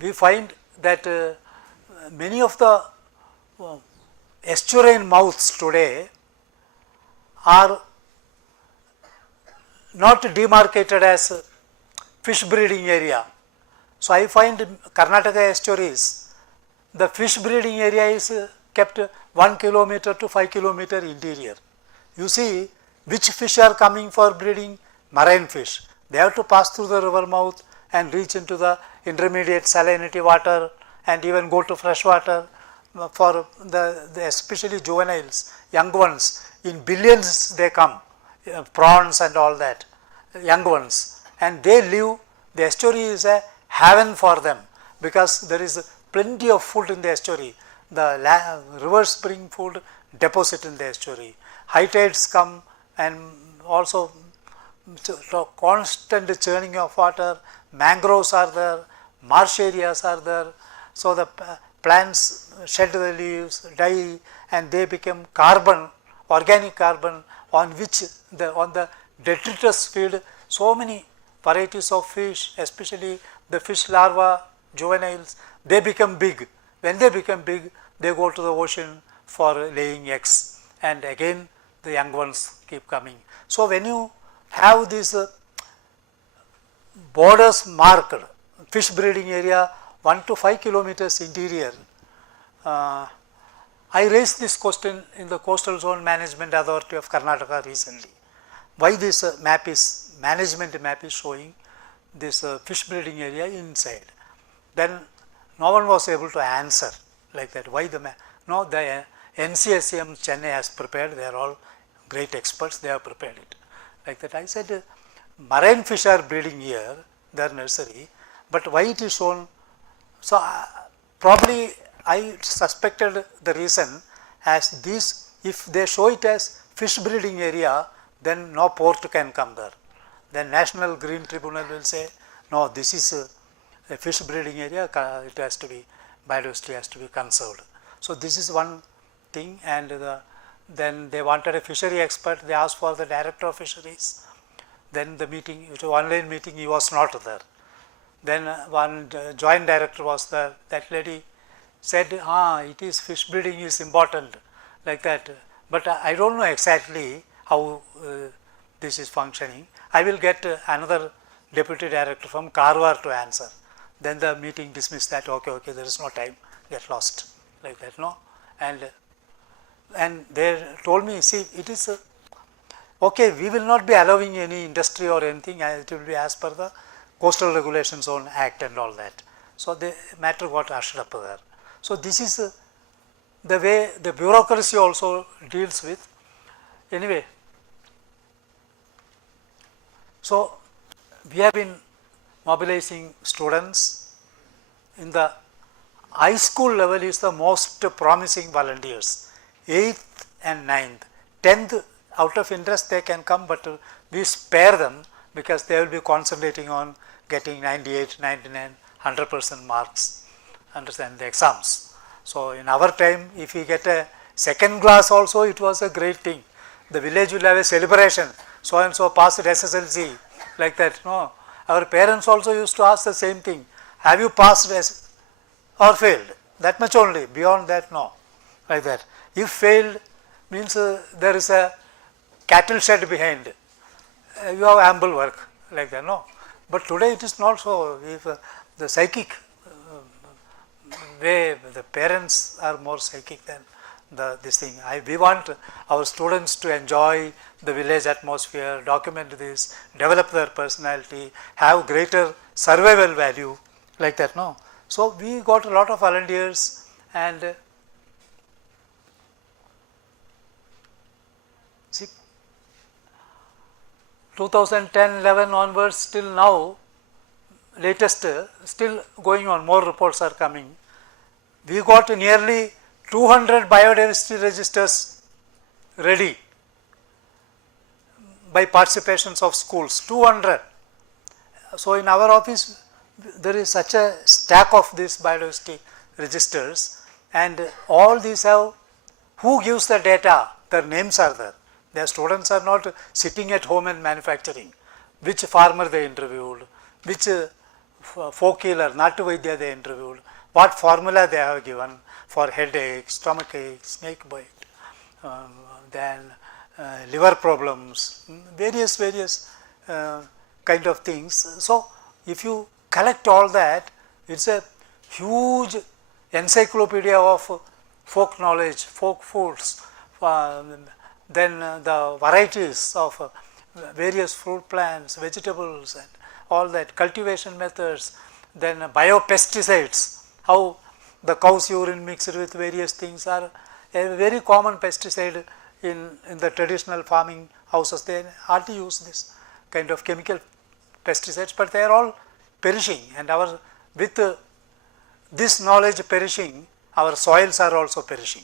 we find that many of the estuarine mouths today are not demarcated as fish breeding area. So I find Karnataka estuaries, the fish breeding area is kept 1 kilometer to 5 kilometer interior. You see which fish are coming for breeding? Marine fish. They have to pass through the river mouth and reach into the intermediate salinity water and even go to fresh water for the especially juveniles, young ones. In billions they come, prawns and all that, young ones, and they live. The estuary is a haven for them because there is plenty of food in the estuary. The rivers bring food, deposit in the estuary. High tides come and also constant churning of water. Mangroves are there, marsh areas are there, so the plants shed the leaves, die, and they become carbon, organic carbon, on which on the detritus feed so many varieties of fish, especially the fish larvae, juveniles, they become big. When they become big, they go to the ocean for laying eggs, and again the young ones keep coming. So when you have this borders marked, fish breeding area 1 to 5 kilometers interior, I raised this question in the Coastal Zone Management Authority of Karnataka recently. Why this management map is showing this fish breeding area inside? Then no one was able to answer like that. Why the map? No, the NCSM Chennai has prepared. They are all great experts. They have prepared it like that. I said marine fish are breeding here, their nursery, but why it is shown? So probably I suspected the reason as this, if they show it as fish breeding area, then no port can come there. Then National Green Tribunal will say, no, this is a fish breeding area, it has to be, biodiversity has to be conserved. So this is one thing, and then they wanted a fishery expert, they asked for the director of fisheries. Then the meeting, it was online meeting, he was not there. Then one joint director was there, that lady said, it is fish breeding is important, like that. But I don't know exactly how this is functioning. I will get another deputy director from Karwar to answer. Then the meeting dismissed that, okay, there is no time, get lost, like that, no. And they told me, see, it is, okay, we will not be allowing any industry or anything, it will be as per the Coastal Regulation Zone Act and all that. So the matter got ushered up there. So this is the way the bureaucracy also deals with. Anyway, so we have been mobilizing students. In the high school level is the most promising volunteers, 8th and 9th. 10th out of interest they can come, but we spare them because they will be concentrating on getting 98, 99, 100% marks, understand, the exams. So in our time, if we get a second class also, it was a great thing. The village will have a celebration, so and so passed SSLC, like that, no. Our parents also used to ask the same thing, have you passed or failed? That much only, beyond that, no, like that. If failed means there is a cattle shed behind, you have ample work, like that, no. But today it is not so. If the psychic way, the parents are more psychic than this thing. We want our students to enjoy the village atmosphere, document this, develop their personality, have greater survival value, like that, no. So we got a lot of volunteers, and see, 2010-11 onwards till now, latest still going on, more reports are coming. We got nearly 200 biodiversity registers ready by participations of schools, 200. So in our office there is such a stack of these biodiversity registers, and all these have, who gives the data, their names are there. Their students are not sitting at home and manufacturing. Which farmer they interviewed, which folk healer, Natu Vaidya they interviewed, what formula they have given for headache, stomach ache, snake bite, then liver problems, various kind of things. So if you collect all that, it's a huge encyclopedia of folk knowledge, folk foods, then the varieties of various fruit plants, vegetables, and all that, cultivation methods, then biopesticides, how the cow's urine mixed with various things are a very common pesticide in the traditional farming houses. They hardly use this kind of chemical pesticides, but they are all perishing, and our, with this knowledge perishing, our soils are also perishing,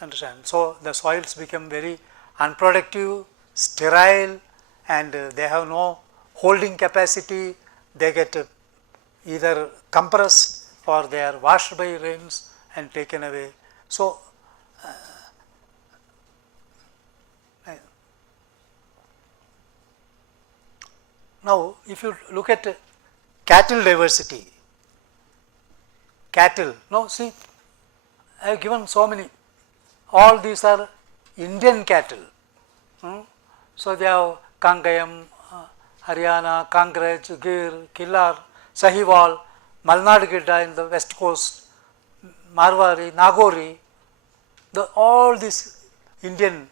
understand. So the soils become very unproductive, sterile, and they have no holding capacity, they get either compressed or they are washed by rains and taken away. So, now if you look at cattle diversity, cattle, no, see, I have given so many, all these are Indian cattle. So, they have Kangayam, Haryana, Kangraj, Gir, Killar, Sahiwal, Malnad Gidda in the west coast, Marwari, Nagori, all these Indian.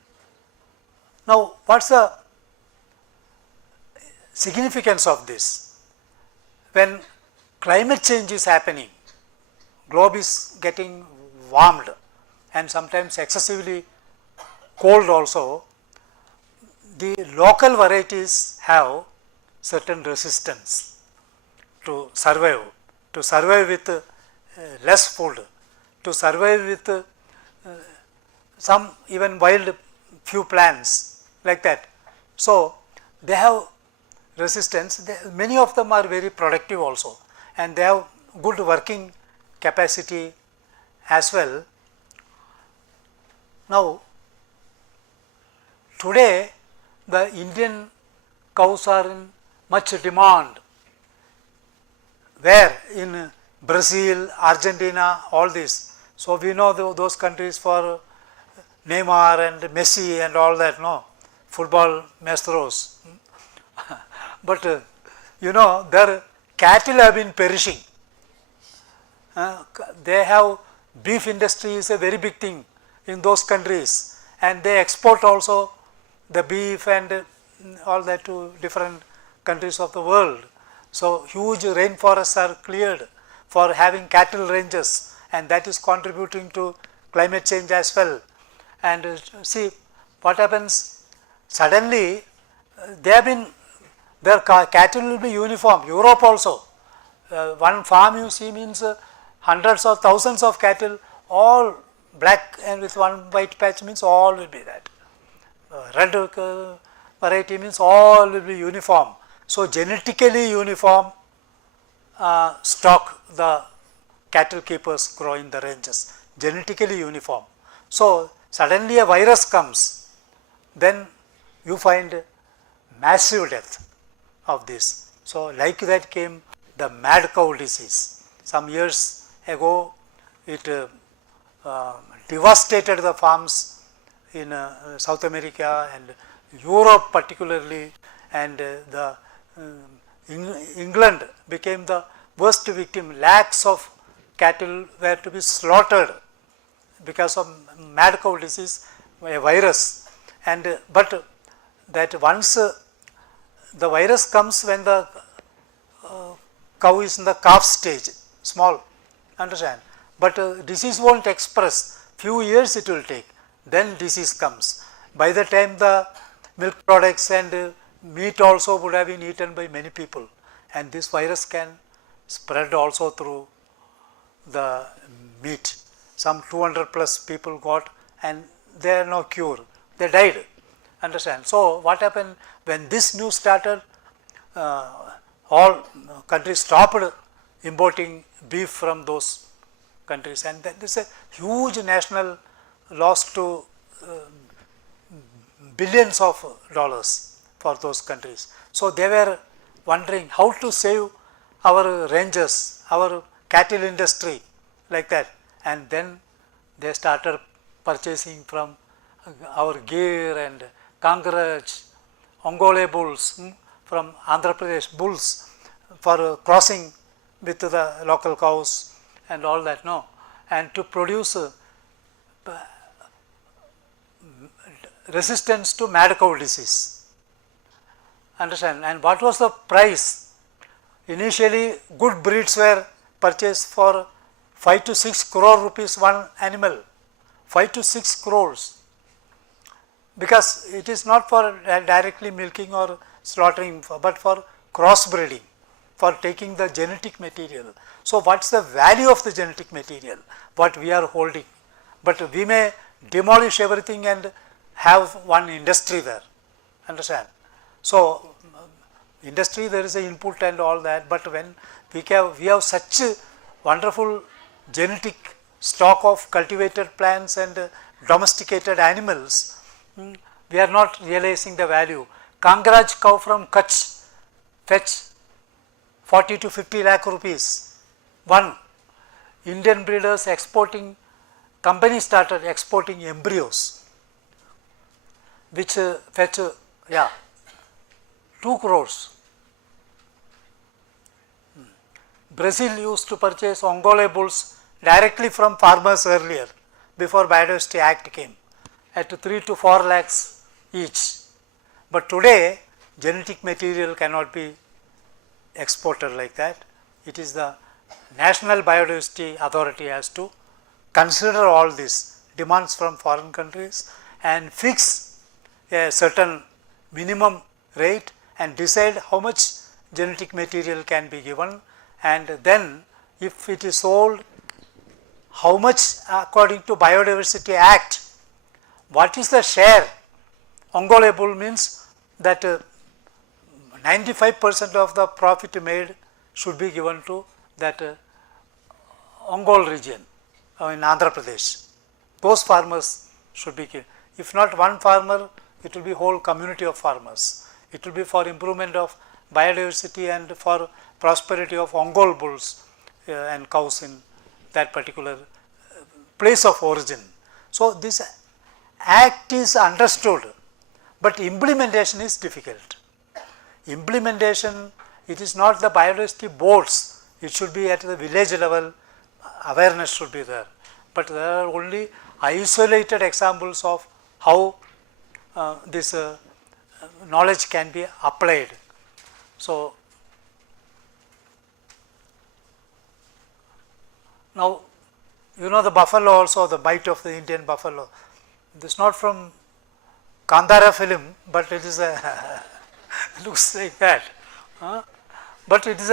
Now, what is the significance of this? When climate change is happening, globe is getting warmed and sometimes excessively cold also, the local varieties have certain resistance to survive with less food, to survive with some even wild few plants like that. So, they have resistance, many of them are very productive also and they have good working capacity as well. Now, today the Indian cows are in much demand, where in Brazil, Argentina, all this. So, we know those countries for Neymar and Messi and all that, no, football maestros. But you know, their cattle have been perishing. They have beef industry is a very big thing in those countries and they export also the beef and all that to different countries of the world. So, huge rainforests are cleared for having cattle ranges and that is contributing to climate change as well. And see what happens, suddenly they have been, their cattle will be uniform, Europe also. One farm you see means hundreds or thousands of cattle, all black and with one white patch means all will be that. Red variety means all will be uniform. So, genetically uniform stock the cattle keepers grow in the ranges, genetically uniform. So, suddenly a virus comes, then you find massive death of this. So, like that came the mad cow disease. Some years ago, it devastated the farms in South America and Europe particularly, and the England became the worst victim. Lakhs of cattle were to be slaughtered because of mad cow disease, a virus. And but that once the virus comes when the cow is in the calf stage, small, understand. But disease won't express, few years it will take, then disease comes. By the time the milk products and meat also would have been eaten by many people, and this virus can spread also through the meat. Some 200 plus people got and there are no cure, they died, understand. So, what happened when this news started, all countries stopped importing beef from those countries, and that is a huge national loss to billions of dollars for those countries. So, they were wondering how to save our ranges, our cattle industry like that, and then they started purchasing from our Gir and Kangraj, Ongole bulls, from Andhra Pradesh bulls for crossing with the local cows and all that, no, and to produce resistance to mad cow disease, understand. And what was the price? Initially good breeds were purchased for 5 to 6 crore rupees one animal, 5 to 6 crores, because it is not for directly milking or slaughtering, but for crossbreeding, for taking the genetic material. So, what is the value of the genetic material, what we are holding, but we may demolish everything and have one industry there, understand. So, Industry there is a input and all that, but when we have such a wonderful genetic stock of cultivated plants and domesticated animals, we are not realizing the value. Kangaraj cow from Kutch fetch 40 to 50 lakh rupees. One, Indian breeders exporting, company started exporting embryos which fetch 2 crores. Brazil used to purchase Ongole bulls directly from farmers earlier, before Biodiversity Act came, at 3 to 4 lakhs each. But today, genetic material cannot be exported like that. It is the National Biodiversity Authority has to consider all these demands from foreign countries and fix a certain minimum rate and decide how much genetic material can be given, and then if it is sold, how much according to Biodiversity Act, what is the share. Ongole bull means that 95% of the profit made should be given to that Ongole region in Andhra Pradesh. Those farmers should be given. If not one farmer, it will be whole community of farmers. It will be for improvement of biodiversity and for prosperity of Ongole bulls and cows in that particular place of origin. So, this act is understood, but implementation is difficult. Implementation, it is not the biodiversity boards, it should be at the village level, awareness should be there. But there are only isolated examples of how this knowledge can be applied. So, now you know the buffalo also, the bite of the Indian buffalo. This is not from Kandara film, but it is a looks like that. But it is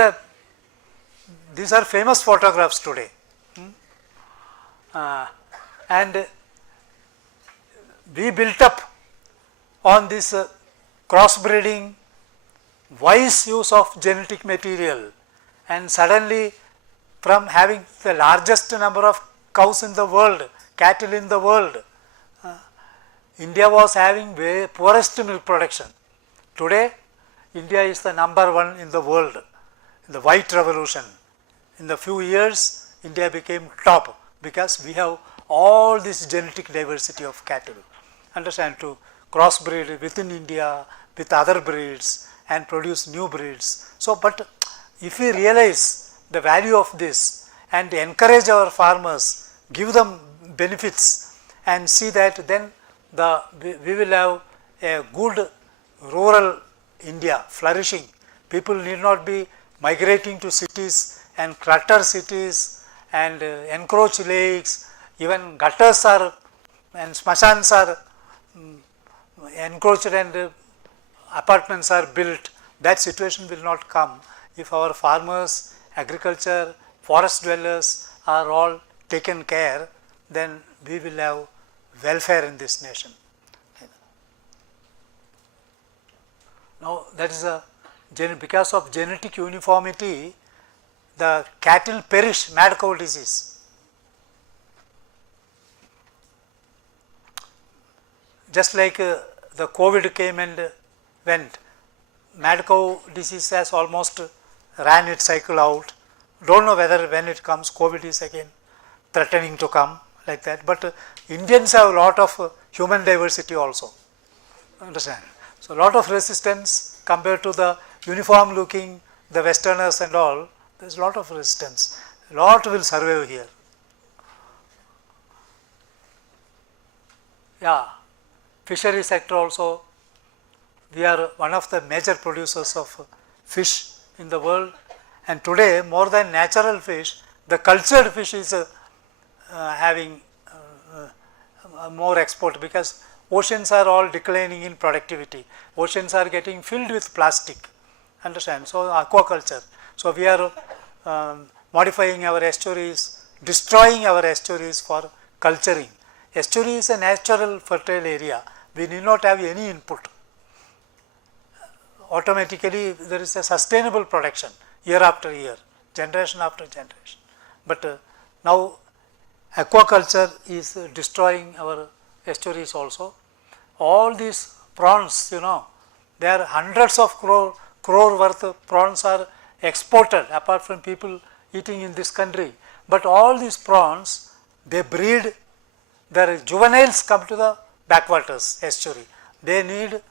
these are famous photographs today. And we built up on this crossbreeding, wise use of genetic material, and suddenly from having the largest number of cows in the world, cattle in the world, India was having very poorest milk production. Today, India is the number 1 in the world, in the white revolution. In the few years, India became top because we have all this genetic diversity of cattle. Understand, to crossbreed within India with other breeds and produce new breeds. So, but if we realize the value of this and encourage our farmers, give them benefits and see that, then we will have a good rural India flourishing. People need not be migrating to cities and clutter cities and encroach lakes. Even gutters are and smashans are encroached and apartments are built. That situation will not come if our farmers, agriculture, forest dwellers are all taken care. Then we will have welfare in this nation. Now, that is because of genetic uniformity, the cattle perish, mad cow disease. Just like the COVID came and went, mad cow disease has almost ran its cycle out. Don't know whether when it comes, COVID is again threatening to come like that. But Indians have a lot of human diversity also. Understand? So, a lot of resistance compared to the uniform looking, the westerners and all, there is a lot of resistance. A lot will survive here. Yeah, fishery sector also, we are one of the major producers of fish in the world, and today more than natural fish, the cultured fish is having more export, because oceans are all declining in productivity. Oceans are getting filled with plastic, understand. So, aquaculture. So, we are modifying our estuaries, destroying our estuaries for culturing. Estuary is a natural fertile area. We need not have any input. automatically there is a sustainable production year after year, generation after generation. But now aquaculture is destroying our estuaries also. All these prawns, there are hundreds of crore worth of prawns are exported apart from people eating in this country. But all these prawns, they breed, their juveniles come to the backwaters estuary. They need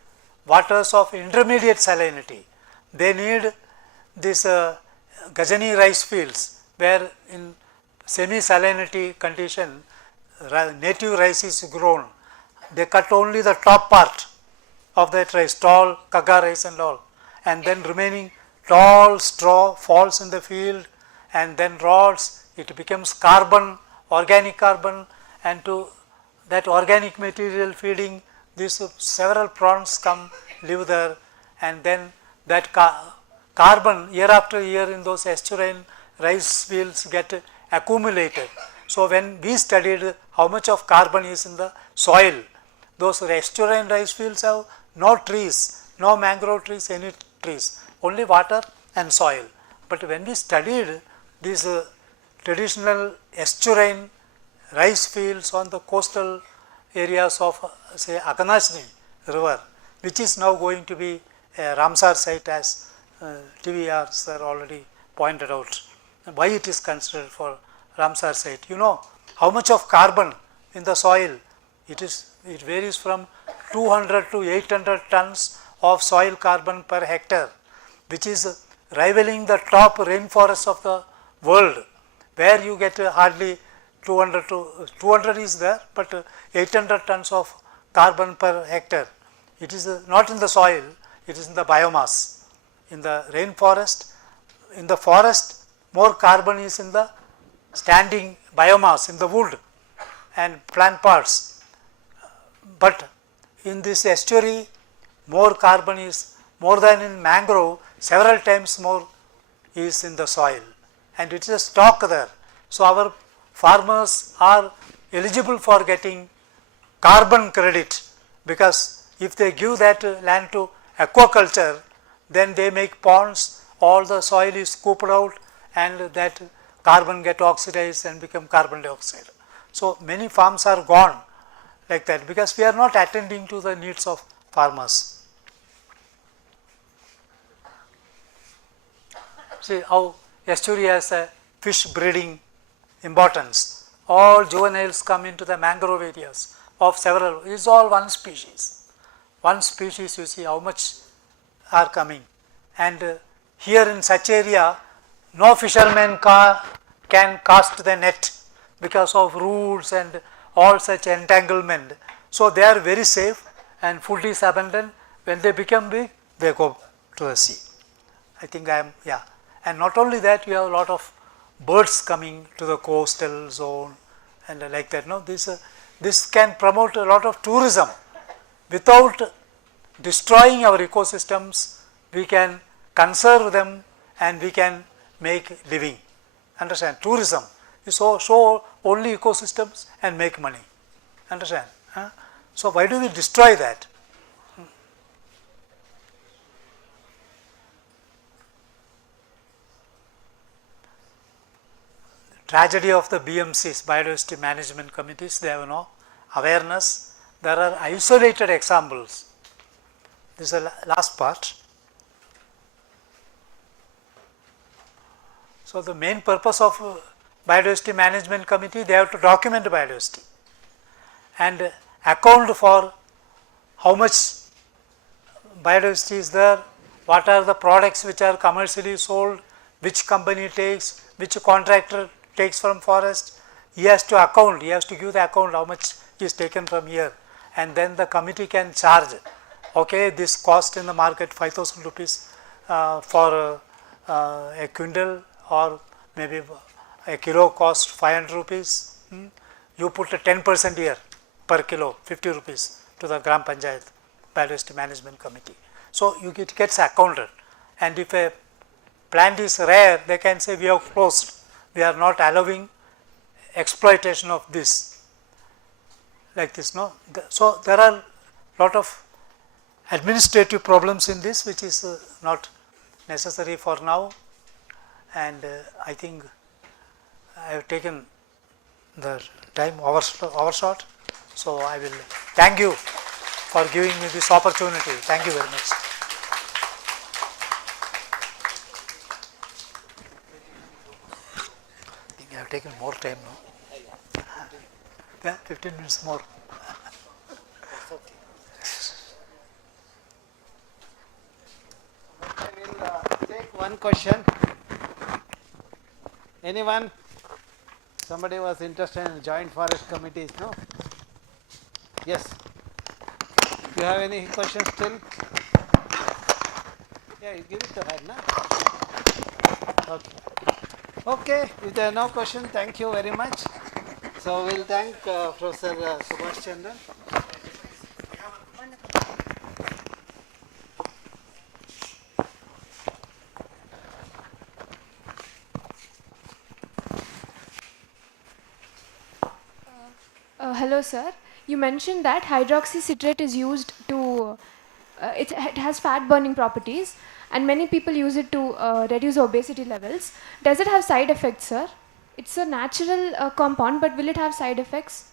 waters of intermediate salinity. They need this Gajani rice fields where in semi-salinity condition native rice is grown. They cut only the top part of that rice, tall kaga rice and all, and then remaining tall straw falls in the field and then rots, it becomes carbon, organic carbon, and to that organic material feeding these several prawns come live there, and then that carbon year after year in those estuarine rice fields get accumulated. So when we studied how much of carbon is in the soil, those estuarine rice fields have no trees, no mangrove trees, any trees, only water and soil. But when we studied these traditional estuarine rice fields on the coastal areas of say Akanashni river, which is now going to be a Ramsar site as TVR sir already pointed out, why it is considered for Ramsar site. You know how much of carbon in the soil, it varies from 200 to 800 tons of soil carbon per hectare, which is rivaling the top rainforests of the world, where you get hardly 200 is there, but 800 tons of carbon per hectare. It is not in the soil, it is in the biomass. In the rainforest, in the forest, more carbon is in the standing biomass, in the wood and plant parts. But in this estuary, more carbon is more than in mangrove, several times more is in the soil, and it is a stock there. So our farmers are eligible for getting carbon credit, because if they give that land to aquaculture, then they make ponds, all the soil is scooped out and that carbon get oxidized and become carbon dioxide. So many farms are gone like that, because we are not attending to the needs of farmers. See how estuary has a fish breeding importance. All juveniles come into the mangrove areas of several, it is all one species. One species, you see how much are coming, and here in such area no fisherman can cast the net because of roots and all such entanglement. So they are very safe and food is abundant. When they become big, they go to the sea. I think and not only that, you have a lot of birds coming to the coastal zone and like that. No, this can promote a lot of tourism. Without destroying our ecosystems, we can conserve them and we can make living. Understand? Tourism is show only ecosystems and make money. Understand? So why do we destroy that? Tragedy of the BMCs, biodiversity management committees, they have no awareness. There are isolated examples. This is the last part. So the main purpose of biodiversity management committee, they have to document biodiversity and account for how much biodiversity is there, what are the products which are commercially sold, which company takes, which contractor takes from forest. He has to account, he has to give the account how much is taken from here, and then the committee can charge. Okay, this cost in the market 5,000 rupees for a quintal, or maybe a kilo cost 500 rupees. You put a 10% here per kilo, 50 rupees to the Gram Panchayat biodiversity management committee. So it gets accounted, and if a plant is rare, they can say we have closed, we are not allowing exploitation of this, like this. No, so there are lot of administrative problems in this, which is not necessary for now. And I think I have taken the time overshot. So I will thank you for giving me this opportunity. Thank you very much. I think I have taken more time now. Yeah, 15 minutes more. I will take one question. Anyone? Somebody was interested in joint forest committees, no? Yes. You have any questions still? Yeah, you give it to her, na? Okay. Okay, if there are no questions, thank you very much. So we'll thank Professor Subhash Chandran. Hello, sir. You mentioned that hydroxycitrate is used to, it has fat burning properties, and many people use it to reduce obesity levels. Does it have side effects, sir? It's a natural compound, but will it have side effects?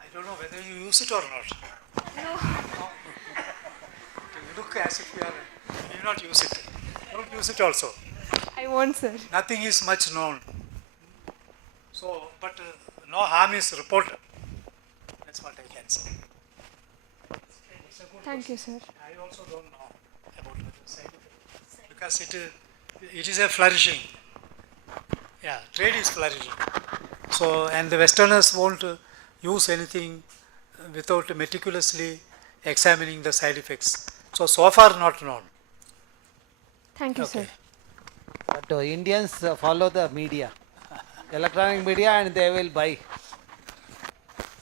I don't know whether you use it or not. No. You look as if you will not use it. Don't use it also. I won't, sir. Nothing is much known. So, but no harm is reported. That's what I can say. Thank you, sir. I also don't know about the side effects because it is a flourishing. Yeah, trade is flourishing. So, and the Westerners won't use anything without meticulously examining the side effects. So, so far not known. Thank you, sir. But Indians follow the media, electronic media, and they will buy.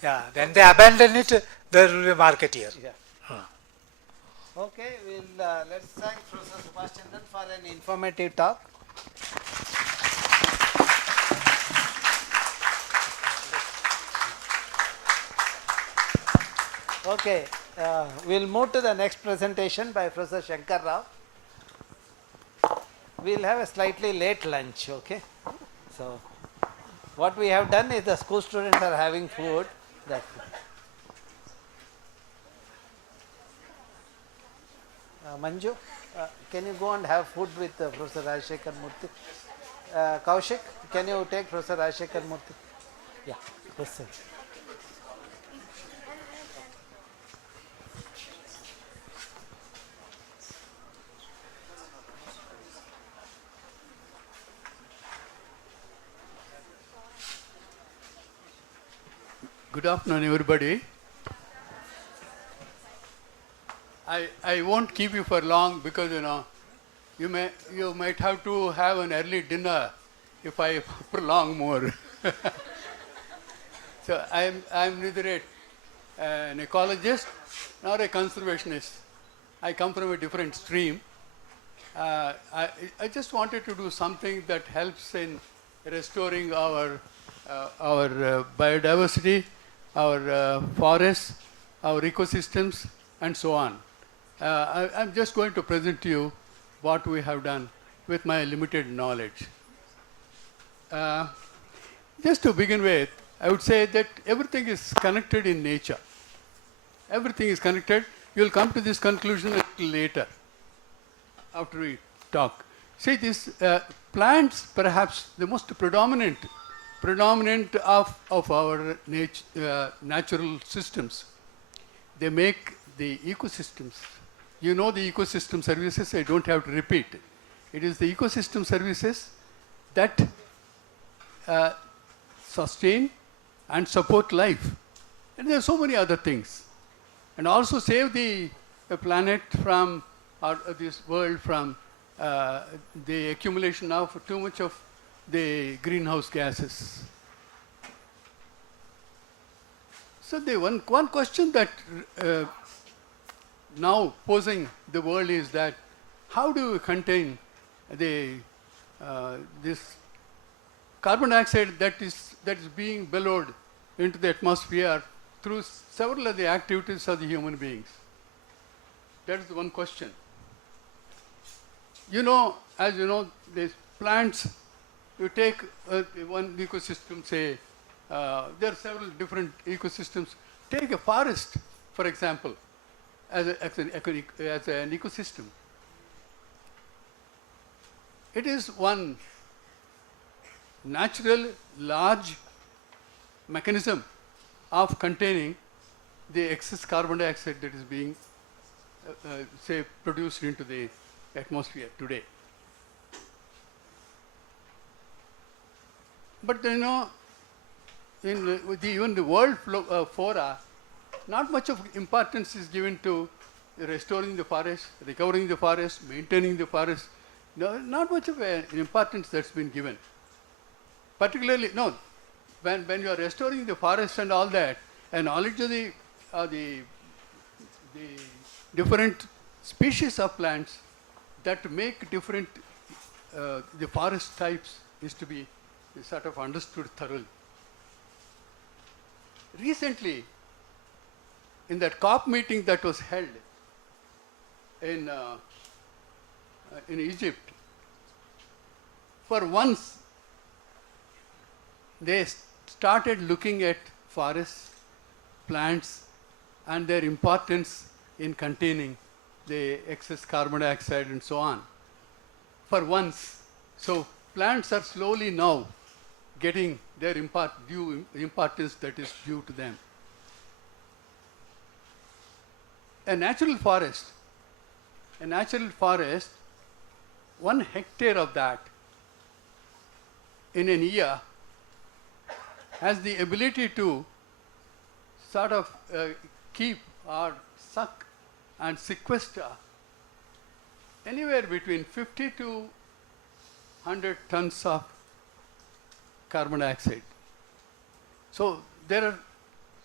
Yeah, when they abandon it, there will be a market here. Yeah. Okay, we'll let's thank Professor Subhash Chandran for an informative talk. Okay, we'll move to the next presentation by Professor Shankar Rao. We'll have a slightly late lunch, okay? So, what we have done is the school students are having food. That's it. Manju, can you go and have food with Professor Rajshekhar Murthy? Kaushik, can you take Professor Rajshekhar Murthy? Yeah, yes sir. Good afternoon, everybody. I won't keep you for long because you might have to have an early dinner if I prolong more. So I'm neither an ecologist nor a conservationist. I come from a different stream. I just wanted to do something that helps in restoring our biodiversity, our forests, our ecosystems, and so on. I'm just going to present to you what we have done with my limited knowledge. Just to begin with, I would say that everything is connected in nature. Everything is connected. You'll come to this conclusion a little later, after we talk. See, these plants, perhaps the most predominant of our natural systems. They make the ecosystems. You know the ecosystem services, I don't have to repeat. It is the ecosystem services that sustain and support life. And there are so many other things. And also save the planet from, or this world from the accumulation of too much of the greenhouse gases. So the one question that now posing the world is that how do we contain the this carbon dioxide that is being billowed into the atmosphere through several of the activities of the human beings? That is one question. You know, as you know, these plants, you take one ecosystem, say, there are several different ecosystems. Take a forest, for example, as an ecosystem. It is one natural, large mechanism of containing the excess carbon dioxide that is being, say, produced into the atmosphere today. But you know, in even the world flora, not much of importance is given to restoring the forest, recovering the forest, maintaining the forest. No, not much of an importance that's been given. Particularly, no, when you are restoring the forest and all that, and knowledge of the different species of plants that make different the forest types is to be sort of understood thoroughly. Recently, in that COP meeting that was held in Egypt, for once they started looking at forests, plants, and their importance in containing the excess carbon dioxide and so on. For once, so plants are slowly now getting their importance that is due to them. A natural forest, 1 hectare of that in an year has the ability to sort of keep or suck and sequester anywhere between 50 to 100 tons of carbon dioxide. So there are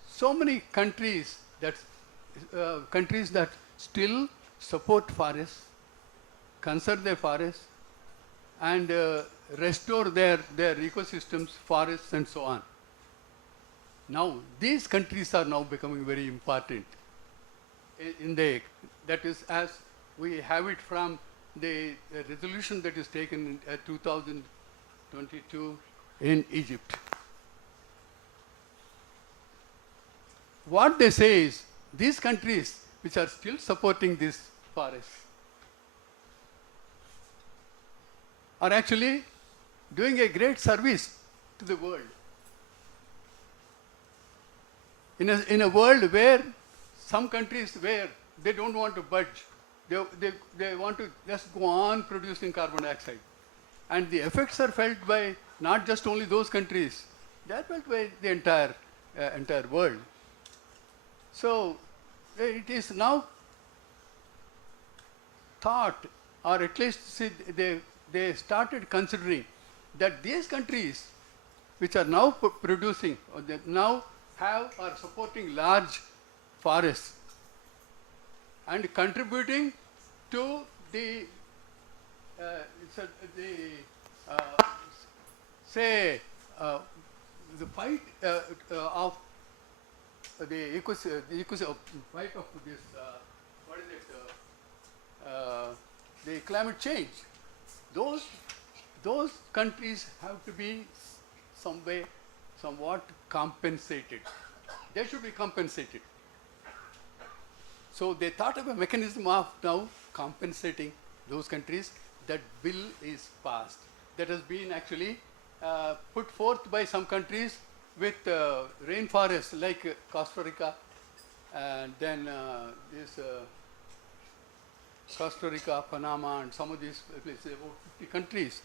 so many countries that still support forests, conserve their forests, and restore their ecosystems, forests, and so on. Now, these countries are now becoming very important. That is, as we have it from the resolution that is taken in 2022 in Egypt. What they say is, these countries which are still supporting these forests are actually doing a great service to the world. In a world where some countries where they don't want to budge, they want to just go on producing carbon dioxide. And the effects are felt by not just only those countries, they are felt by the entire world. So it is now thought, or at least they started considering that these countries which are now producing, or that now have or supporting large forests and contributing to the fight of the fight of this the climate change. Those countries have to be somewhat compensated. They should be compensated. So they thought of a mechanism of now compensating those countries. That bill is passed. That has been actually put forth by some countries with rainforests like Costa Rica, and then Costa Rica, Panama, and some of these places, about 50 countries.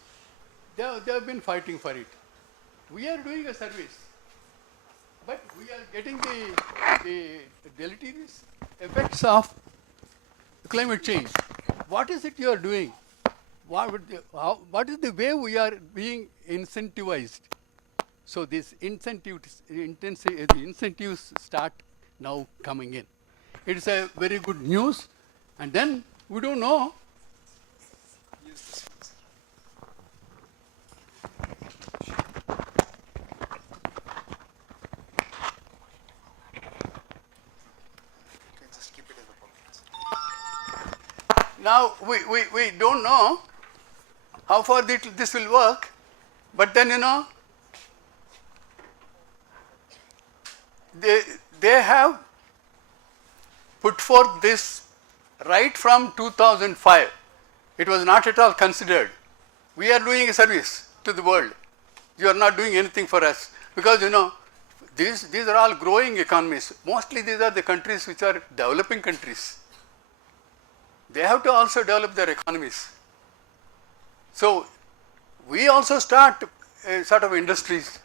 They have been fighting for it. We are doing a service, but we are getting the deleterious effects of climate change. What is it you are doing? What is the way we are being incentivized? So these incentives start now coming in. It is a very good news, and then we don't know. Now we don't know how far this will work, but then they have put forth this right from 2005. It was not at all considered. We are doing a service to the world. You are not doing anything for us, because these are all growing economies. Mostly these are the countries which are developing countries. They have to also develop their economies. So we also start sort of industries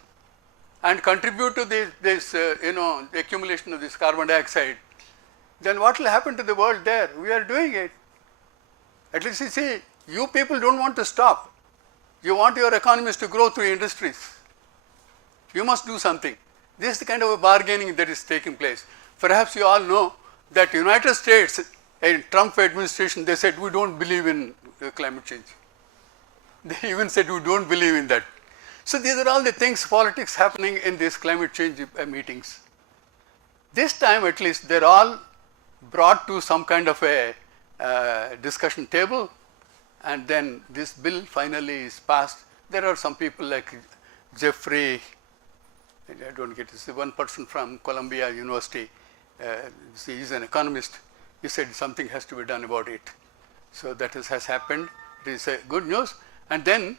and contribute to this the accumulation of this carbon dioxide. Then what will happen to the world there? We are doing it. At least you see, you people don't want to stop. You want your economies to grow through industries. You must do something. This is the kind of a bargaining that is taking place. Perhaps you all know that United States, in Trump administration, they said we don't believe in climate change. They even said we don't believe in that. So these are all the things, politics happening in these climate change meetings. This time at least they're all brought to some kind of a discussion table, and then this bill finally is passed. There are some people like Jeffrey, I don't get this, one person from Columbia University, he's an economist. He said something has to be done about it. So that has happened. It is good news. And then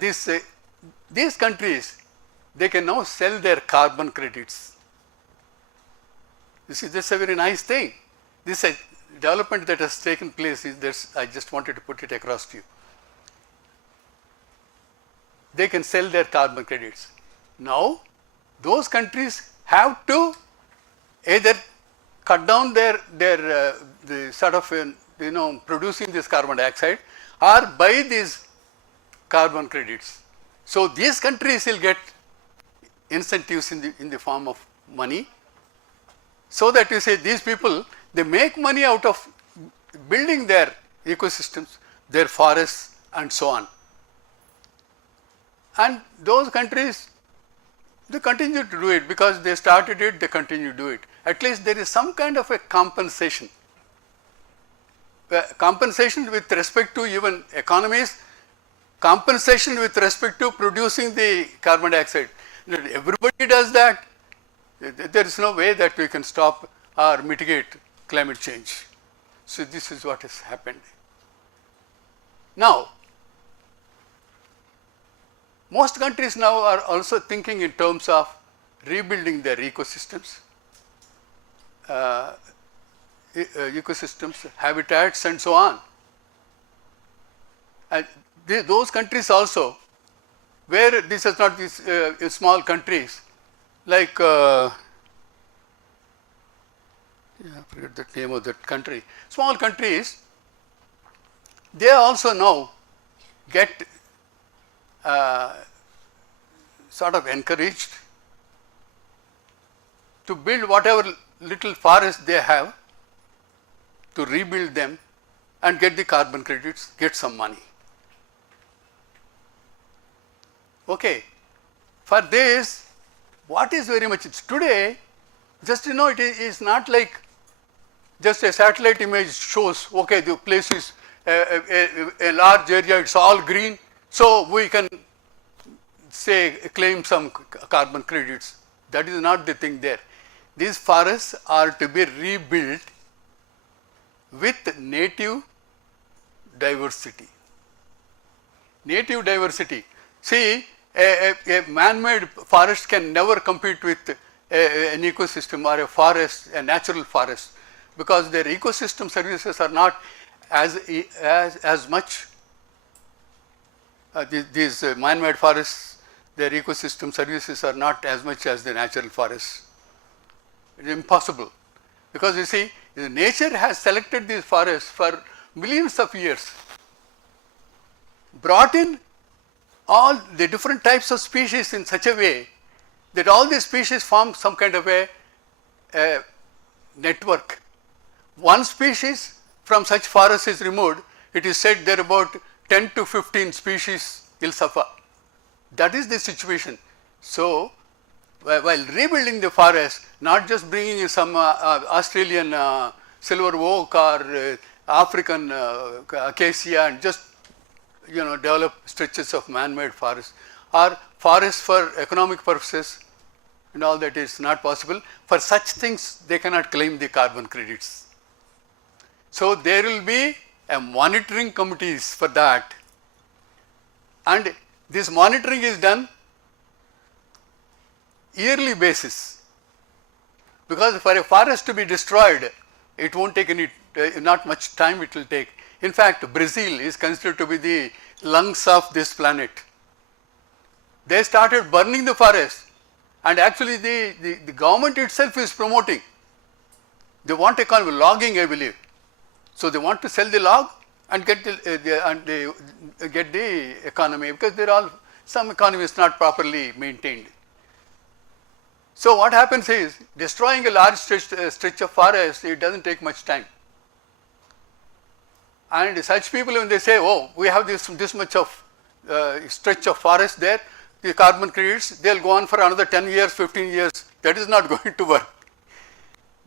these countries, they can now sell their carbon credits. You see, this is a very nice thing. This development that has taken place is this. I just wanted to put it across to you. They can sell their carbon credits. Now, those countries have to either cut down the sort of producing this carbon dioxide, or buy these carbon credits. So these countries will get incentives in the form of money, so that you say these people, they make money out of building their ecosystems, their forests and so on. And those countries, they continue to do it because they started it, they continue to do it. At least there is some kind of a compensation. Compensation with respect to even economies, compensation with respect to producing the carbon dioxide. Everybody does that. There is no way that we can stop or mitigate climate change. So this is what has happened. Now, most countries now are also thinking in terms of rebuilding their ecosystems, habitats and so on. And those countries also, where this is not these small countries, like I forget the name of that country. Small countries, they also now get sort of encouraged to build whatever little forest they have, to rebuild them and get the carbon credits, get some money. Okay. For this, what is very much, it's today, just it is not like just a satellite image shows, okay, the place is a large area, it's all green, so we can say claim some carbon credits. That is not the thing there. These forests are to be rebuilt with native diversity. Native diversity. See, a man-made forest can never compete with an ecosystem or a forest, a natural forest, because their ecosystem services are not as much. These man-made forests, their ecosystem services are not as much as the natural forests. It is impossible, because you see, nature has selected these forests for millions of years, brought in all the different types of species in such a way that all these species form some kind of a network. One species from such forest is removed, it is said there about 10 to 15 species will suffer. That is the situation. So, while rebuilding the forest, not just bringing in some Australian silver oak or African acacia and just develop stretches of man-made forest, or forests for economic purposes and all that is not possible. For such things they cannot claim the carbon credits. So there will be a monitoring committees for that, and this monitoring is done yearly basis, because for a forest to be destroyed, it won't take not much time it will take. In fact, Brazil is considered to be the lungs of this planet. They started burning the forest, and actually the government itself is promoting. They want a kind of logging, I believe. So they want to sell the log and get the economy, because some economy is not properly maintained. So what happens is, destroying a large stretch of forest, it doesn't take much time. And such people, when they say, oh, we have this much of stretch of forest there, the carbon credits, they'll go on for another 10 years, 15 years. That is not going to work.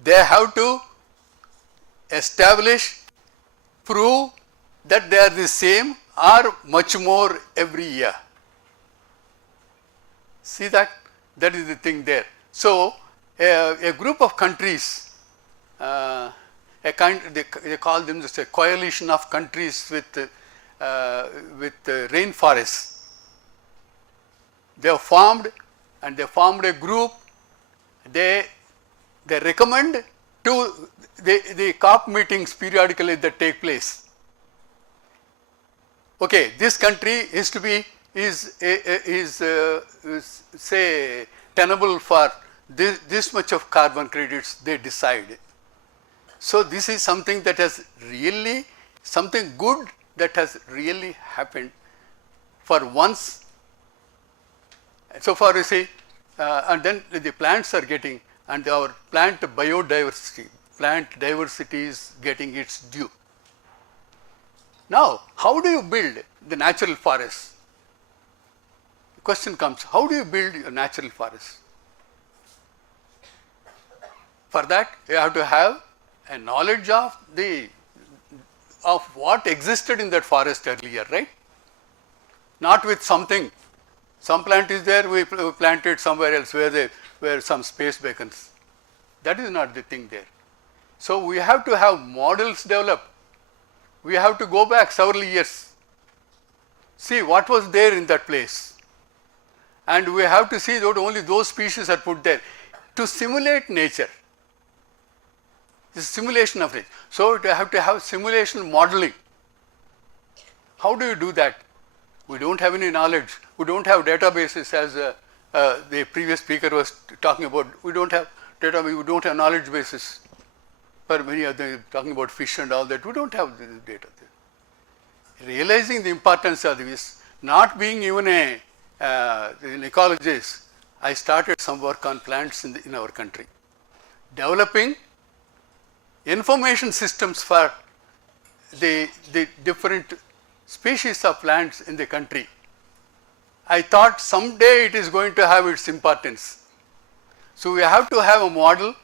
They have to establish, prove that they are the same or much more every year. See that? That is the thing there. So a group of countries, they call them just a coalition of countries with rainforests. They have formed, and they formed a group. They recommend to the COP meetings periodically that take place. Okay, this country is to be say tenable for this much of carbon credits, they decide. So this is something that has really, something good that has really happened for once. So far you see, and then the plants are getting, and our plant biodiversity is getting its due. Now, how do you build the natural forest? The question comes, how do you build a natural forest? For that, you have to have a knowledge of what existed in that forest earlier, right? Not with something. Some plant is there, we plant it somewhere else where some space beckons. That is not the thing there. So we have to have models developed. We have to go back several years, see what was there in that place, and we have to see that only those species are put there to simulate nature. This is simulation of nature. So you have to have simulation modeling. How do you do that? We don't have any knowledge. We don't have databases, as the previous speaker was talking about. We don't have database. We don't have knowledge bases. For many of them talking about fish and all that, we don't have the data there. Realizing the importance of this, not being even an ecologist, I started some work on plants in our country, developing information systems for the different species of plants in the country. I thought someday it is going to have its importance. So we have to have a model.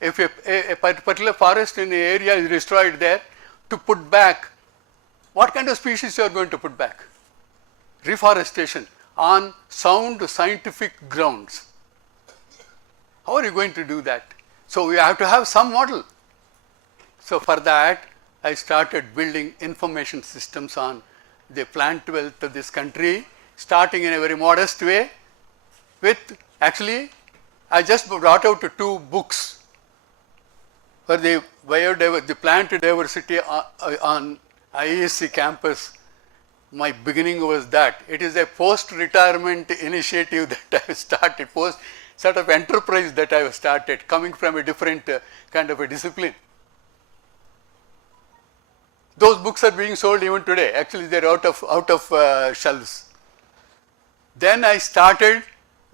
If a particular forest in the area is destroyed there, to put back, what kind of species you are going to put back? Reforestation on sound scientific grounds. How are you going to do that? So we have to have some model. So for that, I started building information systems on the plant wealth of this country, starting in a very modest way with, actually, I just brought out 2 books for the plant diversity on IISC campus. My beginning was that. It is a post-retirement initiative that I started, sort of enterprise that I started, coming from a different kind of a discipline. Those books are being sold even today. Actually, they are out of shelves. Then I started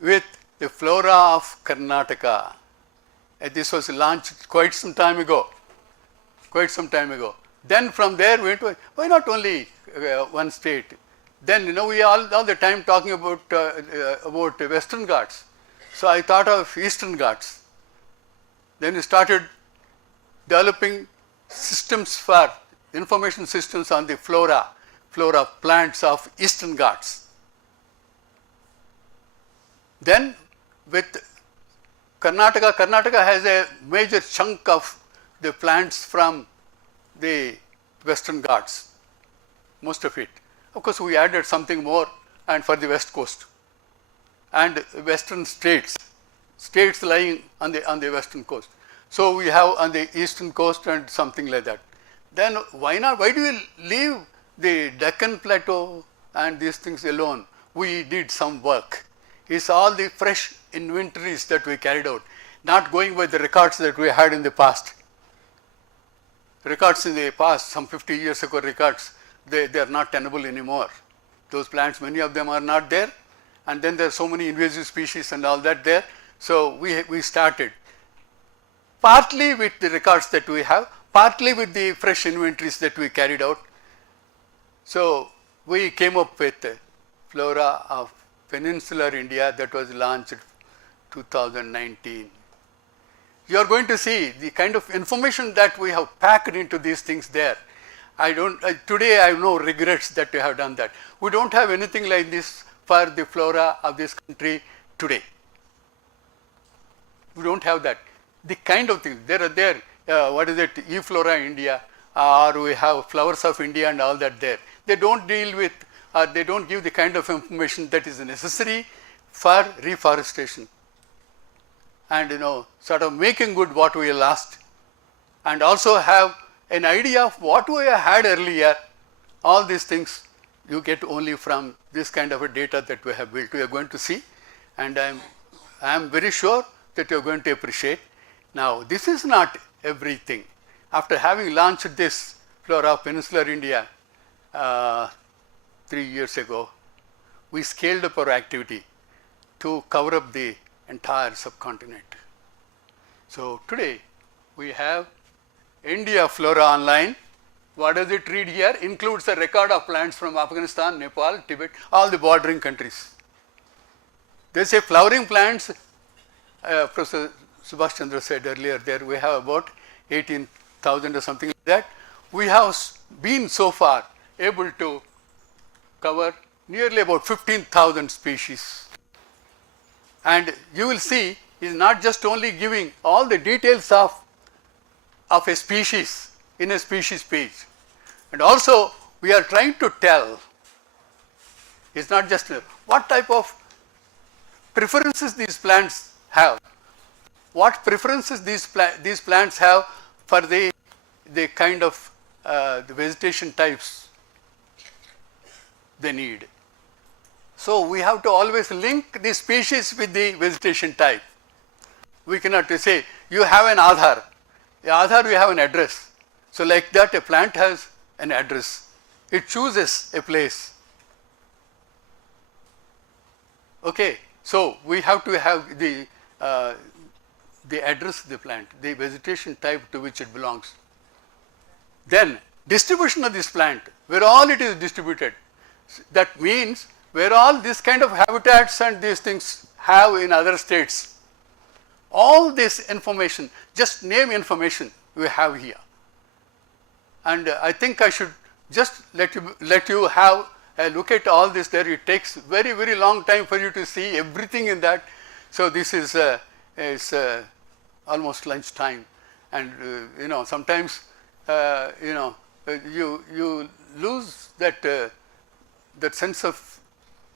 with the flora of Karnataka. This was launched quite some time ago. Then from there we went to, why not only one state? Then we all the time talking about Western Ghats. So I thought of Eastern Ghats. Then we started developing systems for information systems on the flora plants of Eastern Ghats. Then with Karnataka has a major chunk of the plants from the Western Ghats, most of it. Of course, we added something more and for the West Coast and Western states lying on the Western Coast. So we have on the Eastern Coast and something like that. Then why do we leave the Deccan Plateau and these things alone? We did some work. It's all the fresh inventories that we carried out, not going by the records that we had in the past. Records in the past, some 50 years ago records, they are not tenable anymore. Those plants, many of them are not there, and then there are so many invasive species and all that there. So we started partly with the records that we have, partly with the fresh inventories that we carried out. So we came up with Flora of Peninsular India that was launched 2019. You are going to see the kind of information that we have packed into these things there. Today I have no regrets that we have done that. We don't have anything like this for the flora of this country today. We don't have that. The kind of things, there are there, E-Flora India, or we have Flowers of India and all that there. They don't deal with, they don't give the kind of information that is necessary for reforestation and sort of making good what we lost, and also have an idea of what we had earlier. All these things you get only from this kind of a data that we have built. We are going to see, and I am very sure that you are going to appreciate. Now this is not everything. After having launched this Flora of Peninsular India 3 years ago, we scaled up our activity to cover up the entire subcontinent. So today we have India Flora Online. What does it read here? Includes a record of plants from Afghanistan, Nepal, Tibet, all the bordering countries. They say flowering plants, Professor Subhash Chandra said earlier, there we have about 18,000 or something like that. We have been so far able to cover nearly about 15,000 species. And you will see is not just only giving all the details of a species in a species page, and also we are trying to tell, it's not just what type of preferences these plants have, what preferences these plants have for the kind of the vegetation types they need. So we have to always link the species with the vegetation type. We cannot say you have an Aadhaar. The Aadhaar, we have an address. So like that, a plant has an address. It chooses a place. Okay, so we have to have the address of the plant, the vegetation type to which it belongs. Then distribution of this plant, where all it is distributed. That means where all this kind of habitats and these things have in other states. All this information, just name information we have here. And I think I should just let you have a look at all this there. It takes very, very long time for you to see everything in that. So this is almost lunch time, and sometimes you lose that sense of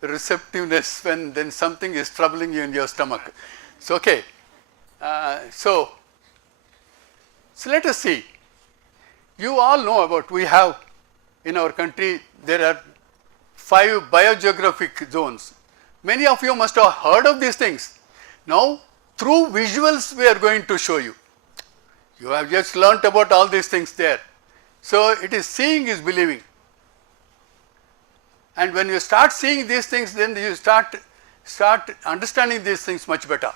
receptiveness when then something is troubling you in your stomach. So okay. So let us see. You all know about, we have in our country, there are 5 biogeographic zones. Many of you must have heard of these things. Now through visuals we are going to show you. You have just learnt about all these things there. So it is seeing is believing. And when you start seeing these things, then you start understanding these things much better.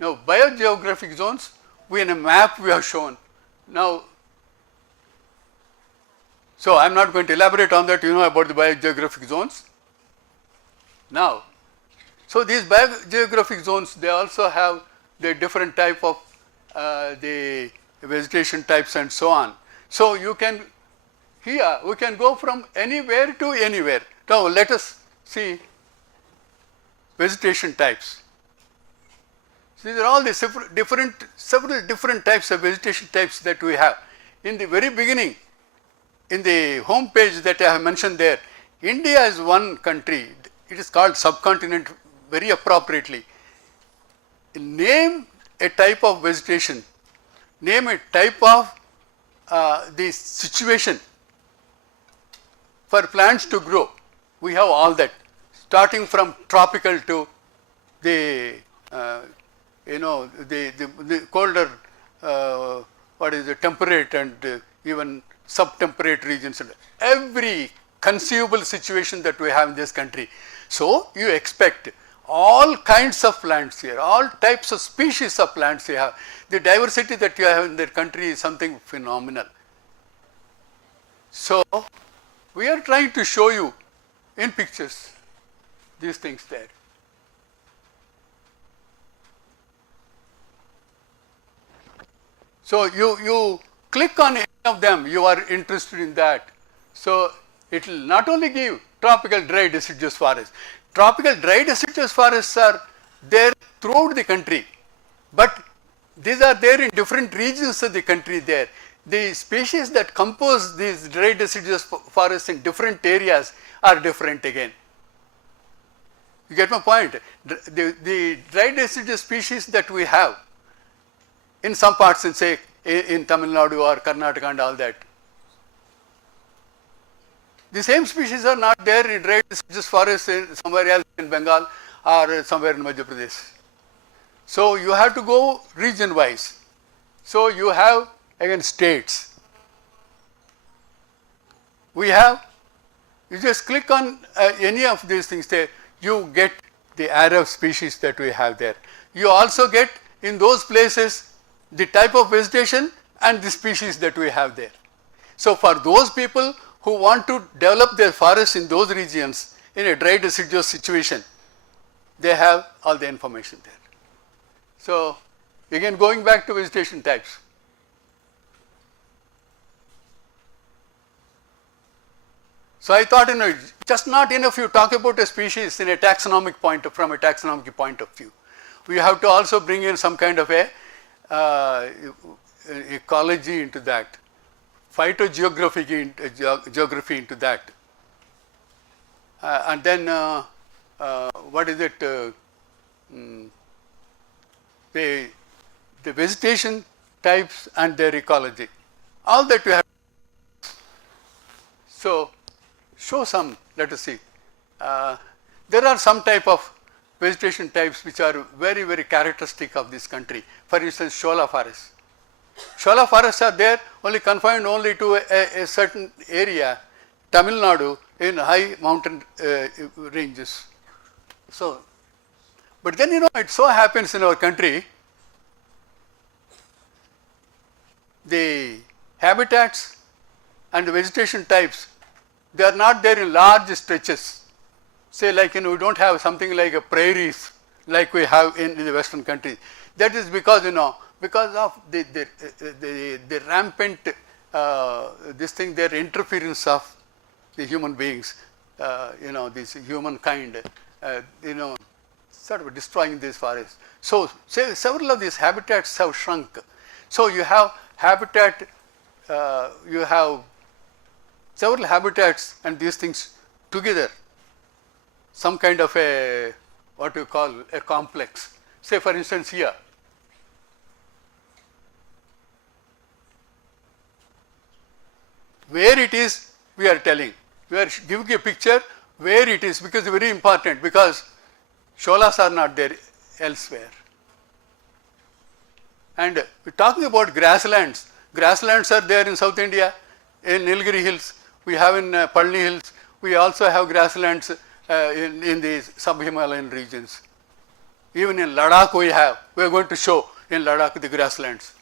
Now biogeographic zones, we in a map we have shown. Now, so I am not going to elaborate on that, about the biogeographic zones. Now, so these biogeographic zones, they also have the different type of the vegetation types and so on. So you can, here we can go from anywhere to anywhere. Now let us see vegetation types. So these are all the several different types of vegetation types that we have. In the very beginning, in the home page that I have mentioned there, India is one country. It is called subcontinent very appropriately. Name a type of vegetation, name a type of the situation for plants to grow. We have all that, starting from tropical to the the colder, what is the temperate and even subtemperate regions. Every conceivable situation that we have in this country. So you expect all kinds of plants here, all types of species of plants you have. The diversity that you have in the country is something phenomenal. So we are trying to show you in pictures these things there. So you click on any of them, you are interested in that. So it will not only give tropical dry deciduous forests. Tropical dry deciduous forests are there throughout the country, but these are there in different regions of the country there. The species that compose these dry deciduous forests in different areas are different again. You get my point? The dry deciduous species that we have in some parts, in say in Tamil Nadu or Karnataka and all that, the same species are not there in dry deciduous forests somewhere else in Bengal or somewhere in Madhya Pradesh. So you have to go region wise. So you have again states. We have, you just click on any of these things there, you get the array of species that we have there. You also get in those places the type of vegetation and the species that we have there. So for those people who want to develop their forests in those regions in a dry deciduous situation, they have all the information there. So again, going back to vegetation types. So I thought, just not enough you talk about a species in a taxonomic from a taxonomic point of view. We have to also bring in some kind of a ecology into that, phytogeography geography into that, and then what is it? The vegetation types and their ecology, all that we have. So show some. Let us see. There are some type of vegetation types which are very, very characteristic of this country. For instance, shola forests. Shola forests are there only confined only to a certain area, Tamil Nadu, in high mountain ranges. So, but then it so happens in our country, the habitats and the vegetation types, they are not there in large stretches. Say like we don't have something like a prairies like we have in the western countries. That is because because of the rampant their interference of the human beings, this humankind, sort of destroying these forests. So several of these habitats have shrunk. So you have habitat, you have several habitats and these things together, some kind of a, what you call a complex. Say for instance here, where it is we are telling, we are giving a picture where it is, because it's very important, because sholas are not there elsewhere. And we are talking about grasslands. Grasslands are there in South India, in Nilgiri Hills, we have in Palni Hills, we also have grasslands in the sub-Himalayan regions. Even in Ladakh we are going to show in Ladakh the grasslands.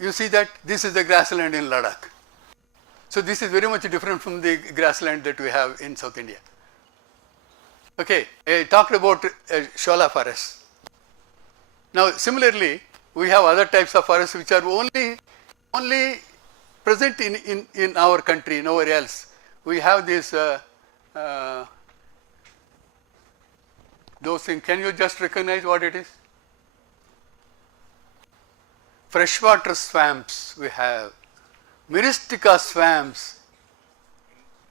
You see that this is the grassland in Ladakh. So this is very much different from the grassland that we have in South India. Okay, I talked about Shola forests. Now similarly, we have other types of forests which are only present in our country, nowhere else. We have this those things. Can you just recognize what it is? Freshwater swamps we have, Myristica swamps.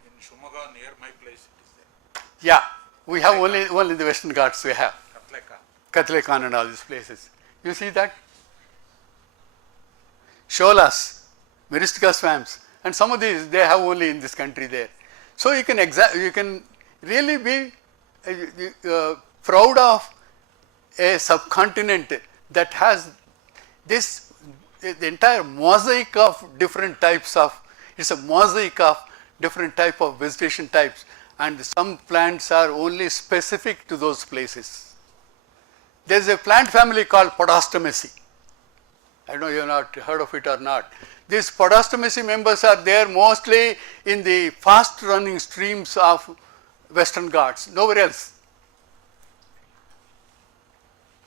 In Shumaga, near my place, it is there. Yeah, we have only the Western Ghats we have. Katleka. Katlekan and all these places. You see that? Sholas, Myristica swamps, and some of these they have only in this country there. So you can really be proud of a subcontinent that has this the entire mosaic of different types of, it's a mosaic of different type of vegetation types, and some plants are only specific to those places. There is a plant family called Podostomacea. I don't know you have not heard of it or not. These Podostomacea members are there mostly in the fast running streams of Western Ghats, nowhere else.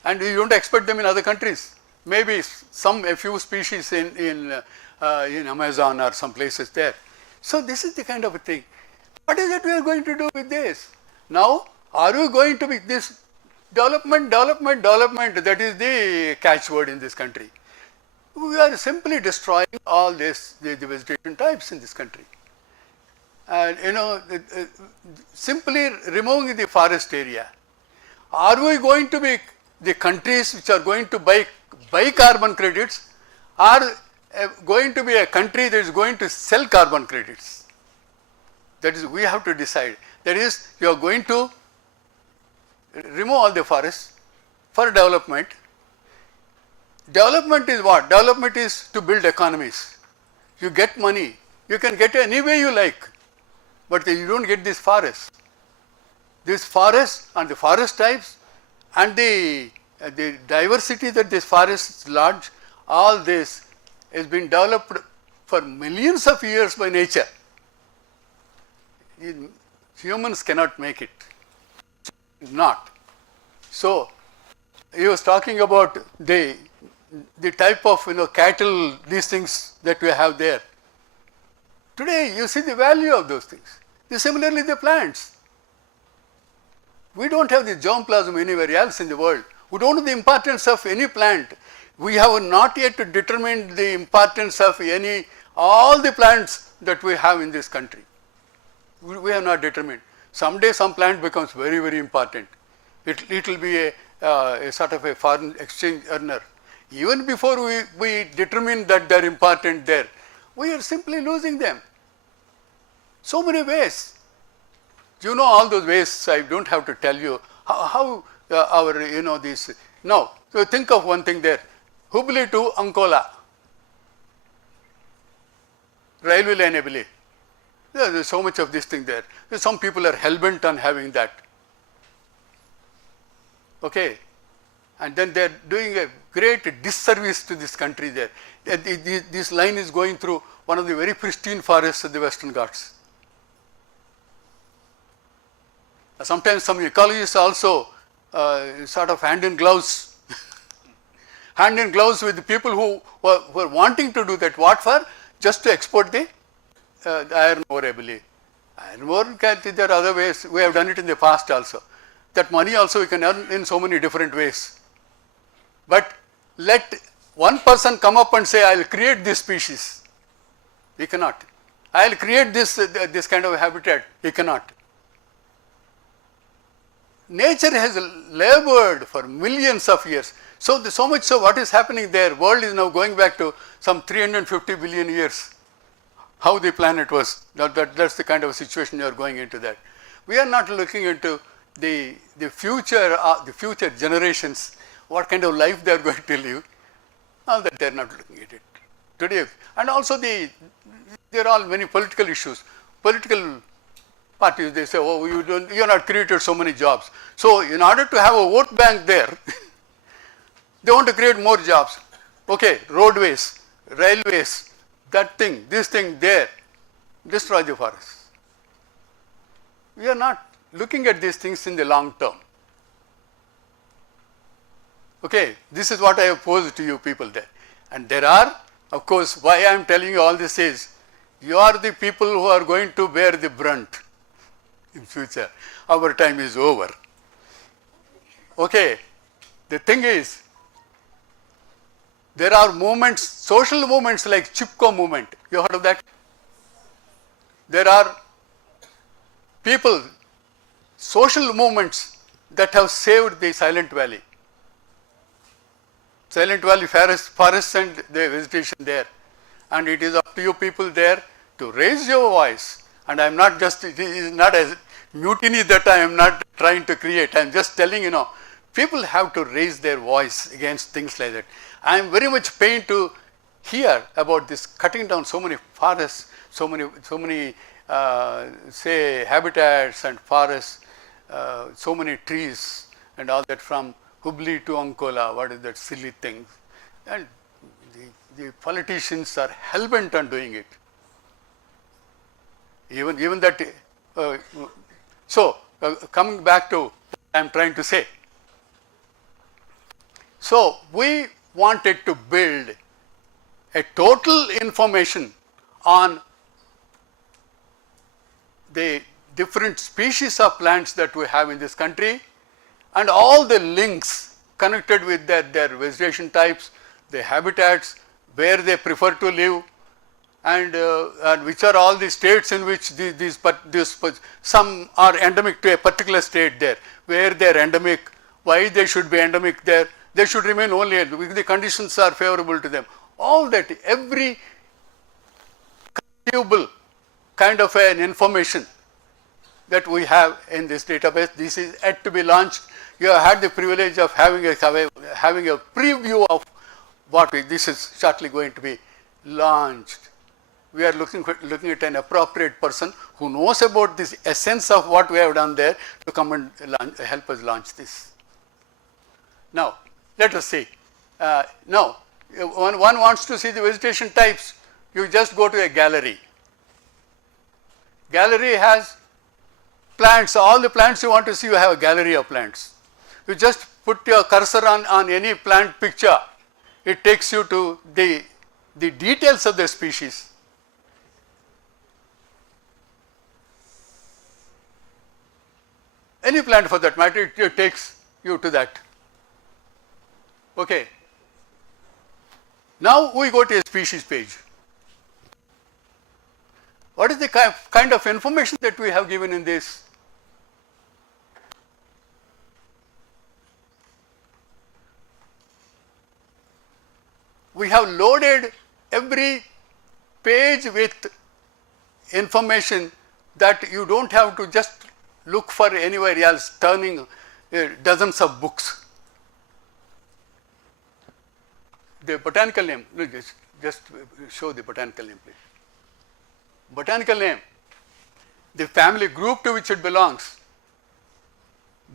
And you don't expect them in other countries. Maybe a few species in Amazon or some places there. So this is the kind of a thing. What is it we are going to do with this? Now, are we going to be this development, that is the catchword in this country. We are simply destroying all this, the vegetation types in this country. And simply removing the forest area. Are we going to be the countries which are going to buy carbon credits, or going to be a country that is going to sell carbon credits? That is, we have to decide. That is, you are going to remove all the forests for development. Development is what? Development is to build economies. You get money. You can get any way you like, but you don't get these forests. These forests and the forest types and the diversity that this forest lodge, all this has been developed for millions of years by nature. Humans cannot make it. Not. So, he was talking about the type of cattle, these things that we have there. Today you see the value of those things. Similarly the plants. We don't have the germplasm anywhere else in the world. We don't know the importance of any plant. We have not yet determined the importance of all the plants that we have in this country. We have not determined. Someday some plant becomes very, very important. It will be a sort of a foreign exchange earner. Even before we determine that they are important there, we are simply losing them. So many ways. You know all those ways, I don't have to tell you how our, this. Now, so think of one thing there. Hubli to Ankola, railway line, I believe. There's so much of this thing there. Some people are hell-bent on having that. Okay. And then they are doing a great disservice to this country there. This line is going through one of the very pristine forests of the Western Ghats. Sometimes some ecologists also sort of hand in gloves with the people who were wanting to do that. What for? Just to export the iron ore, I believe. Iron ore, there are other ways. We have done it in the past also. That money also we can earn in so many different ways. But let one person come up and say, I will create this species. He cannot. I will create this kind of habitat. He cannot. Nature has labored for millions of years. So much so what is happening there, world is now going back to some 350 billion years. How the planet was. That's the kind of situation you are going into that. We are not looking into the future generations, what kind of life they are going to live. All that they are not looking at it today. And also there are all many political issues. Political parties, they say, oh, you are not created so many jobs. So in order to have a vote bank there, they want to create more jobs. Okay, roadways, railways, that thing, this thing there. destroy the forests. We are not looking at these things in the long term. Okay, this is what I have posed to you people there. And there are, of course, why I am telling you all this is, you are the people who are going to bear the brunt in future. Our time is over. Okay, the thing is, there are movements, social movements like Chipko movement. You heard of that? There are people, social movements that have saved the Silent Valley. Silent Valley forests and the vegetation there. And it is up to you people there to raise your voice. And I am not just, it is not a mutiny that I am not trying to create. I am just telling people have to raise their voice against things like that. I am very much pained to hear about this cutting down so many forests, so many say habitats and forests, so many trees and all that from Hubli to Ankola. What is that silly thing? And the politicians are hell-bent on doing it. Even that. Coming back to what I am trying to say. So we wanted to build a total information on the different species of plants that we have in this country and all the links connected with their vegetation types, the habitats, where they prefer to live, and which are all the states in which some are endemic to a particular state there, where they are endemic, why they should be endemic there, they should remain only if the conditions are favorable to them. All that, every conceivable kind of an information that we have in this database, this is yet to be launched. You have had the privilege of having a preview of what this is shortly going to be launched. We are looking at an appropriate person who knows about this essence of what we have done there to come and help us launch this. Now, let us see. Now, when one wants to see the vegetation types, you just go to a gallery. Gallery has plants, all the plants you want to see, you have a gallery of plants. You just put your cursor on any plant picture, it takes you to the details of the species. Any plant for that matter, it takes you to that. Okay. Now we go to a species page. What is the kind of information that we have given in this? We have loaded every page with information that you don't have to just look for anywhere else, turning dozens of books. The botanical name, just show the botanical name, please. Botanical name, the family group to which it belongs.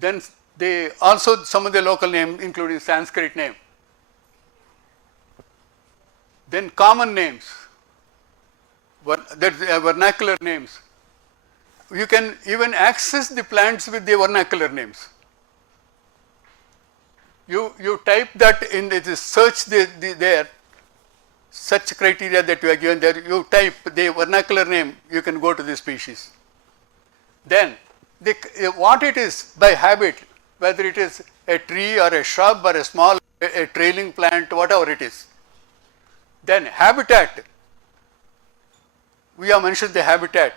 Then also some of the local name, including Sanskrit name. Then common names, vernacular names. You can even access the plants with the vernacular names. You type that in the search there, such criteria that you are given there, you type the vernacular name, you can go to the species. Then what it is by habit, whether it is a tree or a shrub or a small a trailing plant, whatever it is. Then habitat, we have mentioned the habitat,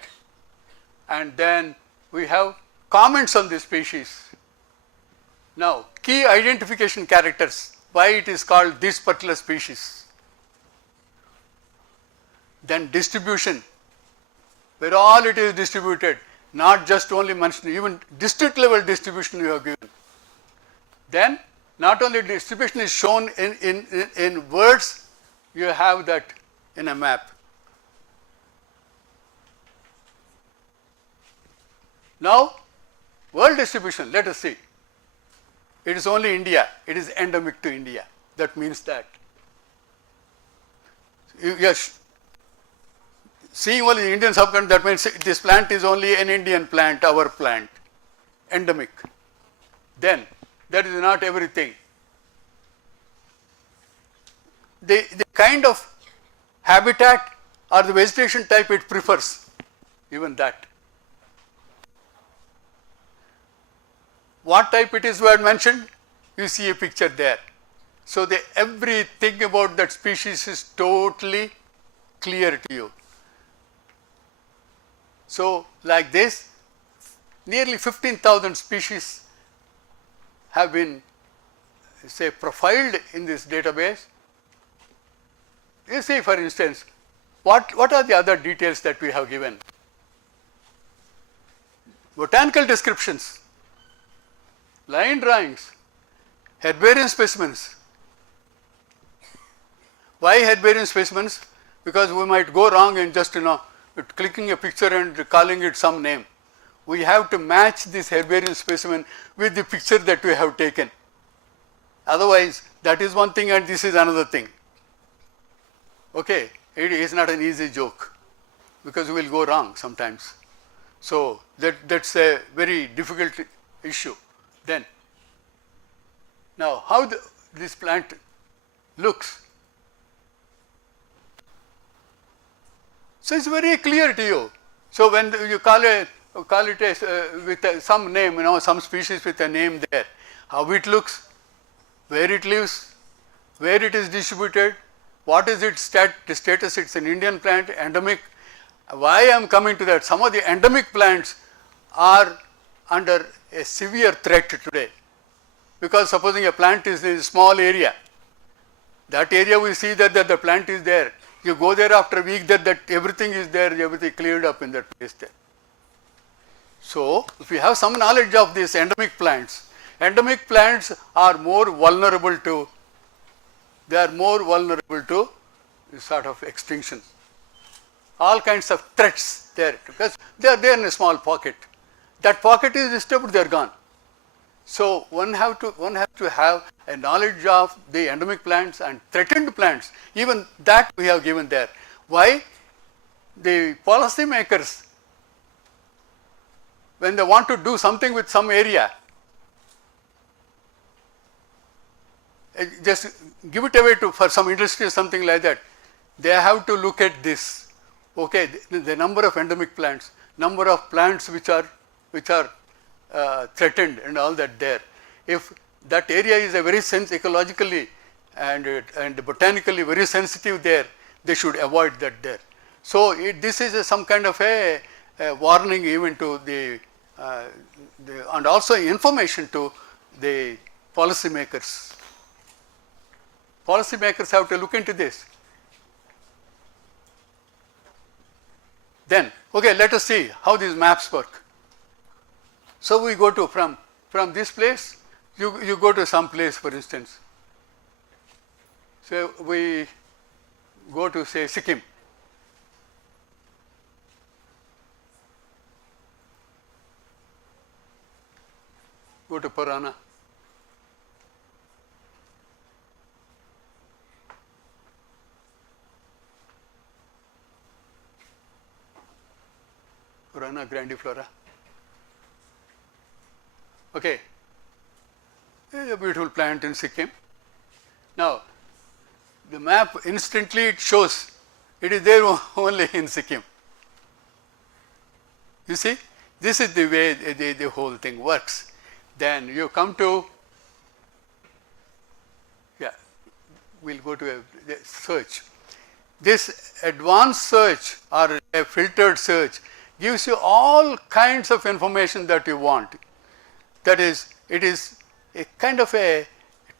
and then we have comments on the species. Now, key identification characters, why it is called this particular species. Then distribution, where all it is distributed, not just only mentioned, even district level distribution you have given. Then not only distribution is shown in words, you have that in a map. Now, world distribution, let us see. It is only India, it is endemic to India. That means that. Yes, seeing only the Indian subcontinent, that means this plant is only an Indian plant, our plant, endemic. Then that is not everything. The kind of habitat or the vegetation type it prefers, even that. What type it is we had mentioned, you see a picture there. So everything about that species is totally clear to you. So like this, nearly 15,000 species have been, say, profiled in this database. You see, for instance, what are the other details that we have given? Botanical descriptions, line drawings, herbarium specimens. Why herbarium specimens? Because we might go wrong in just clicking a picture and calling it some name. We have to match this herbarium specimen with the picture that we have taken. Otherwise, that is one thing and this is another thing. Okay, it is not an easy joke because we will go wrong sometimes. So that's a very difficult issue. Then, now how this plant looks. So it's very clear to you. So when you call it with some name, some species with a name there, how it looks, where it lives, where it is distributed, what is its status, it's an Indian plant, endemic. Why I am coming to that, some of the endemic plants are under a severe threat today. Because supposing a plant is in a small area, that area we see that the plant is there. You go there after a week, that everything is there, everything cleared up in that place there. So, if we have some knowledge of these endemic plants are more vulnerable to, sort of extinction. All kinds of threats there, because they are there in a small pocket. That pocket is disturbed, they are gone. So one have to have a knowledge of the endemic plants and threatened plants. Even that we have given there. Why? The policy makers, when they want to do something with some area, just give it away for some industry or something like that, they have to look at this. Okay, the number of endemic plants, number of plants which are threatened and all that there. If that area is a very ecologically and botanically very sensitive there, they should avoid that there. So this is some kind of a warning even to and also information to the policy makers. Policy makers have to look into this. Then, okay, let us see how these maps work. So we go to from this place, you go to some place, for instance. So we go to, say, Sikkim. Go to Purana. Purana grandiflora. Okay, a beautiful plant in Sikkim. Now, the map instantly it shows it is there only in Sikkim. You see, this is the way the whole thing works. Then you come to, we'll go to a search. This advanced search or a filtered search gives you all kinds of information that you want. That is, it is a kind of a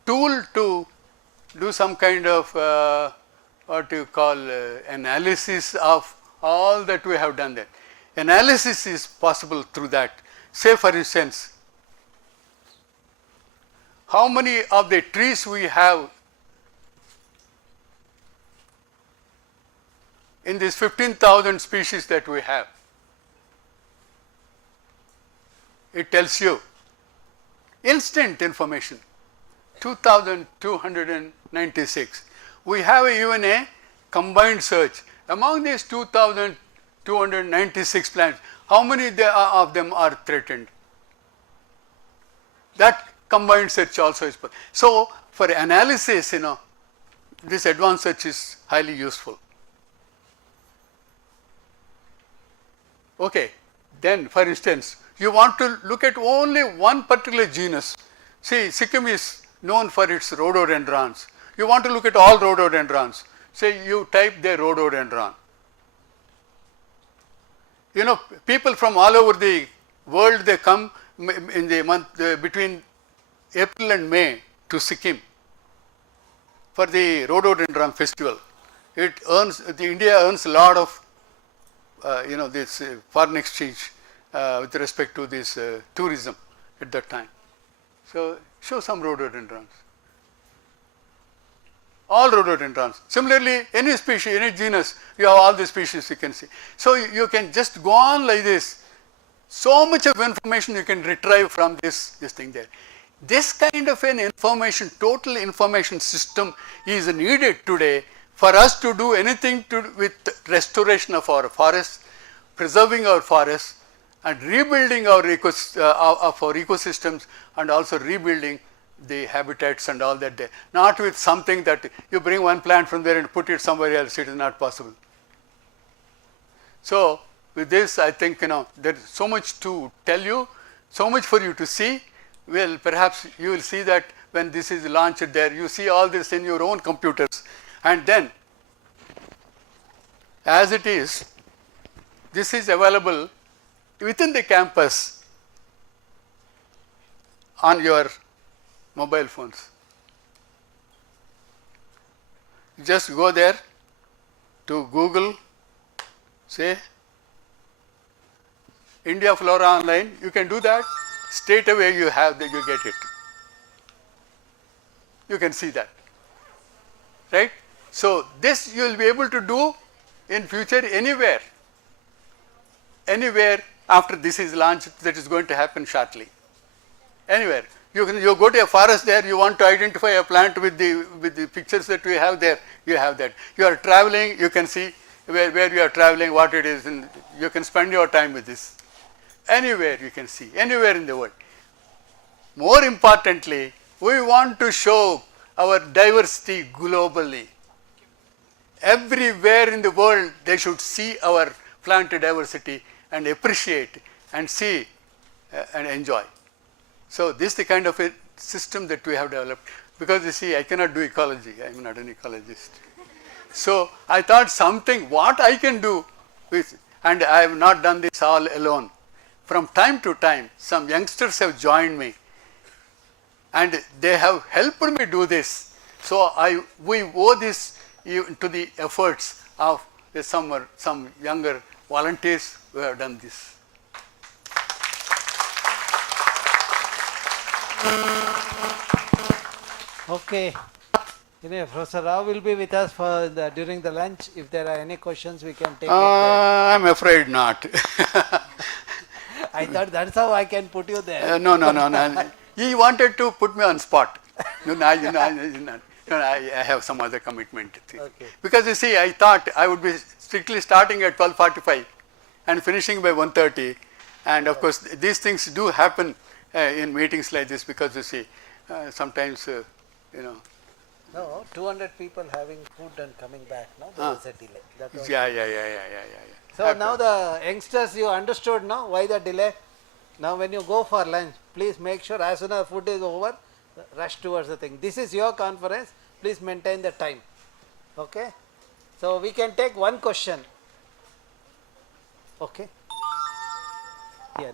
tool to do some kind of what you call analysis of all that we have done there. Analysis is possible through that. Say, for instance, how many of the trees we have in these 15,000 species that we have. It tells you instant information, 2,296. We have even a combined search. Among these 2,000 296 plants. How many of them are threatened? That combined search also is. So for analysis, this advanced search is highly useful. Okay, then for instance, you want to look at only one particular genus. See, Sikkim is known for its rhododendrons. You want to look at all rhododendrons. Say you type there rhododendron. People from all over the world, they come in the month between April and May to Sikkim for the rhododendron festival. India earns a lot of this foreign exchange with respect to this tourism at that time. So show some rhododendrons. All rhododendrons. Similarly, any species, any genus, you have all the species you can see. So you can just go on like this. So much of information you can retrieve from this thing there. This kind of an total information system is needed today for us to do anything with restoration of our forests, preserving our forests, and rebuilding our ecosystems, and also rebuilding the habitats and all that there. Not with something that you bring one plant from there and put it somewhere else. It is not possible. So with this, I think there is so much to tell you, so much for you to see. Well, perhaps you will see that when this is launched there, you see all this in your own computers, and then as it is, this is available within the campus on your mobile phones. Just go there to Google, say India Flora Online, you can do that. Straight away you get it. You can see that, right? So this you will be able to do in future anywhere after this is launched. That is going to happen shortly. Anywhere you go to a forest there, you want to identify a plant with the pictures that we have there, you have that. You are traveling, you can see where you are traveling, what it is, and you can spend your time with this. Anywhere you can see, anywhere in the world. More importantly, we want to show our diversity globally. Everywhere in the world they should see our plant diversity and appreciate and see and enjoy. So this is the kind of a system that we have developed, because you see, I cannot do ecology, I am not an ecologist. So I thought what I can do with, and I have not done this all alone. From time to time, some youngsters have joined me, and they have helped me do this. So we owe this to the efforts of some younger volunteers who have done this. Okay. Professor Rao will be with us during the lunch. If there are any questions, we can take it. I'm afraid not. I thought that's how I can put you there. No. He wanted to put me on spot. I have some other commitment. Okay. Because you see, I thought I would be strictly starting at 12:45 and finishing by 1:30. And of course, these things do happen in meetings like this, because you see, sometimes, No, 200 people having food and coming back, no? There was a delay. That was Yeah. So now the youngsters, you understood now why the delay? Now when you go for lunch, please make sure as soon as food is over, rush towards the thing. This is your conference, please maintain the time. Okay? So we can take one question. Okay? Here.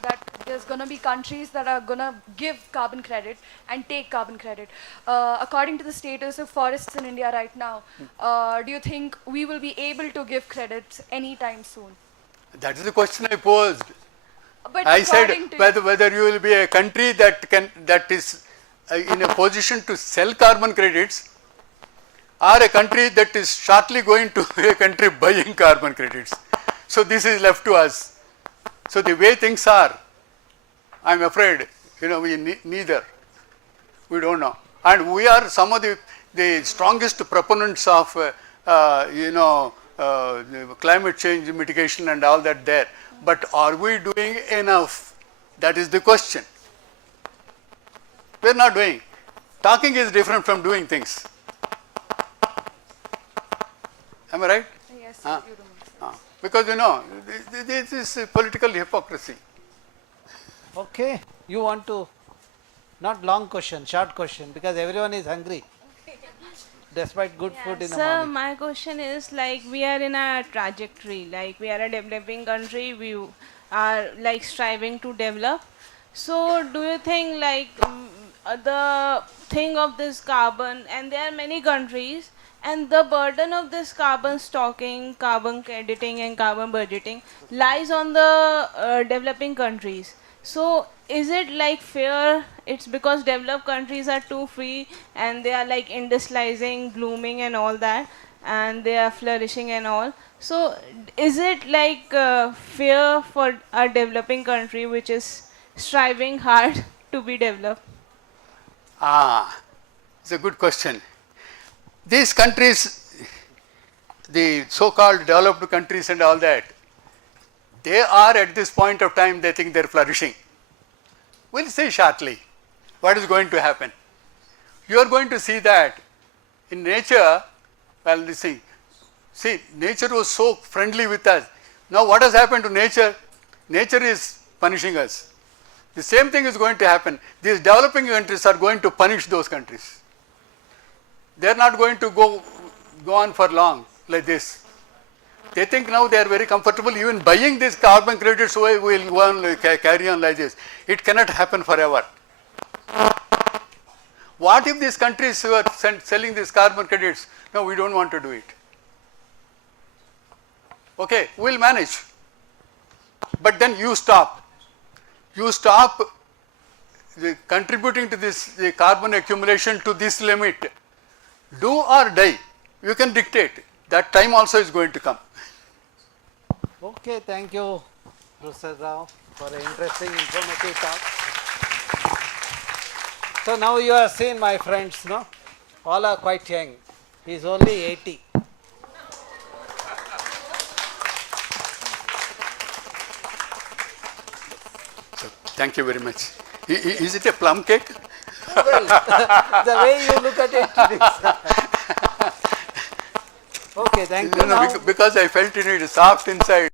That there's going to be countries that are going to give carbon credit and take carbon credit. According to the status of forests in India right now, do you think we will be able to give credits anytime soon? That is the question I posed. But I said to whether you will be a country that is in a position to sell carbon credits, or a country that is shortly going to be a country buying carbon credits. So this is left to us. So the way things are, I am afraid, we neither. We don't know. And we are some of the strongest proponents of climate change mitigation and all that there. But are we doing enough? That is the question. We are not doing. Talking is different from doing things. Am I right? Yes. Because this is political hypocrisy. Okay, you want to, not long question, short question, because everyone is hungry. Despite good food in the Sir, morning. my question is like we are in a trajectory, like we are a developing country, we are like striving to develop. So do you think like the thing of this carbon, and there are many countries, and the burden of this carbon stocking, carbon crediting and carbon budgeting lies on the developing countries. So is it like fair? It's because developed countries are too free and they are like industrializing, blooming and all that, and they are flourishing and all. So is it like fair for a developing country which is striving hard to be developed? It's a good question. These countries, the so-called developed countries and all that, they are at this point of time, they think they're flourishing. We'll see shortly what is going to happen. You are going to see that in nature, well, see, nature was so friendly with us. Now what has happened to nature? Nature is punishing us. The same thing is going to happen. These developing countries are going to punish those countries. They are not going to go on for long like this. They think now they are very comfortable even buying these carbon credits, so we will go on, carry on like this. It cannot happen forever. What if these countries who are selling these carbon credits, no, we don't want to do it. Okay, we'll manage. But then you stop. You stop contributing to this the carbon accumulation to this limit. Do or die. You can dictate. That time also is going to come. Okay, thank you, Professor Rao, for an interesting, informative talk. So now you are seeing my friends, no? All are quite young. He is only 80. So, thank you very much. Is it a plum cake? Well, the way you look at it, it is. Okay, thank you. No, because I felt it is soft inside.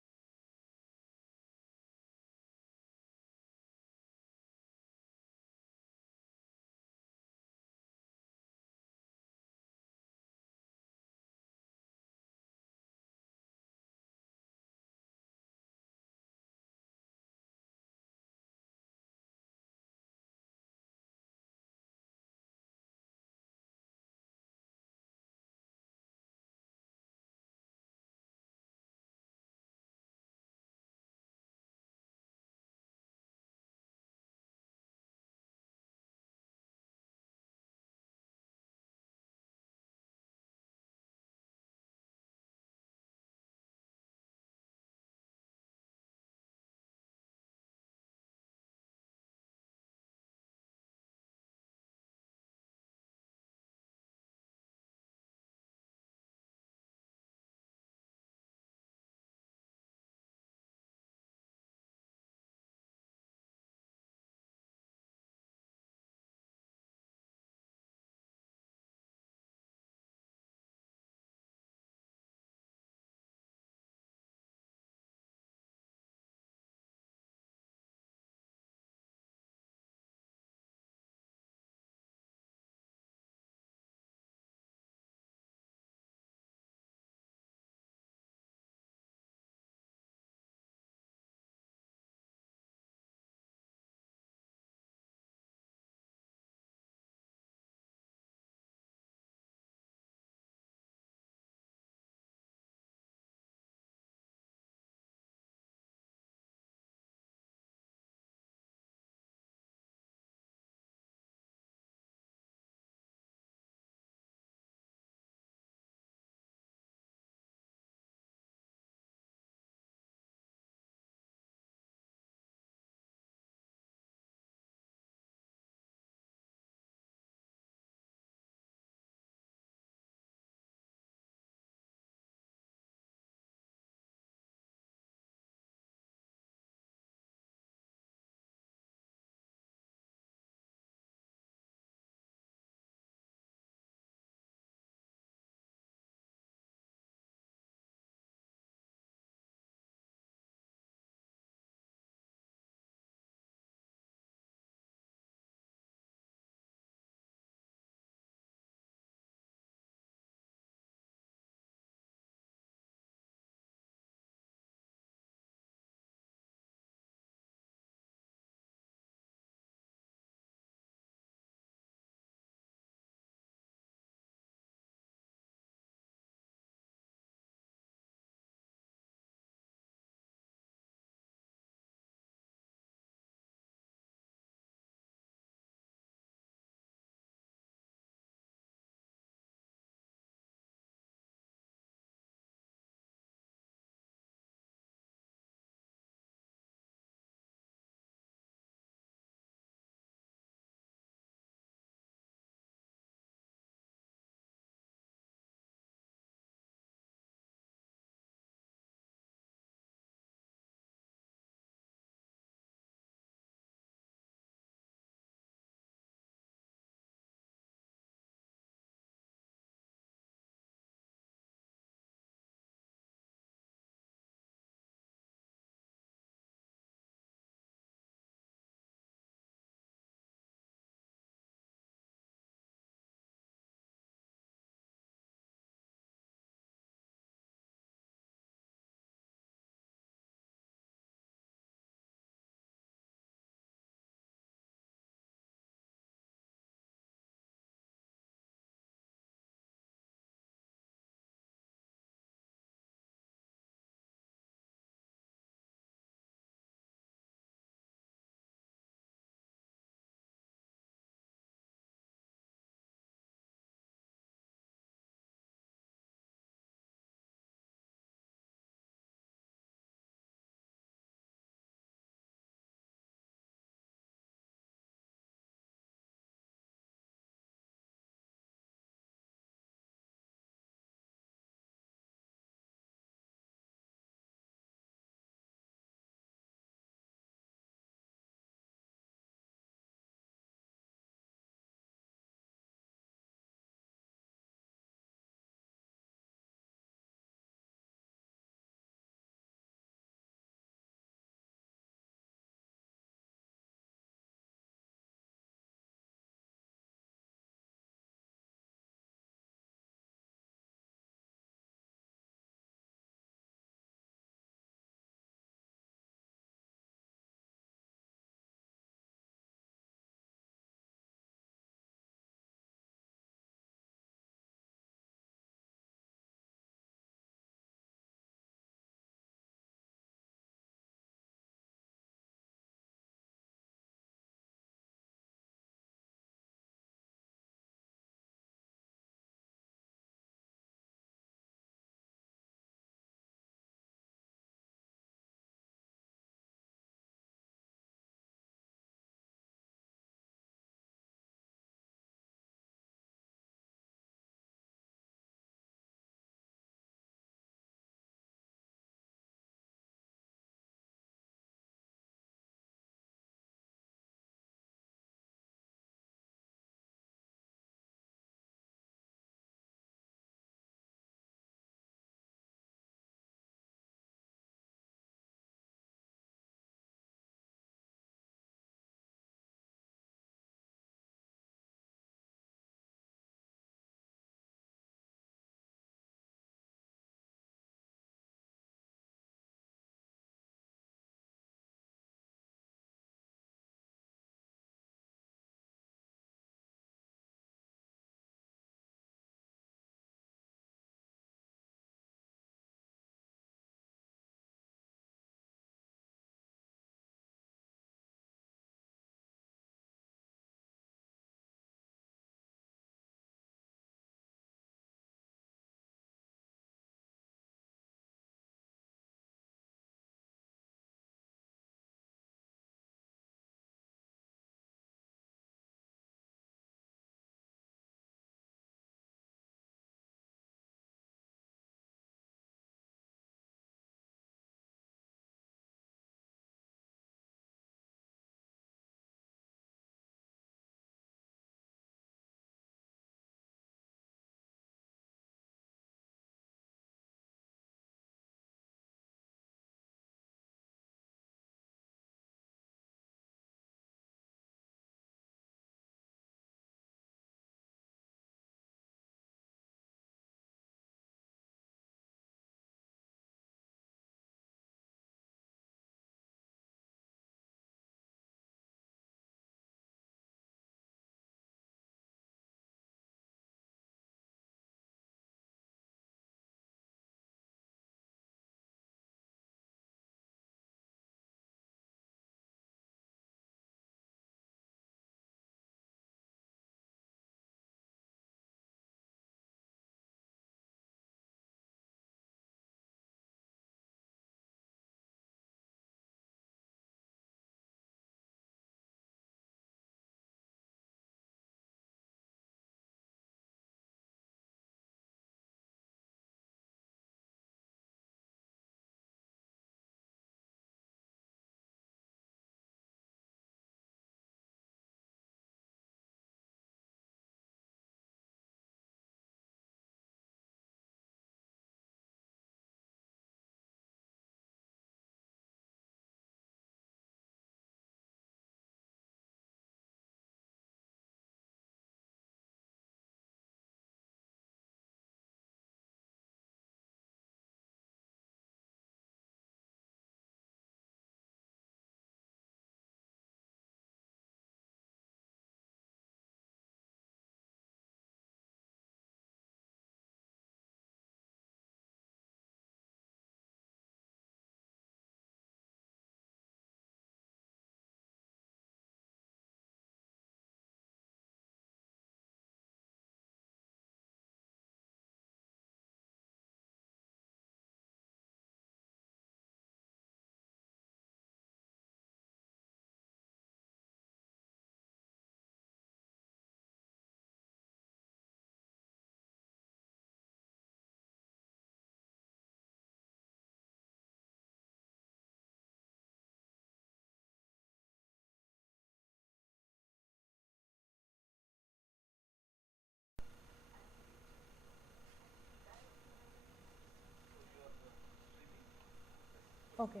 Okay.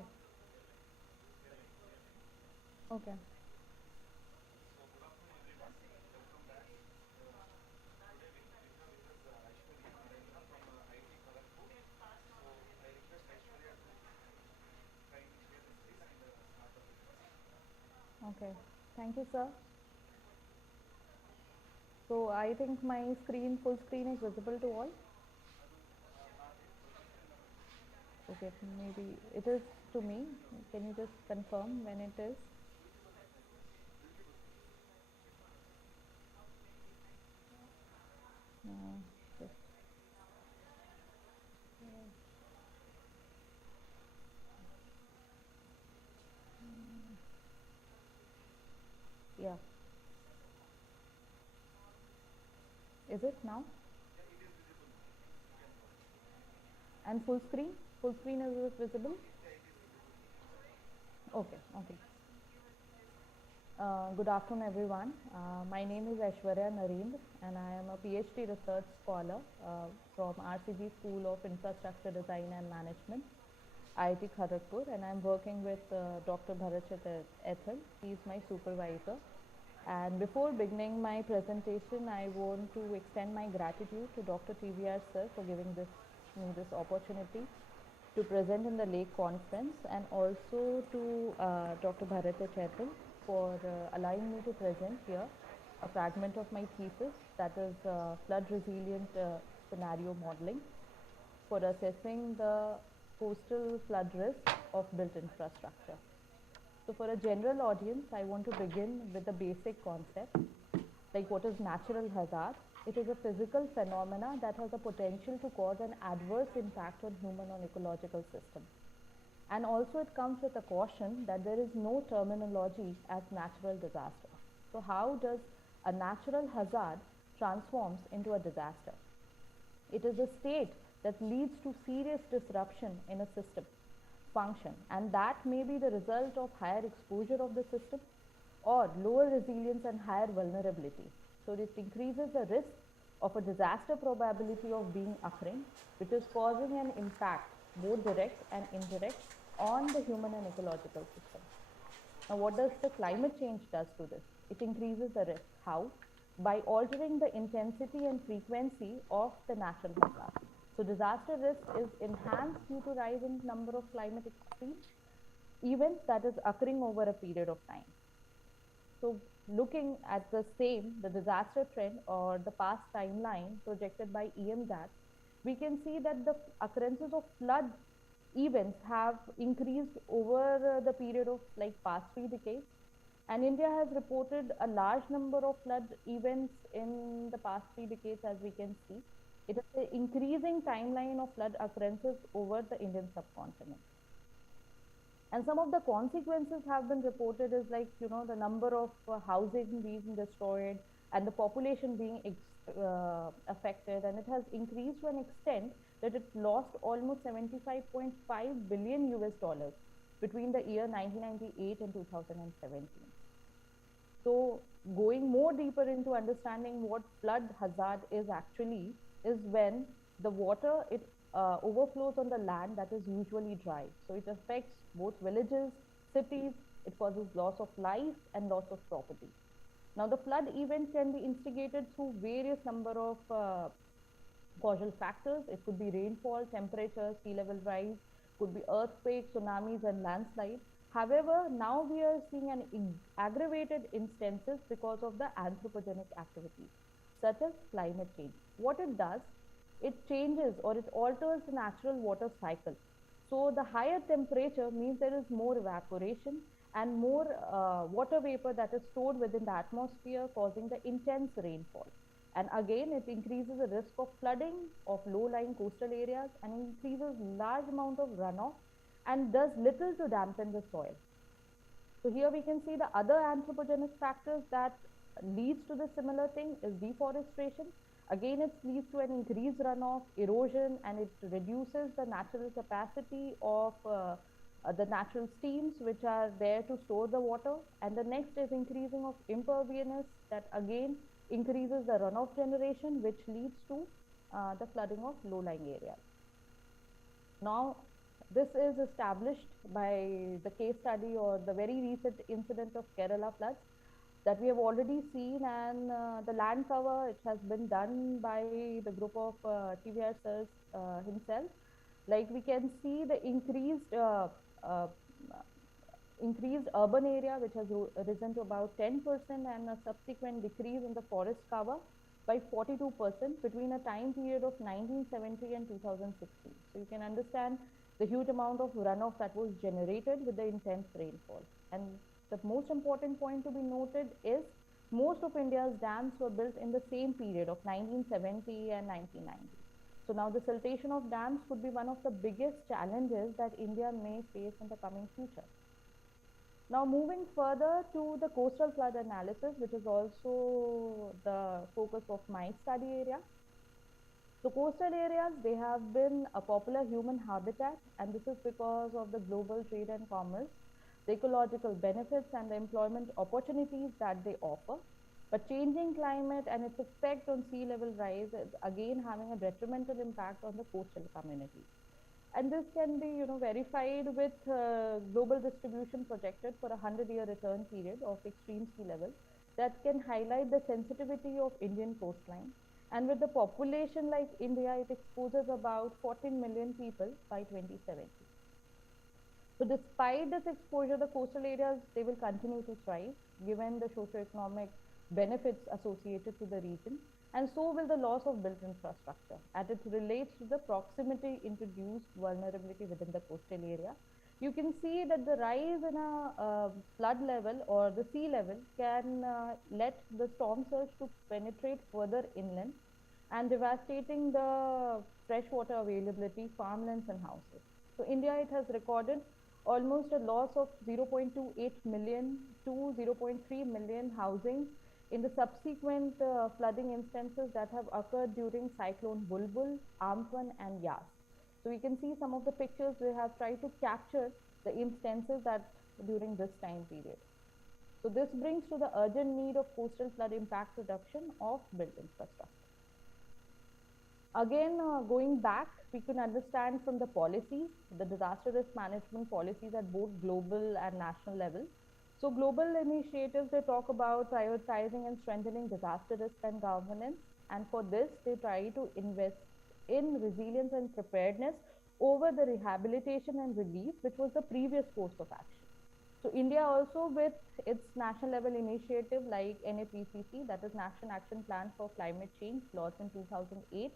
Okay. Okay. Thank you, sir. So I think my screen, full screen is visible to all. Okay, maybe it is to me. Can you just confirm when it is? No, just. Yeah. Is it now? And full screen? Full screen is visible? Okay, okay. Good afternoon, everyone. My name is Aishwarya Narendra, and I am a PhD research scholar from RCG School of Infrastructure Design and Management, IIT Kharagpur, and I am working with Dr. Bharachat Ethel. He is my supervisor. And before beginning my presentation, I want to extend my gratitude to Dr. TVR sir for giving me this opportunity to present in the Lake Conference, and also to Dr. Bharata Chaital for allowing me to present here a fragment of my thesis, that is flood resilient scenario modeling for assessing the coastal flood risk of built infrastructure. So for a general audience, I want to begin with the basic concept, like what is natural hazard. It is a physical phenomena that has a potential to cause an adverse impact on human or ecological system. And also it comes with a caution that there is no terminology as natural disaster. So how does a natural hazard transforms into a disaster? It is a state that leads to serious disruption in a system function, and that may be the result of higher exposure of the system or lower resilience and higher vulnerability. So it increases the risk of a disaster probability of being occurring, which is causing an impact, both direct and indirect, on the human and ecological system. Now, what does the climate change does to this? It increases the risk. How? By altering the intensity and frequency of the natural hazard. So disaster risk is enhanced due to rise in number of climate extreme events that is occurring over a period of time. So looking at the same, the disaster trend or the past timeline projected by EMDAT, we can see that the occurrences of flood events have increased over the period of like past 3 decades. And India has reported a large number of flood events in the past 3 decades, as we can see. It is an increasing timeline of flood occurrences over the Indian subcontinent. And some of the consequences have been reported is like, the number of housing being destroyed and the population being affected, and it has increased to an extent that it lost almost 75.5 billion US dollars between the year 1998 and 2017. So going more deeper into understanding what flood hazard is actually, is when the water, it overflows on the land that is usually dry. So it affects both villages, cities, it causes loss of life and loss of property. Now the flood event can be instigated through various number of causal factors. It could be rainfall, temperature, sea level rise, could be earthquakes, tsunamis and landslides. However, now we are seeing an aggravated instances because of the anthropogenic activities, such as climate change. What it does, it changes or it alters the natural water cycle. So the higher temperature means there is more evaporation and more water vapor that is stored within the atmosphere, causing the intense rainfall. And again, it increases the risk of flooding of low-lying coastal areas and increases large amount of runoff and does little to dampen the soil. So here we can see the other anthropogenic factors that leads to the similar thing is deforestation. Again, it leads to an increased runoff, erosion, and it reduces the natural capacity of the natural streams which are there to store the water. And the next is increasing of impervious, that again increases the runoff generation, which leads to the flooding of low-lying areas. Now, This is established by the case study or the very recent incident of Kerala floods that we have already seen, and the land cover, it has been done by the group of TVR sirs himself. Like we can see the uh, increased urban area, which has risen to about 10%, and a subsequent decrease in the forest cover by 42% between a time period of 1970 and 2016. So you can understand the huge amount of runoff that was generated with the intense rainfall. And the most important point to be noted is most of India's dams were built in the same period of 1970 and 1990. So now the siltation of dams could be one of the biggest challenges that India may face in the coming future. Now moving further to the coastal flood analysis, which is also the focus of my study area. So coastal areas, they have been a popular human habitat, and this is because of the global trade and commerce, the ecological benefits and the employment opportunities that they offer. But changing climate and its effect on sea level rise is again having a detrimental impact on the coastal communities. And this can be, verified with global distribution projected for a 100-year return period of extreme sea level that can highlight the sensitivity of Indian coastline. And with the population like India, it exposes about 14 million people by 2070. So despite this exposure, the coastal areas, they will continue to thrive given the socio-economic benefits associated to the region, and so will the loss of built infrastructure as it relates to the proximity introduced vulnerability within the coastal area. You can see that the rise in a flood level or the sea level can let the storm surge to penetrate further inland and devastating the freshwater availability, farmlands and houses. So India, it has recorded almost a loss of 0.28 million to 0.3 million housings in the subsequent flooding instances that have occurred during cyclone Bulbul, Amphan and Yas. So we can see some of the pictures. They have tried to capture the instances that during this time period. So this brings to the urgent need of coastal flood impact reduction of built infrastructure. Again, going back, we can understand from the policies, the disaster risk management policies at both global and national level. So global initiatives, they talk about prioritizing and strengthening disaster risk and governance. And for this, they try to invest in resilience and preparedness over the rehabilitation and relief, which was the previous course of action. So India also, with its national level initiative like NAPCC, that is National Action Plan for Climate Change, launched in 2008,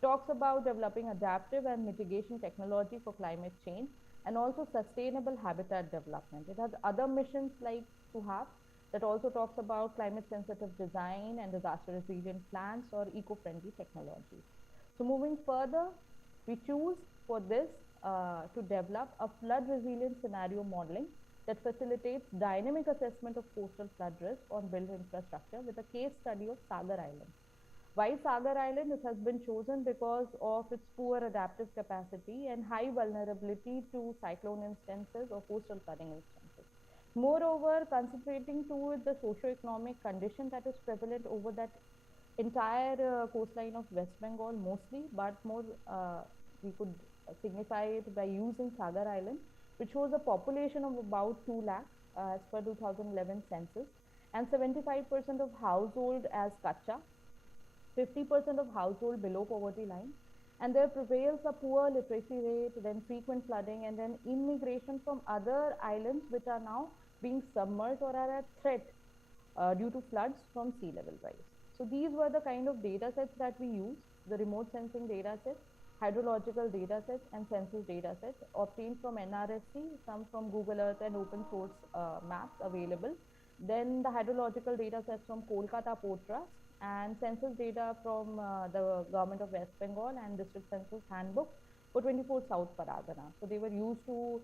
talks about developing adaptive and mitigation technology for climate change and also sustainable habitat development. It has other missions like SUHAB that also talks about climate sensitive design and disaster resilient plans or eco-friendly technologies. So moving further, we choose for this to develop a flood resilient scenario modeling that facilitates dynamic assessment of coastal flood risk on built infrastructure with a case study of Sagar Island. Why Sagar Island? This has been chosen because of its poor adaptive capacity and high vulnerability to cyclone instances or coastal flooding instances. Moreover, concentrating to the socio-economic condition that is prevalent over that entire coastline of West Bengal mostly, but more we could signify it by using Sagar Island, which shows a population of about 2 lakh as per 2011 census, and 75% of household as Kacha, 50% of household below poverty line, and there prevails a poor literacy rate, then frequent flooding, and then immigration from other islands which are now being submerged or are at threat due to floods from sea level rise. So these were the kind of data sets that we use: the remote sensing data sets, hydrological data sets, and census data sets obtained from NRSC, some from Google Earth and open source maps available. Then the hydrological data sets from Kolkata Port Trust, and census data from the government of West Bengal and district census handbook for 24 South Paragana. So they were used to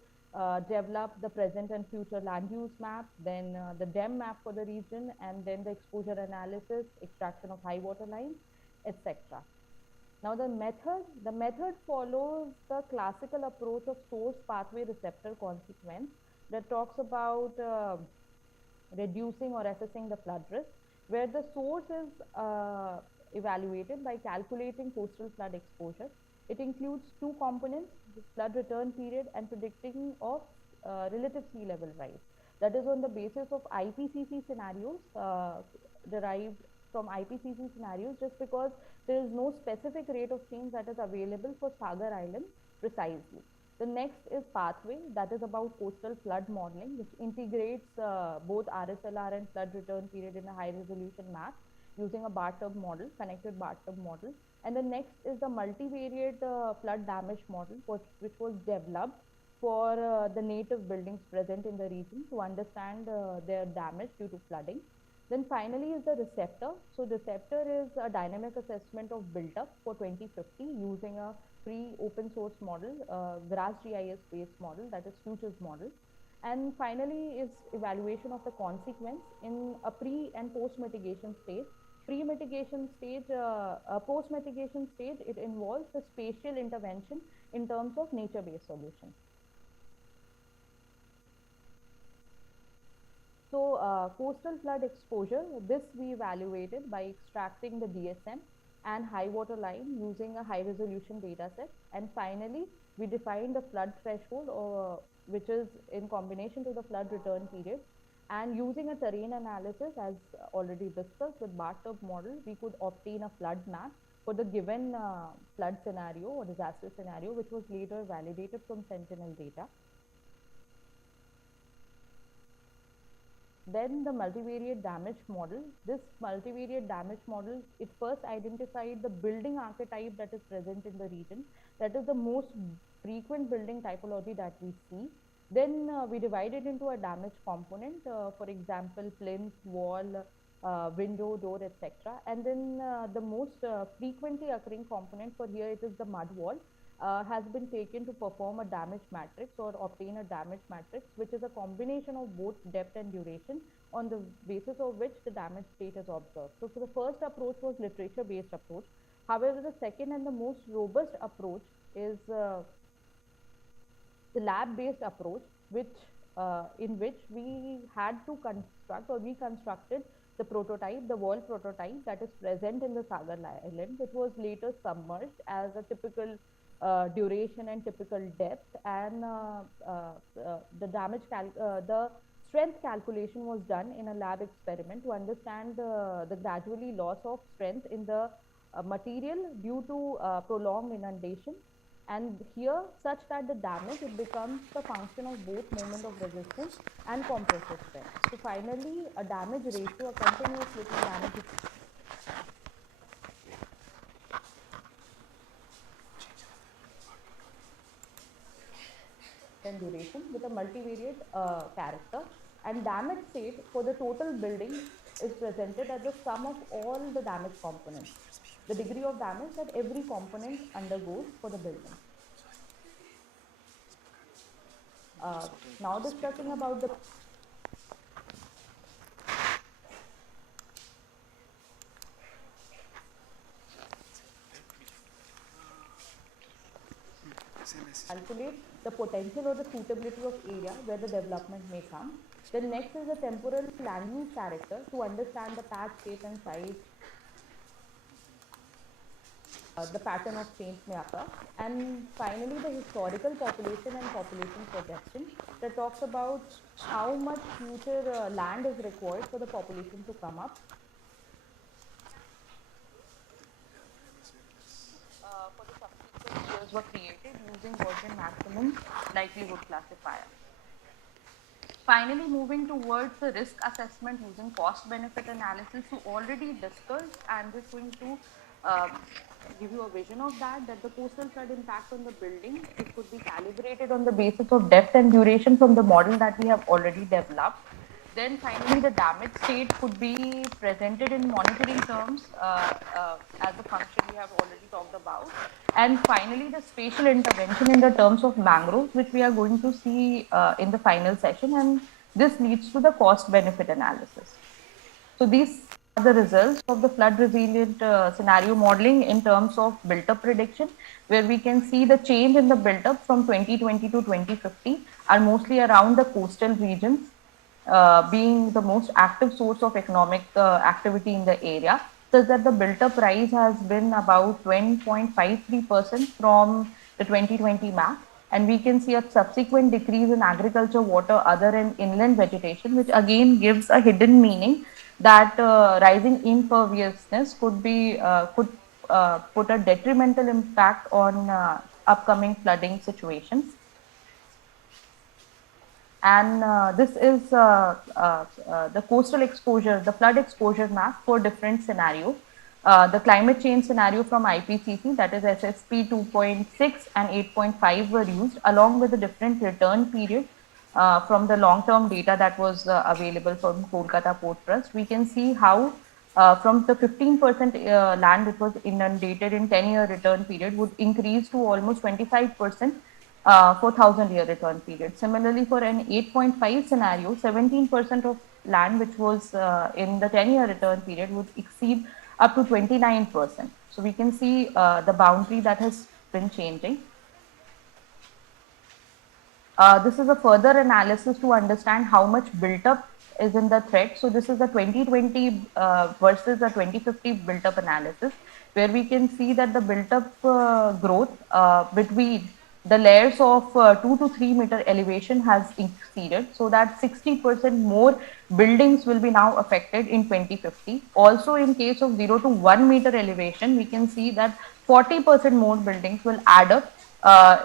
develop the present and future land use map, then the DEM map for the region, and then the exposure analysis, extraction of high water lines, etc. Now the method follows the classical approach of source pathway receptor consequence that talks about reducing or assessing the flood risk, where the source is evaluated by calculating coastal flood exposure, It includes two components, the flood return period and predicting of relative sea level rise. That is on the basis of IPCC scenarios, derived from IPCC scenarios, just because there is no specific rate of change that is available for Sagar Island precisely. The next is pathway, that is about coastal flood modeling, which integrates both RSLR and flood return period in a high resolution map using a bathtub model, connected bathtub model. And the next is the multivariate flood damage model, which was developed for the native buildings present in the region to understand their damage due to flooding. Then finally is the receptor. So receptor is a dynamic assessment of built-up for 2050 using a free open source model, GRASS GIS based model, that is futures model. And finally is evaluation of the consequence in a pre and post mitigation stage. Pre-mitigation stage, post-mitigation stage, it involves the spatial intervention in terms of nature-based solutions. So coastal flood exposure, this we evaluated by extracting the DSM and high water line using a high resolution data set. And finally, we defined the flood threshold, which is in combination to the flood return period. And using a terrain analysis, as already discussed with bathtub model, we could obtain a flood map for the given flood scenario or disaster scenario, which was later validated from Sentinel data. Then the multivariate damage model. This multivariate damage model, it first identified the building archetype that is present in the region. That is the most frequent building typology that we see. Then we divide it into a damage component, for example, plinth, wall, window, door, etc. And then the most frequently occurring component for here, it is the mud wall, has been taken to perform a damage matrix or obtain a damage matrix, which is a combination of both depth and duration, on the basis of which the damage state is observed. So the first approach was literature based approach. However, the second and the most robust approach is the lab based approach, which in which we had to construct, or we constructed the prototype, the wall prototype that is present in the Sagar Island, which was later submerged as a typical duration and typical depth, and the damage the strength calculation was done in a lab experiment to understand the gradually loss of strength in the material due to prolonged inundation, and here such that the damage, it becomes the function of both moment of resistance and compressive strength. So finally a damage ratio, a continuous little damage and duration with a multivariate character, and damage state for the total building is presented as the sum of all the damage components, the degree of damage that every component undergoes for the building. Now discussing about the calculate the potential or the suitability of area where the development may come. Then next is the temporal land use character to understand the patch shape and size, the pattern of change may occur. And finally the historical population and population projection that talks about how much future land is required for the population to come up. For the subsequent years were created using Gaussian maximum likelihood classifier. Finally, moving towards the risk assessment using cost benefit analysis, you already discussed, and just going to give you a vision of that the coastal flood impact on the building, it could be calibrated on the basis of depth and duration from the model that we have already developed. Then finally the damage state could be presented in monetary terms as a function we have already talked about. And finally the spatial intervention in the terms of mangroves, which we are going to see in the final session, and this leads to the cost benefit analysis. So these are the results of the flood resilient scenario modeling in terms of built-up prediction, where we can see the change in the built-up from 2020 to 2050 are mostly around the coastal regions, being the most active source of economic activity in the area. such that the built-up rise has been about 20.53% from the 2020 map. And we can see a subsequent decrease in agriculture, water, other and inland vegetation, which again gives a hidden meaning that rising imperviousness could put a detrimental impact on upcoming flooding situations. And this is the coastal exposure, the flood exposure map for different scenarios. The climate change scenario from IPCC, that is SSP 2.6 and 8.5 were used, along with the different return period from the long-term data that was available from Kolkata Port Trust. We can see how from the 15% land that was inundated in 10-year return period would increase to almost 25% for 1,000-year return period. Similarly, for an 8.5 scenario, 17% of land which was in the 10-year return period would exceed up to 29%. So we can see the boundary that has been changing. This is a further analysis to understand how much built up is in the threat. So this is the 2020 versus the 2050 built up analysis, where we can see that the built up growth between the layers of 2 to 3 meter elevation has exceeded, so that 60% more buildings will be now affected in 2050. Also, in case of 0 to 1 meter elevation, we can see that 40% more buildings will add up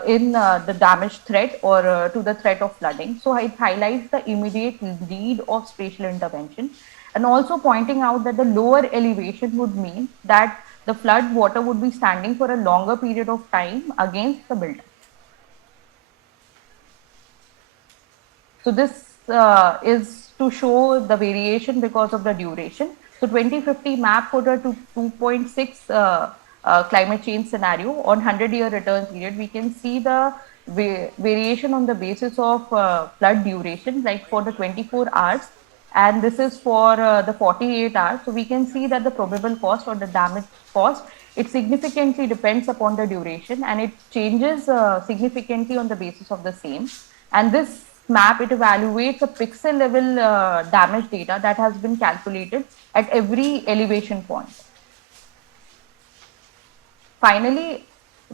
in the damage threat or to the threat of flooding. So it highlights the immediate need of spatial intervention, and also pointing out that the lower elevation would mean that the flood water would be standing for a longer period of time against the building. So this is to show the variation because of the duration. So 2050 map for the 2.6 climate change scenario on 100-year return period, we can see the variation on the basis of flood duration, like for the 24 hours, and this is for the 48 hours. So we can see that the probable cost or the damage cost, it significantly depends upon the duration, and it changes significantly on the basis of the same. And this map, it evaluates a pixel level damage data that has been calculated at every elevation point. Finally,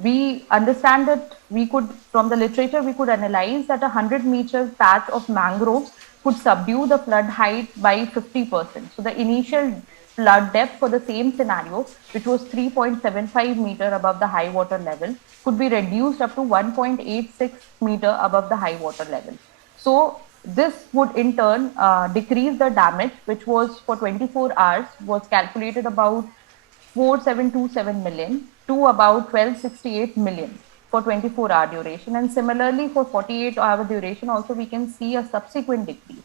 we understand that we could, from the literature, we could analyze that a 100-meter patch of mangroves could subdue the flood height by 50%. So the initial flood depth for the same scenario, which was 3.75 meter above the high water level, could be reduced up to 1.86 meter above the high water level. So this would in turn decrease the damage, which was for 24 hours was calculated about 4727 million to about 1268 million for 24-hour duration. And similarly for 48-hour duration also we can see a subsequent decrease.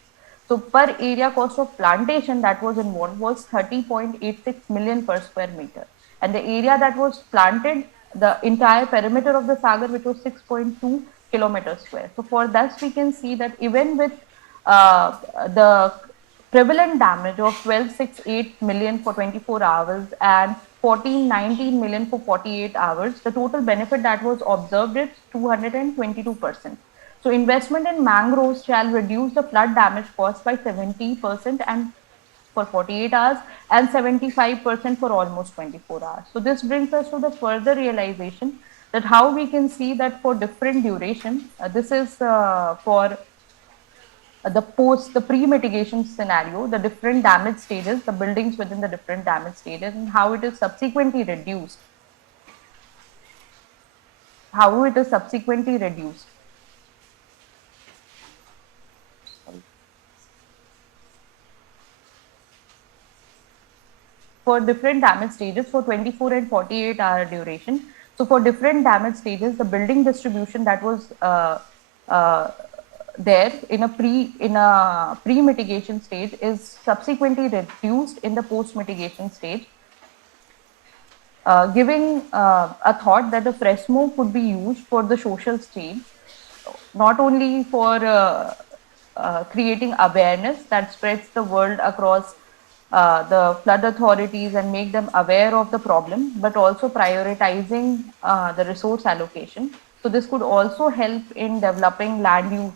So per area cost of plantation that was involved was 30.86 million per square meter. And the area that was planted, the entire perimeter of the Sagar, which was 6.2 kilometers square. So for this we can see that even with the prevalent damage of 1268 million for 24 hours and 1419 million for 48 hours, the total benefit that was observed is 222%. So investment in mangroves shall reduce the flood damage cost by 70% and for 48 hours and 75% for almost 24 hours. So this brings us to the further realization that how we can see that for different duration, this is for the pre-mitigation scenario, the different damage stages, the buildings within the different damage stages, and how it is subsequently reduced. How it is subsequently reduced. For different damage stages for 24 and 48 hour duration. So for different damage stages, the building distribution that was there in a pre-mitigation stage is subsequently reduced in the post-mitigation stage, giving a thought that the Fresno could be used for the social stage, not only for creating awareness that spreads the world across the flood authorities and make them aware of the problem, but also prioritizing the resource allocation. So this could also help in developing land use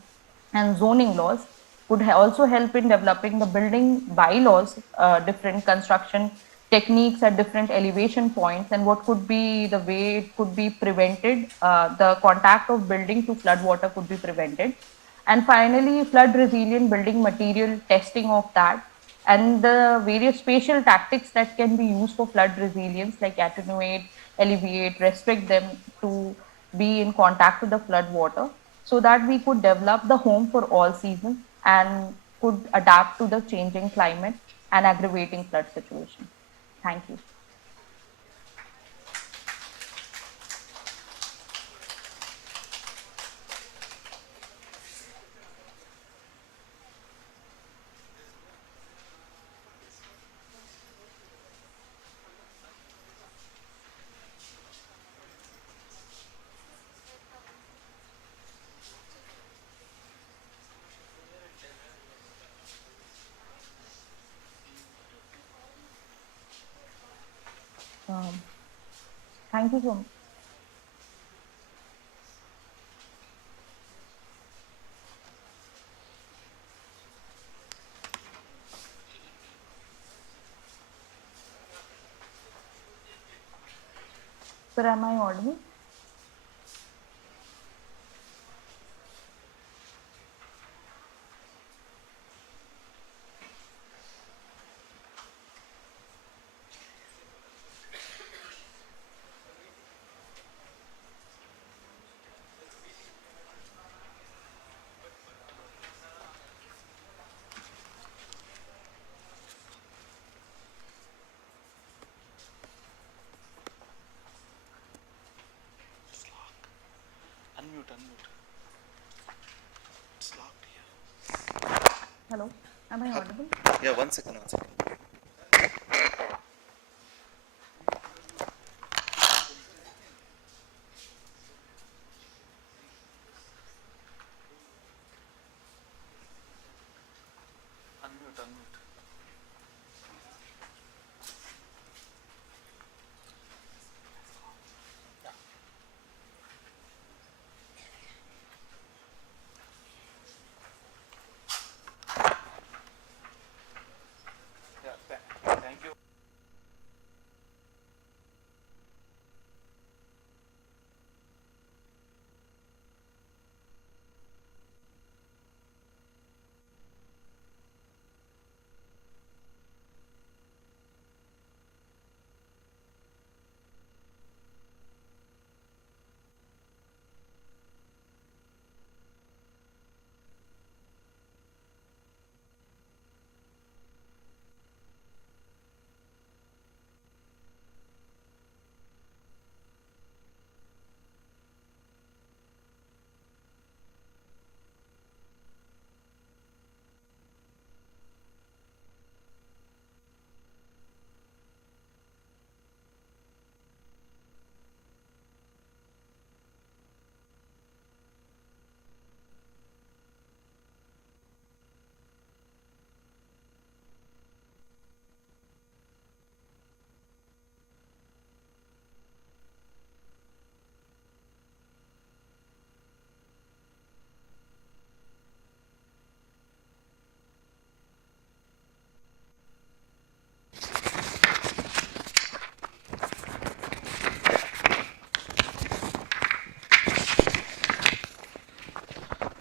and zoning laws, could also help in developing the building bylaws, different construction techniques at different elevation points and what could be the way it could be prevented, the contact of building to flood water could be prevented. And finally, flood resilient building material testing of that and the various spatial tactics that can be used for flood resilience like attenuate, alleviate, restrict them to be in contact with the flood water so that we could develop the home for all seasons and could adapt to the changing climate and aggravating flood situation. Thank you. Thank you so much. Sir, am I audible? Unmute. It's locked here. Hello, am I audible? Yeah, 1 second. Unmute. Thank you.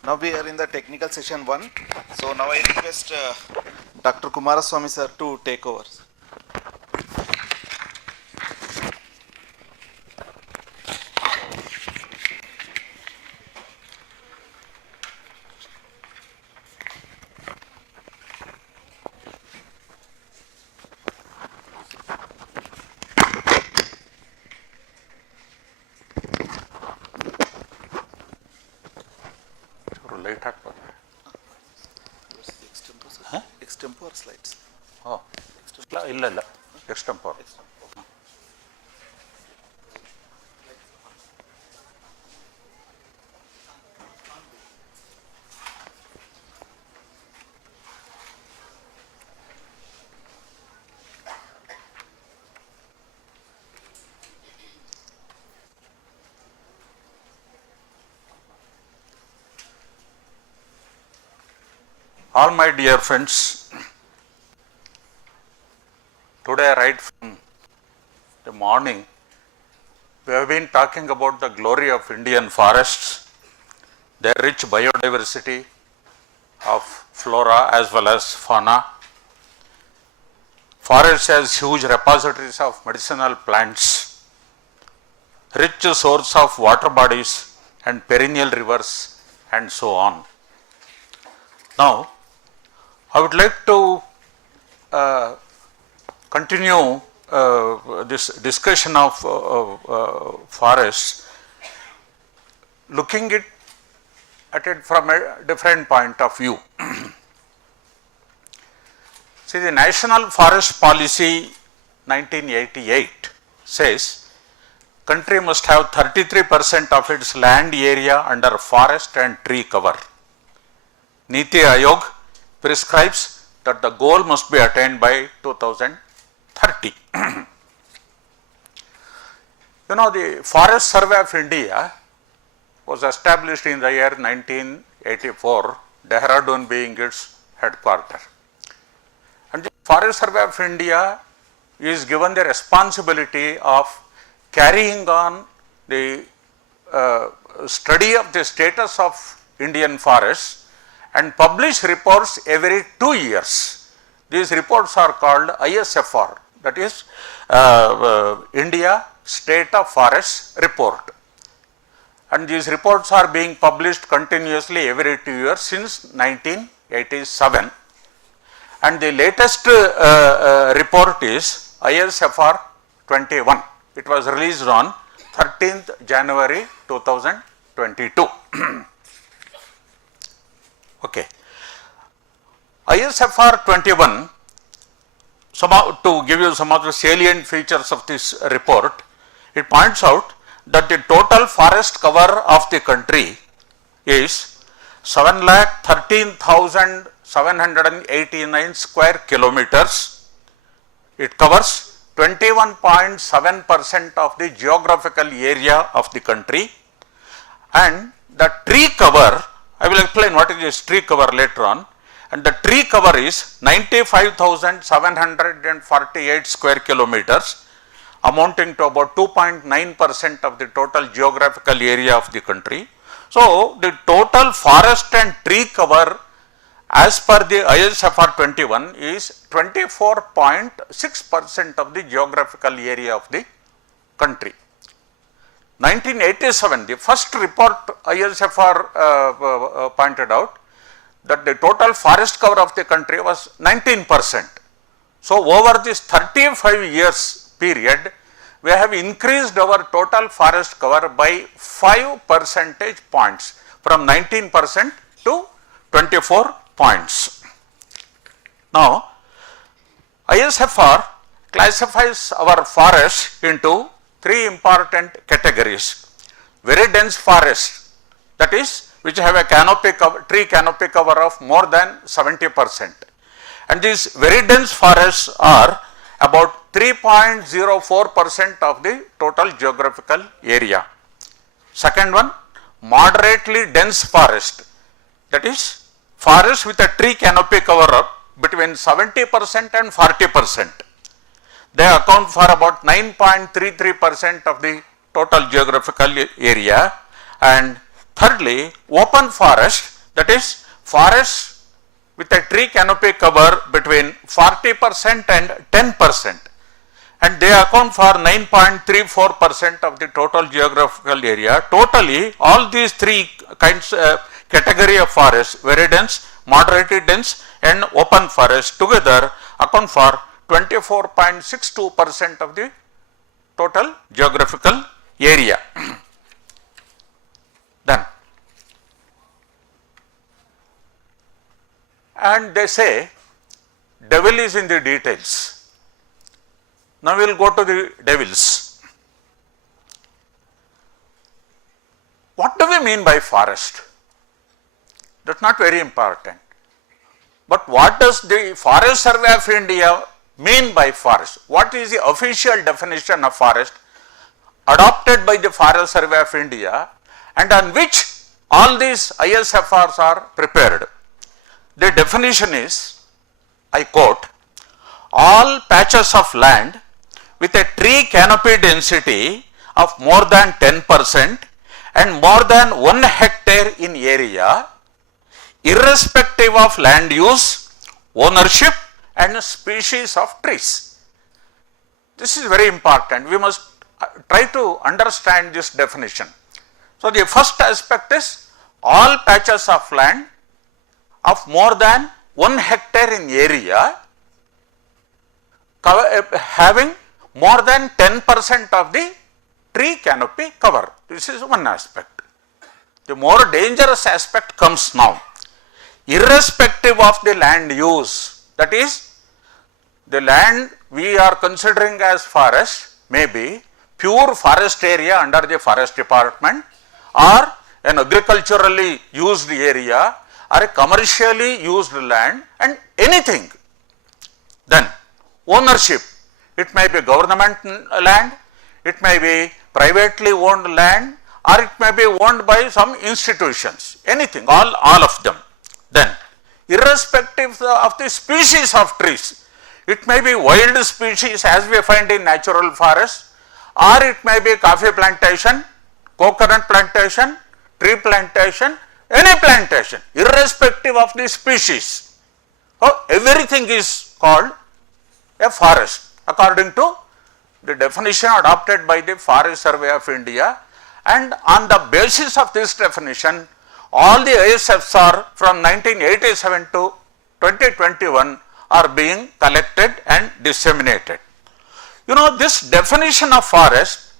Now we are in the technical session 1. So now I request Dr. Kumaraswamy sir to take over. Light ಹಾಕ್ಬೋದು Extempore slides. ಓ ಇಲ್ಲ extempore. All my dear friends, today right from the morning, we have been talking about the glory of Indian forests, their rich biodiversity of flora as well as fauna. Forests has huge repositories of medicinal plants, rich source of water bodies and perennial rivers and so on. Now, I would like to continue this discussion of forests, looking at it from a different point of view. See, the National Forest Policy 1988 says country must have 33% of its land area under forest and tree cover. Niti Aayog prescribes that the goal must be attained by 2030. You know, the Forest Survey of India was established in the year 1984, Dehradun being its headquarters. And the Forest Survey of India is given the responsibility of carrying on the study of the status of Indian forests and publish reports every 2 years. These reports are called ISFR, that is India State of Forests Report. And these reports are being published continuously every 2 years since 1987. And the latest report is ISFR 21. It was released on 13th January 2022. Okay. ISFR 21, to give you some of the salient features of this report, it points out that the total forest cover of the country is 7,13,789 square kilometers. It covers 21.7% of the geographical area of the country, and the tree cover, I will explain what is this tree cover later on, and the tree cover is 95,748 square kilometers, amounting to about 2.9% of the total geographical area of the country. So, the total forest and tree cover as per the ISFR 21 is 24.6% of the geographical area of the country. 1987, the first report ISFR pointed out that the total forest cover of the country was 19%. So, over this 35 years period, we have increased our total forest cover by 5 percentage points, from 19% to 24 points. Now, ISFR classifies our forest into 3 important categories. Very dense forest, that is, which have a canopy cover, tree canopy cover of more than 70%. And these very dense forests are about 3.04% of the total geographical area. Second one, moderately dense forest, that is, forest with a tree canopy cover up between 70% and 40%. They account for about 9.33% of the total geographical area. And thirdly, open forest, that is, forest with a tree canopy cover between 40% and 10%, and they account for 9.34% of the total geographical area. Totally, all these 3 kinds category of forests, very dense, moderately dense and open forest, together account for 24.62% of the total geographical area. Then, and they say devil is in the details. Now we will go to the devils. What do we mean by forest? That is not very important. But what does the Forest Survey of India mean by forest? What is the official definition of forest adopted by the Forest Survey of India, and on which all these ISFRs are prepared? The definition is, I quote, all patches of land with a tree canopy density of more than 10% and more than 1 hectare in area, irrespective of land use, ownership and species of trees. This is very important. We must try to understand this definition. So, the first aspect is all patches of land of more than 1 hectare in area having more than 10% of the tree canopy cover. This is one aspect. The more dangerous aspect comes now. Irrespective of the land use, that is, the land we are considering as forest may be pure forest area under the forest department, or an agriculturally used area, or a commercially used land, and anything. Then ownership, it may be government land, it may be privately owned land, or it may be owned by some institutions, anything, all of them. Then irrespective of the species of trees, it may be wild species as we find in natural forest, or it may be coffee plantation, coconut plantation, tree plantation, any plantation, irrespective of the species. So, everything is called a forest according to the definition adopted by the Forest Survey of India, and on the basis of this definition, all the ISFs from 1987 to 2021 are being collected and disseminated. You know, this definition of forest,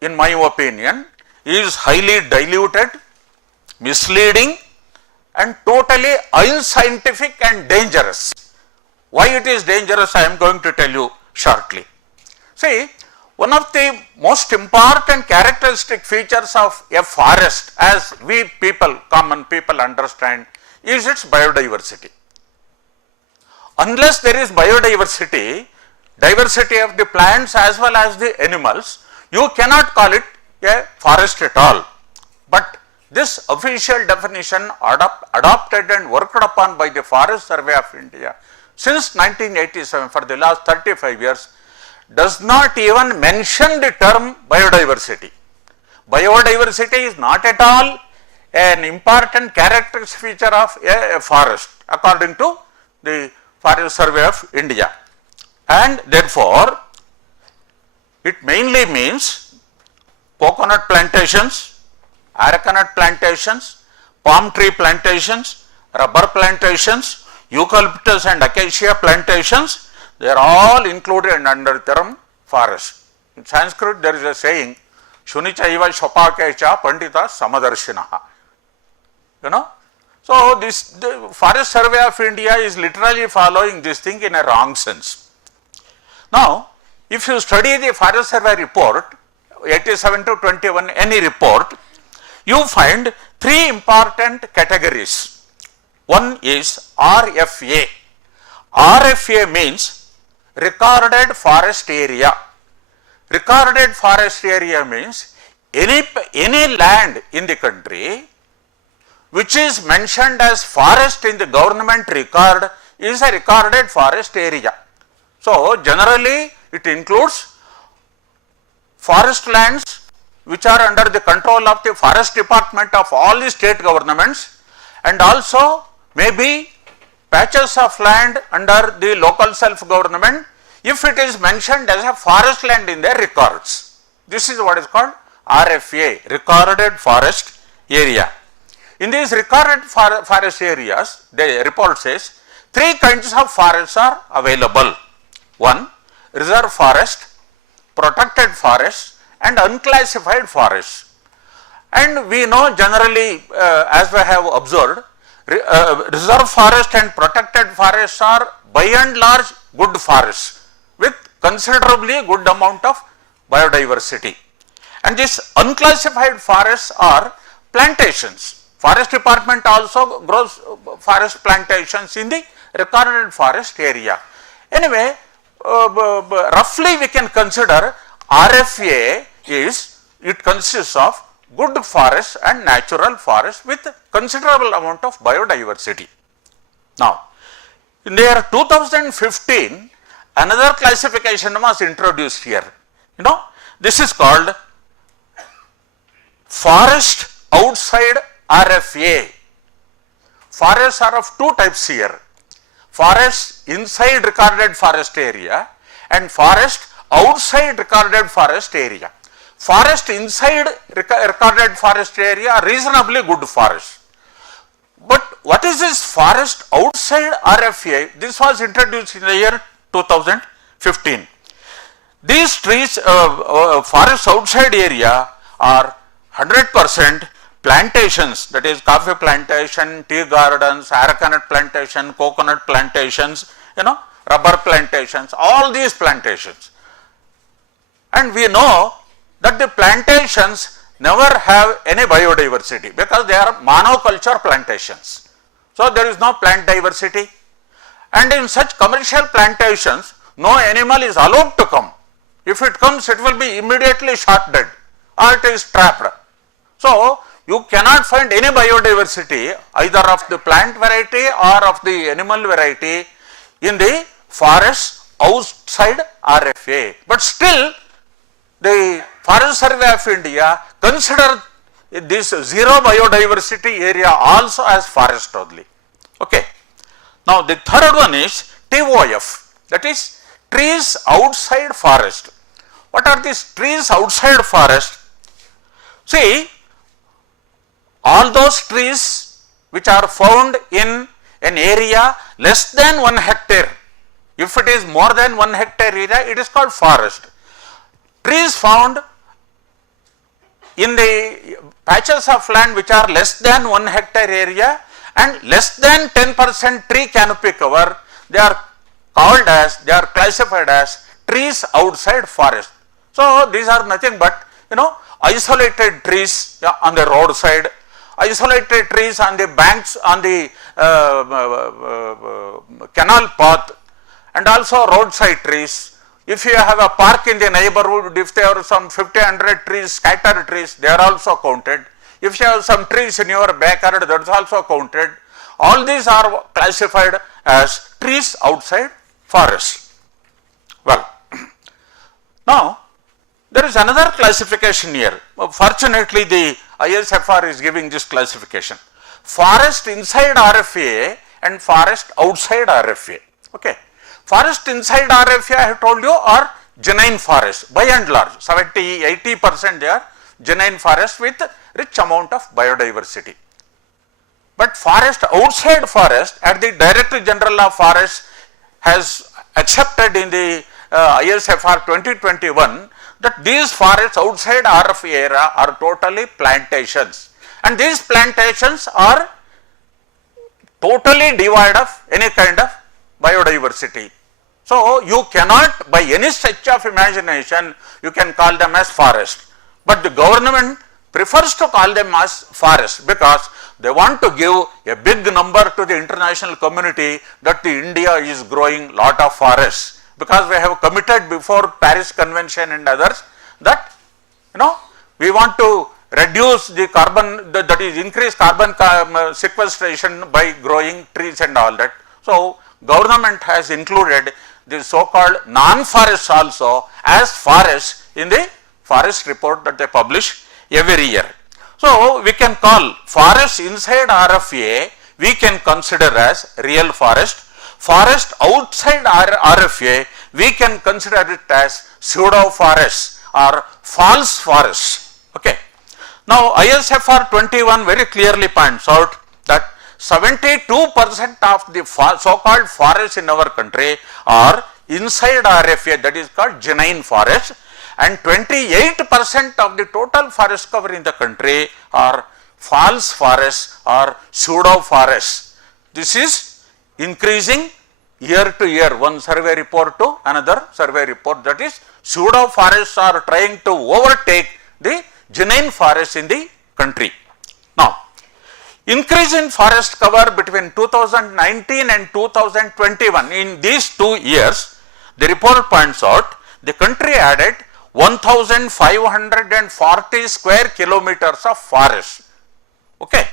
in my opinion, is highly diluted, misleading and totally unscientific and dangerous. Why it is dangerous, I am going to tell you shortly. See, one of the most important characteristic features of a forest, as we people, common people understand, is its biodiversity. Unless there is biodiversity, diversity of the plants as well as the animals, you cannot call it a forest at all. But this official definition adopted and worked upon by the Forest Survey of India since 1987, for the last 35 years, does not even mention the term biodiversity. Biodiversity is not at all an important characteristic feature of a forest according to the Forest Survey of India, and therefore it mainly means coconut plantations, arecanut plantations, palm tree plantations, rubber plantations, eucalyptus and acacia plantations. They are all included under the term forest. In Sanskrit there is a saying, Shunichaiva Shopakecha Pandita Samadarshinaha. You know. So, the Forest Survey of India is literally following this thing in a wrong sense. Now, if you study the Forest Survey report, 87 to 21, any report, you find three important categories. One is RFA. RFA means Recorded Forest Area. Recorded Forest Area means any land in the country which is mentioned as forest in the government record is a recorded forest area. So, generally it includes forest lands which are under the control of the forest department of all the state governments, and also maybe patches of land under the local self government if it is mentioned as a forest land in their records. This is what is called RFA, Recorded Forest Area. In these recorded forest areas, the report says three kinds of forests are available. One, reserve forest, protected forest and unclassified forest. And we know generally, as we have observed, reserve forest and protected forests are by and large good forests with considerably good amount of biodiversity. And these unclassified forests are plantations. Forest department also grows forest plantations in the recorded forest area. Anyway, roughly we can consider RFA it consists of good forest and natural forest with considerable amount of biodiversity. Now, In the year 2015, another classification was introduced here. You know, this is called forest outside RFA. Forests are of two types here: forest inside recorded forest area and forest outside recorded forest area. Forest inside recorded forest area are reasonably good forests. But what is this forest outside RFA? This was introduced in the year 2015. These trees, forest outside area are 100% plantations, that is coffee plantation, tea gardens, arecanut plantation, coconut plantations, rubber plantations, all these plantations. And we know that the plantations never have any biodiversity because they are monoculture plantations. So there is no plant diversity, and in such commercial plantations no animal is allowed to come. If it comes, it will be immediately shot dead or it is trapped. So you cannot find any biodiversity either of the plant variety or of the animal variety in the forest outside RFA. But still the Forest Survey of India consider this zero biodiversity area also as forest only. Okay. Now the third one is TOF, that is trees outside forest. What are these trees outside forest? See, all those trees which are found in an area less than 1 hectare. If it is more than 1 hectare area, it is called forest. Trees found in the patches of land which are less than 1 hectare area and less than 10% tree canopy cover, they are classified as trees outside forest. So these are nothing but isolated trees on the roadside, isolated trees on the banks, on the canal path, and also roadside trees. If you have a park in the neighborhood, if there are some 50-100 trees, scattered trees, they are also counted. If you have some trees in your backyard, that is also counted. All these are classified as trees outside forest. Well, now there is another classification here. Fortunately, the ISFR is giving this classification: forest inside RFA and forest outside RFA. Okay. Forest inside RFA, I have told you, are genuine forests by and large. 70-80% they are genuine forests with rich amount of biodiversity. But forest outside forest, at the Director General of Forests has accepted in the ISFR 2021 that these forests outside RFA area are totally plantations, and these plantations are totally devoid of any kind of biodiversity. So you cannot, by any stretch of imagination, you can call them as forest, but the government prefers to call them as forest because they want to give a big number to the international community that the India is growing lot of forests, because we have committed before Paris Convention and others that we want to reduce the carbon, that is increase carbon sequestration by growing trees and all that. So government has included the so-called non-forests also as forests in the forest report that they publish every year. So we can call forests inside RFA, we can consider as real forest. Forest outside RFA, we can consider it as pseudo forests or false forests. Okay. Now ISFR 21 very clearly points out that 72% of the so-called forests in our country are inside RFA, that is called genuine forest, and 28% of the total forest cover in the country are false forests or pseudo forests. This is increasing year to year, one survey report to another survey report, that is pseudo forests are trying to overtake the genuine forests in the country. Now, increase in forest cover between 2019 and 2021, in these 2 years, the report points out the country added 1,540 square kilometers of forest. Okay.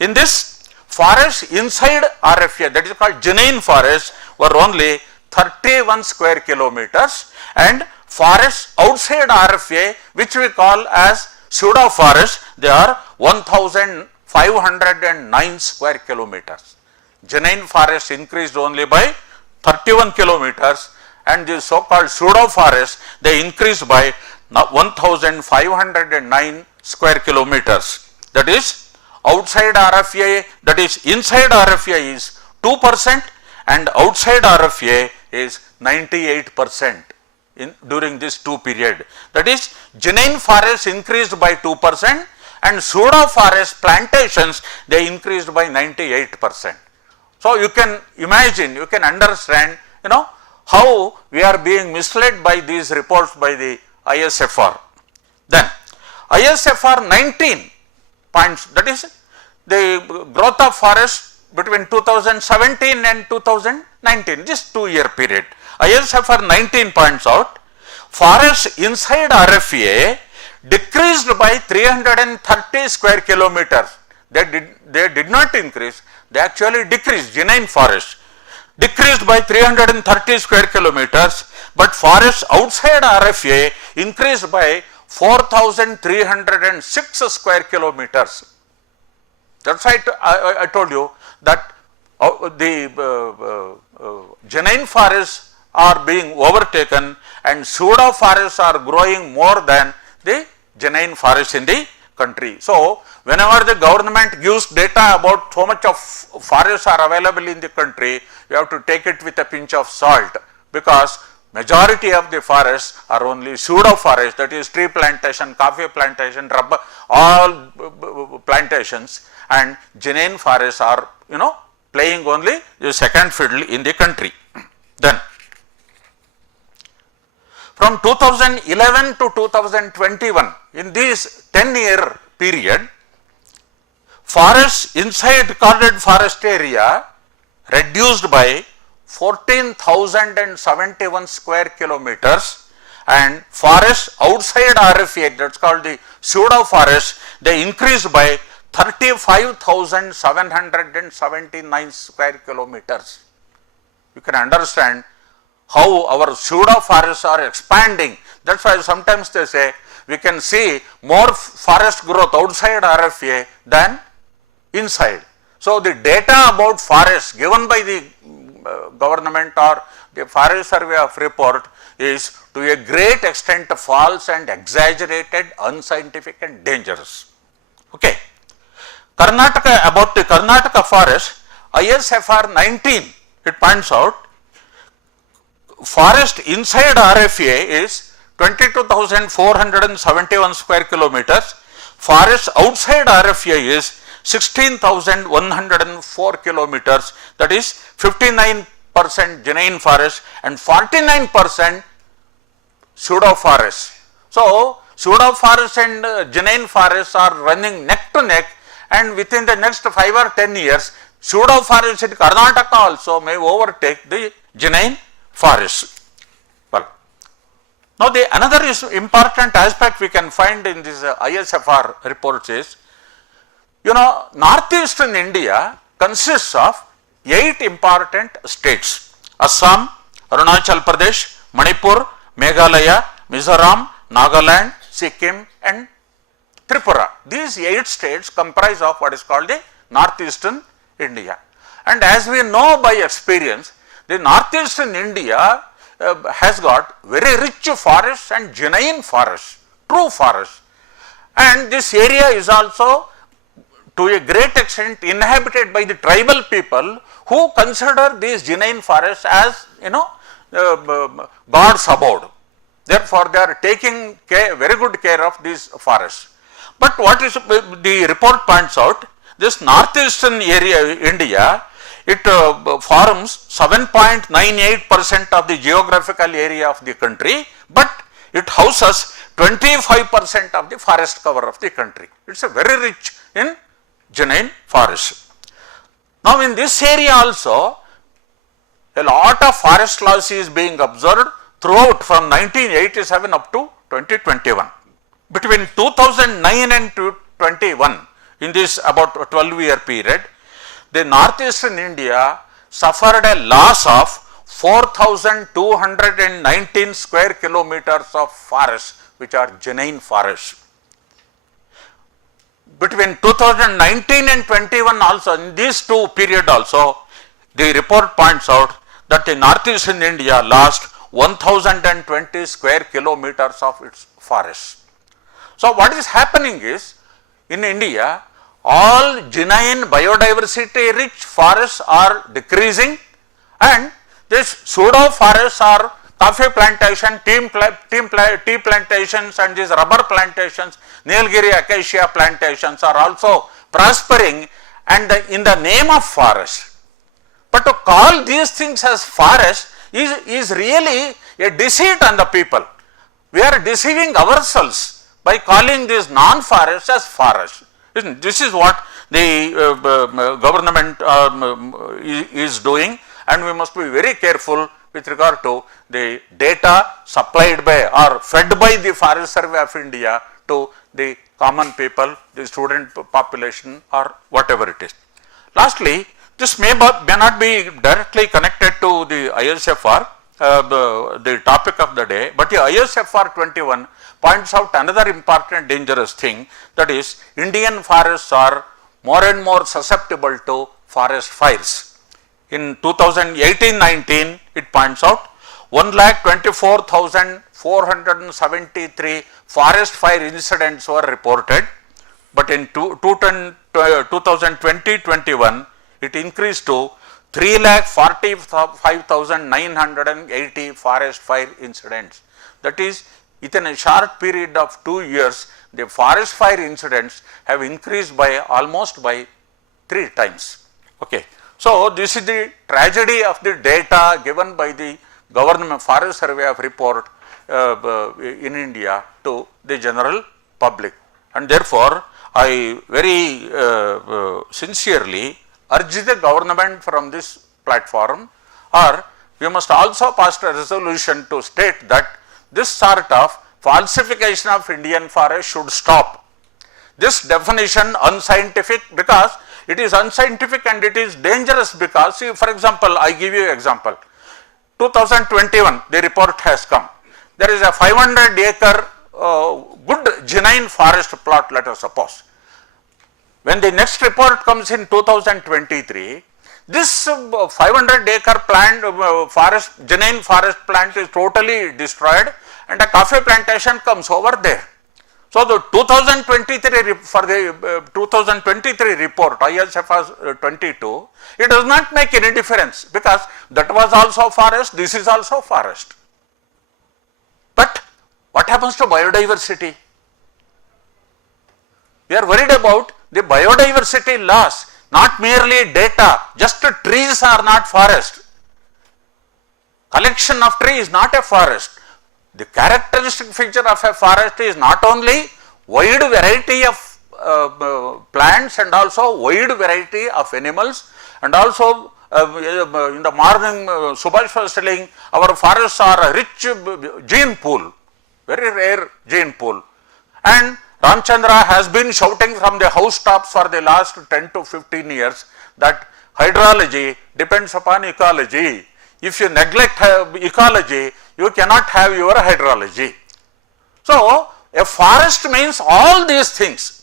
In this forests inside RFA, that is called genuine forests, were only 31 square kilometers, and forests outside RFA, which we call as pseudo forests, they are 1509 square kilometers. Genuine forests increased only by 31 kilometers, and the so called pseudo forests, they increased by 1509 square kilometers. That is outside RFA, that is inside RFA is 2% and outside RFA is 98% during this 2 period. That is genuine forests increased by 2% and pseudo forest plantations, they increased by 98%. So you can imagine, you can understand, how we are being misled by these reports by the ISFR. Then ISFR 19 points, that is the growth of forest between 2017 and 2019, this 2-year period. ISFR 19 points out forests inside RFA decreased by 330 square kilometers. They did not increase, they actually decreased. Genuine forests decreased by 330 square kilometers, but forests outside RFA increased by 4,306 square kilometers. That's why I told you that the genuine forests are being overtaken and pseudo forests are growing more than the genuine forests in the country. So whenever the government gives data about so much of forests are available in the country, you have to take it with a pinch of salt, because majority of the forests are only pseudo forests, that is tree plantation, coffee plantation, rubber, all plantations, and genuine forests are playing only the second fiddle in the country. Then from 2011 to 2021, in this 10-year period, forests inside recorded forest area reduced by 14,071 square kilometers, and forests outside RFA, that is called the pseudo forests, they increased by 35,779 square kilometers. You can understand how our pseudo forests are expanding. That is why sometimes they say we can see more forest growth outside RFA than inside. So the data about forests given by the government or the Forest Survey of report is to a great extent false and exaggerated, unscientific and dangerous. Okay. Karnataka, about the Karnataka forest, ISFR 19, it points out forest inside RFA is 22,471 square kilometers, forest outside RFA is 16,104 kilometers, that is 59% genuine forest and 49% pseudo forests. So pseudo forests and genuine forests are running neck to neck, and within the next 5 or 10 years, pseudo forests in Karnataka also may overtake the genuine forests. Well, now the another important aspect we can find in this ISFR reports is, northeastern India consists of 8 important states: Assam, Arunachal Pradesh, Manipur, Meghalaya, Mizoram, Nagaland, Sikkim and Tripura. These 8 states comprise of what is called the northeastern India. And as we know by experience, the northeastern India has got very rich forests and genuine forests, true forests. And this area is also to a great extent inhabited by the tribal people who consider these genuine forests as God's abode. Therefore, they are taking very good care of these forests. But what is the report points out, this northeastern area India, it forms 7.98% of the geographical area of the country, but it houses 25% of the forest cover of the country. It is a very rich in genuine forests. Now in this area also, a lot of forest loss is being observed throughout from 1987 up to 2021. Between 2009 and 2021, in this about 12-year period, the northeastern India suffered a loss of 4,219 square kilometers of forests, which are genuine forests. Between 2019 and 21 also, in these two period also, the report points out that the northeastern India lost 1020 square kilometers of its forests. So what is happening is, in India, all genuine biodiversity rich forests are decreasing, and these pseudo forests are coffee plantation, tea plantations and these rubber plantations, Nilgiri acacia plantations are also prospering, and in the name of forest. But to call these things as forest is really a deceit on the people. We are deceiving ourselves by calling these non-forests as forests. This is what the government is doing, and we must be very careful with regard to the data supplied by or fed by the Forest Survey of India to the common people, the student population or whatever it is. Lastly, this may not be directly connected to the ISFR, the topic of the day, but the ISFR 21 points out another important dangerous thing, that is Indian forests are more and more susceptible to forest fires. In 2018-19, it points out 1,24,473 forest fire incidents were reported, but in 2020-21, it increased to 3,45,980 forest fire incidents. That is, within a short period of 2 years, the forest fire incidents have increased by almost by 3 times. Okay. So this is the tragedy of the data given by the government Forest Survey of report in India to the general public, and therefore I very sincerely urge the government from this platform, or we must also pass a resolution to state that this sort of falsification of Indian forest should stop. This definition unscientific, because it is unscientific and it is dangerous, because see, for example, I give you example, 2021 the report has come, there is a 500 acre good genuine forest plot, let us suppose. When the next report comes in 2023, this 500 acre plant forest, genuine forest plant is totally destroyed and a coffee plantation comes over there. So the 2023 for the 2023 report ISFR 22, it does not make any difference, because that was also forest, this is also forest. But what happens to biodiversity? We are worried about the biodiversity loss, not merely data, just trees are not forest. Collection of trees is not a forest. The characteristic feature of a forest is not only wide variety of plants and also wide variety of animals, and also in the morning Subhash was telling, our forests are a rich gene pool, very rare gene pool, and Ramchandra has been shouting from the housetops for the last 10 to 15 years that hydrology depends upon ecology. If you neglect ecology, you cannot have your hydrology. So a forest means all these things,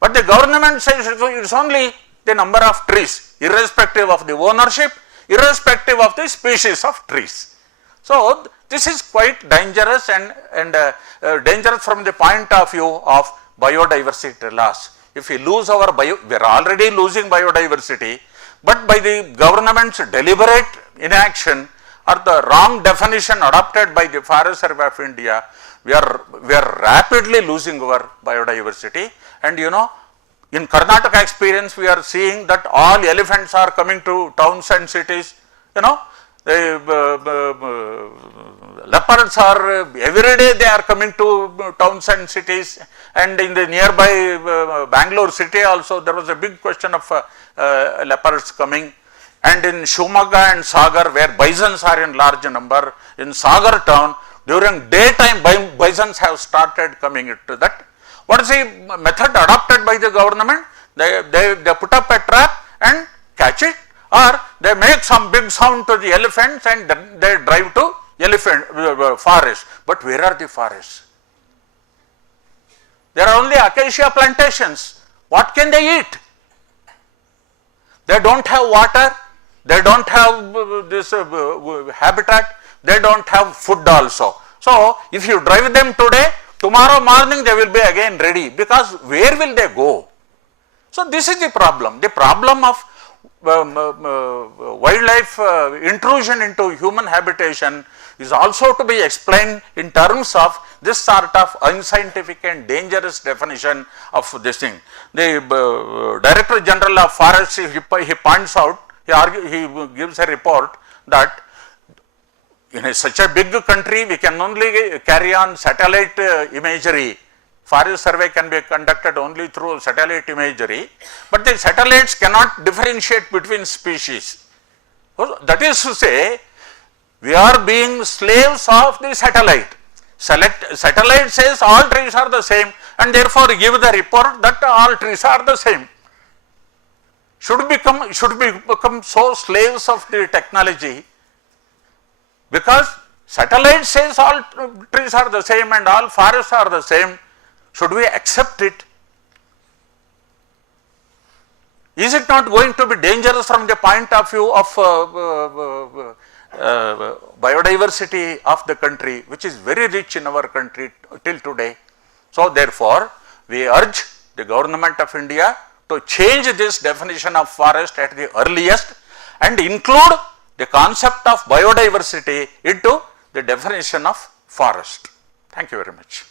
but the government says it is only the number of trees, irrespective of the ownership, irrespective of the species of trees. So this is quite dangerous and dangerous from the point of view of biodiversity loss. If we lose our we are already losing biodiversity, but by the government's deliberate inaction or the wrong definition adopted by the Forest Survey of India, we are rapidly losing our biodiversity. And you know, in Karnataka experience, we are seeing that all elephants are coming to towns and cities. You know, leopards are every day they are coming to towns and cities, and in the nearby Bangalore city also there was a big question of leopards coming. And in Shumaga and Sagar, where bisons are in large number, in Sagar town, during daytime bisons have started coming into that. What is the method adopted by the government? They put up a trap and catch it, or they make some big sound to the elephants and then they drive to elephant forest. But where are the forests? There are only acacia plantations. What can they eat? They don't have water, they don't have this habitat, they don't have food also. So, if you drive them today, tomorrow morning they will be again ready, because where will they go? So, this is the problem of wildlife intrusion into human habitation is also to be explained in terms of this sort of unscientific and dangerous definition of this thing. The Director General of Forestry, he points out, he gives a report that in such a big country we can only carry on satellite imagery. Forest survey can be conducted only through satellite imagery, but the satellites cannot differentiate between species. That is to say, we are being slaves of the satellite. Satellite says all trees are the same, and therefore give the report that all trees are the same. Should we become so slaves of the technology? Because satellite says all trees are the same and all forests are the same. Should we accept it? Is it not going to be dangerous from the point of view of biodiversity of the country, which is very rich in our country till today? So, therefore, we urge the government of India to change this definition of forest at the earliest and include the concept of biodiversity into the definition of forest. Thank you very much.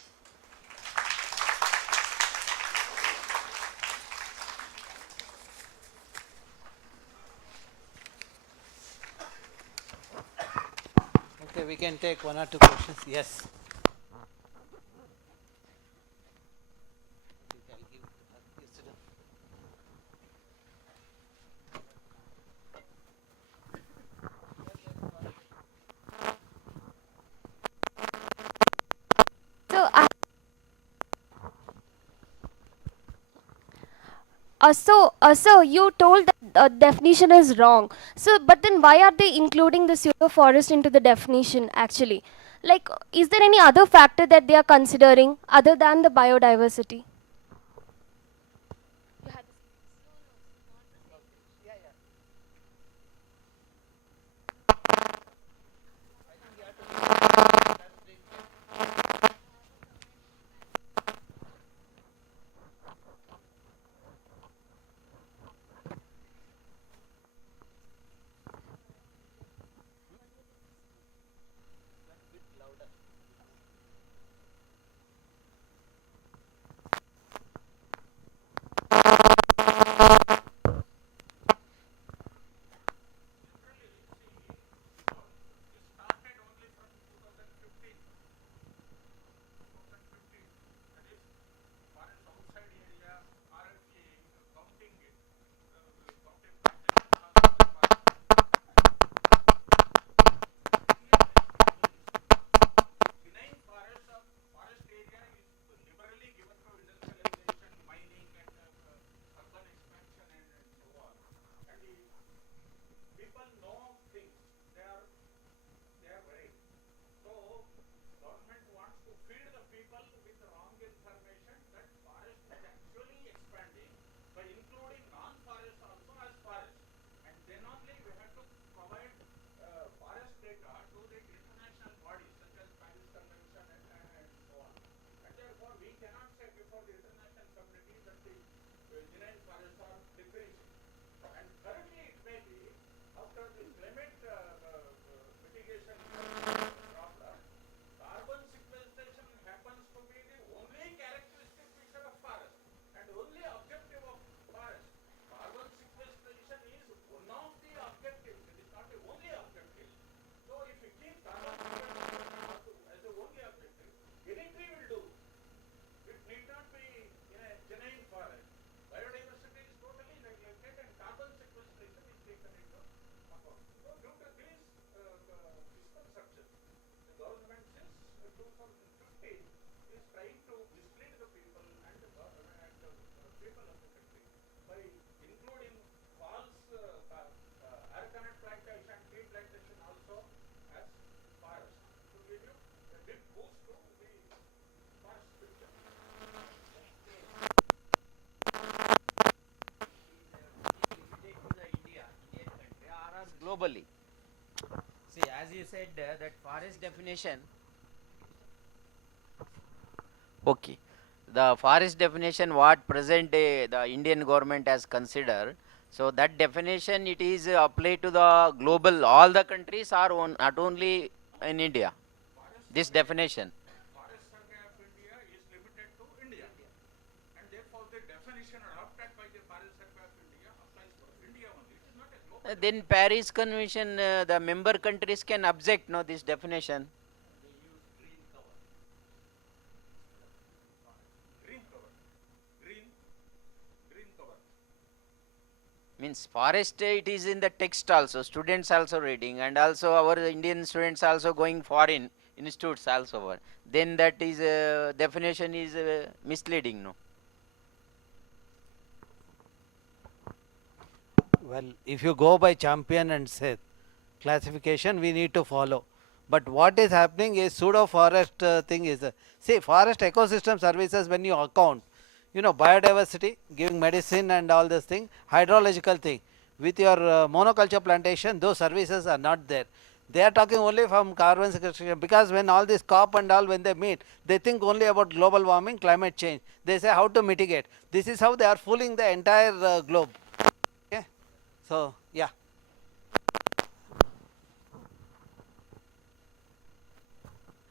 Okay, we can take one or two questions. Yes. So you told that definition is wrong. So, but then why are they including the pseudo forest into the definition actually? Like, is there any other factor that they are considering other than the biodiversity? People of the country by including false Aracanut plantation, tea plantation also as forest to give you a big boost to the forest picture. Globally. See, as you said, that forest definition. Okay. The forest definition what present day the Indian government has considered. So that definition it is applied to the global, all the countries are on, not only in India. This definition. Forest Survey of India is limited to India, and therefore the definition adopted by the Forest Survey of India applies to India only. It is not a global. Then Paris Convention, the member countries can object no this definition. Green cover, green cover. Means forest it is in the text also, students also reading, and also our Indian students also going foreign institutes also. Then that is definition is misleading, no? Well, if you go by Champion and Seth classification, we need to follow. But what is happening is pseudo forest thing is, see, forest ecosystem services when you account, you know, biodiversity, giving medicine and all this thing, hydrological thing. With your monoculture plantation, those services are not there. They are talking only from carbon sequestration, because when all this COP and all when they meet, they think only about global warming, climate change. They say how to mitigate. This is how they are fooling the entire globe. Okay, so yeah.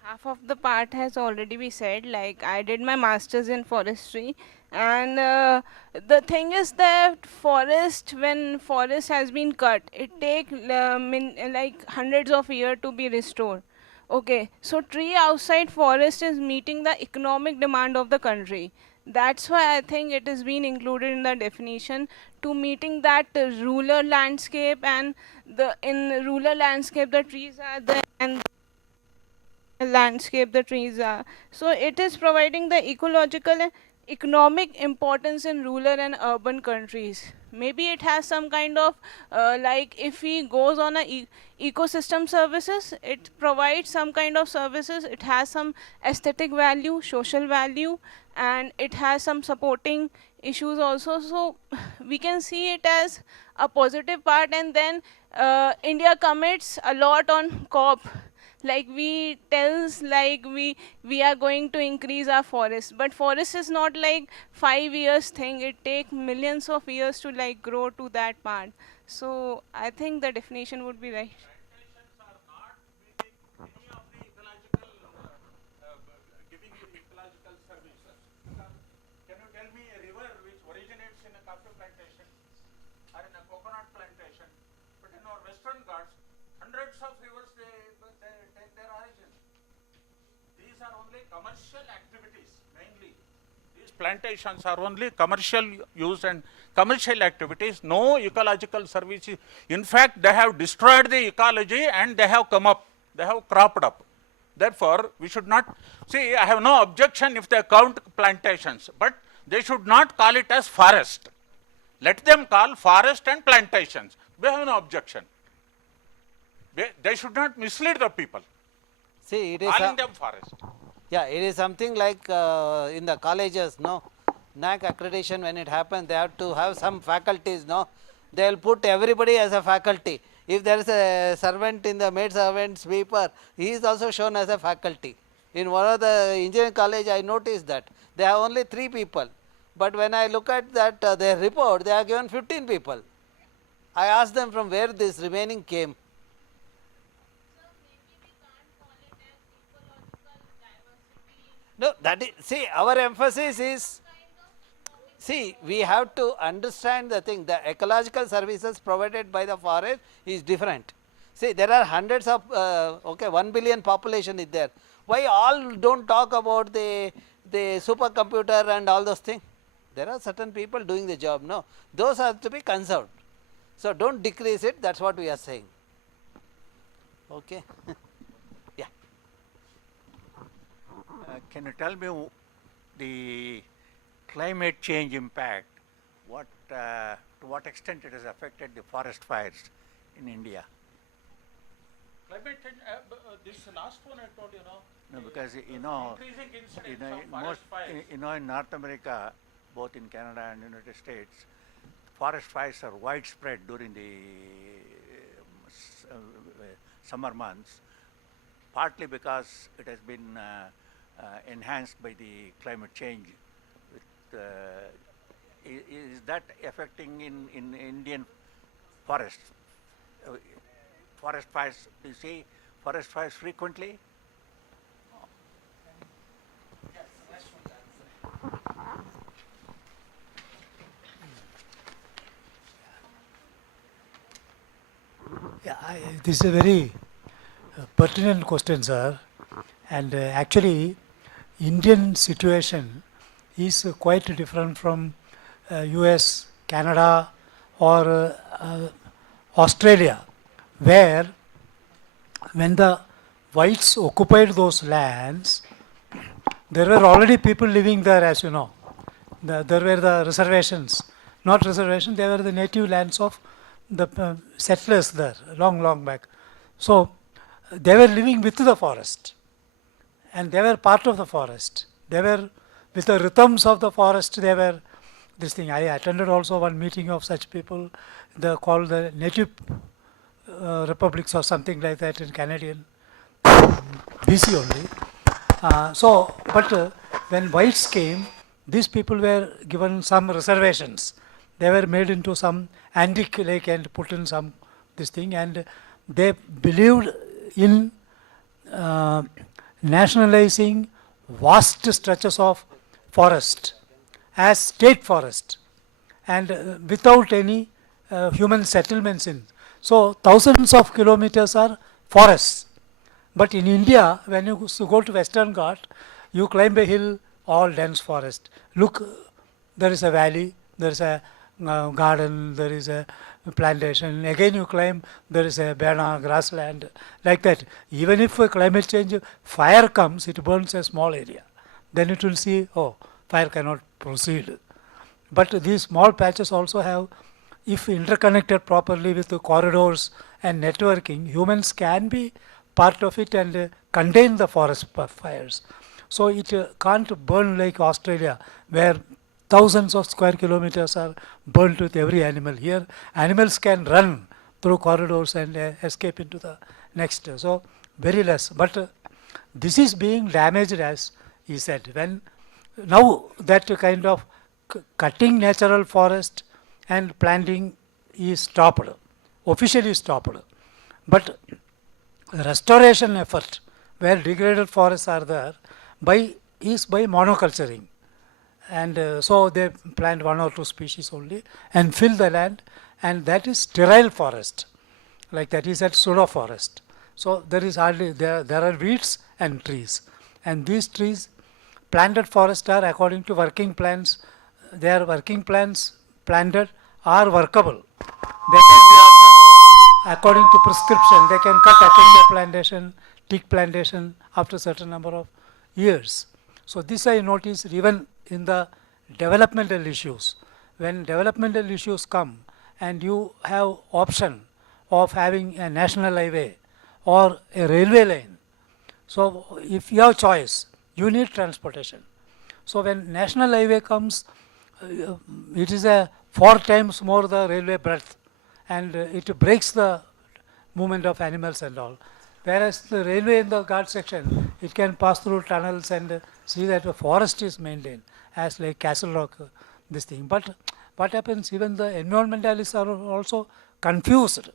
Half of the part has already been said. Like, I did my masters in forestry, and the thing is that forest, when forest has been cut, it take like hundreds of years to be restored. Okay, so tree outside forest is meeting the economic demand of the country. That's why I think it is being included in the definition, to meeting that rural landscape, and the in rural landscape the trees are there, and landscape the trees are. So it is providing the ecological and economic importance in rural and urban countries. Maybe it has some kind of like, if he goes on a ecosystem services, it provides some kind of services. It has some aesthetic value, social value, and it has some supporting issues also. So we can see it as a positive part. And then India commits a lot on COP. Like, we tells like we are going to increase our forest, but forest is not like 5 years thing. It take millions of years to like grow to that part. So I think the definition would be right. Giving you ecological services. Can you tell me a river which originates in a coffee plantation or in a coconut plantation, but in our western Ghats, hundreds of rivers they take their origin. These are only commercial activities mainly. These plantations are only commercial use and commercial activities, no ecological services. In fact, they have destroyed the ecology and they have come up, they have cropped up. Therefore, we should not, see, I have no objection if they count plantations, but they should not call it as forest. Let them call forest and plantations. We have no objection. They should not mislead the people. See, it is calling them forest. Yeah, it is something like in the colleges, no, NAC accreditation, when it happens, they have to have some faculties, no, they will put everybody as a faculty. If there is a servant in the maid servant sweeper, he is also shown as a faculty. In one of the engineering college, I noticed that they have only 3 people, but when I look at that their report, they are given 15 people. I asked them from where this remaining came. No, that is, see, our emphasis is, see, we have to understand the thing, the ecological services provided by the forest is different. See, there are hundreds of, okay, 1 billion population is there. Why all don't talk about the supercomputer and all those things? There are certain people doing the job, no? Those are to be conserved. So don't decrease it, that's what we are saying. Okay. Can you tell me the climate change impact to what extent it has affected the forest fires in India. Climate change, this last one I told you, No, because increasing incidence of forest fires. in North America, both in Canada and United States, forest fires are widespread during the summer months, partly because it has been enhanced by the climate change. Is that affecting in Indian forests? Forest fires, do you see forest fires frequently? Yeah, this is a very pertinent question, sir. And actually, Indian situation is quite different from US, Canada, or Australia, where when the whites occupied those lands, there were already people living there, as you know. There were the reservations, not reservations, they were the native lands of the settlers there, long back. So they were living with the forest, and they were part of the forest. They were with the rhythms of the forest. They were this thing. I attended also one meeting of such people. They called the native republics or something like that in Canadian BC only. But when whites came, these people were given some reservations. They were made into some antique lake and put in some this thing, and they believed in nationalizing vast stretches of forest as state forest, and without any human settlements in. So thousands of kilometers are forests. But in India, when you go to Western Ghat, you climb a hill, all dense forest. Look, there is a valley, there is a garden, there is a plantation. Again you climb, there is a banana grassland, like that. Even if climate change, fire comes, it burns a small area. Then it will see, oh, fire cannot proceed. But these small patches also have, if interconnected properly with the corridors and networking, humans can be part of it and contain the forest fires. So it can't burn like Australia, where thousands of square kilometers are burnt with every animal. Here, animals can run through corridors and escape into the next. So very less. But this is being damaged, as he said. When now that kind of cutting natural forest and planting is stopped, officially stopped. But restoration effort, where degraded forests are there, is by monoculturing. And so they plant 1 or 2 species only and fill the land, and that is sterile forest. Like that is at pseudo forest. So there is hardly, there are weeds and trees. And these trees, planted forests are according to working plans. Their working plans planted are workable. They can be often, according to prescription, they can cut acacia plantation, teak plantation after a certain number of years. So this I noticed even in the developmental issues. When developmental issues come and you have option of having a national highway or a railway line, so if you have choice, you need transportation. So when national highway comes, it is a 4 times more the railway breadth, and it breaks the movement of animals and all. Whereas the railway in the Ghat section, it can pass through tunnels and see that the forest is maintained, as like Castle Rock, this thing. But what happens, even the environmentalists are also confused,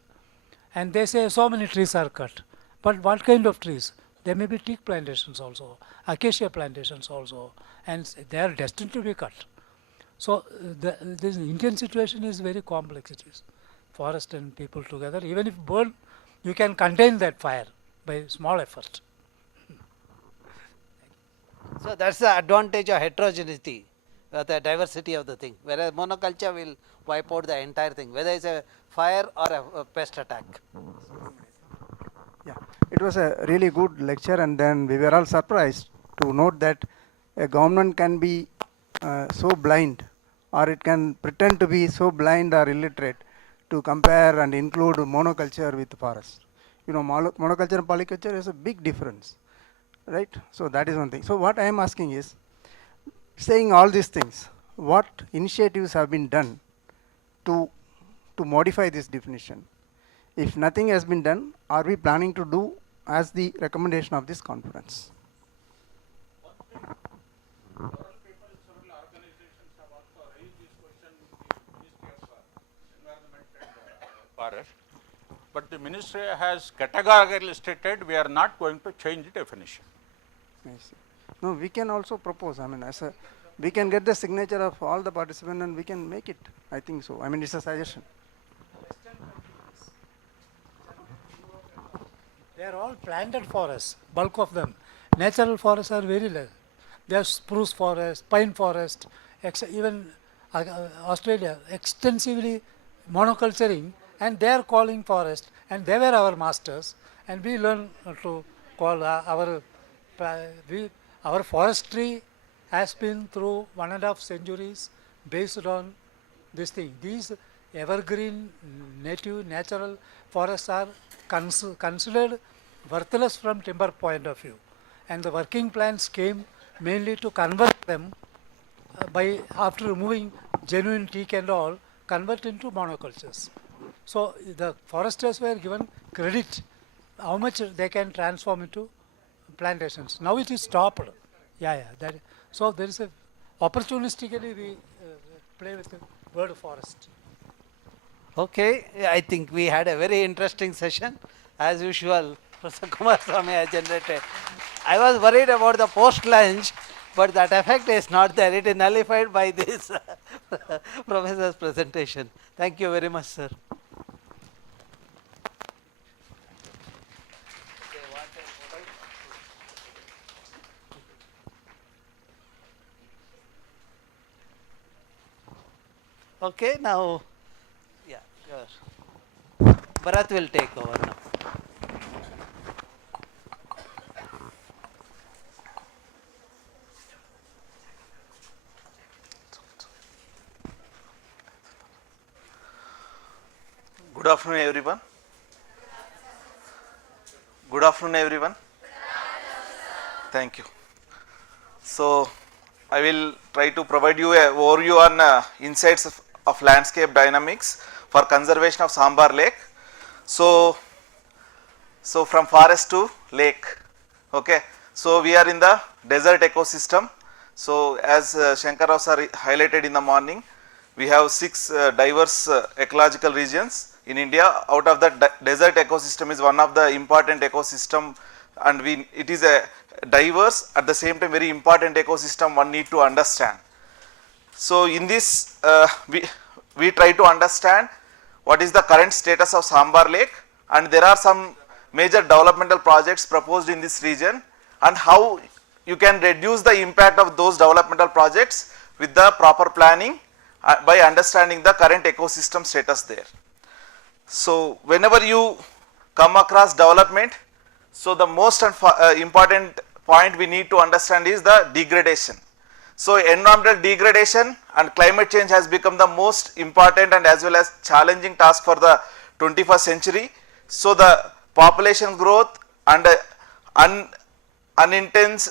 and they say so many trees are cut. But what kind of trees? There may be teak plantations also, acacia plantations also, and they are destined to be cut. So this Indian situation is very complex. It is forest and people together. Even if burn, you can contain that fire by small effort. So that's the advantage of heterogeneity, the diversity of the thing. Whereas monoculture will wipe out the entire thing, whether it's a fire or a pest attack. Yeah, it was a really good lecture, and then we were all surprised to note that a government can be so blind or it can pretend to be so blind or illiterate to compare and include monoculture with forest. You know, monoculture and polyculture is a big difference, right? So that is one thing. So what I am asking is, saying all these things, what initiatives have been done to modify this definition? If nothing has been done, are we planning to do as the recommendation of this conference? Forest, but the ministry has categorically stated we are not going to change the definition. I see. No, we can also propose. I mean, we can get the signature of all the participants and we can make it. I think so. I mean, it's a suggestion. They are all planted forests, bulk of them. Natural forests are very less. They are spruce forest, pine forest, even Australia extensively monoculturing, and they are calling forest, and they were our masters, and we learn to call our forestry has been through 1.5 centuries based on this thing. These evergreen, native, natural forests are considered worthless from timber point of view, and the working plans came mainly to convert them by after removing genuine teak and all, convert into monocultures. So the foresters were given credit how much they can transform into plantations. Now it is stopped. So there is a opportunistically we play with the word forest. Okay, I think we had a very interesting session. As usual, Professor Kumaraswamy has generated. I was worried about the post-lunch, but that effect is not there. It is nullified by this professor's presentation. Thank you very much, sir. Okay, now, yeah, sure. Bharat will take over now. Good afternoon, everyone. Good afternoon, everyone. Thank you. So, I will try to provide you an overview on insights of landscape dynamics for conservation of Sambar Lake. So from forest to lake. Okay. So we are in the desert ecosystem. So as Shankar Rao sir highlighted in the morning, we have 6 diverse ecological regions in India. Out of that, desert ecosystem is one of the important ecosystem, and it is a diverse, at the same time very important ecosystem one need to understand. So in this we try to understand what is the current status of Sambar Lake, and there are some major developmental projects proposed in this region, and how you can reduce the impact of those developmental projects with the proper planning by understanding the current ecosystem status there. So whenever you come across development, so the most important point we need to understand is the degradation. So environmental degradation and climate change has become the most important and as well as challenging task for the 21st century. So the population growth and unintentional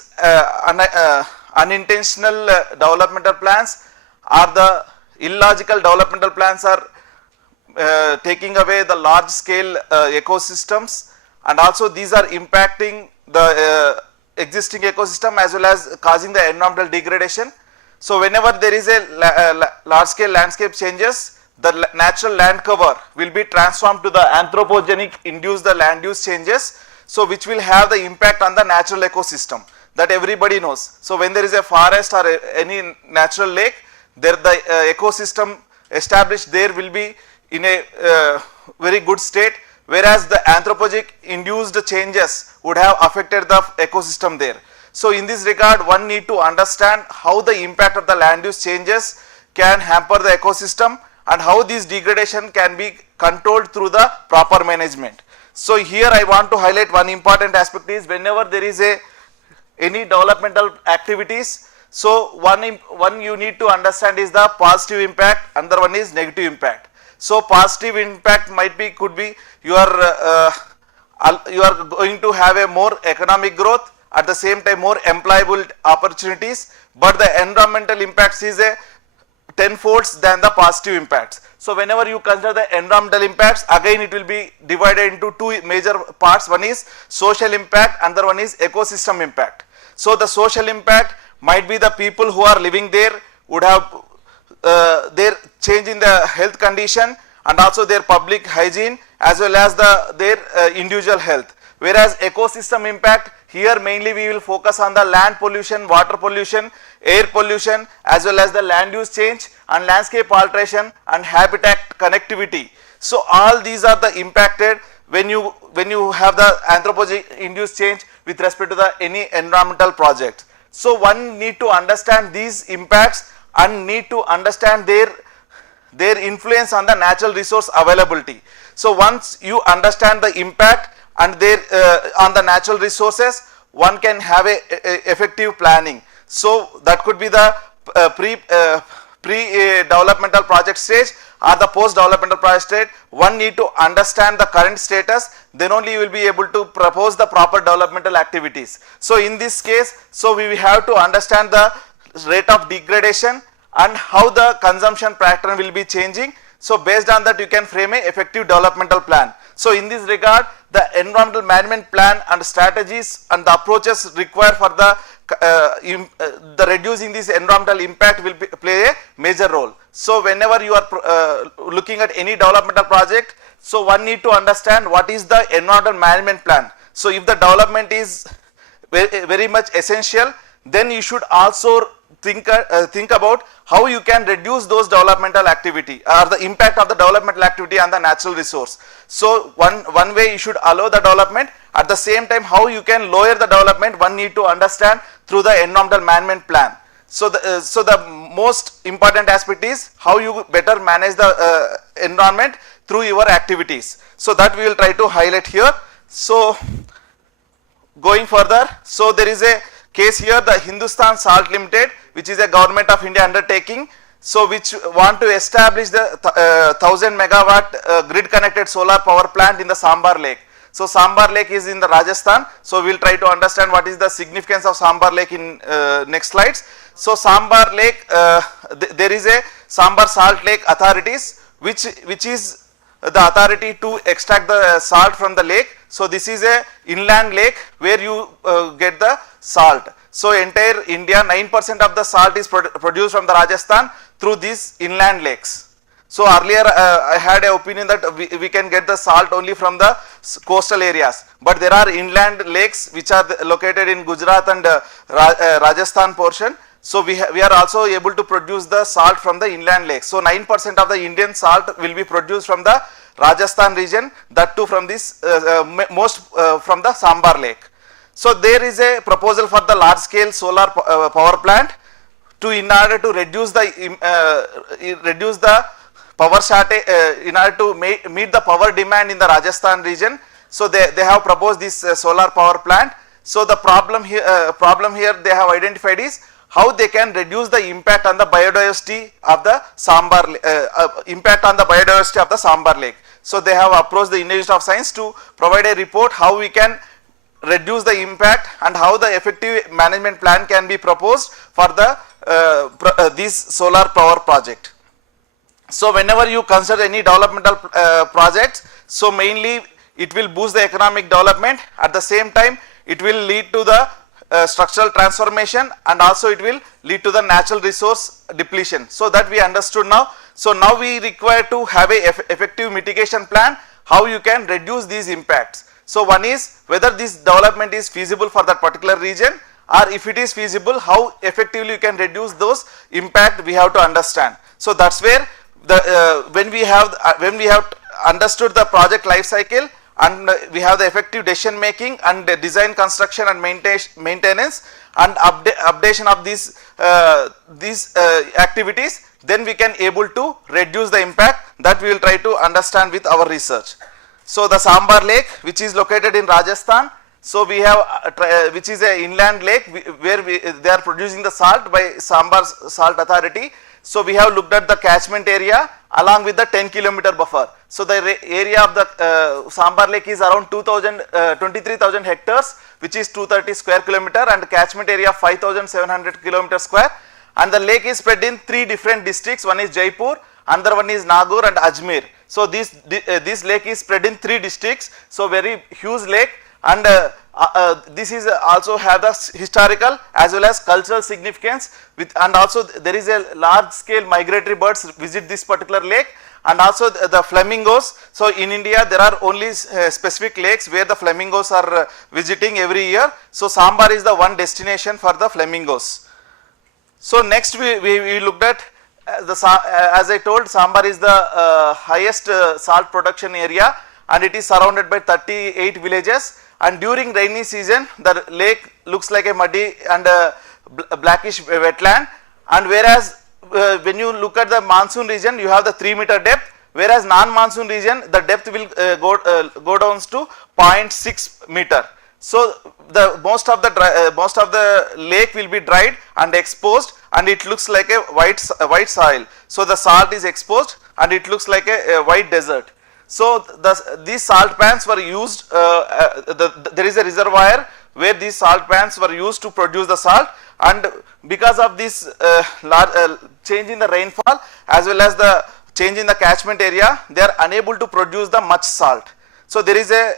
developmental plans are the illogical developmental plans are taking away the large scale ecosystems, and also these are impacting the existing ecosystem as well as causing the environmental degradation. So whenever there is a large scale landscape changes, the natural land cover will be transformed to the anthropogenic induced the land use changes, so which will have the impact on the natural ecosystem that everybody knows. So when there is a forest or any natural lake, there the ecosystem established there will be in a very good state, whereas the anthropogenic induced changes would have affected the ecosystem there. So in this regard, one need to understand how the impact of the land use changes can hamper the ecosystem and how this degradation can be controlled through the proper management. So here I want to highlight one important aspect is whenever there is any developmental activities, So one you need to understand is the positive impact, another one is negative impact. So positive impact could be you are going to have a more economic growth, at the same time more employable opportunities, but the environmental impacts is a tenfolds than the positive impacts. So whenever you consider the environmental impacts, again it will be divided into two major parts. One is social impact, another one is ecosystem impact. So the social impact might be the people who are living there would have their change in the health condition and also their public hygiene as well as their individual health. Whereas ecosystem impact, here mainly we will focus on the land pollution, water pollution, air pollution as well as the land use change and landscape alteration and habitat connectivity. So all these are the impacted when you have the anthropogenic induced change with respect to the any environmental project. So one need to understand these impacts and need to understand their influence on the natural resource availability. So once you understand the impact and their on the natural resources, one can have a effective planning. So that could be the pre-developmental project stage or the post-developmental project stage. One need to understand the current status, then only you will be able to propose the proper developmental activities. So in this case, so we have to understand the rate of degradation and how the consumption pattern will be changing. So based on that you can frame a effective developmental plan. So in this regard, the environmental management plan and strategies and the approaches required for the reducing this environmental impact will play a major role. So whenever you are looking at any developmental project, so one need to understand what is the environmental management plan. So if the development is very much essential, then you should also think about how you can reduce those developmental activity or the impact of the developmental activity on the natural resource. So one way you should allow the development, at the same time how you can lower the development, one need to understand through the environmental management plan. So the most important aspect is how you better manage the environment through your activities. So that we will try to highlight here. So going further, so there is a case here, the Hindustan Salt Limited, which is a government of India undertaking, so which want to establish the 1000 megawatt grid connected solar power plant in the Sambar Lake. So Sambar Lake is in the Rajasthan, so we will try to understand what is the significance of Sambar Lake in next slides. So Sambar Lake, there is a Sambar Salt Lake Authorities which is the authority to extract the salt from the lake. So this is a inland lake where you get the salt. So entire India, 9% of the salt is produced from the Rajasthan through these inland lakes. So earlier I had an opinion that we can get the salt only from the coastal areas, but there are inland lakes which are located in Gujarat and Rajasthan portion. So we are also able to produce the salt from the inland lakes. So 9% of the Indian salt will be produced from the Rajasthan region, that too from this most from the Sambar Lake. So there is a proposal for the large scale solar power plant in order to reduce the power shortage, in order to meet the power demand in the Rajasthan region. So they have proposed this solar power plant. So the problem here they have identified is how they can reduce the impact on the biodiversity of the Sambar Lake. So they have approached the Institute of Science to provide a report how we can reduce the impact and how the effective management plan can be proposed for the this solar power project. So whenever you consider any developmental projects, so mainly it will boost the economic development, at the same time it will lead to the structural transformation and also it will lead to the natural resource depletion. So that we understood now. So now we require to have a effective mitigation plan, how you can reduce these impacts. So one is whether this development is feasible for that particular region, or if it is feasible, how effectively you can reduce those impact we have to understand. So that's where the when we have understood the project life cycle and we have the effective decision making and the design, construction and maintenance and updation of these activities, then we can able to reduce the impact that we will try to understand with our research. So the Sambar Lake, which is located in Rajasthan, So we have which is a inland lake where they are producing the salt by Sambar Salt Authority. So we have looked at the catchment area along with the 10-kilometer buffer. So the area of the Sambar Lake is around 23,000 hectares, which is 230 square kilometer, and catchment area 5,700 kilometer square. And the lake is spread in 3 different districts. One is Jaipur, another one is Nagaur and Ajmer. So this lake is spread in 3 districts. So very huge lake, and this is also have the historical as well as cultural significance with, and also there is a large scale migratory birds visit this particular lake, and also the flamingos. So in India there are only specific lakes where the flamingos are visiting every year. So Sambar is the one destination for the flamingos. So next we looked at as I told, Sambar is the highest salt production area, and it is surrounded by 38 villages, and during rainy season the lake looks like a muddy and blackish wetland, and whereas when you look at the monsoon region you have the 3-meter depth, whereas non-monsoon region the depth will go down to 0.6 meter. So the most of the lake will be dried and exposed, and it looks like a white soil. So the salt is exposed and it looks like a white desert. So these salt pans were used, there is a reservoir where these salt pans were used to produce the salt, and because of this change in the rainfall as well as the change in the catchment area, they are unable to produce the much salt. So there is a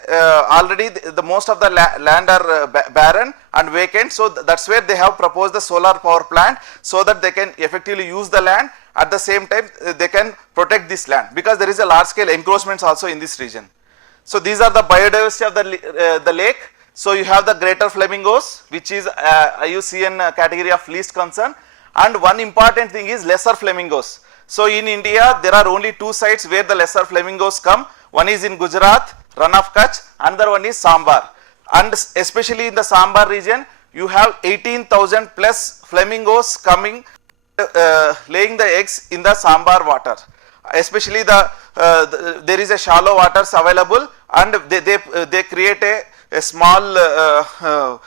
already the most of the land are barren and vacant. So that's where they have proposed the solar power plant, so that they can effectively use the land. At the same time they can protect this land, because there is a large scale encroachments also in this region. So these are the biodiversity of the lake. So you have the greater flamingos, which is IUCN category of least concern, and one important thing is lesser flamingos. So in India there are only 2 sites where the lesser flamingos come. One is in Gujarat, Rann of Kutch, another one is Sambar, and especially in the Sambar region you have 18,000 plus flamingos coming, laying the eggs in the Sambar water. Especially there is a shallow waters available, and they create a small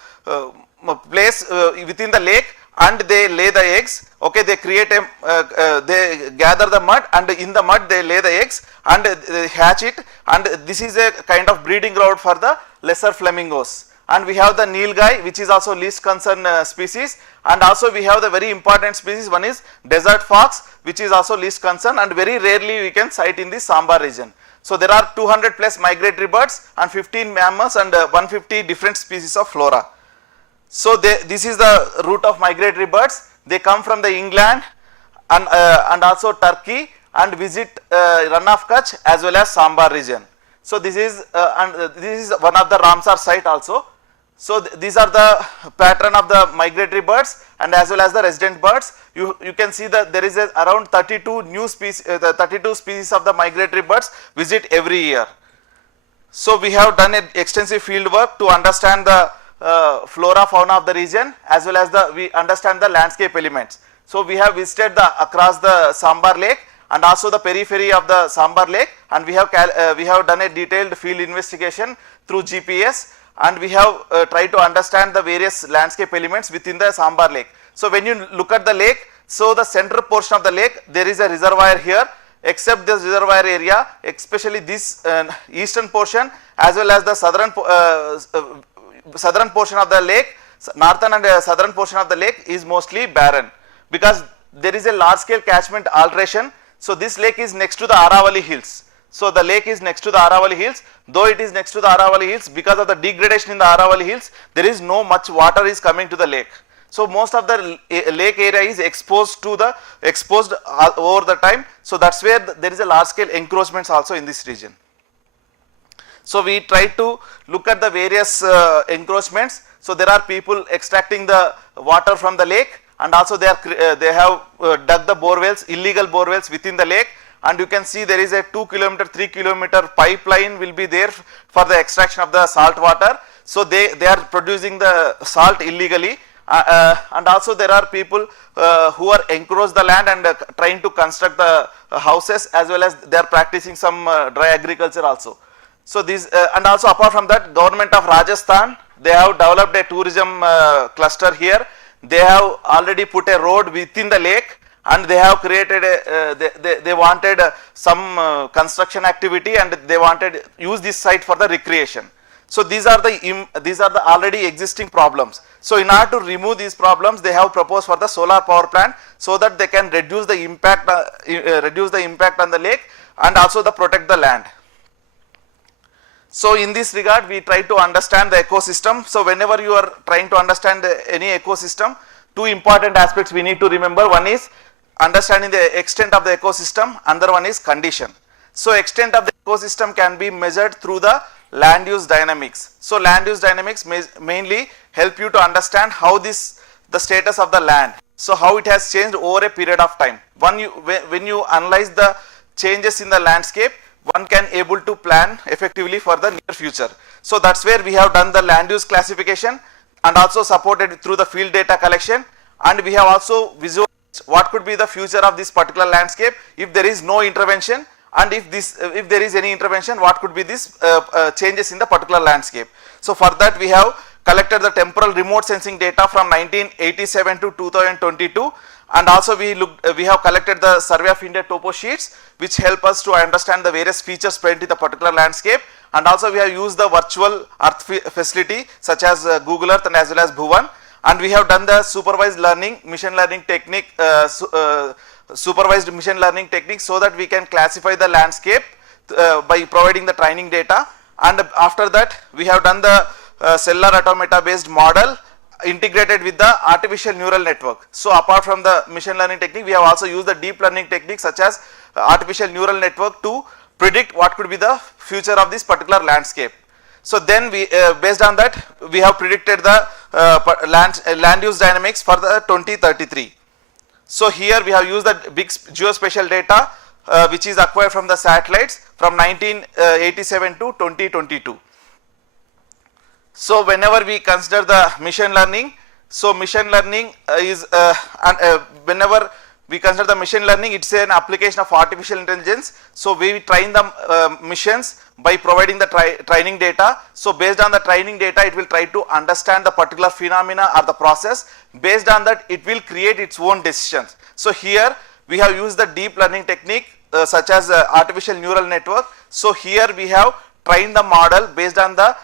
place within the lake, and they lay the eggs. Okay, they create they gather the mud, and in the mud they lay the eggs and they hatch it, and this is a kind of breeding ground for the lesser flamingos. And we have the nilgai, which is also least concern species, and also we have the very important species. One is desert fox, which is also least concern, and very rarely we can sight in the Sambar region. So there are 200 plus migratory birds and 15 mammals and 150 different species of flora. So this is the route of migratory birds. They come from the England and also Turkey, and visit Rann of Kutch as well as Sambar region. So this is one of the Ramsar site also. So these are the pattern of the migratory birds and as well as the resident birds. You can see that there is around 32 new species, 32 species of the migratory birds visit every year. So we have done an extensive field work to understand the flora fauna of the region, as well as we understand the landscape elements. So we have visited across the Sambar Lake and also the periphery of the Sambar Lake, and we have done a detailed field investigation through GPS, and we have tried to understand the various landscape elements within the Sambar Lake. So when you look at the lake, so the center portion of the lake, there is a reservoir here. Except this reservoir area, especially this eastern portion as well as the southern portion of the lake, northern and southern portion of the lake is mostly barren, because there is a large scale catchment alteration. So this lake is next to the Aravali hills. So the lake is next to the Aravali hills. Though it is next to the Aravali hills, because of the degradation in the Aravali hills, there is no much water is coming to the lake. So most of the lake area is exposed over the time. So that's where there is a large scale encroachments also in this region. So we try to look at the various encroachments. So there are people extracting the water from the lake, and also they have dug the borewells, illegal borewells within the lake, and you can see there is a 2 kilometer, 3 kilometer pipeline will be there for the extraction of the salt water. So they are producing the salt illegally, and also there are people who are encroach the land and trying to construct the houses, as well as they are practicing some dry agriculture also. So these and also apart from that, government of Rajasthan, they have developed a tourism cluster here. They have already put a road within the lake, and they have created a they wanted some construction activity, and they wanted use this site for the recreation. So these are the already existing problems. So in order to remove these problems, they have proposed for the solar power plant, so that they can reduce the impact on the lake, and also protect the land. So in this regard, we try to understand the ecosystem. So whenever you are trying to understand any ecosystem, two important aspects we need to remember. One is understanding the extent of the ecosystem, another one is condition. So extent of the ecosystem can be measured through the land use dynamics. So land use dynamics mainly help you to understand how the status of the land, so how it has changed over a period of time. When you analyze the changes in the landscape, one can able to plan effectively for the near future. So that's where we have done the land use classification, and also supported through the field data collection, and we have also visualized what could be the future of this particular landscape if there is no intervention, and if there is any intervention, what could be this changes in the particular landscape. So for that, we have collected the temporal remote sensing data from 1987 to 2022, and also we have collected the Survey of India topo sheets, which help us to understand the various features present in the particular landscape, and also we have used the virtual earth facility such as Google Earth and as well as Bhuvan, and we have done the supervised learning machine learning technique so that we can classify the landscape by providing the training data. And after that, we have done the cellular automata based model integrated with the artificial neural network. So apart from the machine learning technique, we have also used the deep learning techniques such as artificial neural network to predict what could be the future of this particular landscape. So then we based on that, we have predicted the land use dynamics for the 2033. So here we have used the big geospatial data which is acquired from the satellites from 1987 to 2022. So whenever we consider the machine learning, so machine learning whenever we consider the machine learning, it's an application of artificial intelligence. So we train the missions by providing the training data. So based on the training data, it will try to understand the particular phenomena or the process. Based on that, it will create its own decisions. So here we have used the deep learning technique such as artificial neural network. So here we have trained the model based on the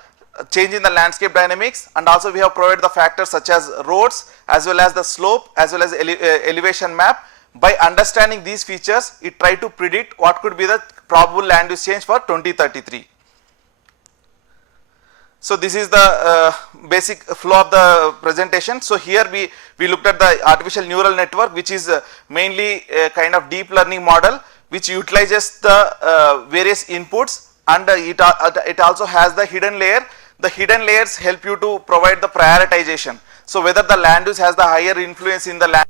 change in the landscape dynamics, and also we have provided the factors such as roads as well as the slope as well as elevation map. By understanding these features, it try to predict what could be the probable land use change for 2033. So this is the basic flow of the presentation. So here we looked at the artificial neural network, which is mainly a kind of deep learning model which utilizes the various inputs, and it also has the hidden layer. The hidden layers help you to provide the prioritization. So whether the land use has the higher influence in the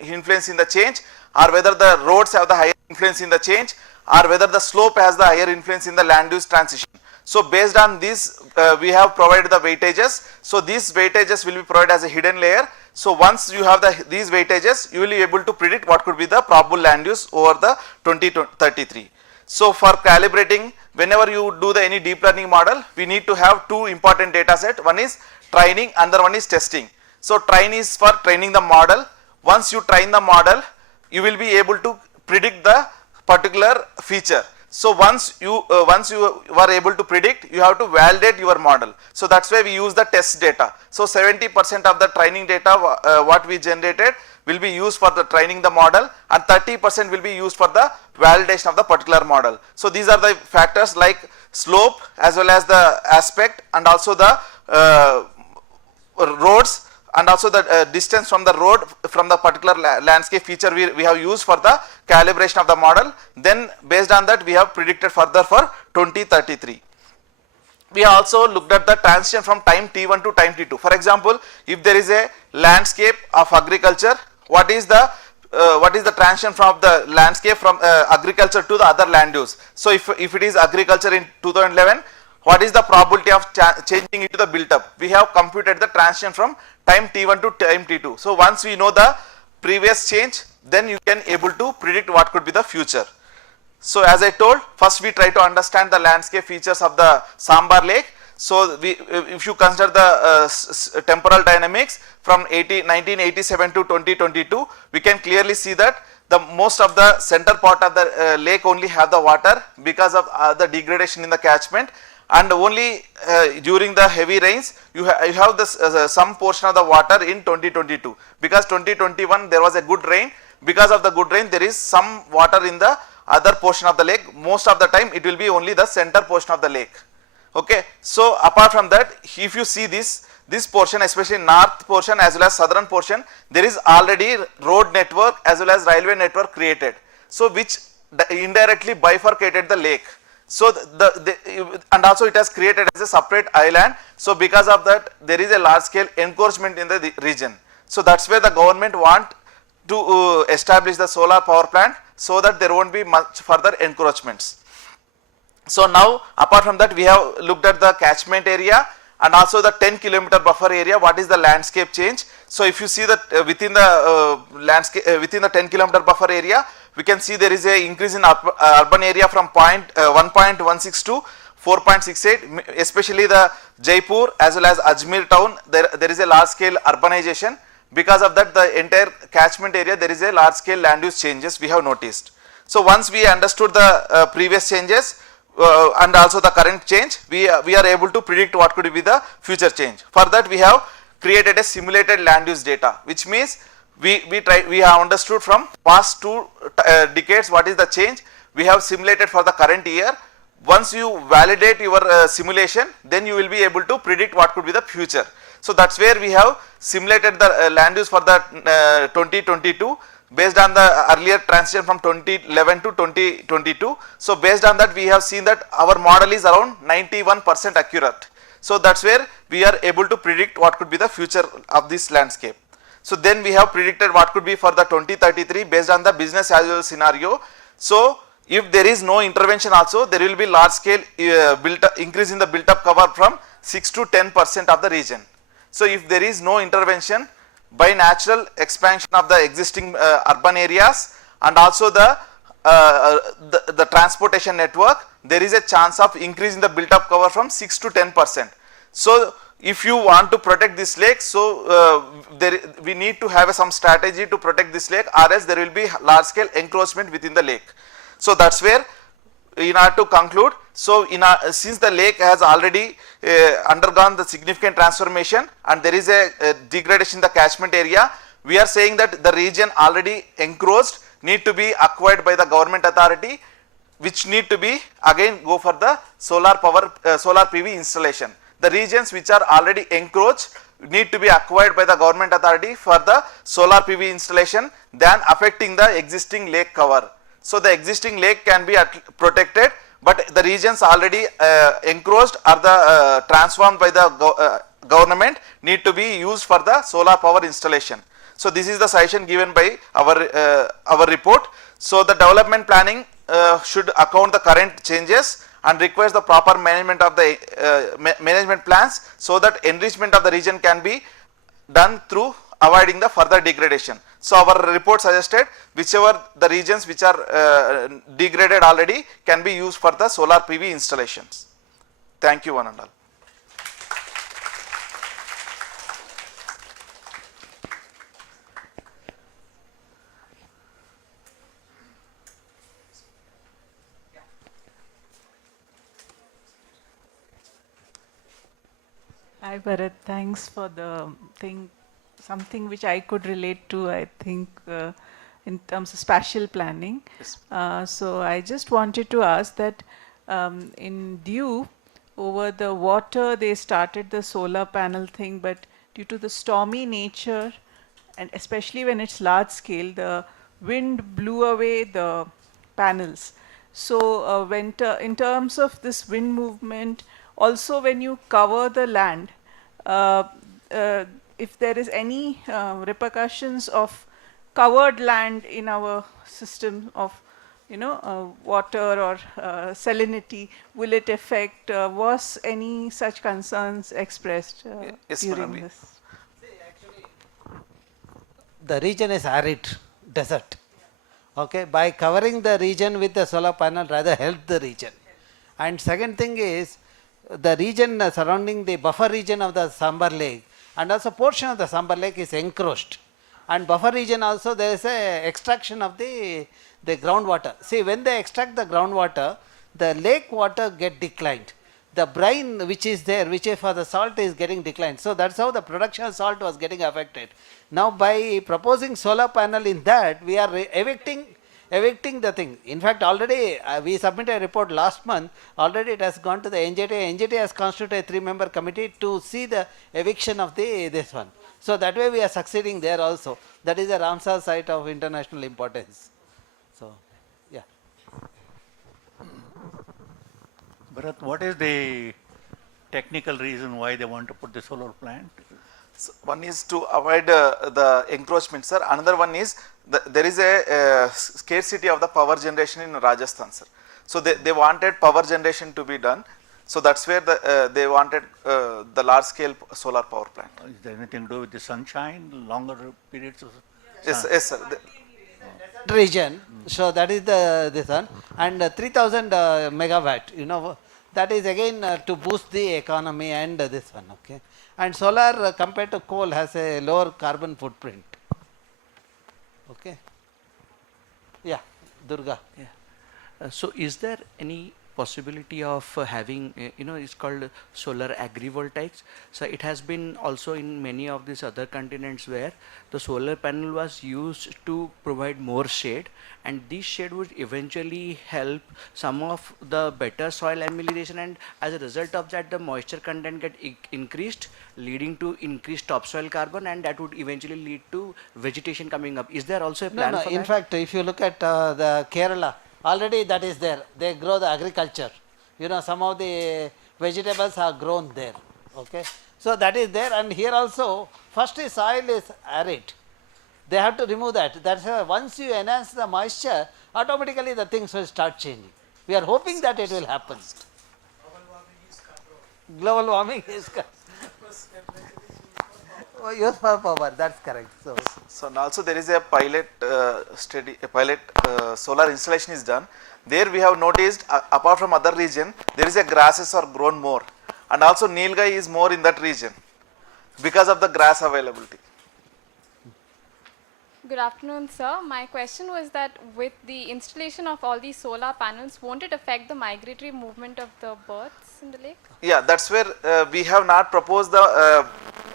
influence in the change, or whether the roads have the higher influence in the change, or whether the slope has the higher influence in the land use transition. So based on this, we have provided the weightages. So these weightages will be provided as a hidden layer. So once you have these weightages, you will be able to predict what could be the probable land use over the 2033. So for calibrating, whenever you do any deep learning model, we need to have two important data set. One is training, another one is testing. So train is for training the model. Once you train the model, you will be able to predict the particular feature. So once you are able to predict, you have to validate your model. So that's why we use the test data. So 70% of the training data what we generated will be used for the training the model, and 30% will be used for the validation of the particular model. So these are the factors like slope as well as the aspect, and also the roads, and also the distance from the road from the particular landscape feature we have used for the calibration of the model. Then based on that, we have predicted further for 2033. We also looked at the transition from time t1 to time t2. For example, if there is a landscape of agriculture, what is the transition from the landscape from agriculture to the other land use? So if it is agriculture in 2011, what is the probability of changing it to the built up? We have computed the transition from time t1 to time t2. So once we know the previous change, then you can able to predict what could be the future. So as I told, first we try to understand the landscape features of the Sambar Lake. So if you consider the temporal dynamics from 1987 to 2022, we can clearly see that the most of the center part of the lake only have the water because of the degradation in the catchment, and only during the heavy rains you have this some portion of the water in 2022, because 2021 there was a good rain. Because of the good rain, there is some water in the other portion of the lake. Most of the time it will be only the center portion of the lake. Okay, so apart from that, if you see this portion, especially north portion as well as southern portion, there is already road network as well as railway network created, so which indirectly bifurcated the lake. So and also it has created as a separate island. So because of that, there is a large scale encroachment in the region. So that's where the government want to establish the solar power plant, so that there won't be much further encroachments. So now apart from that, we have looked at the catchment area and also the 10-kilometer buffer area. What is the landscape change? So if you see that within the landscape within the 10-kilometer buffer area, we can see there is a increase in urban area from 1.16 to 4.68, especially the Jaipur as well as Ajmer town. There is a large scale urbanization. Because of that, the entire catchment area, there is a large scale land use changes we have noticed. So once we understood the previous changes and also the current change, we are able to predict what could be the future change. For that, we have created a simulated land use data, which means we have understood from past 2 decades what is the change. We have simulated for the current year. Once you validate your simulation, then you will be able to predict what could be the future. So that's where we have simulated the land use for the 2022 based on the earlier transition from 2011 to 2022. So based on that, we have seen that our model is around 91% accurate. So that's where we are able to predict what could be the future of this landscape. So then we have predicted what could be for the 2033 based on the business as usual scenario. So if there is no intervention also, there will be large scale increase in the built up cover from 6 to 10% of the region. So if there is no intervention, by natural expansion of the existing urban areas and also the transportation network, there is a chance of increasing the built up cover from 6 to 10%. So if you want to protect this lake, so we need to have some strategy to protect this lake, or else there will be large scale encroachment within the lake. So that's where, in order to conclude, so since the lake has already undergone the significant transformation and there is a degradation in the catchment area, we are saying that the region already encroached need to be acquired by the government authority, which need to be again go for the solar power solar PV installation. The regions which are already encroached need to be acquired by the government authority for the solar PV installation than affecting the existing lake cover. So the existing lake can be protected, but the regions already encroached or the transformed by the government need to be used for the solar power installation. So this is the suggestion given by our report. So the development planning should account the current changes and requires the proper management of the management plans, so that enrichment of the region can be done through avoiding the further degradation. So our report suggested whichever the regions which are degraded already can be used for the solar PV installations. Thank you one and all. Hi Bharat, thanks for the thing, something which I could relate to, I think, in terms of spatial planning. Yes. So I just wanted to ask that in Diu, over the water they started the solar panel thing, but due to the stormy nature and especially when it's large scale, the wind blew away the panels. So in terms of this wind movement, also when you cover the land, if there is any repercussions of covered land in our system of water or salinity, will it affect, was any such concerns expressed yes, during this? The region is arid, desert. Okay, by covering the region with the solar panel rather help the region. And second thing is the region surrounding the buffer region of the Sambar Lake and also portion of the Sambar Lake is encroached. And buffer region also there is a extraction of the groundwater. See, when they extract the groundwater, the lake water get declined. The brine which is there, which is for the salt, is getting declined. So that's how the production of salt was getting affected. Now by proposing solar panel in that, we are evicting the thing. In fact, already we submitted a report last month. Already it has gone to the NJT. NJT has constituted a 3-member committee to see the eviction of this one. So that way we are succeeding there also. That is a Ramsar site of international importance. So, yeah. Bharat, what is the technical reason why they want to put the solar plant? So one is to avoid the encroachment, sir. Another one is there is a scarcity of the power generation in Rajasthan, sir. So they wanted power generation to be done. So that's where they wanted the large scale solar power plant. Is there anything to do with the sunshine, longer periods of Yes, sun? yes, sir. Region, so that is this one, and 3000 megawatt, you know, that is again to boost the economy and this one, okay. And solar compared to coal has a lower carbon footprint, okay. Yeah, Durga. Yeah. So is there any possibility of having, it's called solar agrivoltaics. So it has been also in many of these other continents where the solar panel was used to provide more shade, and this shade would eventually help some of the better soil amelioration, and as a result of that the moisture content get increased, leading to increased topsoil carbon, and that would eventually lead to vegetation coming up. Is there also a plan for that? In fact, if you look at the Kerala, already that is there. They grow the agriculture. You know, some of the vegetables are grown there. Okay. So that is there, and here also, first is soil is arid. They have to remove that. That's why once you enhance the moisture, automatically the things will start changing. We are hoping that it will happen. Global warming is use for power, that's correct. So and also there is a pilot study, a pilot solar installation is done. There we have noticed apart from other region, there is a grasses are grown more, and also Nilgai is more in that region because of the grass availability. Good afternoon, sir. My question was that with the installation of all these solar panels, won't it affect the migratory movement of the birds in the lake? Yeah, that's where we have not proposed the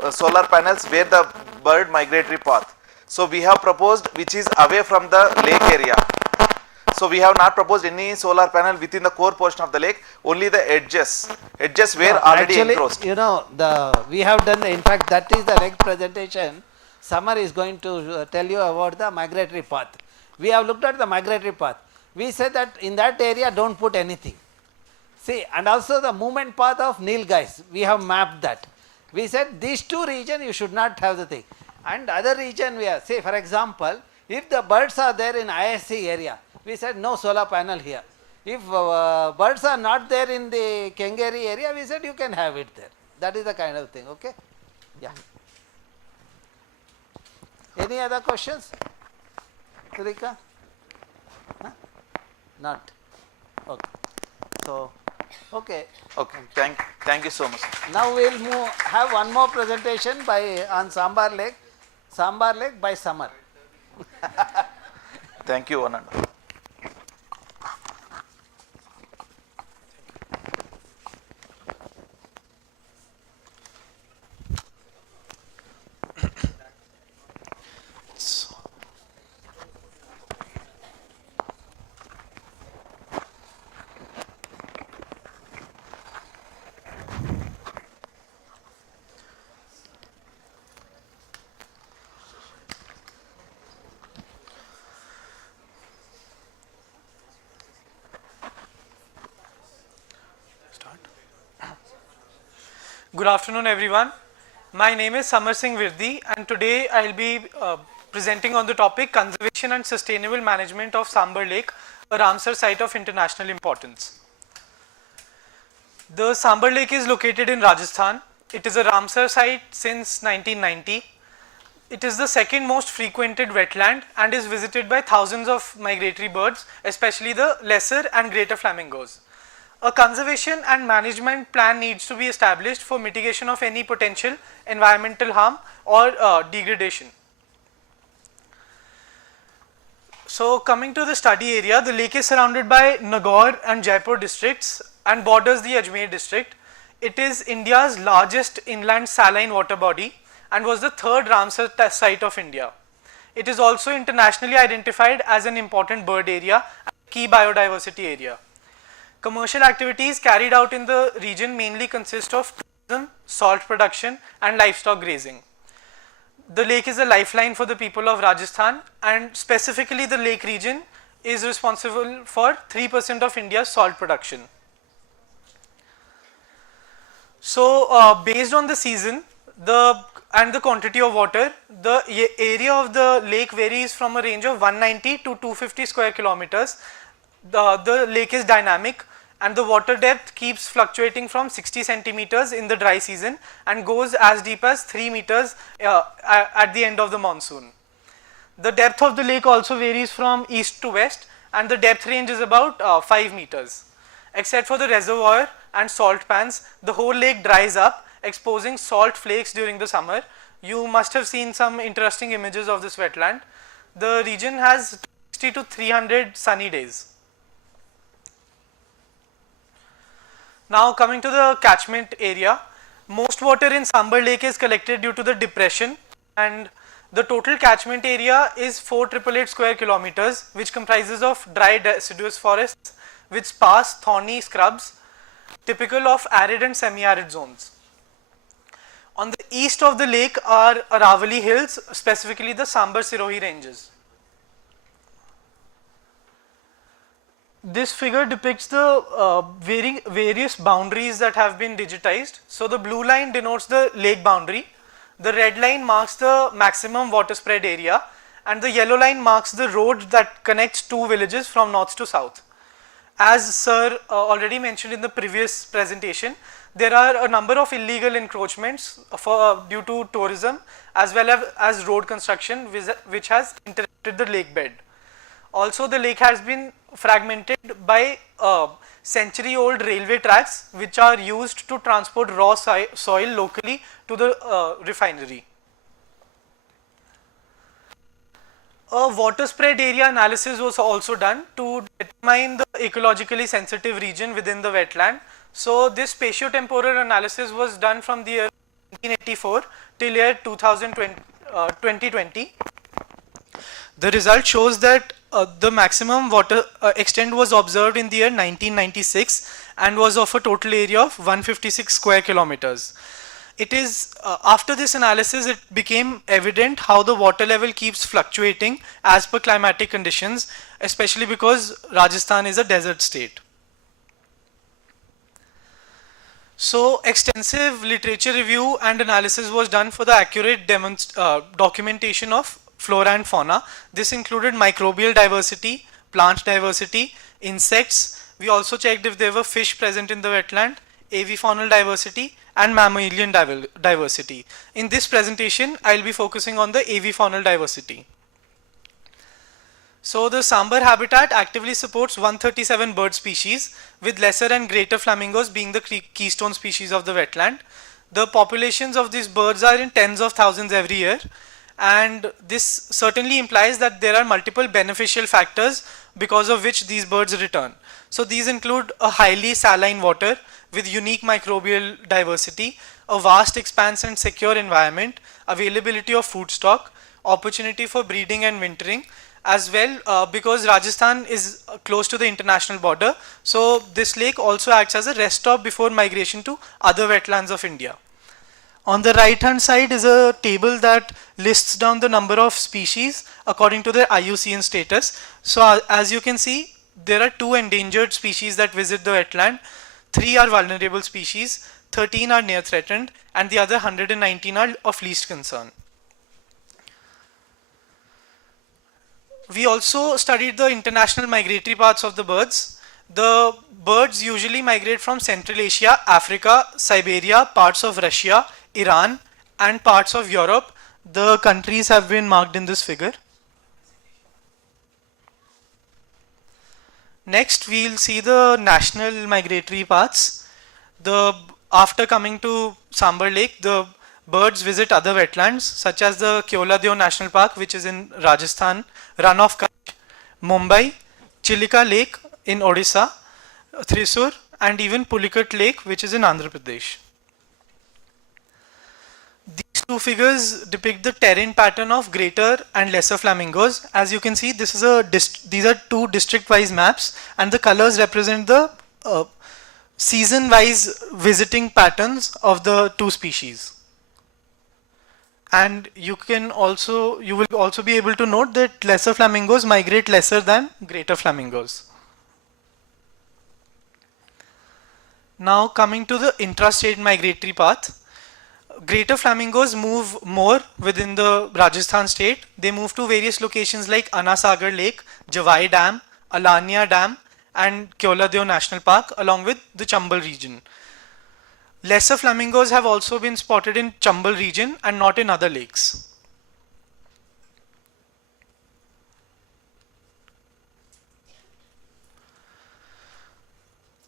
solar panels where the bird migratory path. So we have proposed which is away from the lake area. So we have not proposed any solar panel within the core portion of the lake, only the edges were already encroached. You know, we have done, in fact, that is the next presentation. Samar is going to tell you about the migratory path. We have looked at the migratory path. We said that in that area don't put anything. See, and also the movement path of Nilgais, we have mapped that. We said these two regions you should not have the thing. And other region we have, say for example, if the birds are there in IISC area, we said no solar panel here. If birds are not there in the Kengeri area, we said you can have it there. That is the kind of thing, okay? Yeah. Any other questions? Surika? Huh? Not. Okay. So, okay. Okay. Thank you so much. Now we will have one more presentation on Sambar Lake by Samar. Thank you, one and all. Good afternoon, everyone. My name is Samar Singh Virdi, and today I will be presenting on the topic Conservation and Sustainable Management of Sambar Lake, a Ramsar site of international importance. The Sambar Lake is located in Rajasthan. It is a Ramsar site since 1990. it is the second most frequented wetland and is visited by thousands of migratory birds, especially the lesser and greater flamingos. A conservation and management plan needs to be established for mitigation of any potential environmental harm or degradation. So coming to the study area, the lake is surrounded by Nagaur and Jaipur districts and borders the Ajmer district. It is India's largest inland saline water body and was the third Ramsar site of India. It is also internationally identified as an important bird area and key biodiversity area. Commercial activities carried out in the region mainly consist of tourism, salt production and livestock grazing. The lake is a lifeline for the people of Rajasthan, and specifically the lake region is responsible for 3% of India's salt production. So based on the season and the quantity of water, the area of the lake varies from a range of 190 to 250 square kilometers. The lake is dynamic and the water depth keeps fluctuating from 60 centimeters in the dry season and goes as deep as 3 meters at the end of the monsoon. The depth of the lake also varies from east to west, and the depth range is about 5 meters. Except for the reservoir and salt pans, the whole lake dries up, exposing salt flakes during the summer. You must have seen some interesting images of this wetland. The region has 60 to 300 sunny days. Now coming to the catchment area, most water in Sambar Lake is collected due to the depression, and the total catchment area is 4,888 square kilometers, which comprises of dry deciduous forests with sparse thorny scrubs typical of arid and semi-arid zones. On the east of the lake are Aravali hills, specifically the Sambar Sirohi ranges. This figure depicts the various boundaries that have been digitized. So the blue line denotes the lake boundary, the red line marks the maximum water spread area, and the yellow line marks the road that connects two villages from north to south. As sir already mentioned in the previous presentation, there are a number of illegal encroachments due to tourism as well as road construction which has interrupted the lake bed. Also, the lake has been fragmented by century-old railway tracks which are used to transport raw soil locally to the refinery. A water spread area analysis was also done to determine the ecologically sensitive region within the wetland. So this spatio-temporal analysis was done from the year 1984 till year 2020. The result shows that the maximum water extent was observed in the year 1996 and was of a total area of 156 square kilometers. It is after this analysis it became evident how the water level keeps fluctuating as per climatic conditions, especially because Rajasthan is a desert state. So extensive literature review and analysis was done for the accurate documentation of flora and fauna. This included microbial diversity, plant diversity, insects. We also checked if there were fish present in the wetland, avifaunal diversity and mammalian diversity. In this presentation, I will be focusing on the avifaunal diversity. So the Sambar habitat actively supports 137 bird species, with lesser and greater flamingos being the keystone species of the wetland. The populations of these birds are in tens of thousands every year, and this certainly implies that there are multiple beneficial factors because of which these birds return. So these include a highly saline water with unique microbial diversity, a vast expanse and secure environment, availability of food stock, opportunity for breeding and wintering, as well because Rajasthan is close to the international border. So this lake also acts as a rest stop before migration to other wetlands of India. On the right hand side is a table that lists down the number of species according to their IUCN status. So as you can see, there are 2 endangered species that visit the wetland, 3 are vulnerable species, 13 are near threatened, and the other 119 are of least concern. We also studied the international migratory paths of the birds. The birds usually migrate from Central Asia, Africa, Siberia, parts of Russia, Iran and parts of Europe The countries have been marked in this figure. Next, we'll see the national migratory paths. After coming to Sambar Lake, the birds visit other wetlands such as the Keoladeo National Park, which is in Rajasthan, Run of Kutch, Mumbai, Chilika Lake in Odisha, Thrissur, and even Pulicat Lake, which is in Andhra Pradesh. These two figures depict the terrain pattern of greater and lesser flamingos. As you can see, these are two district-wise maps, and the colors represent the season-wise visiting patterns of the two species. And you will also be able to note that lesser flamingos migrate lesser than greater flamingos. Now coming to the intrastate migratory path. Greater flamingos move more within the Rajasthan state. They move to various locations like Anasagar Lake, Javai Dam, Alania Dam, and Keoladeo National Park, along with the Chambal region. Lesser flamingos have also been spotted in Chambal region and not in other lakes.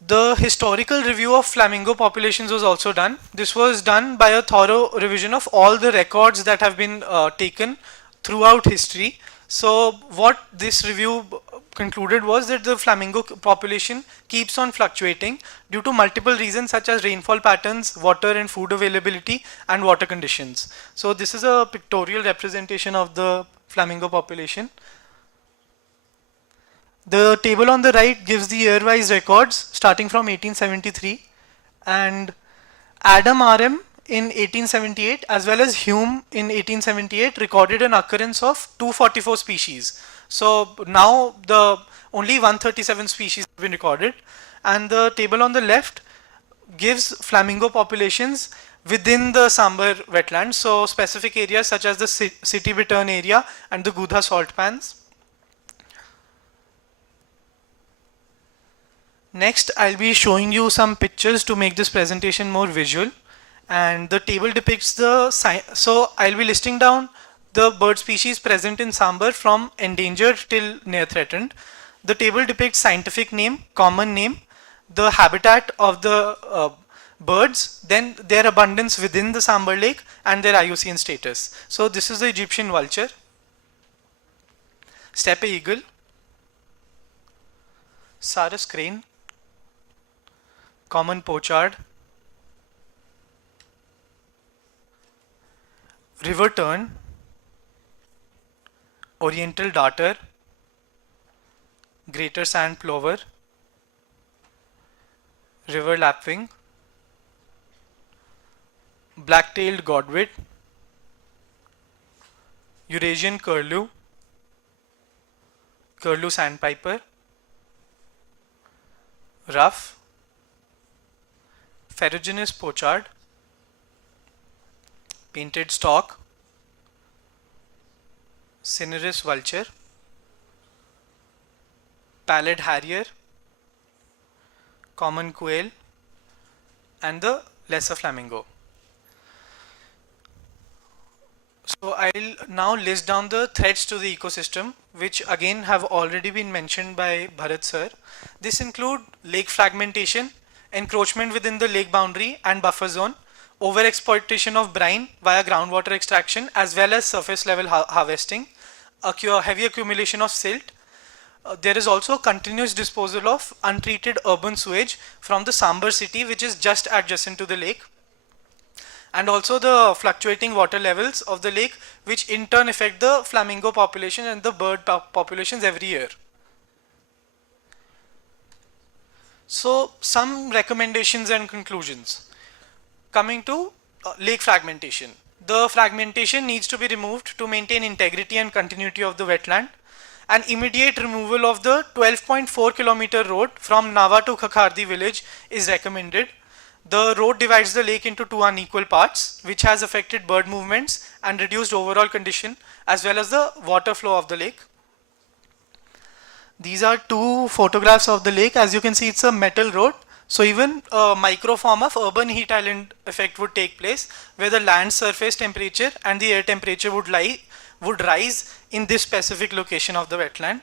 The historical review of flamingo populations was also done. This was done by a thorough revision of all the records that have been taken throughout history. So what this review concluded was that the flamingo population keeps on fluctuating due to multiple reasons such as rainfall patterns, water and food availability, and water conditions. So this is a pictorial representation of the flamingo population. The table on the right gives the year-wise records starting from 1873, and Adam RM in 1878 as well as Hume in 1878 recorded an occurrence of 244 species. So now only 137 species have been recorded, and the table on the left gives flamingo populations within the Sambar wetlands, so specific areas such as the city bittern area and the Gudha salt pans. Next, I'll be showing you some pictures to make this presentation more visual, and the table depicts so I'll be listing down the bird species present in Sambar from endangered till near threatened. The table depicts scientific name, common name, the habitat of the birds, then their abundance within the Sambar Lake, and their IUCN status. So this is the Egyptian vulture, steppe eagle, sarus crane, common pochard, river tern, oriental darter, greater sand plover, river lapwing, black-tailed godwit, Eurasian curlew, curlew sandpiper, ruff, ferruginous pochard, painted stork, cinereous vulture, pallid harrier, common quail, and the lesser flamingo. So I'll now list down the threats to the ecosystem, which again have already been mentioned by Bharat sir. This include lake fragmentation, encroachment within the lake boundary and buffer zone, overexploitation of brine via groundwater extraction as well as surface level harvesting, heavy accumulation of silt. There is also continuous disposal of untreated urban sewage from the Sambar city, which is just adjacent to the lake, and also the fluctuating water levels of the lake, which in turn affect the flamingo population and the bird populations every year. So some recommendations and conclusions. Coming to lake fragmentation. The fragmentation needs to be removed to maintain integrity and continuity of the wetland. An immediate removal of the 12.4 kilometer road from Nava to Khakhardi village is recommended. The road divides the lake into two unequal parts, which has affected bird movements and reduced overall condition as well as the water flow of the lake. These are two photographs of the lake. As you can see, it's a metal road. So even a micro form of urban heat island effect would take place, where the land surface temperature and the air temperature would rise in this specific location of the wetland.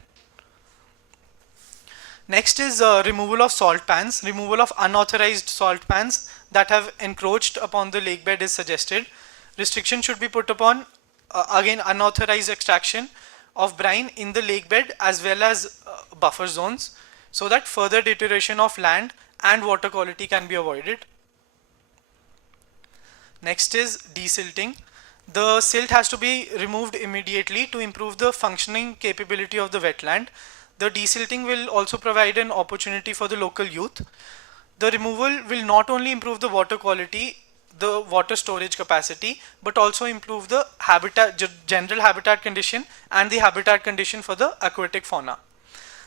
Next is removal of salt pans. Removal of unauthorized salt pans that have encroached upon the lake bed is suggested. Restriction should be put upon again unauthorized extraction of brine in the lake bed as well as buffer zones, so that further deterioration of land and water quality can be avoided. Next is desilting. The silt has to be removed immediately to improve the functioning capability of the wetland. The desilting will also provide an opportunity for the local youth. The removal will not only improve the water quality, the water storage capacity, but also improve the general habitat condition and the habitat condition for the aquatic fauna.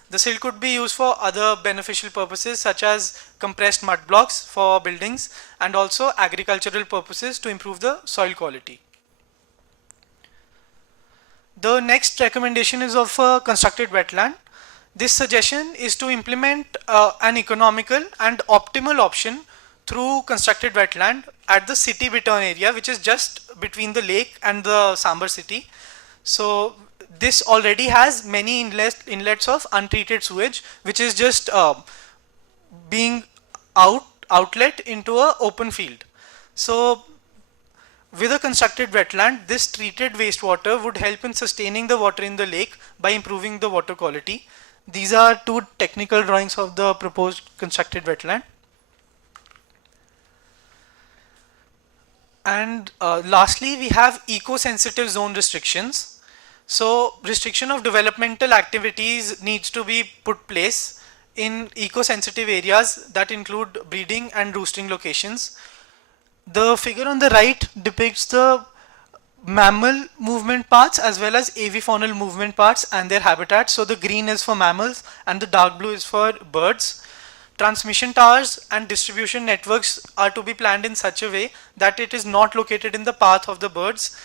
The silt could be used for other beneficial purposes such as compressed mud blocks for buildings and also agricultural purposes to improve the soil quality. The next recommendation is of a constructed wetland. This suggestion is to implement an economical and optimal option through constructed wetland at the city Bittern area, which is just between the lake and the Sambar city. So this already has many inlets of untreated sewage, which is just being outlet into a open field. So with a constructed wetland, this treated wastewater would help in sustaining the water in the lake by improving the water quality. These are two technical drawings of the proposed constructed wetland. And lastly, we have eco-sensitive zone restrictions. So restriction of developmental activities needs to be put place in eco-sensitive areas that include breeding and roosting locations. The figure on the right depicts the mammal movement paths as well as avifaunal movement paths and their habitats. So the green is for mammals and the dark blue is for birds. Transmission towers and distribution networks are to be planned in such a way that it is not located in the path of the birds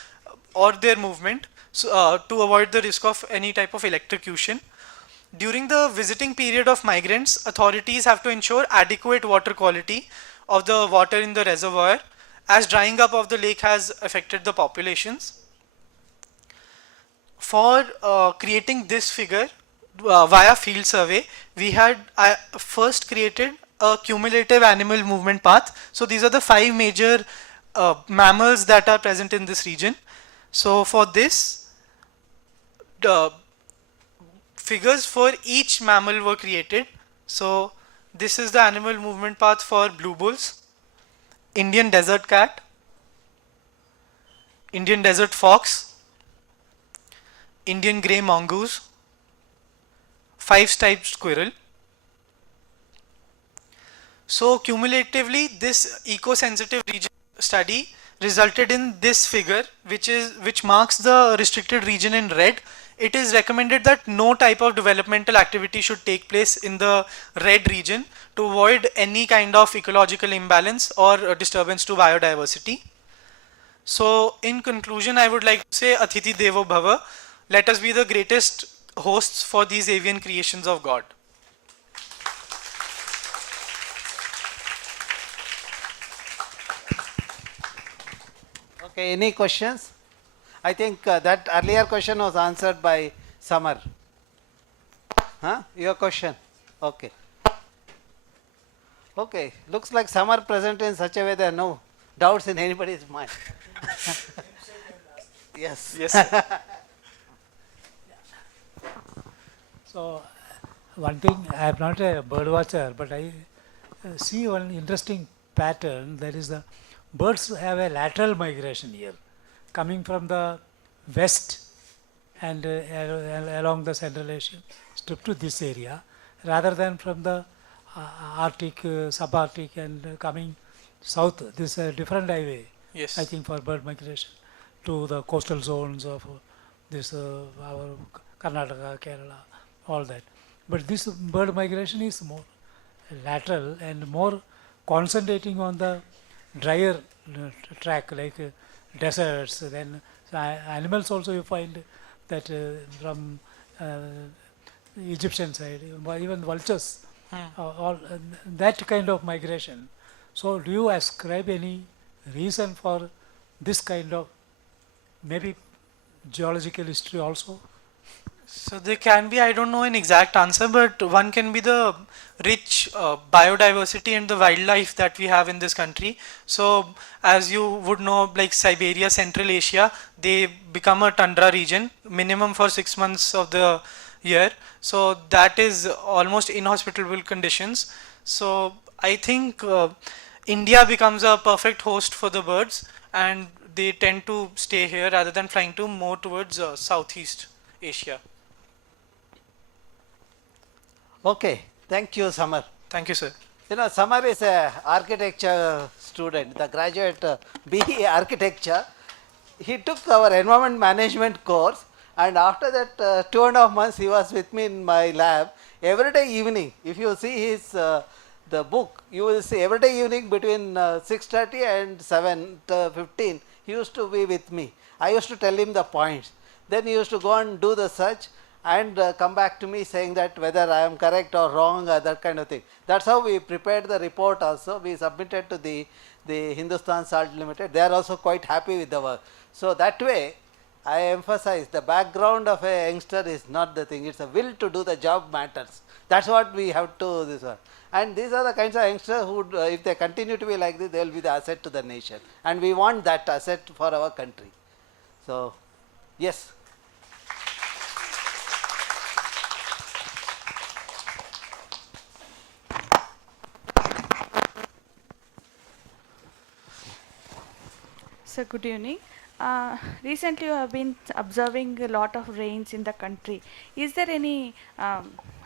or their movement, so, to avoid the risk of any type of electrocution. During the visiting period of migrants, authorities have to ensure adequate water quality of the water in the reservoir, as drying up of the lake has affected the populations. For creating this figure via field survey, we had first created a cumulative animal movement path. So these are the 5 major mammals that are present in this region. So for this, the figures for each mammal were created. So this is the animal movement path for blue bulls, Indian desert cat, Indian desert fox, Indian grey mongoose, 5-striped squirrel. So cumulatively, this eco-sensitive region study resulted in this figure, which marks the restricted region in red. It is recommended that no type of developmental activity should take place in the red region to avoid any kind of ecological imbalance or disturbance to biodiversity. So in conclusion, I would like to say Athithi Devo Bhava. Let us be the greatest hosts for these avian creations of God. Okay, any questions? I think that earlier question was answered by Samar. Huh? Your question? Okay. Okay, looks like Samar presented in such a way there are no doubts in anybody's mind. Yes. Yes. So, one thing, I am not a bird watcher, but I see one interesting pattern. That is, the birds have a lateral migration here, coming from the west and along the Central Asian strip to this area, rather than from the Arctic, subarctic, and coming south. This is a different highway, yes, I think, for bird migration to the coastal zones of this our Karnataka, Kerala, all that. But this bird migration is more lateral and more concentrating on the drier track, like deserts. Then animals also you find that from Egyptian side, even vultures that kind of migration. So do you ascribe any reason for this kind of maybe geological history also? So there can be, I don't know an exact answer, but one can be the rich biodiversity and the wildlife that we have in this country. So as you would know, like Siberia, Central Asia, they become a tundra region minimum for 6 months of the year. So that is almost inhospitable conditions. So I think India becomes a perfect host for the birds, and they tend to stay here rather than flying to more towards Southeast Asia. Okay, thank you, Samar. Thank you, sir. You know, Samar is a architecture student, the graduate BE architecture. He took our environment management course, and after that 2.5 months he was with me in my lab. Every day evening, if you see his the book, you will see every day evening between 6:30 and 7:15, he used to be with me. I used to tell him the points. Then he used to go and do the search and come back to me saying that whether I am correct or wrong, that kind of thing. That's how we prepared the report also. We submitted to the Hindustan Salt Limited. They are also quite happy with the work. So that way, I emphasize the background of a youngster is not the thing. It's a will to do the job matters. That's what we have to this one. And these are the kinds of youngsters who, if they continue to be like this, they will be the asset to the nation. And we want that asset for our country. So, yes. So good evening. Recently you have been observing a lot of rains in the country. Is there any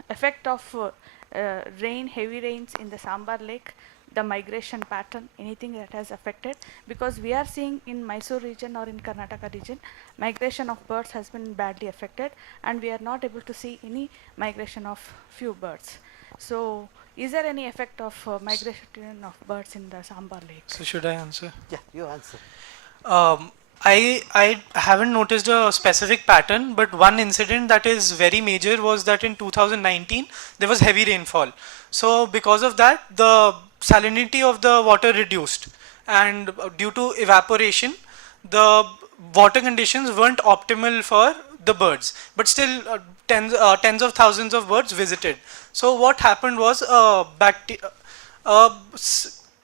effect of rain, heavy rains in the Sambar Lake, the migration pattern, anything that has affected? Because we are seeing in Mysore region or in Karnataka region, migration of birds has been badly affected, and we are not able to see any migration of few birds. So is there any effect of migration of birds in the Sambar Lake? So should I answer? Yeah, you answer. I haven't noticed a specific pattern, but one incident that is very major was that in 2019 there was heavy rainfall. So because of that, the salinity of the water reduced, and due to evaporation, the water conditions weren't optimal for the birds, but still tens of thousands of birds visited. So what happened was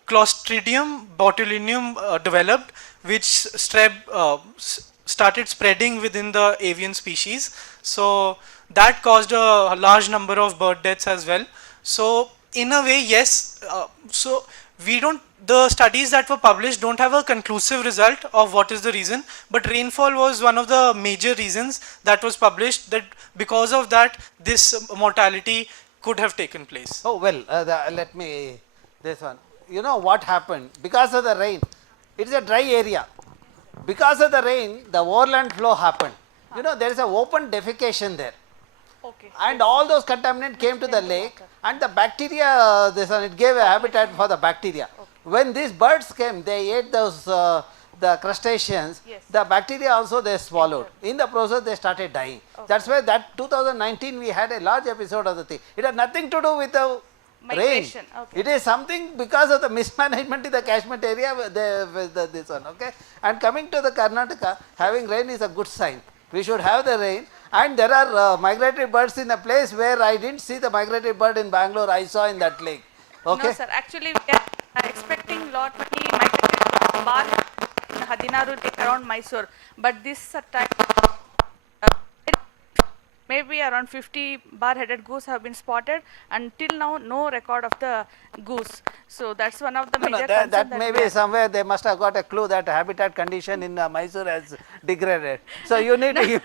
Clostridium botulinum developed, which started spreading within the avian species. So that caused a large number of bird deaths as well. So in a way, yes. So we don't. The studies that were published don't have a conclusive result of what is the reason, but rainfall was one of the major reasons that was published, that because of that this mortality could have taken place. Oh well, let me this one. You know what happened? Because of the rain, it is a dry area. Because of the rain, the overland flow happened. You know, there is an open defecation there. Okay. And all those contaminants came to the lake, and the bacteria, this one, it gave a habitat for the bacteria. Okay. When these birds came, they ate those the crustaceans. Yes. The bacteria also they swallowed. In the process, they started dying. Okay. That's why that 2019 we had a large episode of the thing. It had nothing to do with the migration. Rain. Okay. It is something because of the mismanagement in the catchment area, this one, okay. And coming to the Karnataka, having rain is a good sign. We should have the rain, and there are migratory birds in a place where I didn't see the migratory bird in Bangalore, I saw in that lake. Okay. No sir, actually we are expecting lot many migratory bar in Hadinaru Lake around Mysore, but this time maybe around 50 bar-headed goose have been spotted, and till now no record of the goose. So that's one of the major concerns. That may be somewhere they must have got a clue that habitat condition in Mysore has degraded. So you need to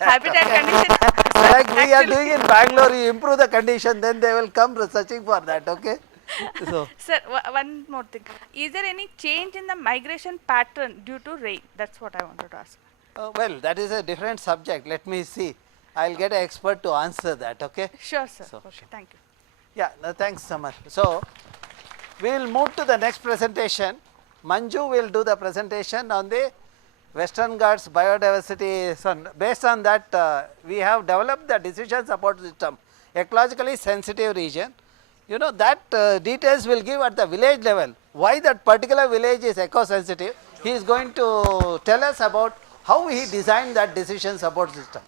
habitat condition like we are doing in Bangalore, you improve the condition, then they will come searching for that, okay. So sir, one more thing. Is there any change in the migration pattern due to rain? That's what I wanted to ask. Well, that is a different subject. Let me see. I'll get an expert to answer that, okay? Sure, sir. So, okay, thank you. Yeah, no, thanks, Samar. So, we will move to the next presentation. Manju will do the presentation on the Western Ghats biodiversity. So, based on that, we have developed the decision support system, ecologically sensitive region. you know, that details will give at the village level. Why that particular village is eco-sensitive, he is going to tell us about how he designed that decision support system.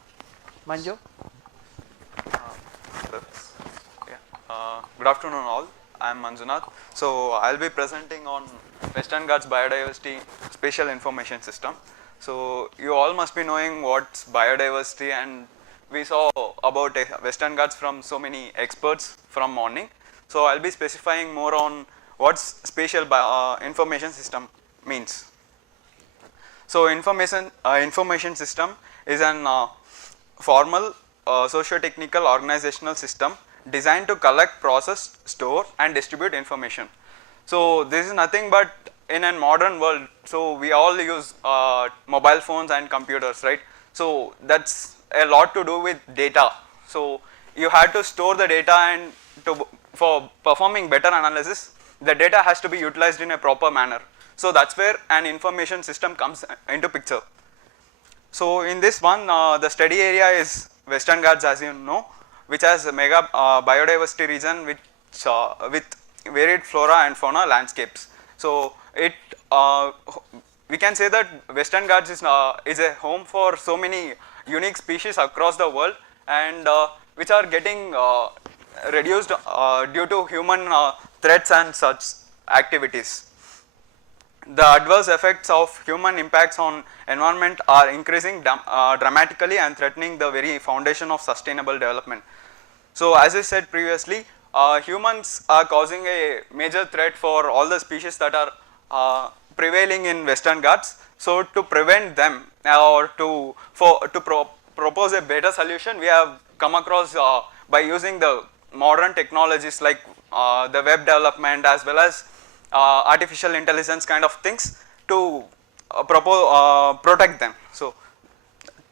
Manju? Good afternoon all, I am Manjunath. So I will be presenting on Western Ghats Biodiversity Spatial Information System. So you all must be knowing what's biodiversity, and we saw about Western Ghats from so many experts from morning. So I will be specifying more on what spatial information system means. So information system is an formal socio-technical organizational system designed to collect, process, store and distribute information. So this is nothing but in a modern world, so we all use mobile phones and computers, right? So that's a lot to do with data. So you have to store the data, and for performing better analysis, the data has to be utilized in a proper manner. So that's where an information system comes into picture. So in this one, the study area is Western Ghats, as you know, which has a mega biodiversity region with varied flora and fauna landscapes. So it we can say that Western Ghats is a home for so many unique species across the world, and which are getting reduced due to human threats and such activities. The adverse effects of human impacts on environment are increasing dramatically and threatening the very foundation of sustainable development. So as I said previously, humans are causing a major threat for all the species that are prevailing in Western Ghats. So to prevent them, or to propose a better solution, we have come across by using the modern technologies like the web development as well as artificial intelligence kind of things to protect them. So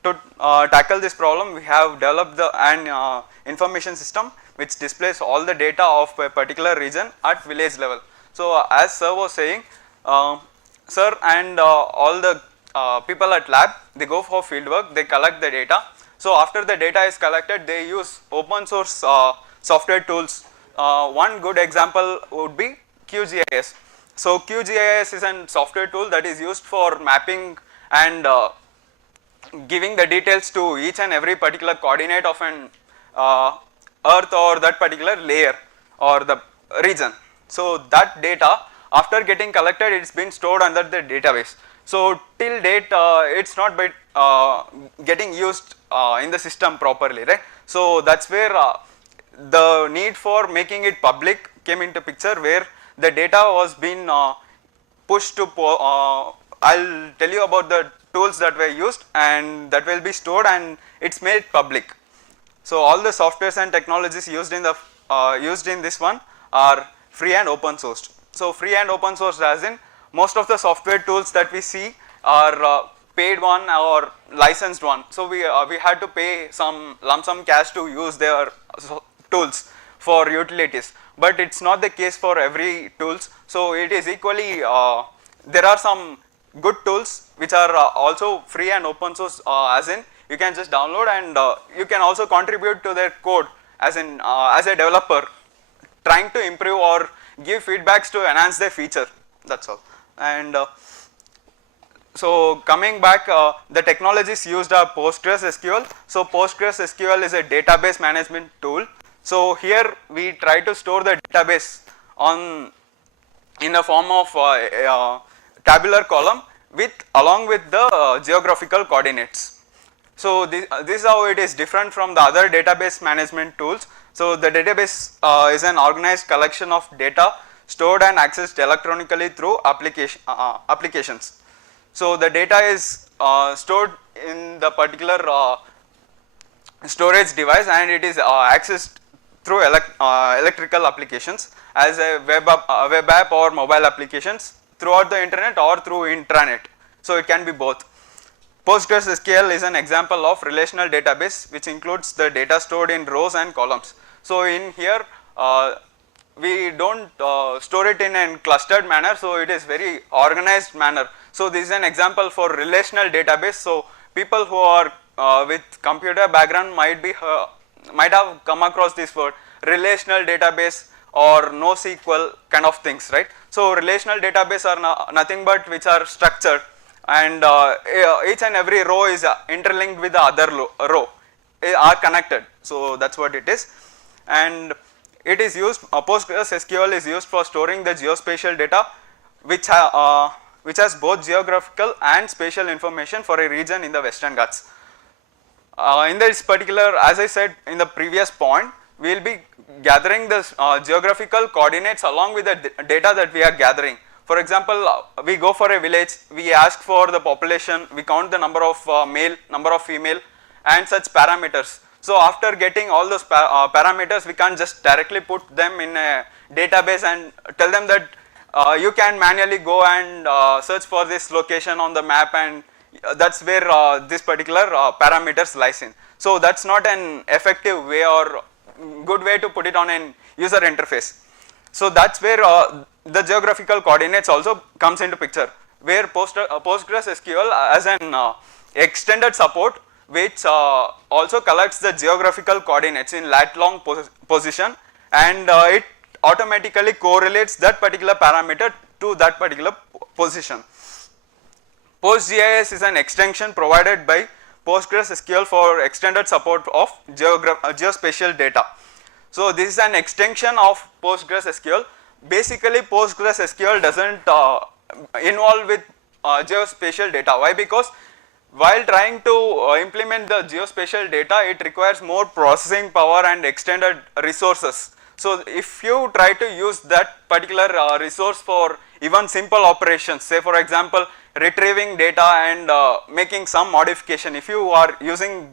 to tackle this problem, we have developed an information system which displays all the data of a particular region at village level. So as sir was saying, sir and all the people at lab, they go for field work, they collect the data. So after the data is collected, they use open source software tools. One good example would be QGIS. So QGIS is a software tool that is used for mapping and giving the details to each and every particular coordinate of an earth or that particular layer or the region. So that data, after getting collected, it's been stored under the database. So till date, it's not been getting used in the system properly, right? So that's where the need for making it public came into picture, where the data was being pushed to, I'll tell you about the tools that were used and that will be stored, and it's made public. So all the softwares and technologies used in this one are free and open sourced. So free and open sourced as in most of the software tools that we see are paid one or licensed one. So we had to pay some lump sum cash to use their tools for utilities, but it's not the case for every tools. So it is equally, there are some good tools which are also free and open source, as in you can just download, and you can also contribute to their code as in as a developer, trying to improve or give feedbacks to enhance their feature. That's all. And so coming back, the technologies used are PostgreSQL. So PostgreSQL is a database management tool. So here we try to store the database in the form of a tabular column along with the geographical coordinates. So this is how it is different from the other database management tools. So the database is an organized collection of data stored and accessed electronically through applications. So the data is stored in the particular storage device, and it is accessed through electrical applications as a web app or mobile applications throughout the internet or through intranet. So it can be both. PostgreSQL is an example of relational database which includes the data stored in rows and columns. So in here we don't store it in a clustered manner, so it is very organized manner. So this is an example for relational database. So people who are with computer background might have come across this word relational database or NoSQL kind of things, right? So relational database are nothing but which are structured, and each and every row is interlinked with the other row, are connected. So that's what it is. And it is used, PostgreSQL is used for storing the geospatial data which has both geographical and spatial information for a region in the Western Ghats. In this particular, as I said in the previous point, we will be gathering the geographical coordinates along with the data that we are gathering. For example, we go for a village, we ask for the population, we count the number of male, number of female, and such parameters. So after getting all those parameters, we can't just directly put them in a database and tell them that you can manually go and search for this location on the map, and that's where this particular parameters lies in. So that's not an effective way or good way to put it on an user interface. So that's where the geographical coordinates also comes into picture, where PostgreSQL as an extended support which also collects the geographical coordinates in lat-long position, and it automatically correlates that particular parameter to that particular position. PostGIS is an extension provided by PostgreSQL for extended support of geospatial data. So this is an extension of PostgreSQL. Basically PostgreSQL doesn't involve with geospatial data. Why? Because while trying to implement the geospatial data, it requires more processing power and extended resources. So if you try to use that particular resource for even simple operations, say for example retrieving data and making some modification, if you are using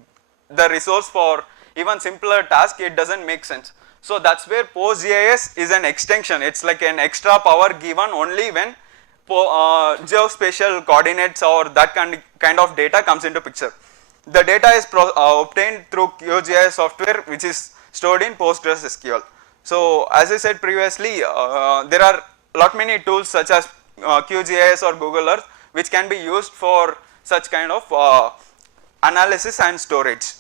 the resource for even simpler task, it doesn't make sense. So that's where PostGIS is an extension. It's like an extra power given only when geospatial coordinates or that kind of data comes into picture. The data is obtained through QGIS software which is stored in PostgreSQL. So as I said previously, there are lot many tools such as QGIS or Google Earth which can be used for such kind of analysis and storage.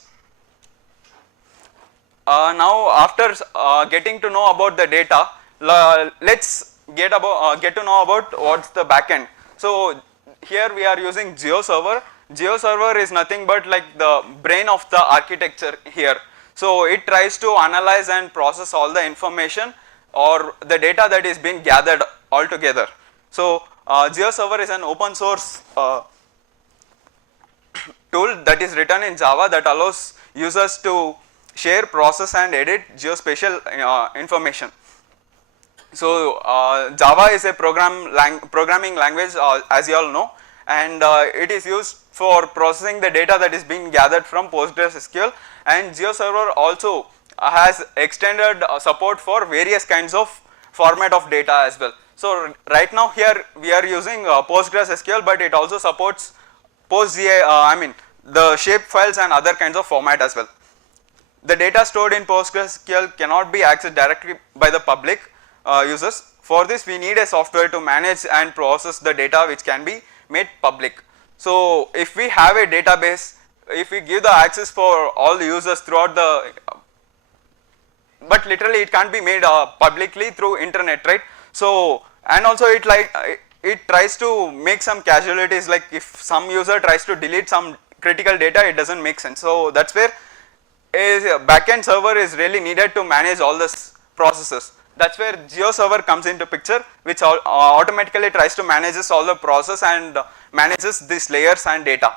Now after getting to know about the data, let's get to know about what's the backend. So here we are using GeoServer. GeoServer is nothing but like the brain of the architecture here. So it tries to analyze and process all the information or the data that is being gathered all together. So GeoServer is an open source tool that is written in Java that allows users to share, process and edit geospatial information. So Java is a programming language as you all know, and it is used for processing the data that is being gathered from PostgreSQL, and GeoServer also has extended support for various kinds of format of data as well. So right now here we are using PostgreSQL, but it also supports the shape files and other kinds of format as well. The data stored in PostgreSQL cannot be accessed directly by the public users. For this we need a software to manage and process the data which can be made public. So if we have a database, if we give the access for all the users throughout the, but literally it can't be made publicly through internet, right? So and also it tries to make some casualties, like if some user tries to delete some critical data, it doesn't make sense. So that's where a backend server is really needed to manage all this processes. That's where GeoServer comes into picture, which automatically tries to manage all the process and manages these layers and data.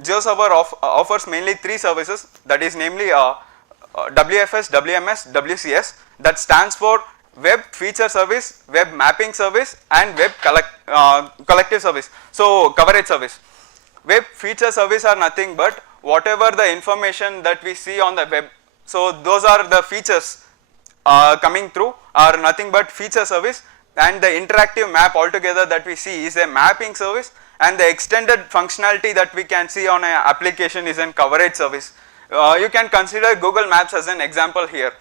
GeoServer offers mainly three services, that is namely WFS, WMS, WCS, that stands for Web Feature Service, Web Mapping Service and Web Collective Service, so Coverage Service. Web Feature Service are nothing but whatever the information that we see on the web, so those are the features coming through are nothing but feature service, and the interactive map altogether that we see is a mapping service, and the extended functionality that we can see on an application is a coverage service. You can consider Google Maps as an example here.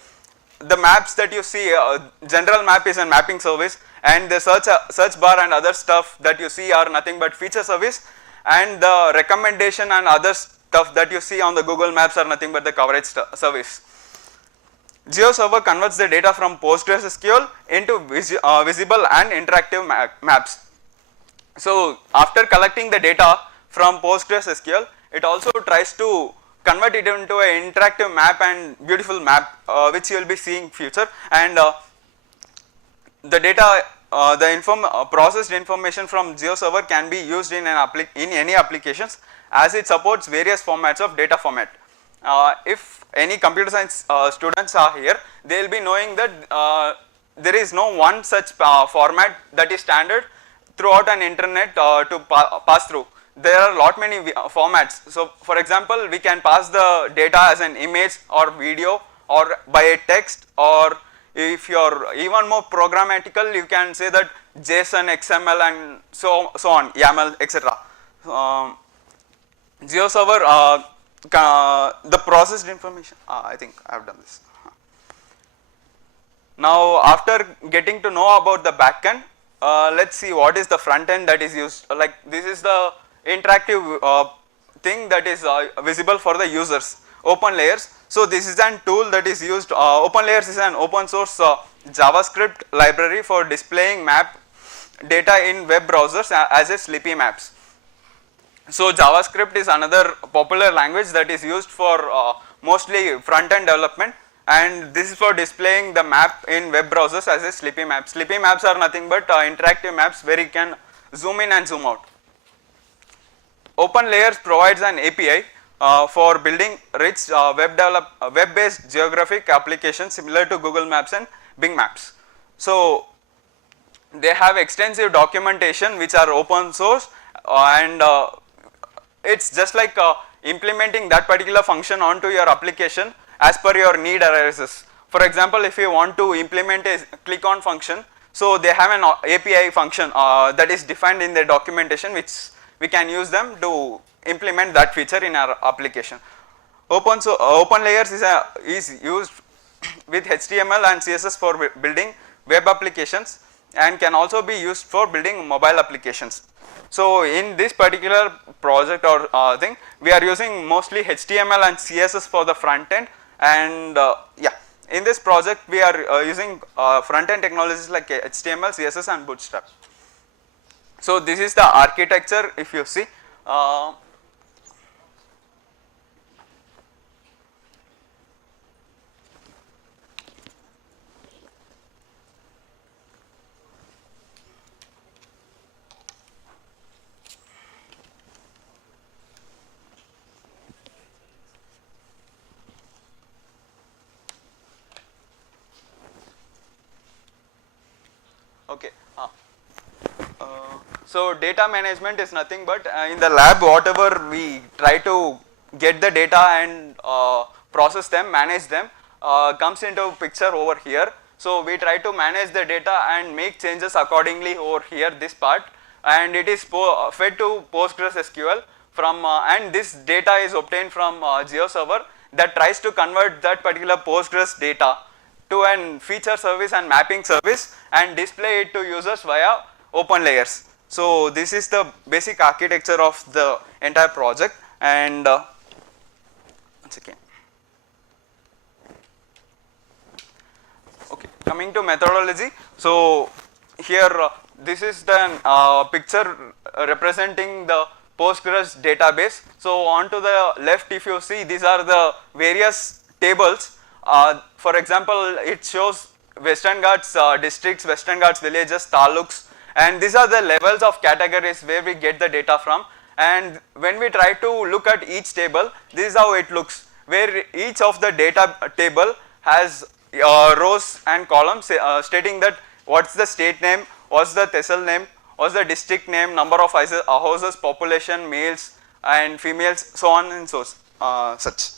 The maps that you see, general map is a mapping service, and the search bar and other stuff that you see are nothing but feature service, and the recommendation and other stuff that you see on the Google Maps are nothing but the coverage service. GeoServer converts the data from PostgreSQL into visible and interactive maps. So after collecting the data from PostgreSQL, it also tries to convert it into an interactive map and beautiful map which you will be seeing future, and the data processed information from GeoServer can be used in any applications, as it supports various formats of data format. If any computer science students are here, they will be knowing that there is no one such format that is standard throughout an internet to pass through. There are lot many formats. So for example, we can pass the data as an image or video or by a text, or if you are even more programmatical, you can say that JSON, XML and so on, YAML, etc. GeoServer, the processed information, I think I have done this. Now after getting to know about the backend, let's see what is the front end that is used. Like this is the interactive thing that is visible for the users, OpenLayers. So this is an tool that is used, OpenLayers is an open source JavaScript library for displaying map data in web browsers as a Slippy maps. So JavaScript is another popular language that is used for mostly front end development, and this is for displaying the map in web browsers as a Slippy map. Slippy maps are nothing but interactive maps where you can zoom in and zoom out. OpenLayers provides an API for building rich web-based geographic applications similar to Google Maps and Bing Maps. So they have extensive documentation which are open source, and it's just like implementing that particular function onto your application as per your need arises. For example, if you want to implement a click on function, so they have an API function that is defined in their documentation, which we can use them to implement that feature in our application. OpenLayers is used with HTML and CSS for building web applications and can also be used for building mobile applications. So in this particular project or thing, we are using mostly HTML and CSS for the front end, and yeah, in this project we are using front end technologies like HTML, CSS and Bootstrap. So this is the architecture. If you see, okay. So data management is nothing but in the lab, whatever we try to get the data and process them, manage them, comes into picture over here. So we try to manage the data and make changes accordingly over here, this part, and it is fed to PostgreSQL from and this data is obtained from GeoServer that tries to convert that particular Postgres data to an feature service and mapping service and display it to users via OpenLayers. So this is the basic architecture of the entire project, and once again, okay, coming to methodology. So here this is the picture representing the Postgres database. So on to the left, if you see, these are the various tables. For example, it shows Western Ghats districts, Western Ghats villages, taluks, and these are the levels of categories where we get the data from. And when we try to look at each table, this is how it looks, where each of the data table has rows and columns stating that what's the state name, what's the tehsil name, what's the district name, number of houses, population, males and females, so on and so such.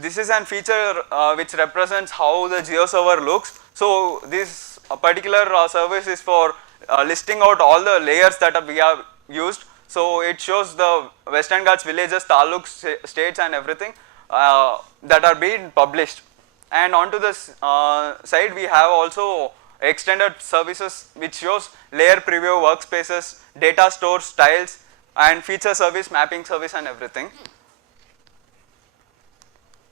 This is an feature which represents how the GeoServer looks. So this particular service is for listing out all the layers that we have used. So it shows the Western Ghats villages, taluks, states and everything that are being published. And onto this side we have also extended services which shows layer preview, workspaces, data stores, styles, and feature service, mapping service and everything.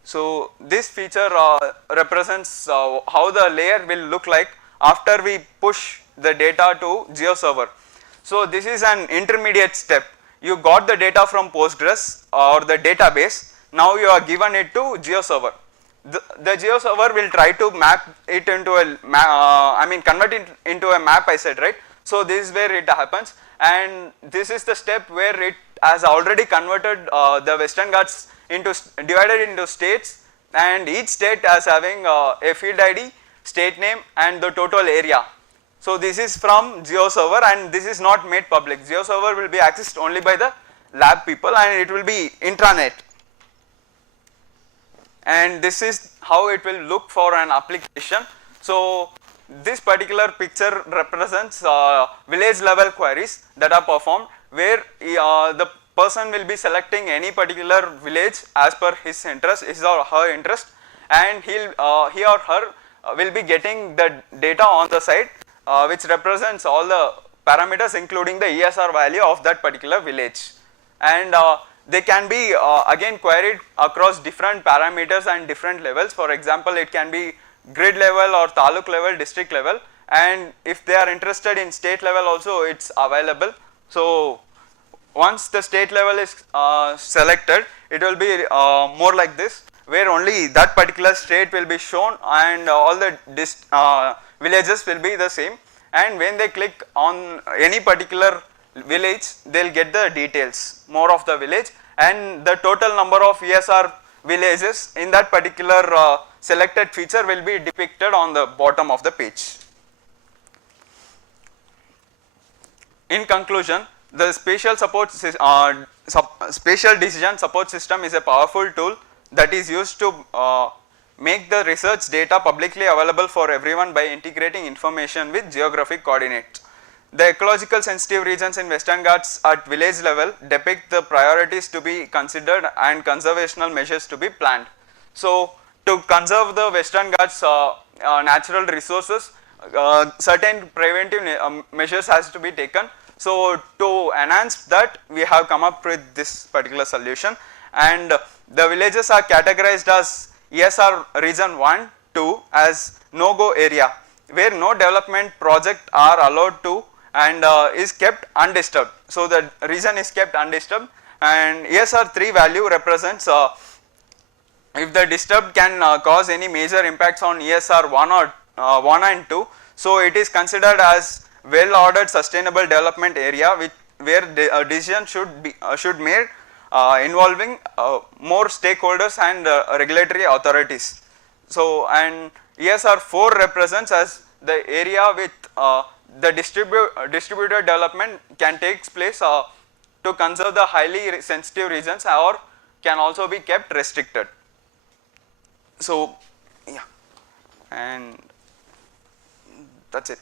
So this feature represents how the layer will look like after we push the data to GeoServer. So this is an intermediate step. You got the data from Postgres or the database, now you are given it to GeoServer. The GeoServer will try to map it into a, convert it into a map, I said, right. So this is where it happens, and this is the step where it has already converted the Western Ghats divided into states, and each state as having a field ID, state name and the total area. So this is from GeoServer, and this is not made public. GeoServer will be accessed only by the lab people, and it will be intranet. And this is how it will look for an application. So this particular picture represents village level queries that are performed, where the person will be selecting any particular village as per his interest, his or her interest, and he or her will be getting the data on the side, which represents all the parameters including the ESR value of that particular village. And they can be again queried across different parameters and different levels. For example, it can be grid level or taluk level, district level, and if they are interested in state level also, it's available. So once the state level is selected, it will be more like this, where only that particular state will be shown, and all the villages will be the same, and when they click on any particular village, they will get the details, more of the village, and the total number of ESR villages in that particular selected feature will be depicted on the bottom of the page. In conclusion, the spatial decision support system is a powerful tool that is used to make the research data publicly available for everyone by integrating information with geographic coordinates. The ecological sensitive regions in Western Ghats at village level depict the priorities to be considered and conservational measures to be planned. So to conserve the Western Ghats natural resources, certain preventive measures has to be taken. So to enhance that, we have come up with this particular solution, and the villages are categorized as ESR region 1, 2 as no-go area, where no development project are allowed to and is kept undisturbed. So the region is kept undisturbed, and ESR 3 value represents if the disturbed can cause any major impacts on ESR 1 or 1 and 2. So it is considered as well ordered sustainable development area, where a decision should be made involving more stakeholders and regulatory authorities. So and ESR 4 represents as the area with the distributed development can take place to conserve the highly sensitive regions, or can also be kept restricted. So yeah, and that's it.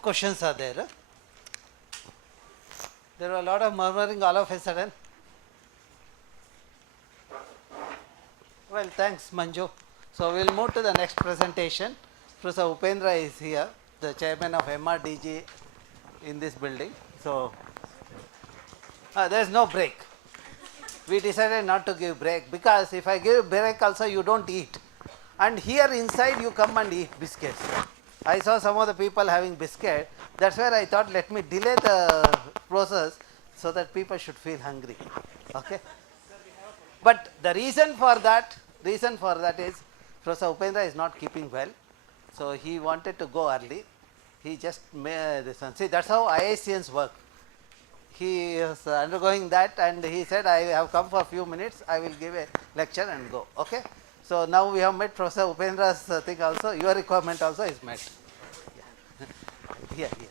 Questions are there? There were a lot of murmuring all of a sudden. Well, thanks Manju. So we will move to the next presentation. Professor Upendra is here, the chairman of MRDG in this building. So there is no break. We decided not to give break, because if I give break also you don't eat, and here inside you come and eat biscuits. I saw some of the people having biscuit. That's where I thought, let me delay the process so that people should feel hungry. Okay. But the reason for that is Professor Upendra is not keeping well, so he wanted to go early. He just made this one. See, that's how IISCNs work. He is undergoing that, and he said, I have come for a few minutes, I will give a lecture and go. Okay. So now we have met Professor Upendra's thing also, your requirement also is met. Here, here.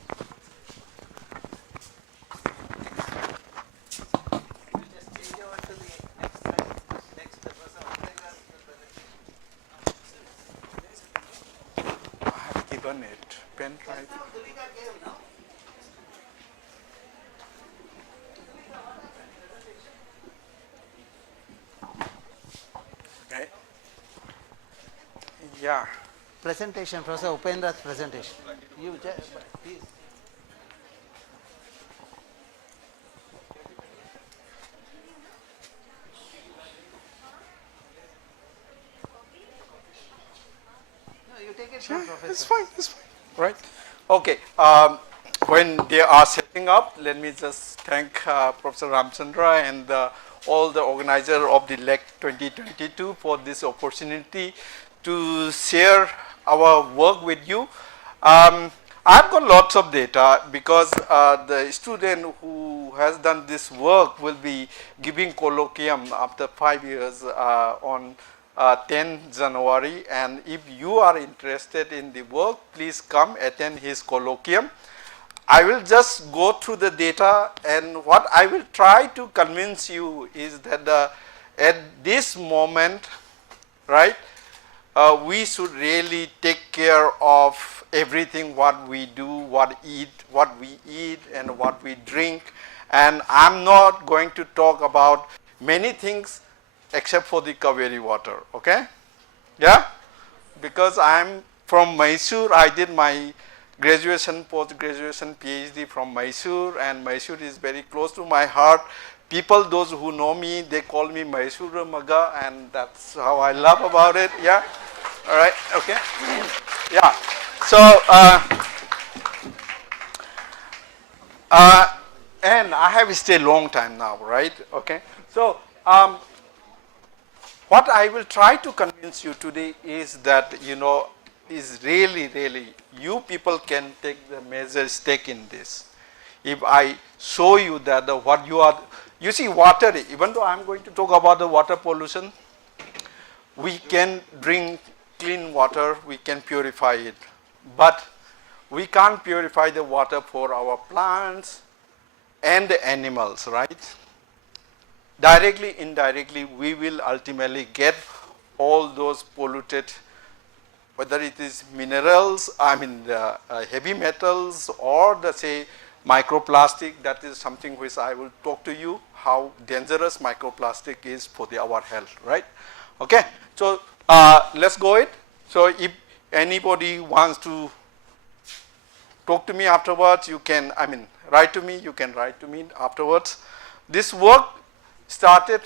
I have given it pen drive. Okay. Yeah. Presentation, Professor Upendra's presentation. You please. No, you take it from Professor. It's fine, it's fine. Right. Okay. When they are setting up, let me just thank Professor Ramachandra and all the organizer of the LEC 2022 for this opportunity to share our work with you. I've got lots of data because the student who has done this work will be giving colloquium after 5 years on 10 January, and if you are interested in the work, please come attend his colloquium. I will just go through the data, and what I will try to convince you is that at this moment, right, we should really take care of everything what we do, what we eat and what we drink. And I'm not going to talk about many things except for the Kaveri water, okay? Yeah? Because I'm from Mysore, I did my graduation, post-graduation, PhD from Mysore, and Mysore is very close to my heart. People, those who know me, they call me Mysore Maga, and that's how I love about it, yeah? All right, okay? Yeah, so, and I have stayed long time now, right? Okay, so, what I will try to convince you today is that, you know, is really, you people can take the major stake in this. If I show you that what you are, you see water, even though I'm going to talk about the water pollution, we can drink clean water, we can purify it, but we can't purify the water for our plants and the animals, right? Directly, indirectly, we will ultimately get all those polluted, whether it is minerals, I mean the heavy metals, or the say microplastic. That is something which I will talk to you how dangerous microplastic is for our health, right? Okay, so let's go it. So if anybody wants to talk to me afterwards, you can, I mean, write to me, you can write to me afterwards. This work started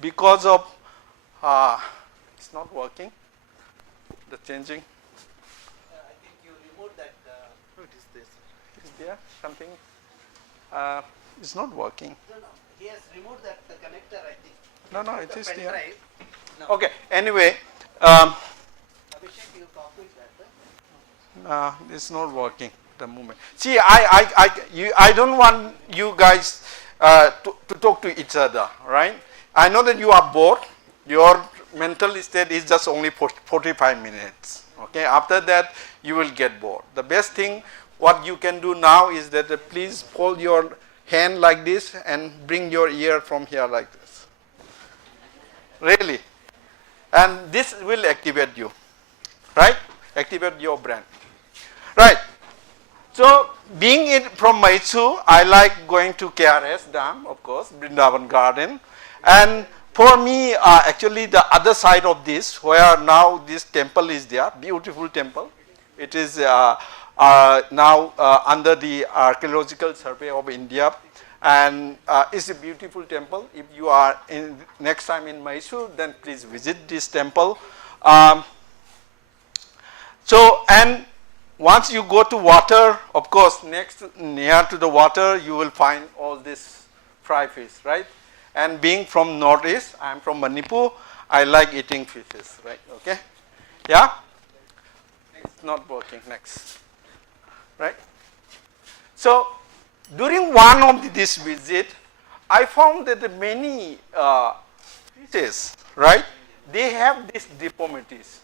because of, it's not working, the changing. I think you removed that, what is this? Is there something, it's not working. No, he has removed that the connector, I think. No, it is there. No. Okay, anyway, Abhishek, you copied that, it's not working at the moment. See, I don't want you guys to talk to each other, right? I know that you are bored. Your mental state is just only 45 minutes. Okay, after that you will get bored. The best thing what you can do now is that please hold your hand like this and bring your ear from here like this. Really, and this will activate you, right? Activate your brain, right? So, being it from Mysore, I like going to KRS Dam, of course, Brindavan Garden. And for me, actually the other side of this, where now this temple is there, beautiful temple. It is now under the Archaeological Survey of India. And it's a beautiful temple. If you are in next time in Mysore, then please visit this temple. And once you go to water, of course, near to the water, you will find all this fry fish, right? And being from Northeast, I am from Manipur, I like eating fishes, right? Okay? Yeah? It's not working. Next. Right? So, during one of this visit, I found that many fishes, right? They have these deformities.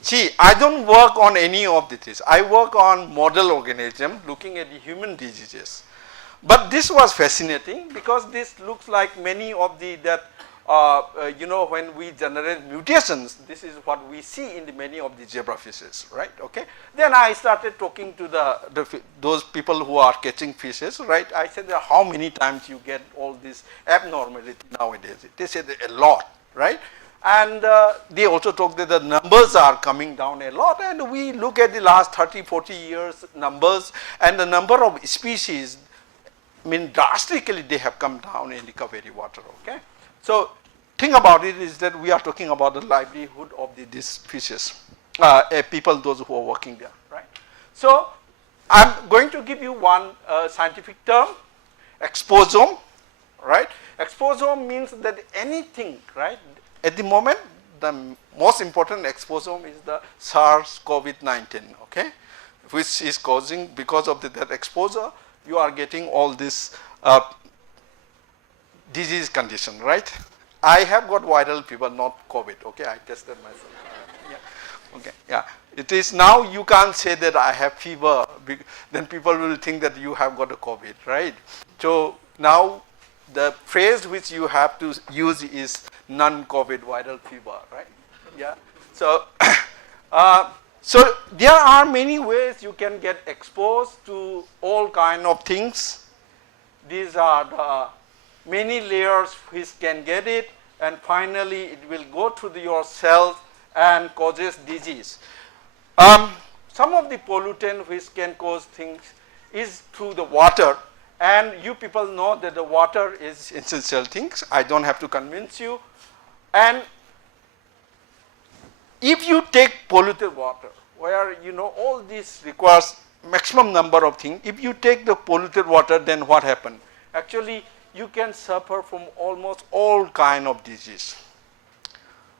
See, I don't work on any of this. I work on model organism looking at the human diseases. But this was fascinating because this looks like many of the you know, when we generate mutations, this is what we see in many of the zebrafishes, right? Okay. Then I started talking to those people who are catching fishes, right? I said, how many times you get all this abnormality nowadays? They said a lot, right? And they also talk that the numbers are coming down a lot, and we look at the last 30, 40 years numbers, and the number of species, I mean drastically they have come down in the Kaveri water, okay. So thing about it is that we are talking about the livelihood of these species, people, those who are working there, right. So I'm going to give you one scientific term, exposome, right. Exposome means that anything, right. At the moment, the most important exposome is the SARS-CoV-19, okay, which is causing, because of that exposure, you are getting all this disease condition, right. I have got viral fever, not COVID, okay, I tested myself. Yeah. Okay, yeah. It is now you can't say that I have fever, then people will think that you have got a COVID, right. So now the phrase which you have to use is non-COVID viral fever, right? Yeah. So, so there are many ways you can get exposed to all kind of things. These are the many layers which can get it, and finally it will go through your cells and causes disease. Some of the pollutant which can cause things is through the water. And you people know that the water is essential things. I don't have to convince you. And if you take polluted water, where you know all this requires maximum number of things, if you take the polluted water, then what happens? Actually, you can suffer from almost all kind of disease,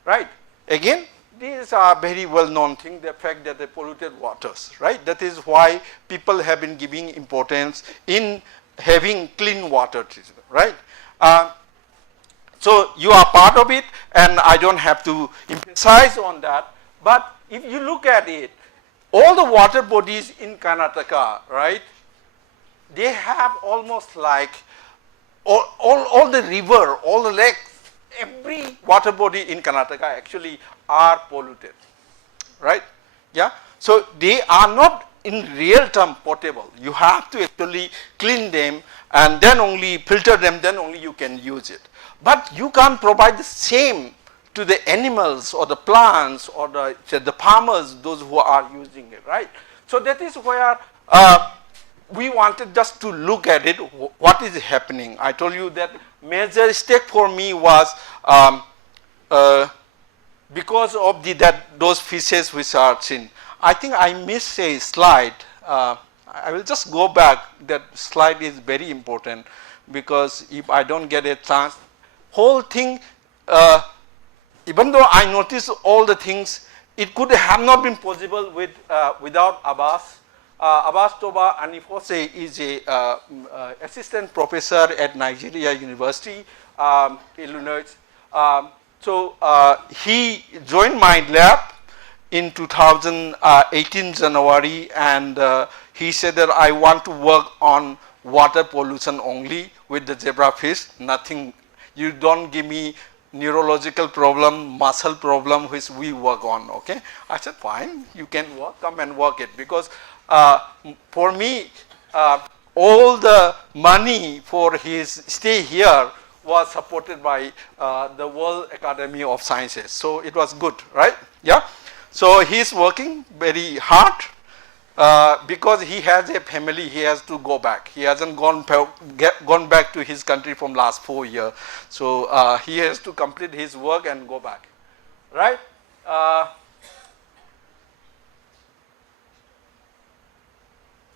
right? Again, these are very well known things, the fact that the polluted waters, right? That is why people have been giving importance in having clean water treatment, right? So you are part of it, and I don't have to emphasize on that. But if you look at it, all the water bodies in Karnataka, right, they have almost like all the river, all the lakes, every water body in Karnataka actually are polluted, right? Yeah. So they are not in real term potable. You have to actually clean them and then only filter them, then only you can use it. But you can't provide the same to the animals or the plants or the farmers, those who are using it, right? So that is where we wanted just to look at it, what is happening. I told you that major stake for me was because of those fishes which are seen. I think I missed a slide. I will just go back. That slide is very important, because if I don't get a chance, whole thing, even though I noticed all the things, it could have not been possible without Abbas. Abbas Toba Anifose is a assistant professor at Nigeria University, Illinois. So he joined my lab in 2018 January, and he said that I want to work on water pollution only with the zebrafish, nothing. You don't give me neurological problem, muscle problem, which we work on, okay? I said, fine, you can work, come and work it, because for me, all the money for his stay here was supported by the World Academy of Sciences. So it was good, right? Yeah. So he's working very hard because he has a family, he has to go back. He hasn't gone back to his country from last 4 years. So he has to complete his work and go back, right?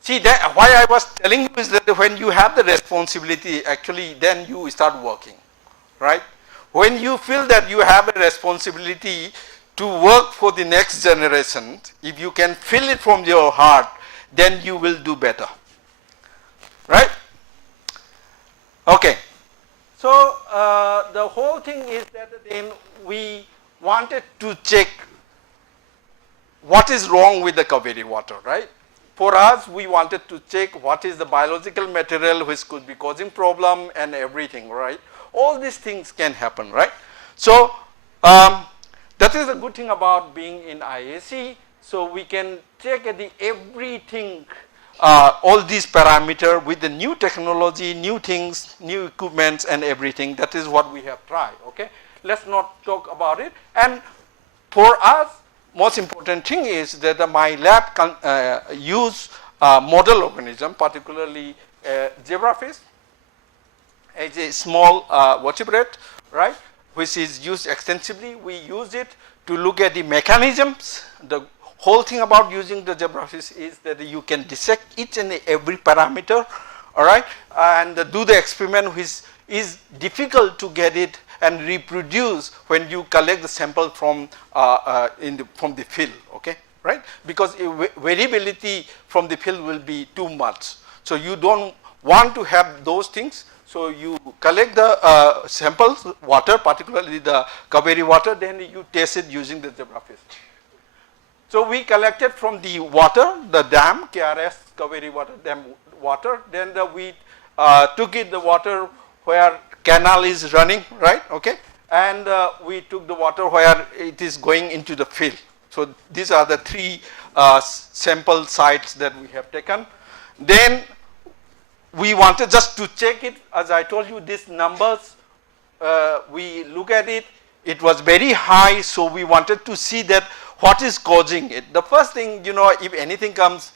See, that why I was telling you is that when you have the responsibility, actually then you start working, right? When you feel that you have a responsibility to work for the next generation, if you can feel it from your heart, then you will do better, right? Okay. So the whole thing is that then we wanted to check what is wrong with the Kaveri water, right? For us, we wanted to check what is the biological material which could be causing problem and everything, right? All these things can happen, right? So that is the good thing about being in IISC. So we can check at everything, all these parameters with the new technology, new things, new equipments and everything. That is what we have tried, okay? let's not talk about it. And for us, most important thing is that my lab use model organism, particularly zebrafish, as a small vertebrate, right, which is used extensively. We use it to look at the mechanisms. The whole thing about using the zebrafish is that you can dissect each and every parameter, all right, and do the experiment, which is difficult to get it and reproduce when you collect the sample from from the field, okay, right? Because variability from the field will be too much. So you don't want to have those things. So you collect the samples, water, particularly the Kaveri water, then you test it using the zebrafish. So we collected from the water, the dam, KRS, Kaveri water, dam water. Then we took it the water where canal is running, right? Okay, and we took the water where it is going into the field. So these are the three sample sites that we have taken. Then we wanted just to check it. As I told you, these numbers, we look at it, it was very high, so we wanted to see that what is causing it. The first thing, you know, if anything comes,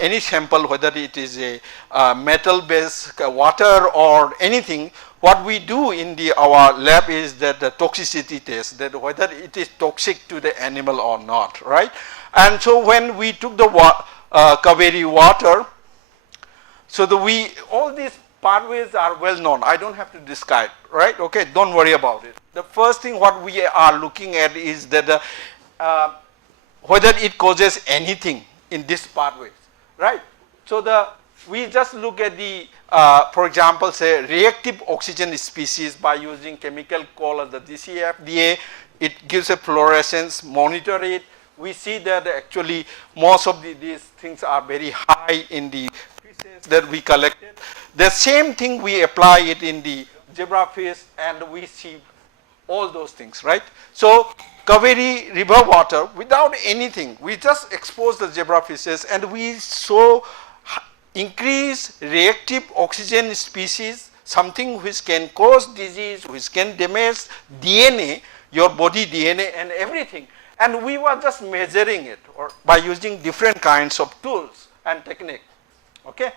any sample, whether it is a metal-based water or anything, what we do in our lab is that the toxicity test, that whether it is toxic to the animal or not, right? And so when we took the Kaveri water, so all these pathways are well known. I don't have to describe, right? Okay, don't worry about it. The first thing what we are looking at is that whether it causes anything in these pathways, right? So we just look at the, for example, say reactive oxygen species by using chemical called the DCFDA. It gives a fluorescence, monitor it. We see that actually most of these things are very high in the fishes that we collected. The same thing we apply it in the zebrafish and we see all those things, right? So Kaveri river water, without anything, we just expose the zebrafishes and we saw increased reactive oxygen species, something which can cause disease, which can damage DNA, your body DNA and everything. And we were just measuring it or by using different kinds of tools and technique, okay?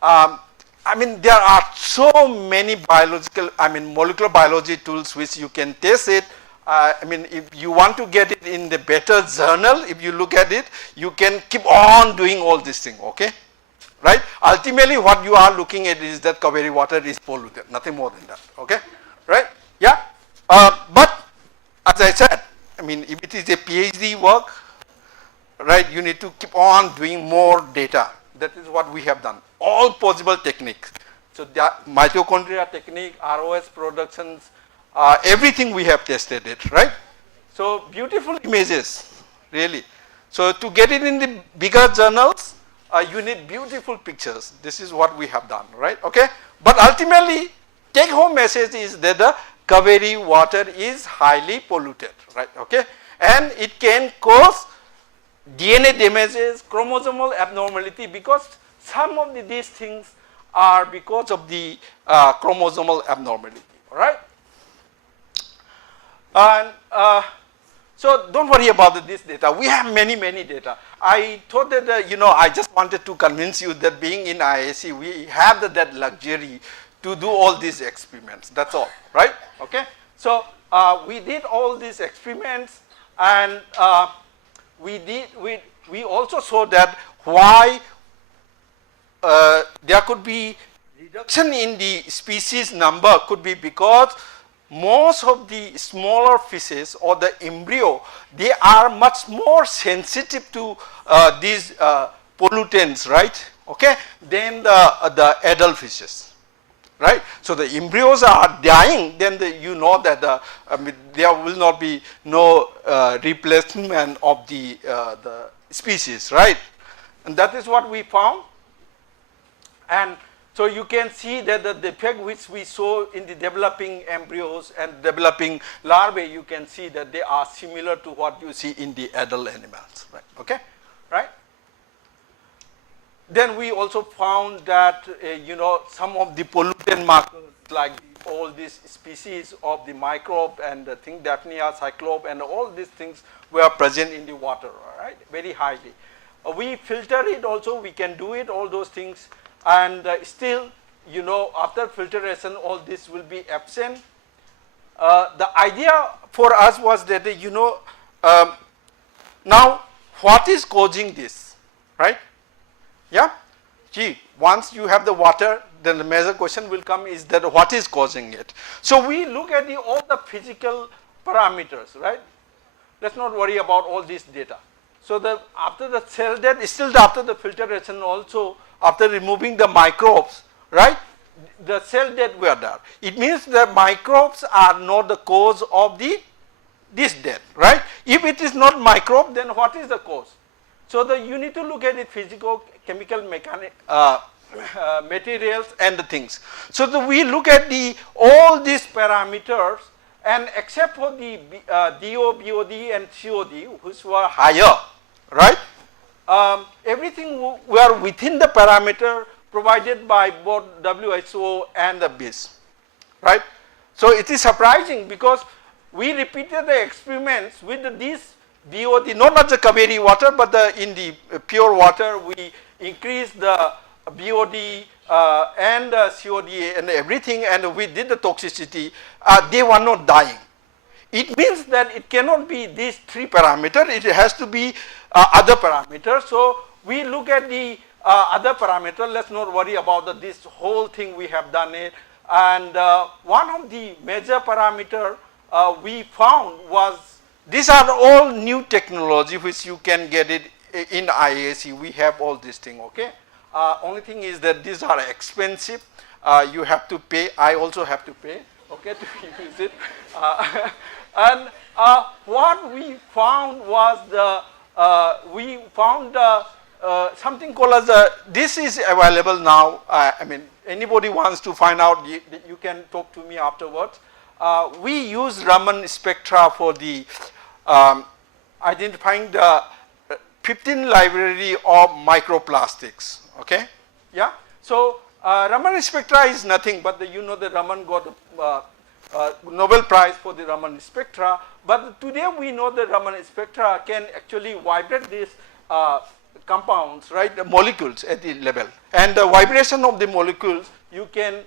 I mean, there are so many molecular biology tools which you can test it. I mean, if you want to get it in the better journal, if you look at it, you can keep on doing all this thing, okay? Right? Ultimately, what you are looking at is that Kaveri water is polluted, nothing more than that, okay? Right? Yeah? But, as I said, I mean, if it is a PhD work, right, you need to keep on doing more data. That is what we have done. All possible techniques. So, the mitochondria technique, ROS productions, everything we have tested it, right? So, beautiful images, really. So, to get it in the bigger journals, you need beautiful pictures. This is what we have done, right? Okay. But ultimately, take home message is that the Kaveri water is highly polluted, right? Okay. And it can cause DNA damages, chromosomal abnormality, because some of these things are because of the chromosomal abnormality, all right? And so don't worry about this data. We have many data. I thought that, you know, I just wanted to convince you that being in IISC, we have that luxury to do all these experiments. That's all, right? Okay. So we did all these experiments, and we also saw that why there could be reduction in the species number could be because most of the smaller fishes or the embryo, they are much more sensitive to these pollutants, right? Okay, than the adult fishes, right? So the embryos are dying, then you know that there will not be no replacement of the species, right? And that is what we found. And so you can see that the effect which we saw in the developing embryos and developing larvae, you can see that they are similar to what you see in the adult animals, right? Okay, right? Then we also found that you know, some of the pollutant markers like all these species of the microbe and the thing, Daphnia, cyclope, and all these things were present in the water, right, very highly. We filter it also, we can do it, all those things, and still, you know, after filtration, all this will be absent. The idea for us was that, you know, now what is causing this, right? Yeah? Gee, once you have the water, then the major question will come is that what is causing it. So we look at all the physical parameters, right? Let's not worry about all this data. So after the cell death, still after the filtration also, after removing the microbes, right? The cell death were there. It means the microbes are not the cause of this death, right? If it is not microbe, then what is the cause? So you need to look at the physical, chemical, mechanic, materials and the things. So we look at all these parameters, and except for the DO, BOD and COD, which were higher, right? Everything were within the parameter provided by both WHO and the BIS, right? So it is surprising because we repeated the experiments with this BOD, not the Kaveri water, but in the pure water, we increased the BOD and COD and everything, and we did the toxicity. They were not dying. It means that it cannot be these three parameters, it has to be other parameters. So we look at the other parameter, let's not worry about this whole thing we have done it. And one of the major parameter we found was, these are all new technology which you can get it in IISC. We have all this thing, okay? Only thing is that these are expensive. You have to pay. I also have to pay, okay, to use it. And what we found was we found something called as this is available now. I mean, anybody wants to find out, you can talk to me afterwards. We use Raman spectra for the identifying the 15 library of microplastics, okay? Yeah? So Raman spectra is nothing but you know the Raman got Nobel Prize for the Raman spectra, but today we know the Raman spectra can actually vibrate these compounds, right, the molecules at the level. And the vibration of the molecules, you can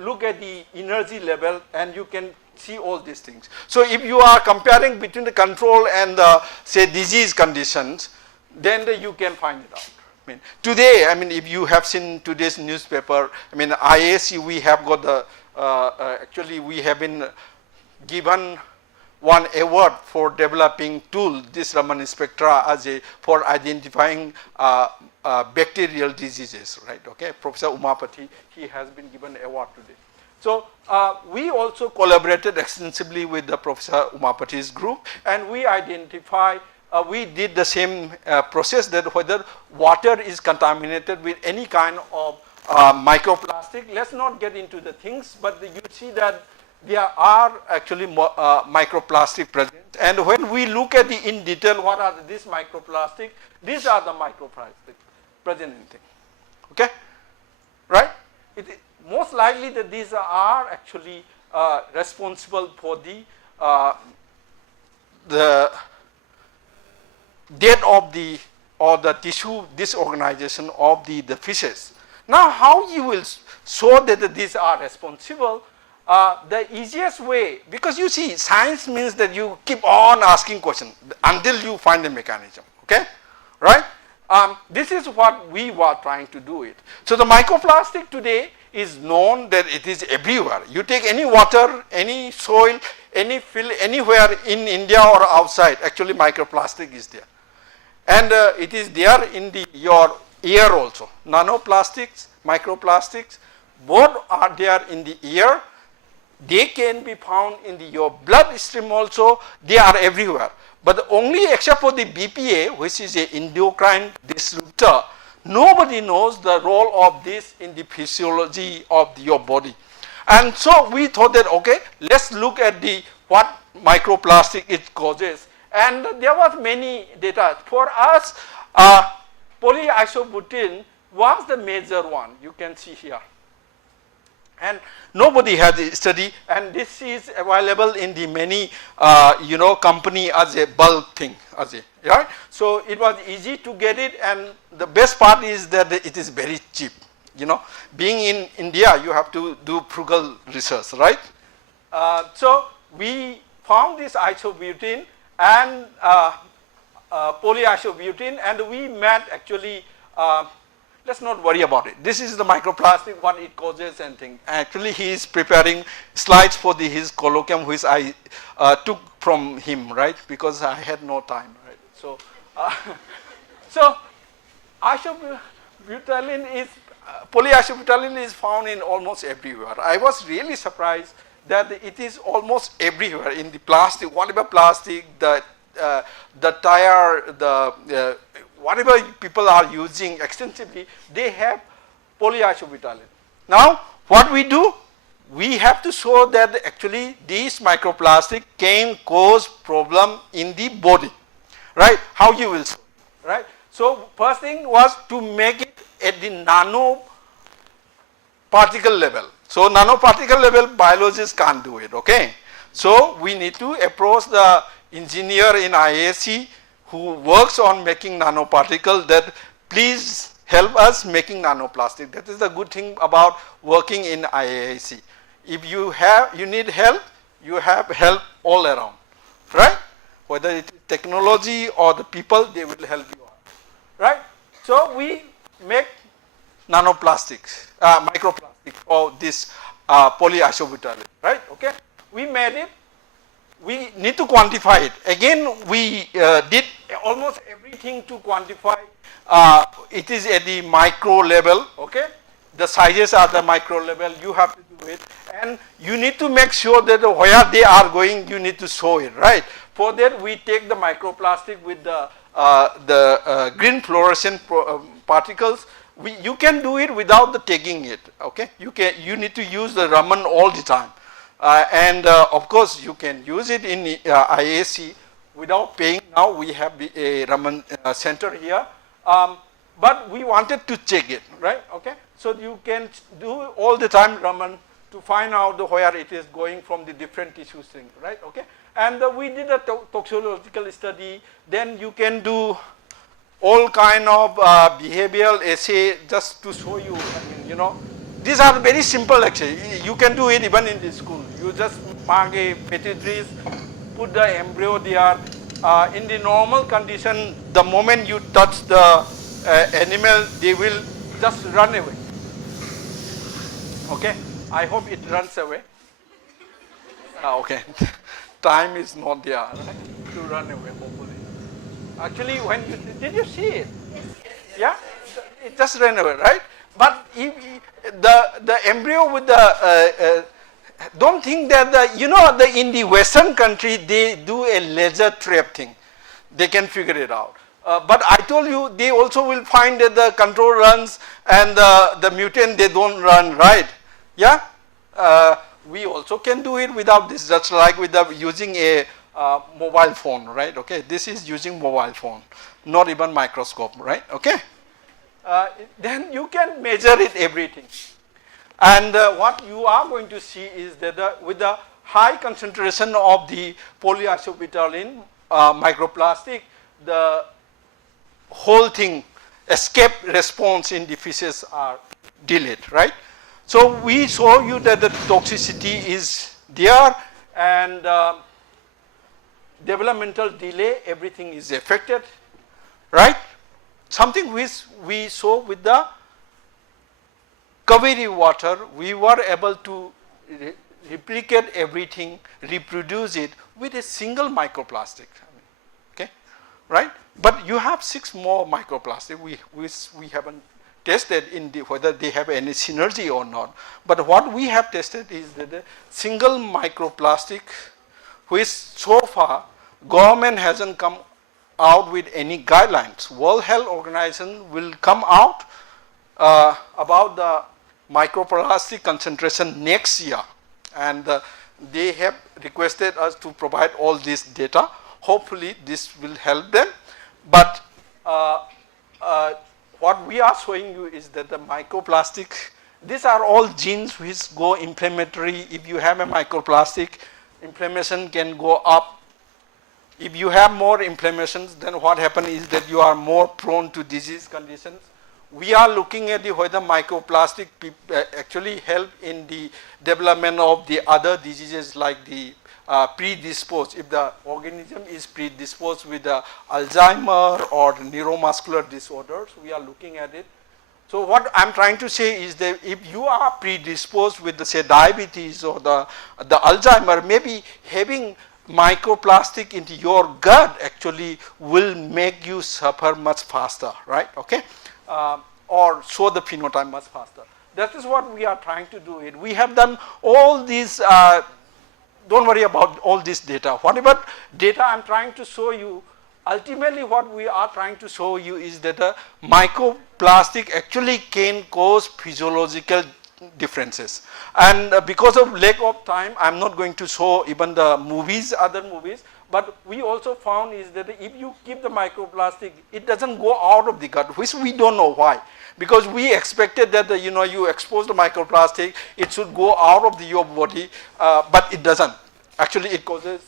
look at the energy level and you can see all these things. So if you are comparing between the control and the, say, disease conditions, then you can find it out. I mean, today, I mean, if you have seen today's newspaper, I mean, IISC, we have got the, actually we have been given one award for developing tool, this Raman spectra, as for identifying bacterial diseases, right? Okay, Professor Umapati, he has been given award today. So we also collaborated extensively with the Professor Umapati's group, and we identify, we did the same process, that whether water is contaminated with any kind of microplastic. Let's not get into the things, but you see that there are actually microplastic present. And when we look at in detail what are these microplastic, these are the microplastic present in thing. Okay? Right? Most likely that these are actually responsible for the death of the tissue disorganization of the fishes. Now how you will show that these are responsible? The easiest way, because you see, science means that you keep on asking questions until you find the mechanism, okay? Right? This is what we were trying to do it. So the microplastic today is known that it is everywhere. You take any water, any soil, any field, anywhere in India or outside, actually microplastic is there. And it is there in your air also. Nanoplastics, microplastics, both are there in the air. They can be found in your blood stream also. They are everywhere. But only except for the BPA, which is an endocrine disruptor, nobody knows the role of this in the physiology of your body. And so we thought that, okay, let's look at what microplastic it causes. And there was many data. For us, polyisobutene was the major one, you can see here. And nobody has a study, and this is available in the many company as a bulk thing, right? So it was easy to get it, and the best part is that it is very cheap. Being in India, you have to do frugal research, right? So we found this isobutene and polyisobutene, and we met actually. Let's not worry about it. This is the microplastic, what it causes and things. Actually, he is preparing slides for his colloquium, which I took from him, right? Because I had no time, right? So, isobutylene is polyisobutylene is found in almost everywhere. I was really surprised that it is almost everywhere in the plastic, whatever plastic, the tire, the whatever people are using extensively, they have polyisobutylene. Now, what we do, we have to show that actually these microplastic can cause problem in the body, right? How you will show, right? So, first thing was to make it at the nano particle level. So, nanoparticle level biologists can't do it, okay? So, we need to approach the engineer in IISC who works on making nanoparticle, that please help us making nanoplastic. That is the good thing about working in IISC. If you need help, you have help all around, right? Whether it is technology or the people, they will help you out, right? So we make nanoplastics, microplastic, or this polyisobutylene, right? Okay, we made it. We need to quantify it. Again, we did almost everything to quantify. It is at the micro level, okay? The sizes are the micro level, you have to do it. And you need to make sure that where they are going, you need to show it, right? For that, we take the microplastic with the green fluorescent particles. You can do it without the taking it, okay? You need to use the Raman all the time. Of course, you can use it in IISC without paying. Now we have a Raman center here, but we wanted to check it, right? Okay, so you can do all the time Raman to find out where it is going from the different tissues thing, right? Okay, and we did a toxicological study. Then you can do all kind of behavioral assay just to show you. I mean, these are very simple actually. You can do it even in the school. You just mark a petri dish, put the embryo there. In the normal condition, the moment you touch the animal, they will just run away. Okay, I hope it runs away. Okay, time is not there, right? To run away, hopefully. Actually, did you see it? Yeah, it just ran away, right? But if the embryo with the don't think that in the Western country they do a laser trap thing. They can figure it out. But I told you they also will find that the control runs and the mutant they don't run, right? Yeah. We also can do it without this, just like with using a mobile phone, right? Okay. This is using mobile phone, not even microscope, right? Okay. Then you can measure it everything. And what you are going to see is that with the high concentration of the polyisobutylene microplastic, the whole thing, escape response in the fishes are delayed, right? So we show you that the toxicity is there, and developmental delay, everything is affected, right? Something which we saw with the Kaveri water, we were able to replicate everything, reproduce it with a single microplastic, okay, right? But you have 6 more microplastic which we haven't tested in whether they have any synergy or not. But what we have tested is that the single microplastic, which so far government hasn't come out with any guidelines. World Health Organization will come out about the microplastic concentration next year, and they have requested us to provide all this data. Hopefully this will help them, but what we are showing you is that the microplastic These are all genes which go inflammatory. If you have a microplastic, inflammation can go up. If you have more inflammations, then what happens is that you are more prone to disease conditions. We are looking at whether microplastic actually help in the development of the other diseases like the predisposed, if the organism is predisposed with the Alzheimer or neuromuscular disorders, we are looking at it. So what I'm trying to say is that if you are predisposed with the, say, diabetes or the Alzheimer, maybe having microplastic into your gut actually will make you suffer much faster, right? Okay, or show the phenotype much faster. That is what we are trying to do. It. We have done all these. Don't worry about all this data. Whatever data I'm trying to show you, ultimately what we are trying to show you is that microplastic actually can cause physiological differences. And because of lack of time, I'm not going to show even the movies, other movies, but we also found is that if you keep the microplastic, it doesn't go out of the gut, which we don't know why. Because we expected that you expose the microplastic, it should go out of your body, but it doesn't. Actually, it causes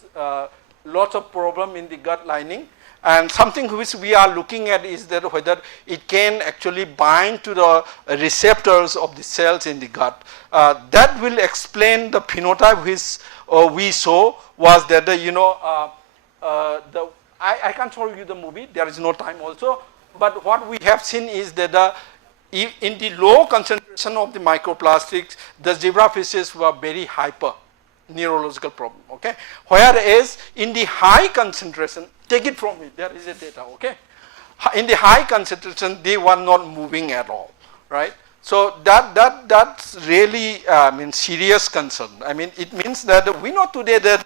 lots of problem in the gut lining. And something which we are looking at is that whether it can actually bind to the receptors of the cells in the gut. That will explain the phenotype which we saw was that I can't show you the movie, there is no time also, but what we have seen is that in the low concentration of the microplastics, the zebrafishes were very hyper, neurological problem, okay? Whereas in the high concentration, take it from me, there is a data, okay? In the high concentration, they were not moving at all, right? So that's really serious concern. I mean, it means that we know today that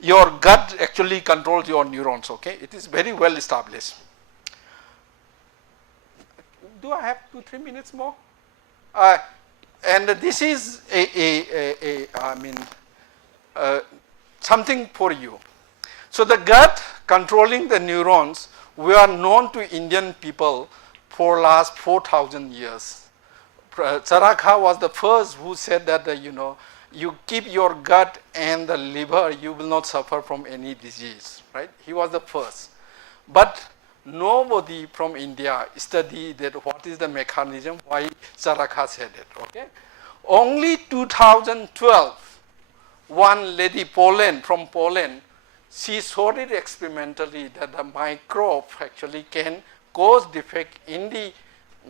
your gut actually controls your neurons, okay? It is very well established. Do I have 2-3 minutes more? And this is something for you. So the gut controlling the neurons, we are known to Indian people for last 4,000 years. Charaka was the first who said that you keep your gut and the liver, you will not suffer from any disease, right? He was the first. But nobody from India studied that what is the mechanism why Charaka said it, okay? Only 2012, one lady from Poland, she showed it experimentally that the microbe actually can cause defect in the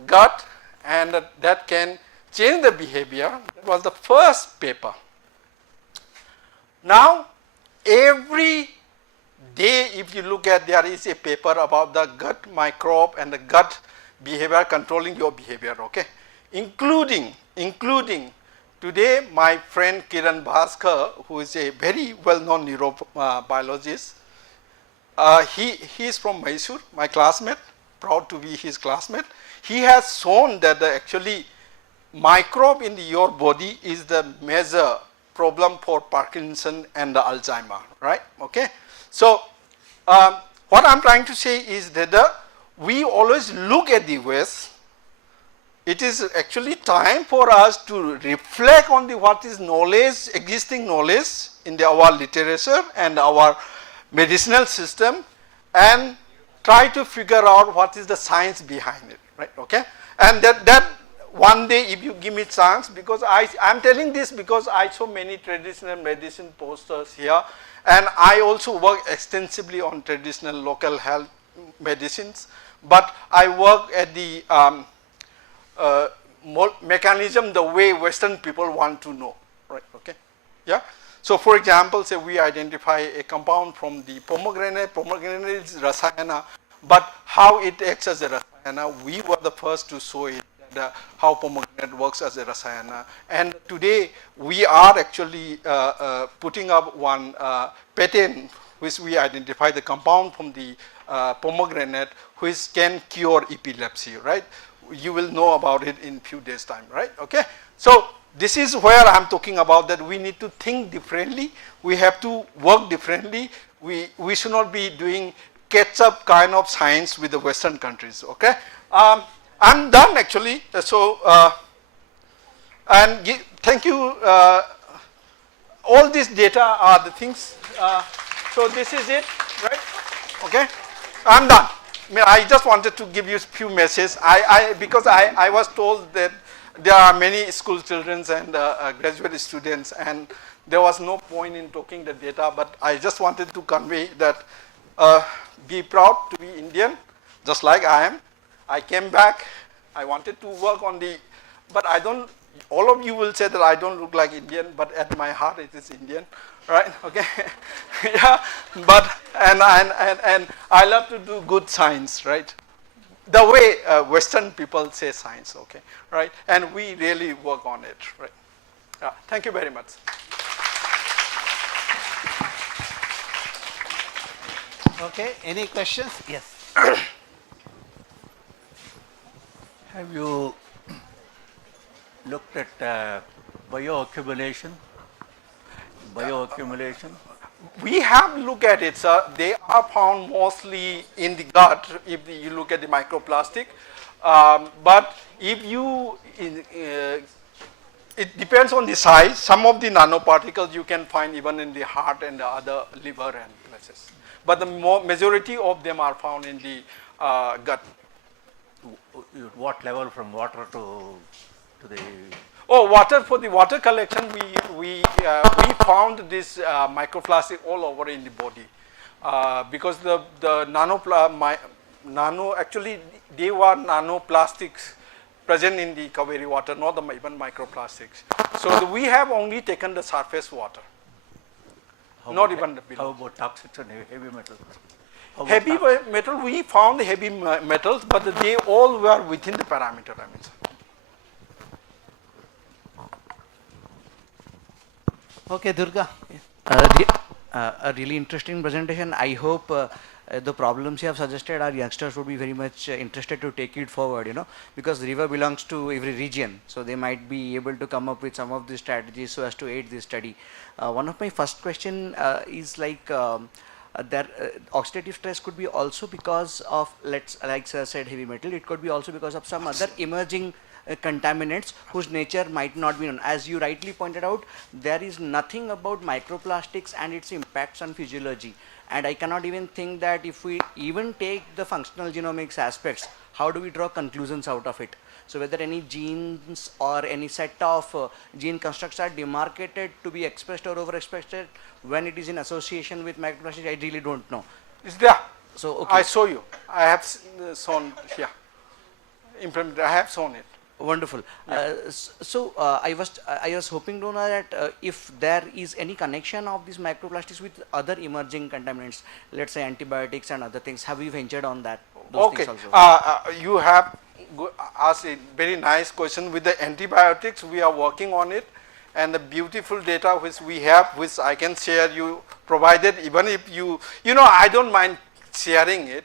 gut and that can change the behavior. That was the first paper. Now, every day if you look at, there is a paper about the gut microbe and the gut behavior controlling your behavior, okay? Including today my friend Kiran Bhaskar, who is a very well-known neurobiologist, he is from Mysore, my classmate, proud to be his classmate. He has shown that actually microbe in your body is the major problem for Parkinson and the Alzheimer, right? Okay. So what I'm trying to say is that we always look at the West. It is actually time for us to reflect on what is knowledge, existing knowledge in our literature and our medicinal system, and try to figure out what is the science behind it, right? Okay, and that one day, if you give me chance, because I'm telling this because I saw many traditional medicine posters here, and I also work extensively on traditional local health medicines, but I work at the mechanism the way Western people want to know, right? Okay, yeah. So for example, say we identify a compound from the pomegranate. Pomegranate is rasayana, but how it acts as a rasayana, we were the first to show it, how pomegranate works as a rasayana. And today we are actually putting up one patent which we identify the compound from the pomegranate which can cure epilepsy, right? You will know about it in few days time, right? Okay. So this is where I'm talking about that we need to think differently. We have to work differently. We should not be doing catch-up kind of science with the Western countries. Okay. I'm done actually. So And thank you. All these data are the things. So this is it, right? Okay, I'm done. I just wanted to give you a few messages. Because I was told that there are many school children and graduate students, and there was no point in talking the data, but I just wanted to convey that be proud to be Indian, just like I am. I came back, I wanted to work on the, but I don't, all of you will say that I don't look like Indian, but at my heart it is Indian, right? Okay, yeah, but, and I love to do good science, right? The way Western people say science, okay, right? And we really work on it, right? Yeah, thank you very much. Okay, any questions? Yes. Have you looked at bioaccumulation? Bioaccumulation? We have looked at it, sir. They are found mostly in the gut if you look at the microplastic. But if you, it depends on the size. Some of the nanoparticles you can find even in the heart and the other liver and places. But the majority of them are found in the gut. What level from water to the? Oh, water, for the water collection, we found this microplastic all over in the body because the actually they were nanoplastics present in the Kaveri water, not even microplastics. So we have only taken the surface water, not even the below. How about toxics and heavy metals? Heavy metal, we found heavy metals, but they all were within the parameter. I mean, okay, Durga. A really interesting presentation. I hope the problems you have suggested, our youngsters would be very much interested to take it forward, you know, because the river belongs to every region, so they might be able to come up with some of these strategies so as to aid this study. One of my first question is like, oxidative stress could be also because of, like sir said, heavy metal. It could be also because of some other emerging contaminants whose nature might not be known. As you rightly pointed out, there is nothing about microplastics and its impacts on physiology. And I cannot even think that if we even take the functional genomics aspects, how do we draw conclusions out of it? So whether any genes or any set of gene constructs are demarcated to be expressed or overexpressed when it is in association with microplastics, I really don't know. Is there? So okay. I show you. I have shown here. Implemented. I have shown it. Wonderful. Yeah. I was hoping to know that if there is any connection of these microplastics with other emerging contaminants, let's say antibiotics and other things. Have you ventured on that? Those Okay. things also? You have asked a very nice question. With the antibiotics, we are working on it, and the beautiful data which we have, which I can share you, provided even if you know, I don't mind sharing it.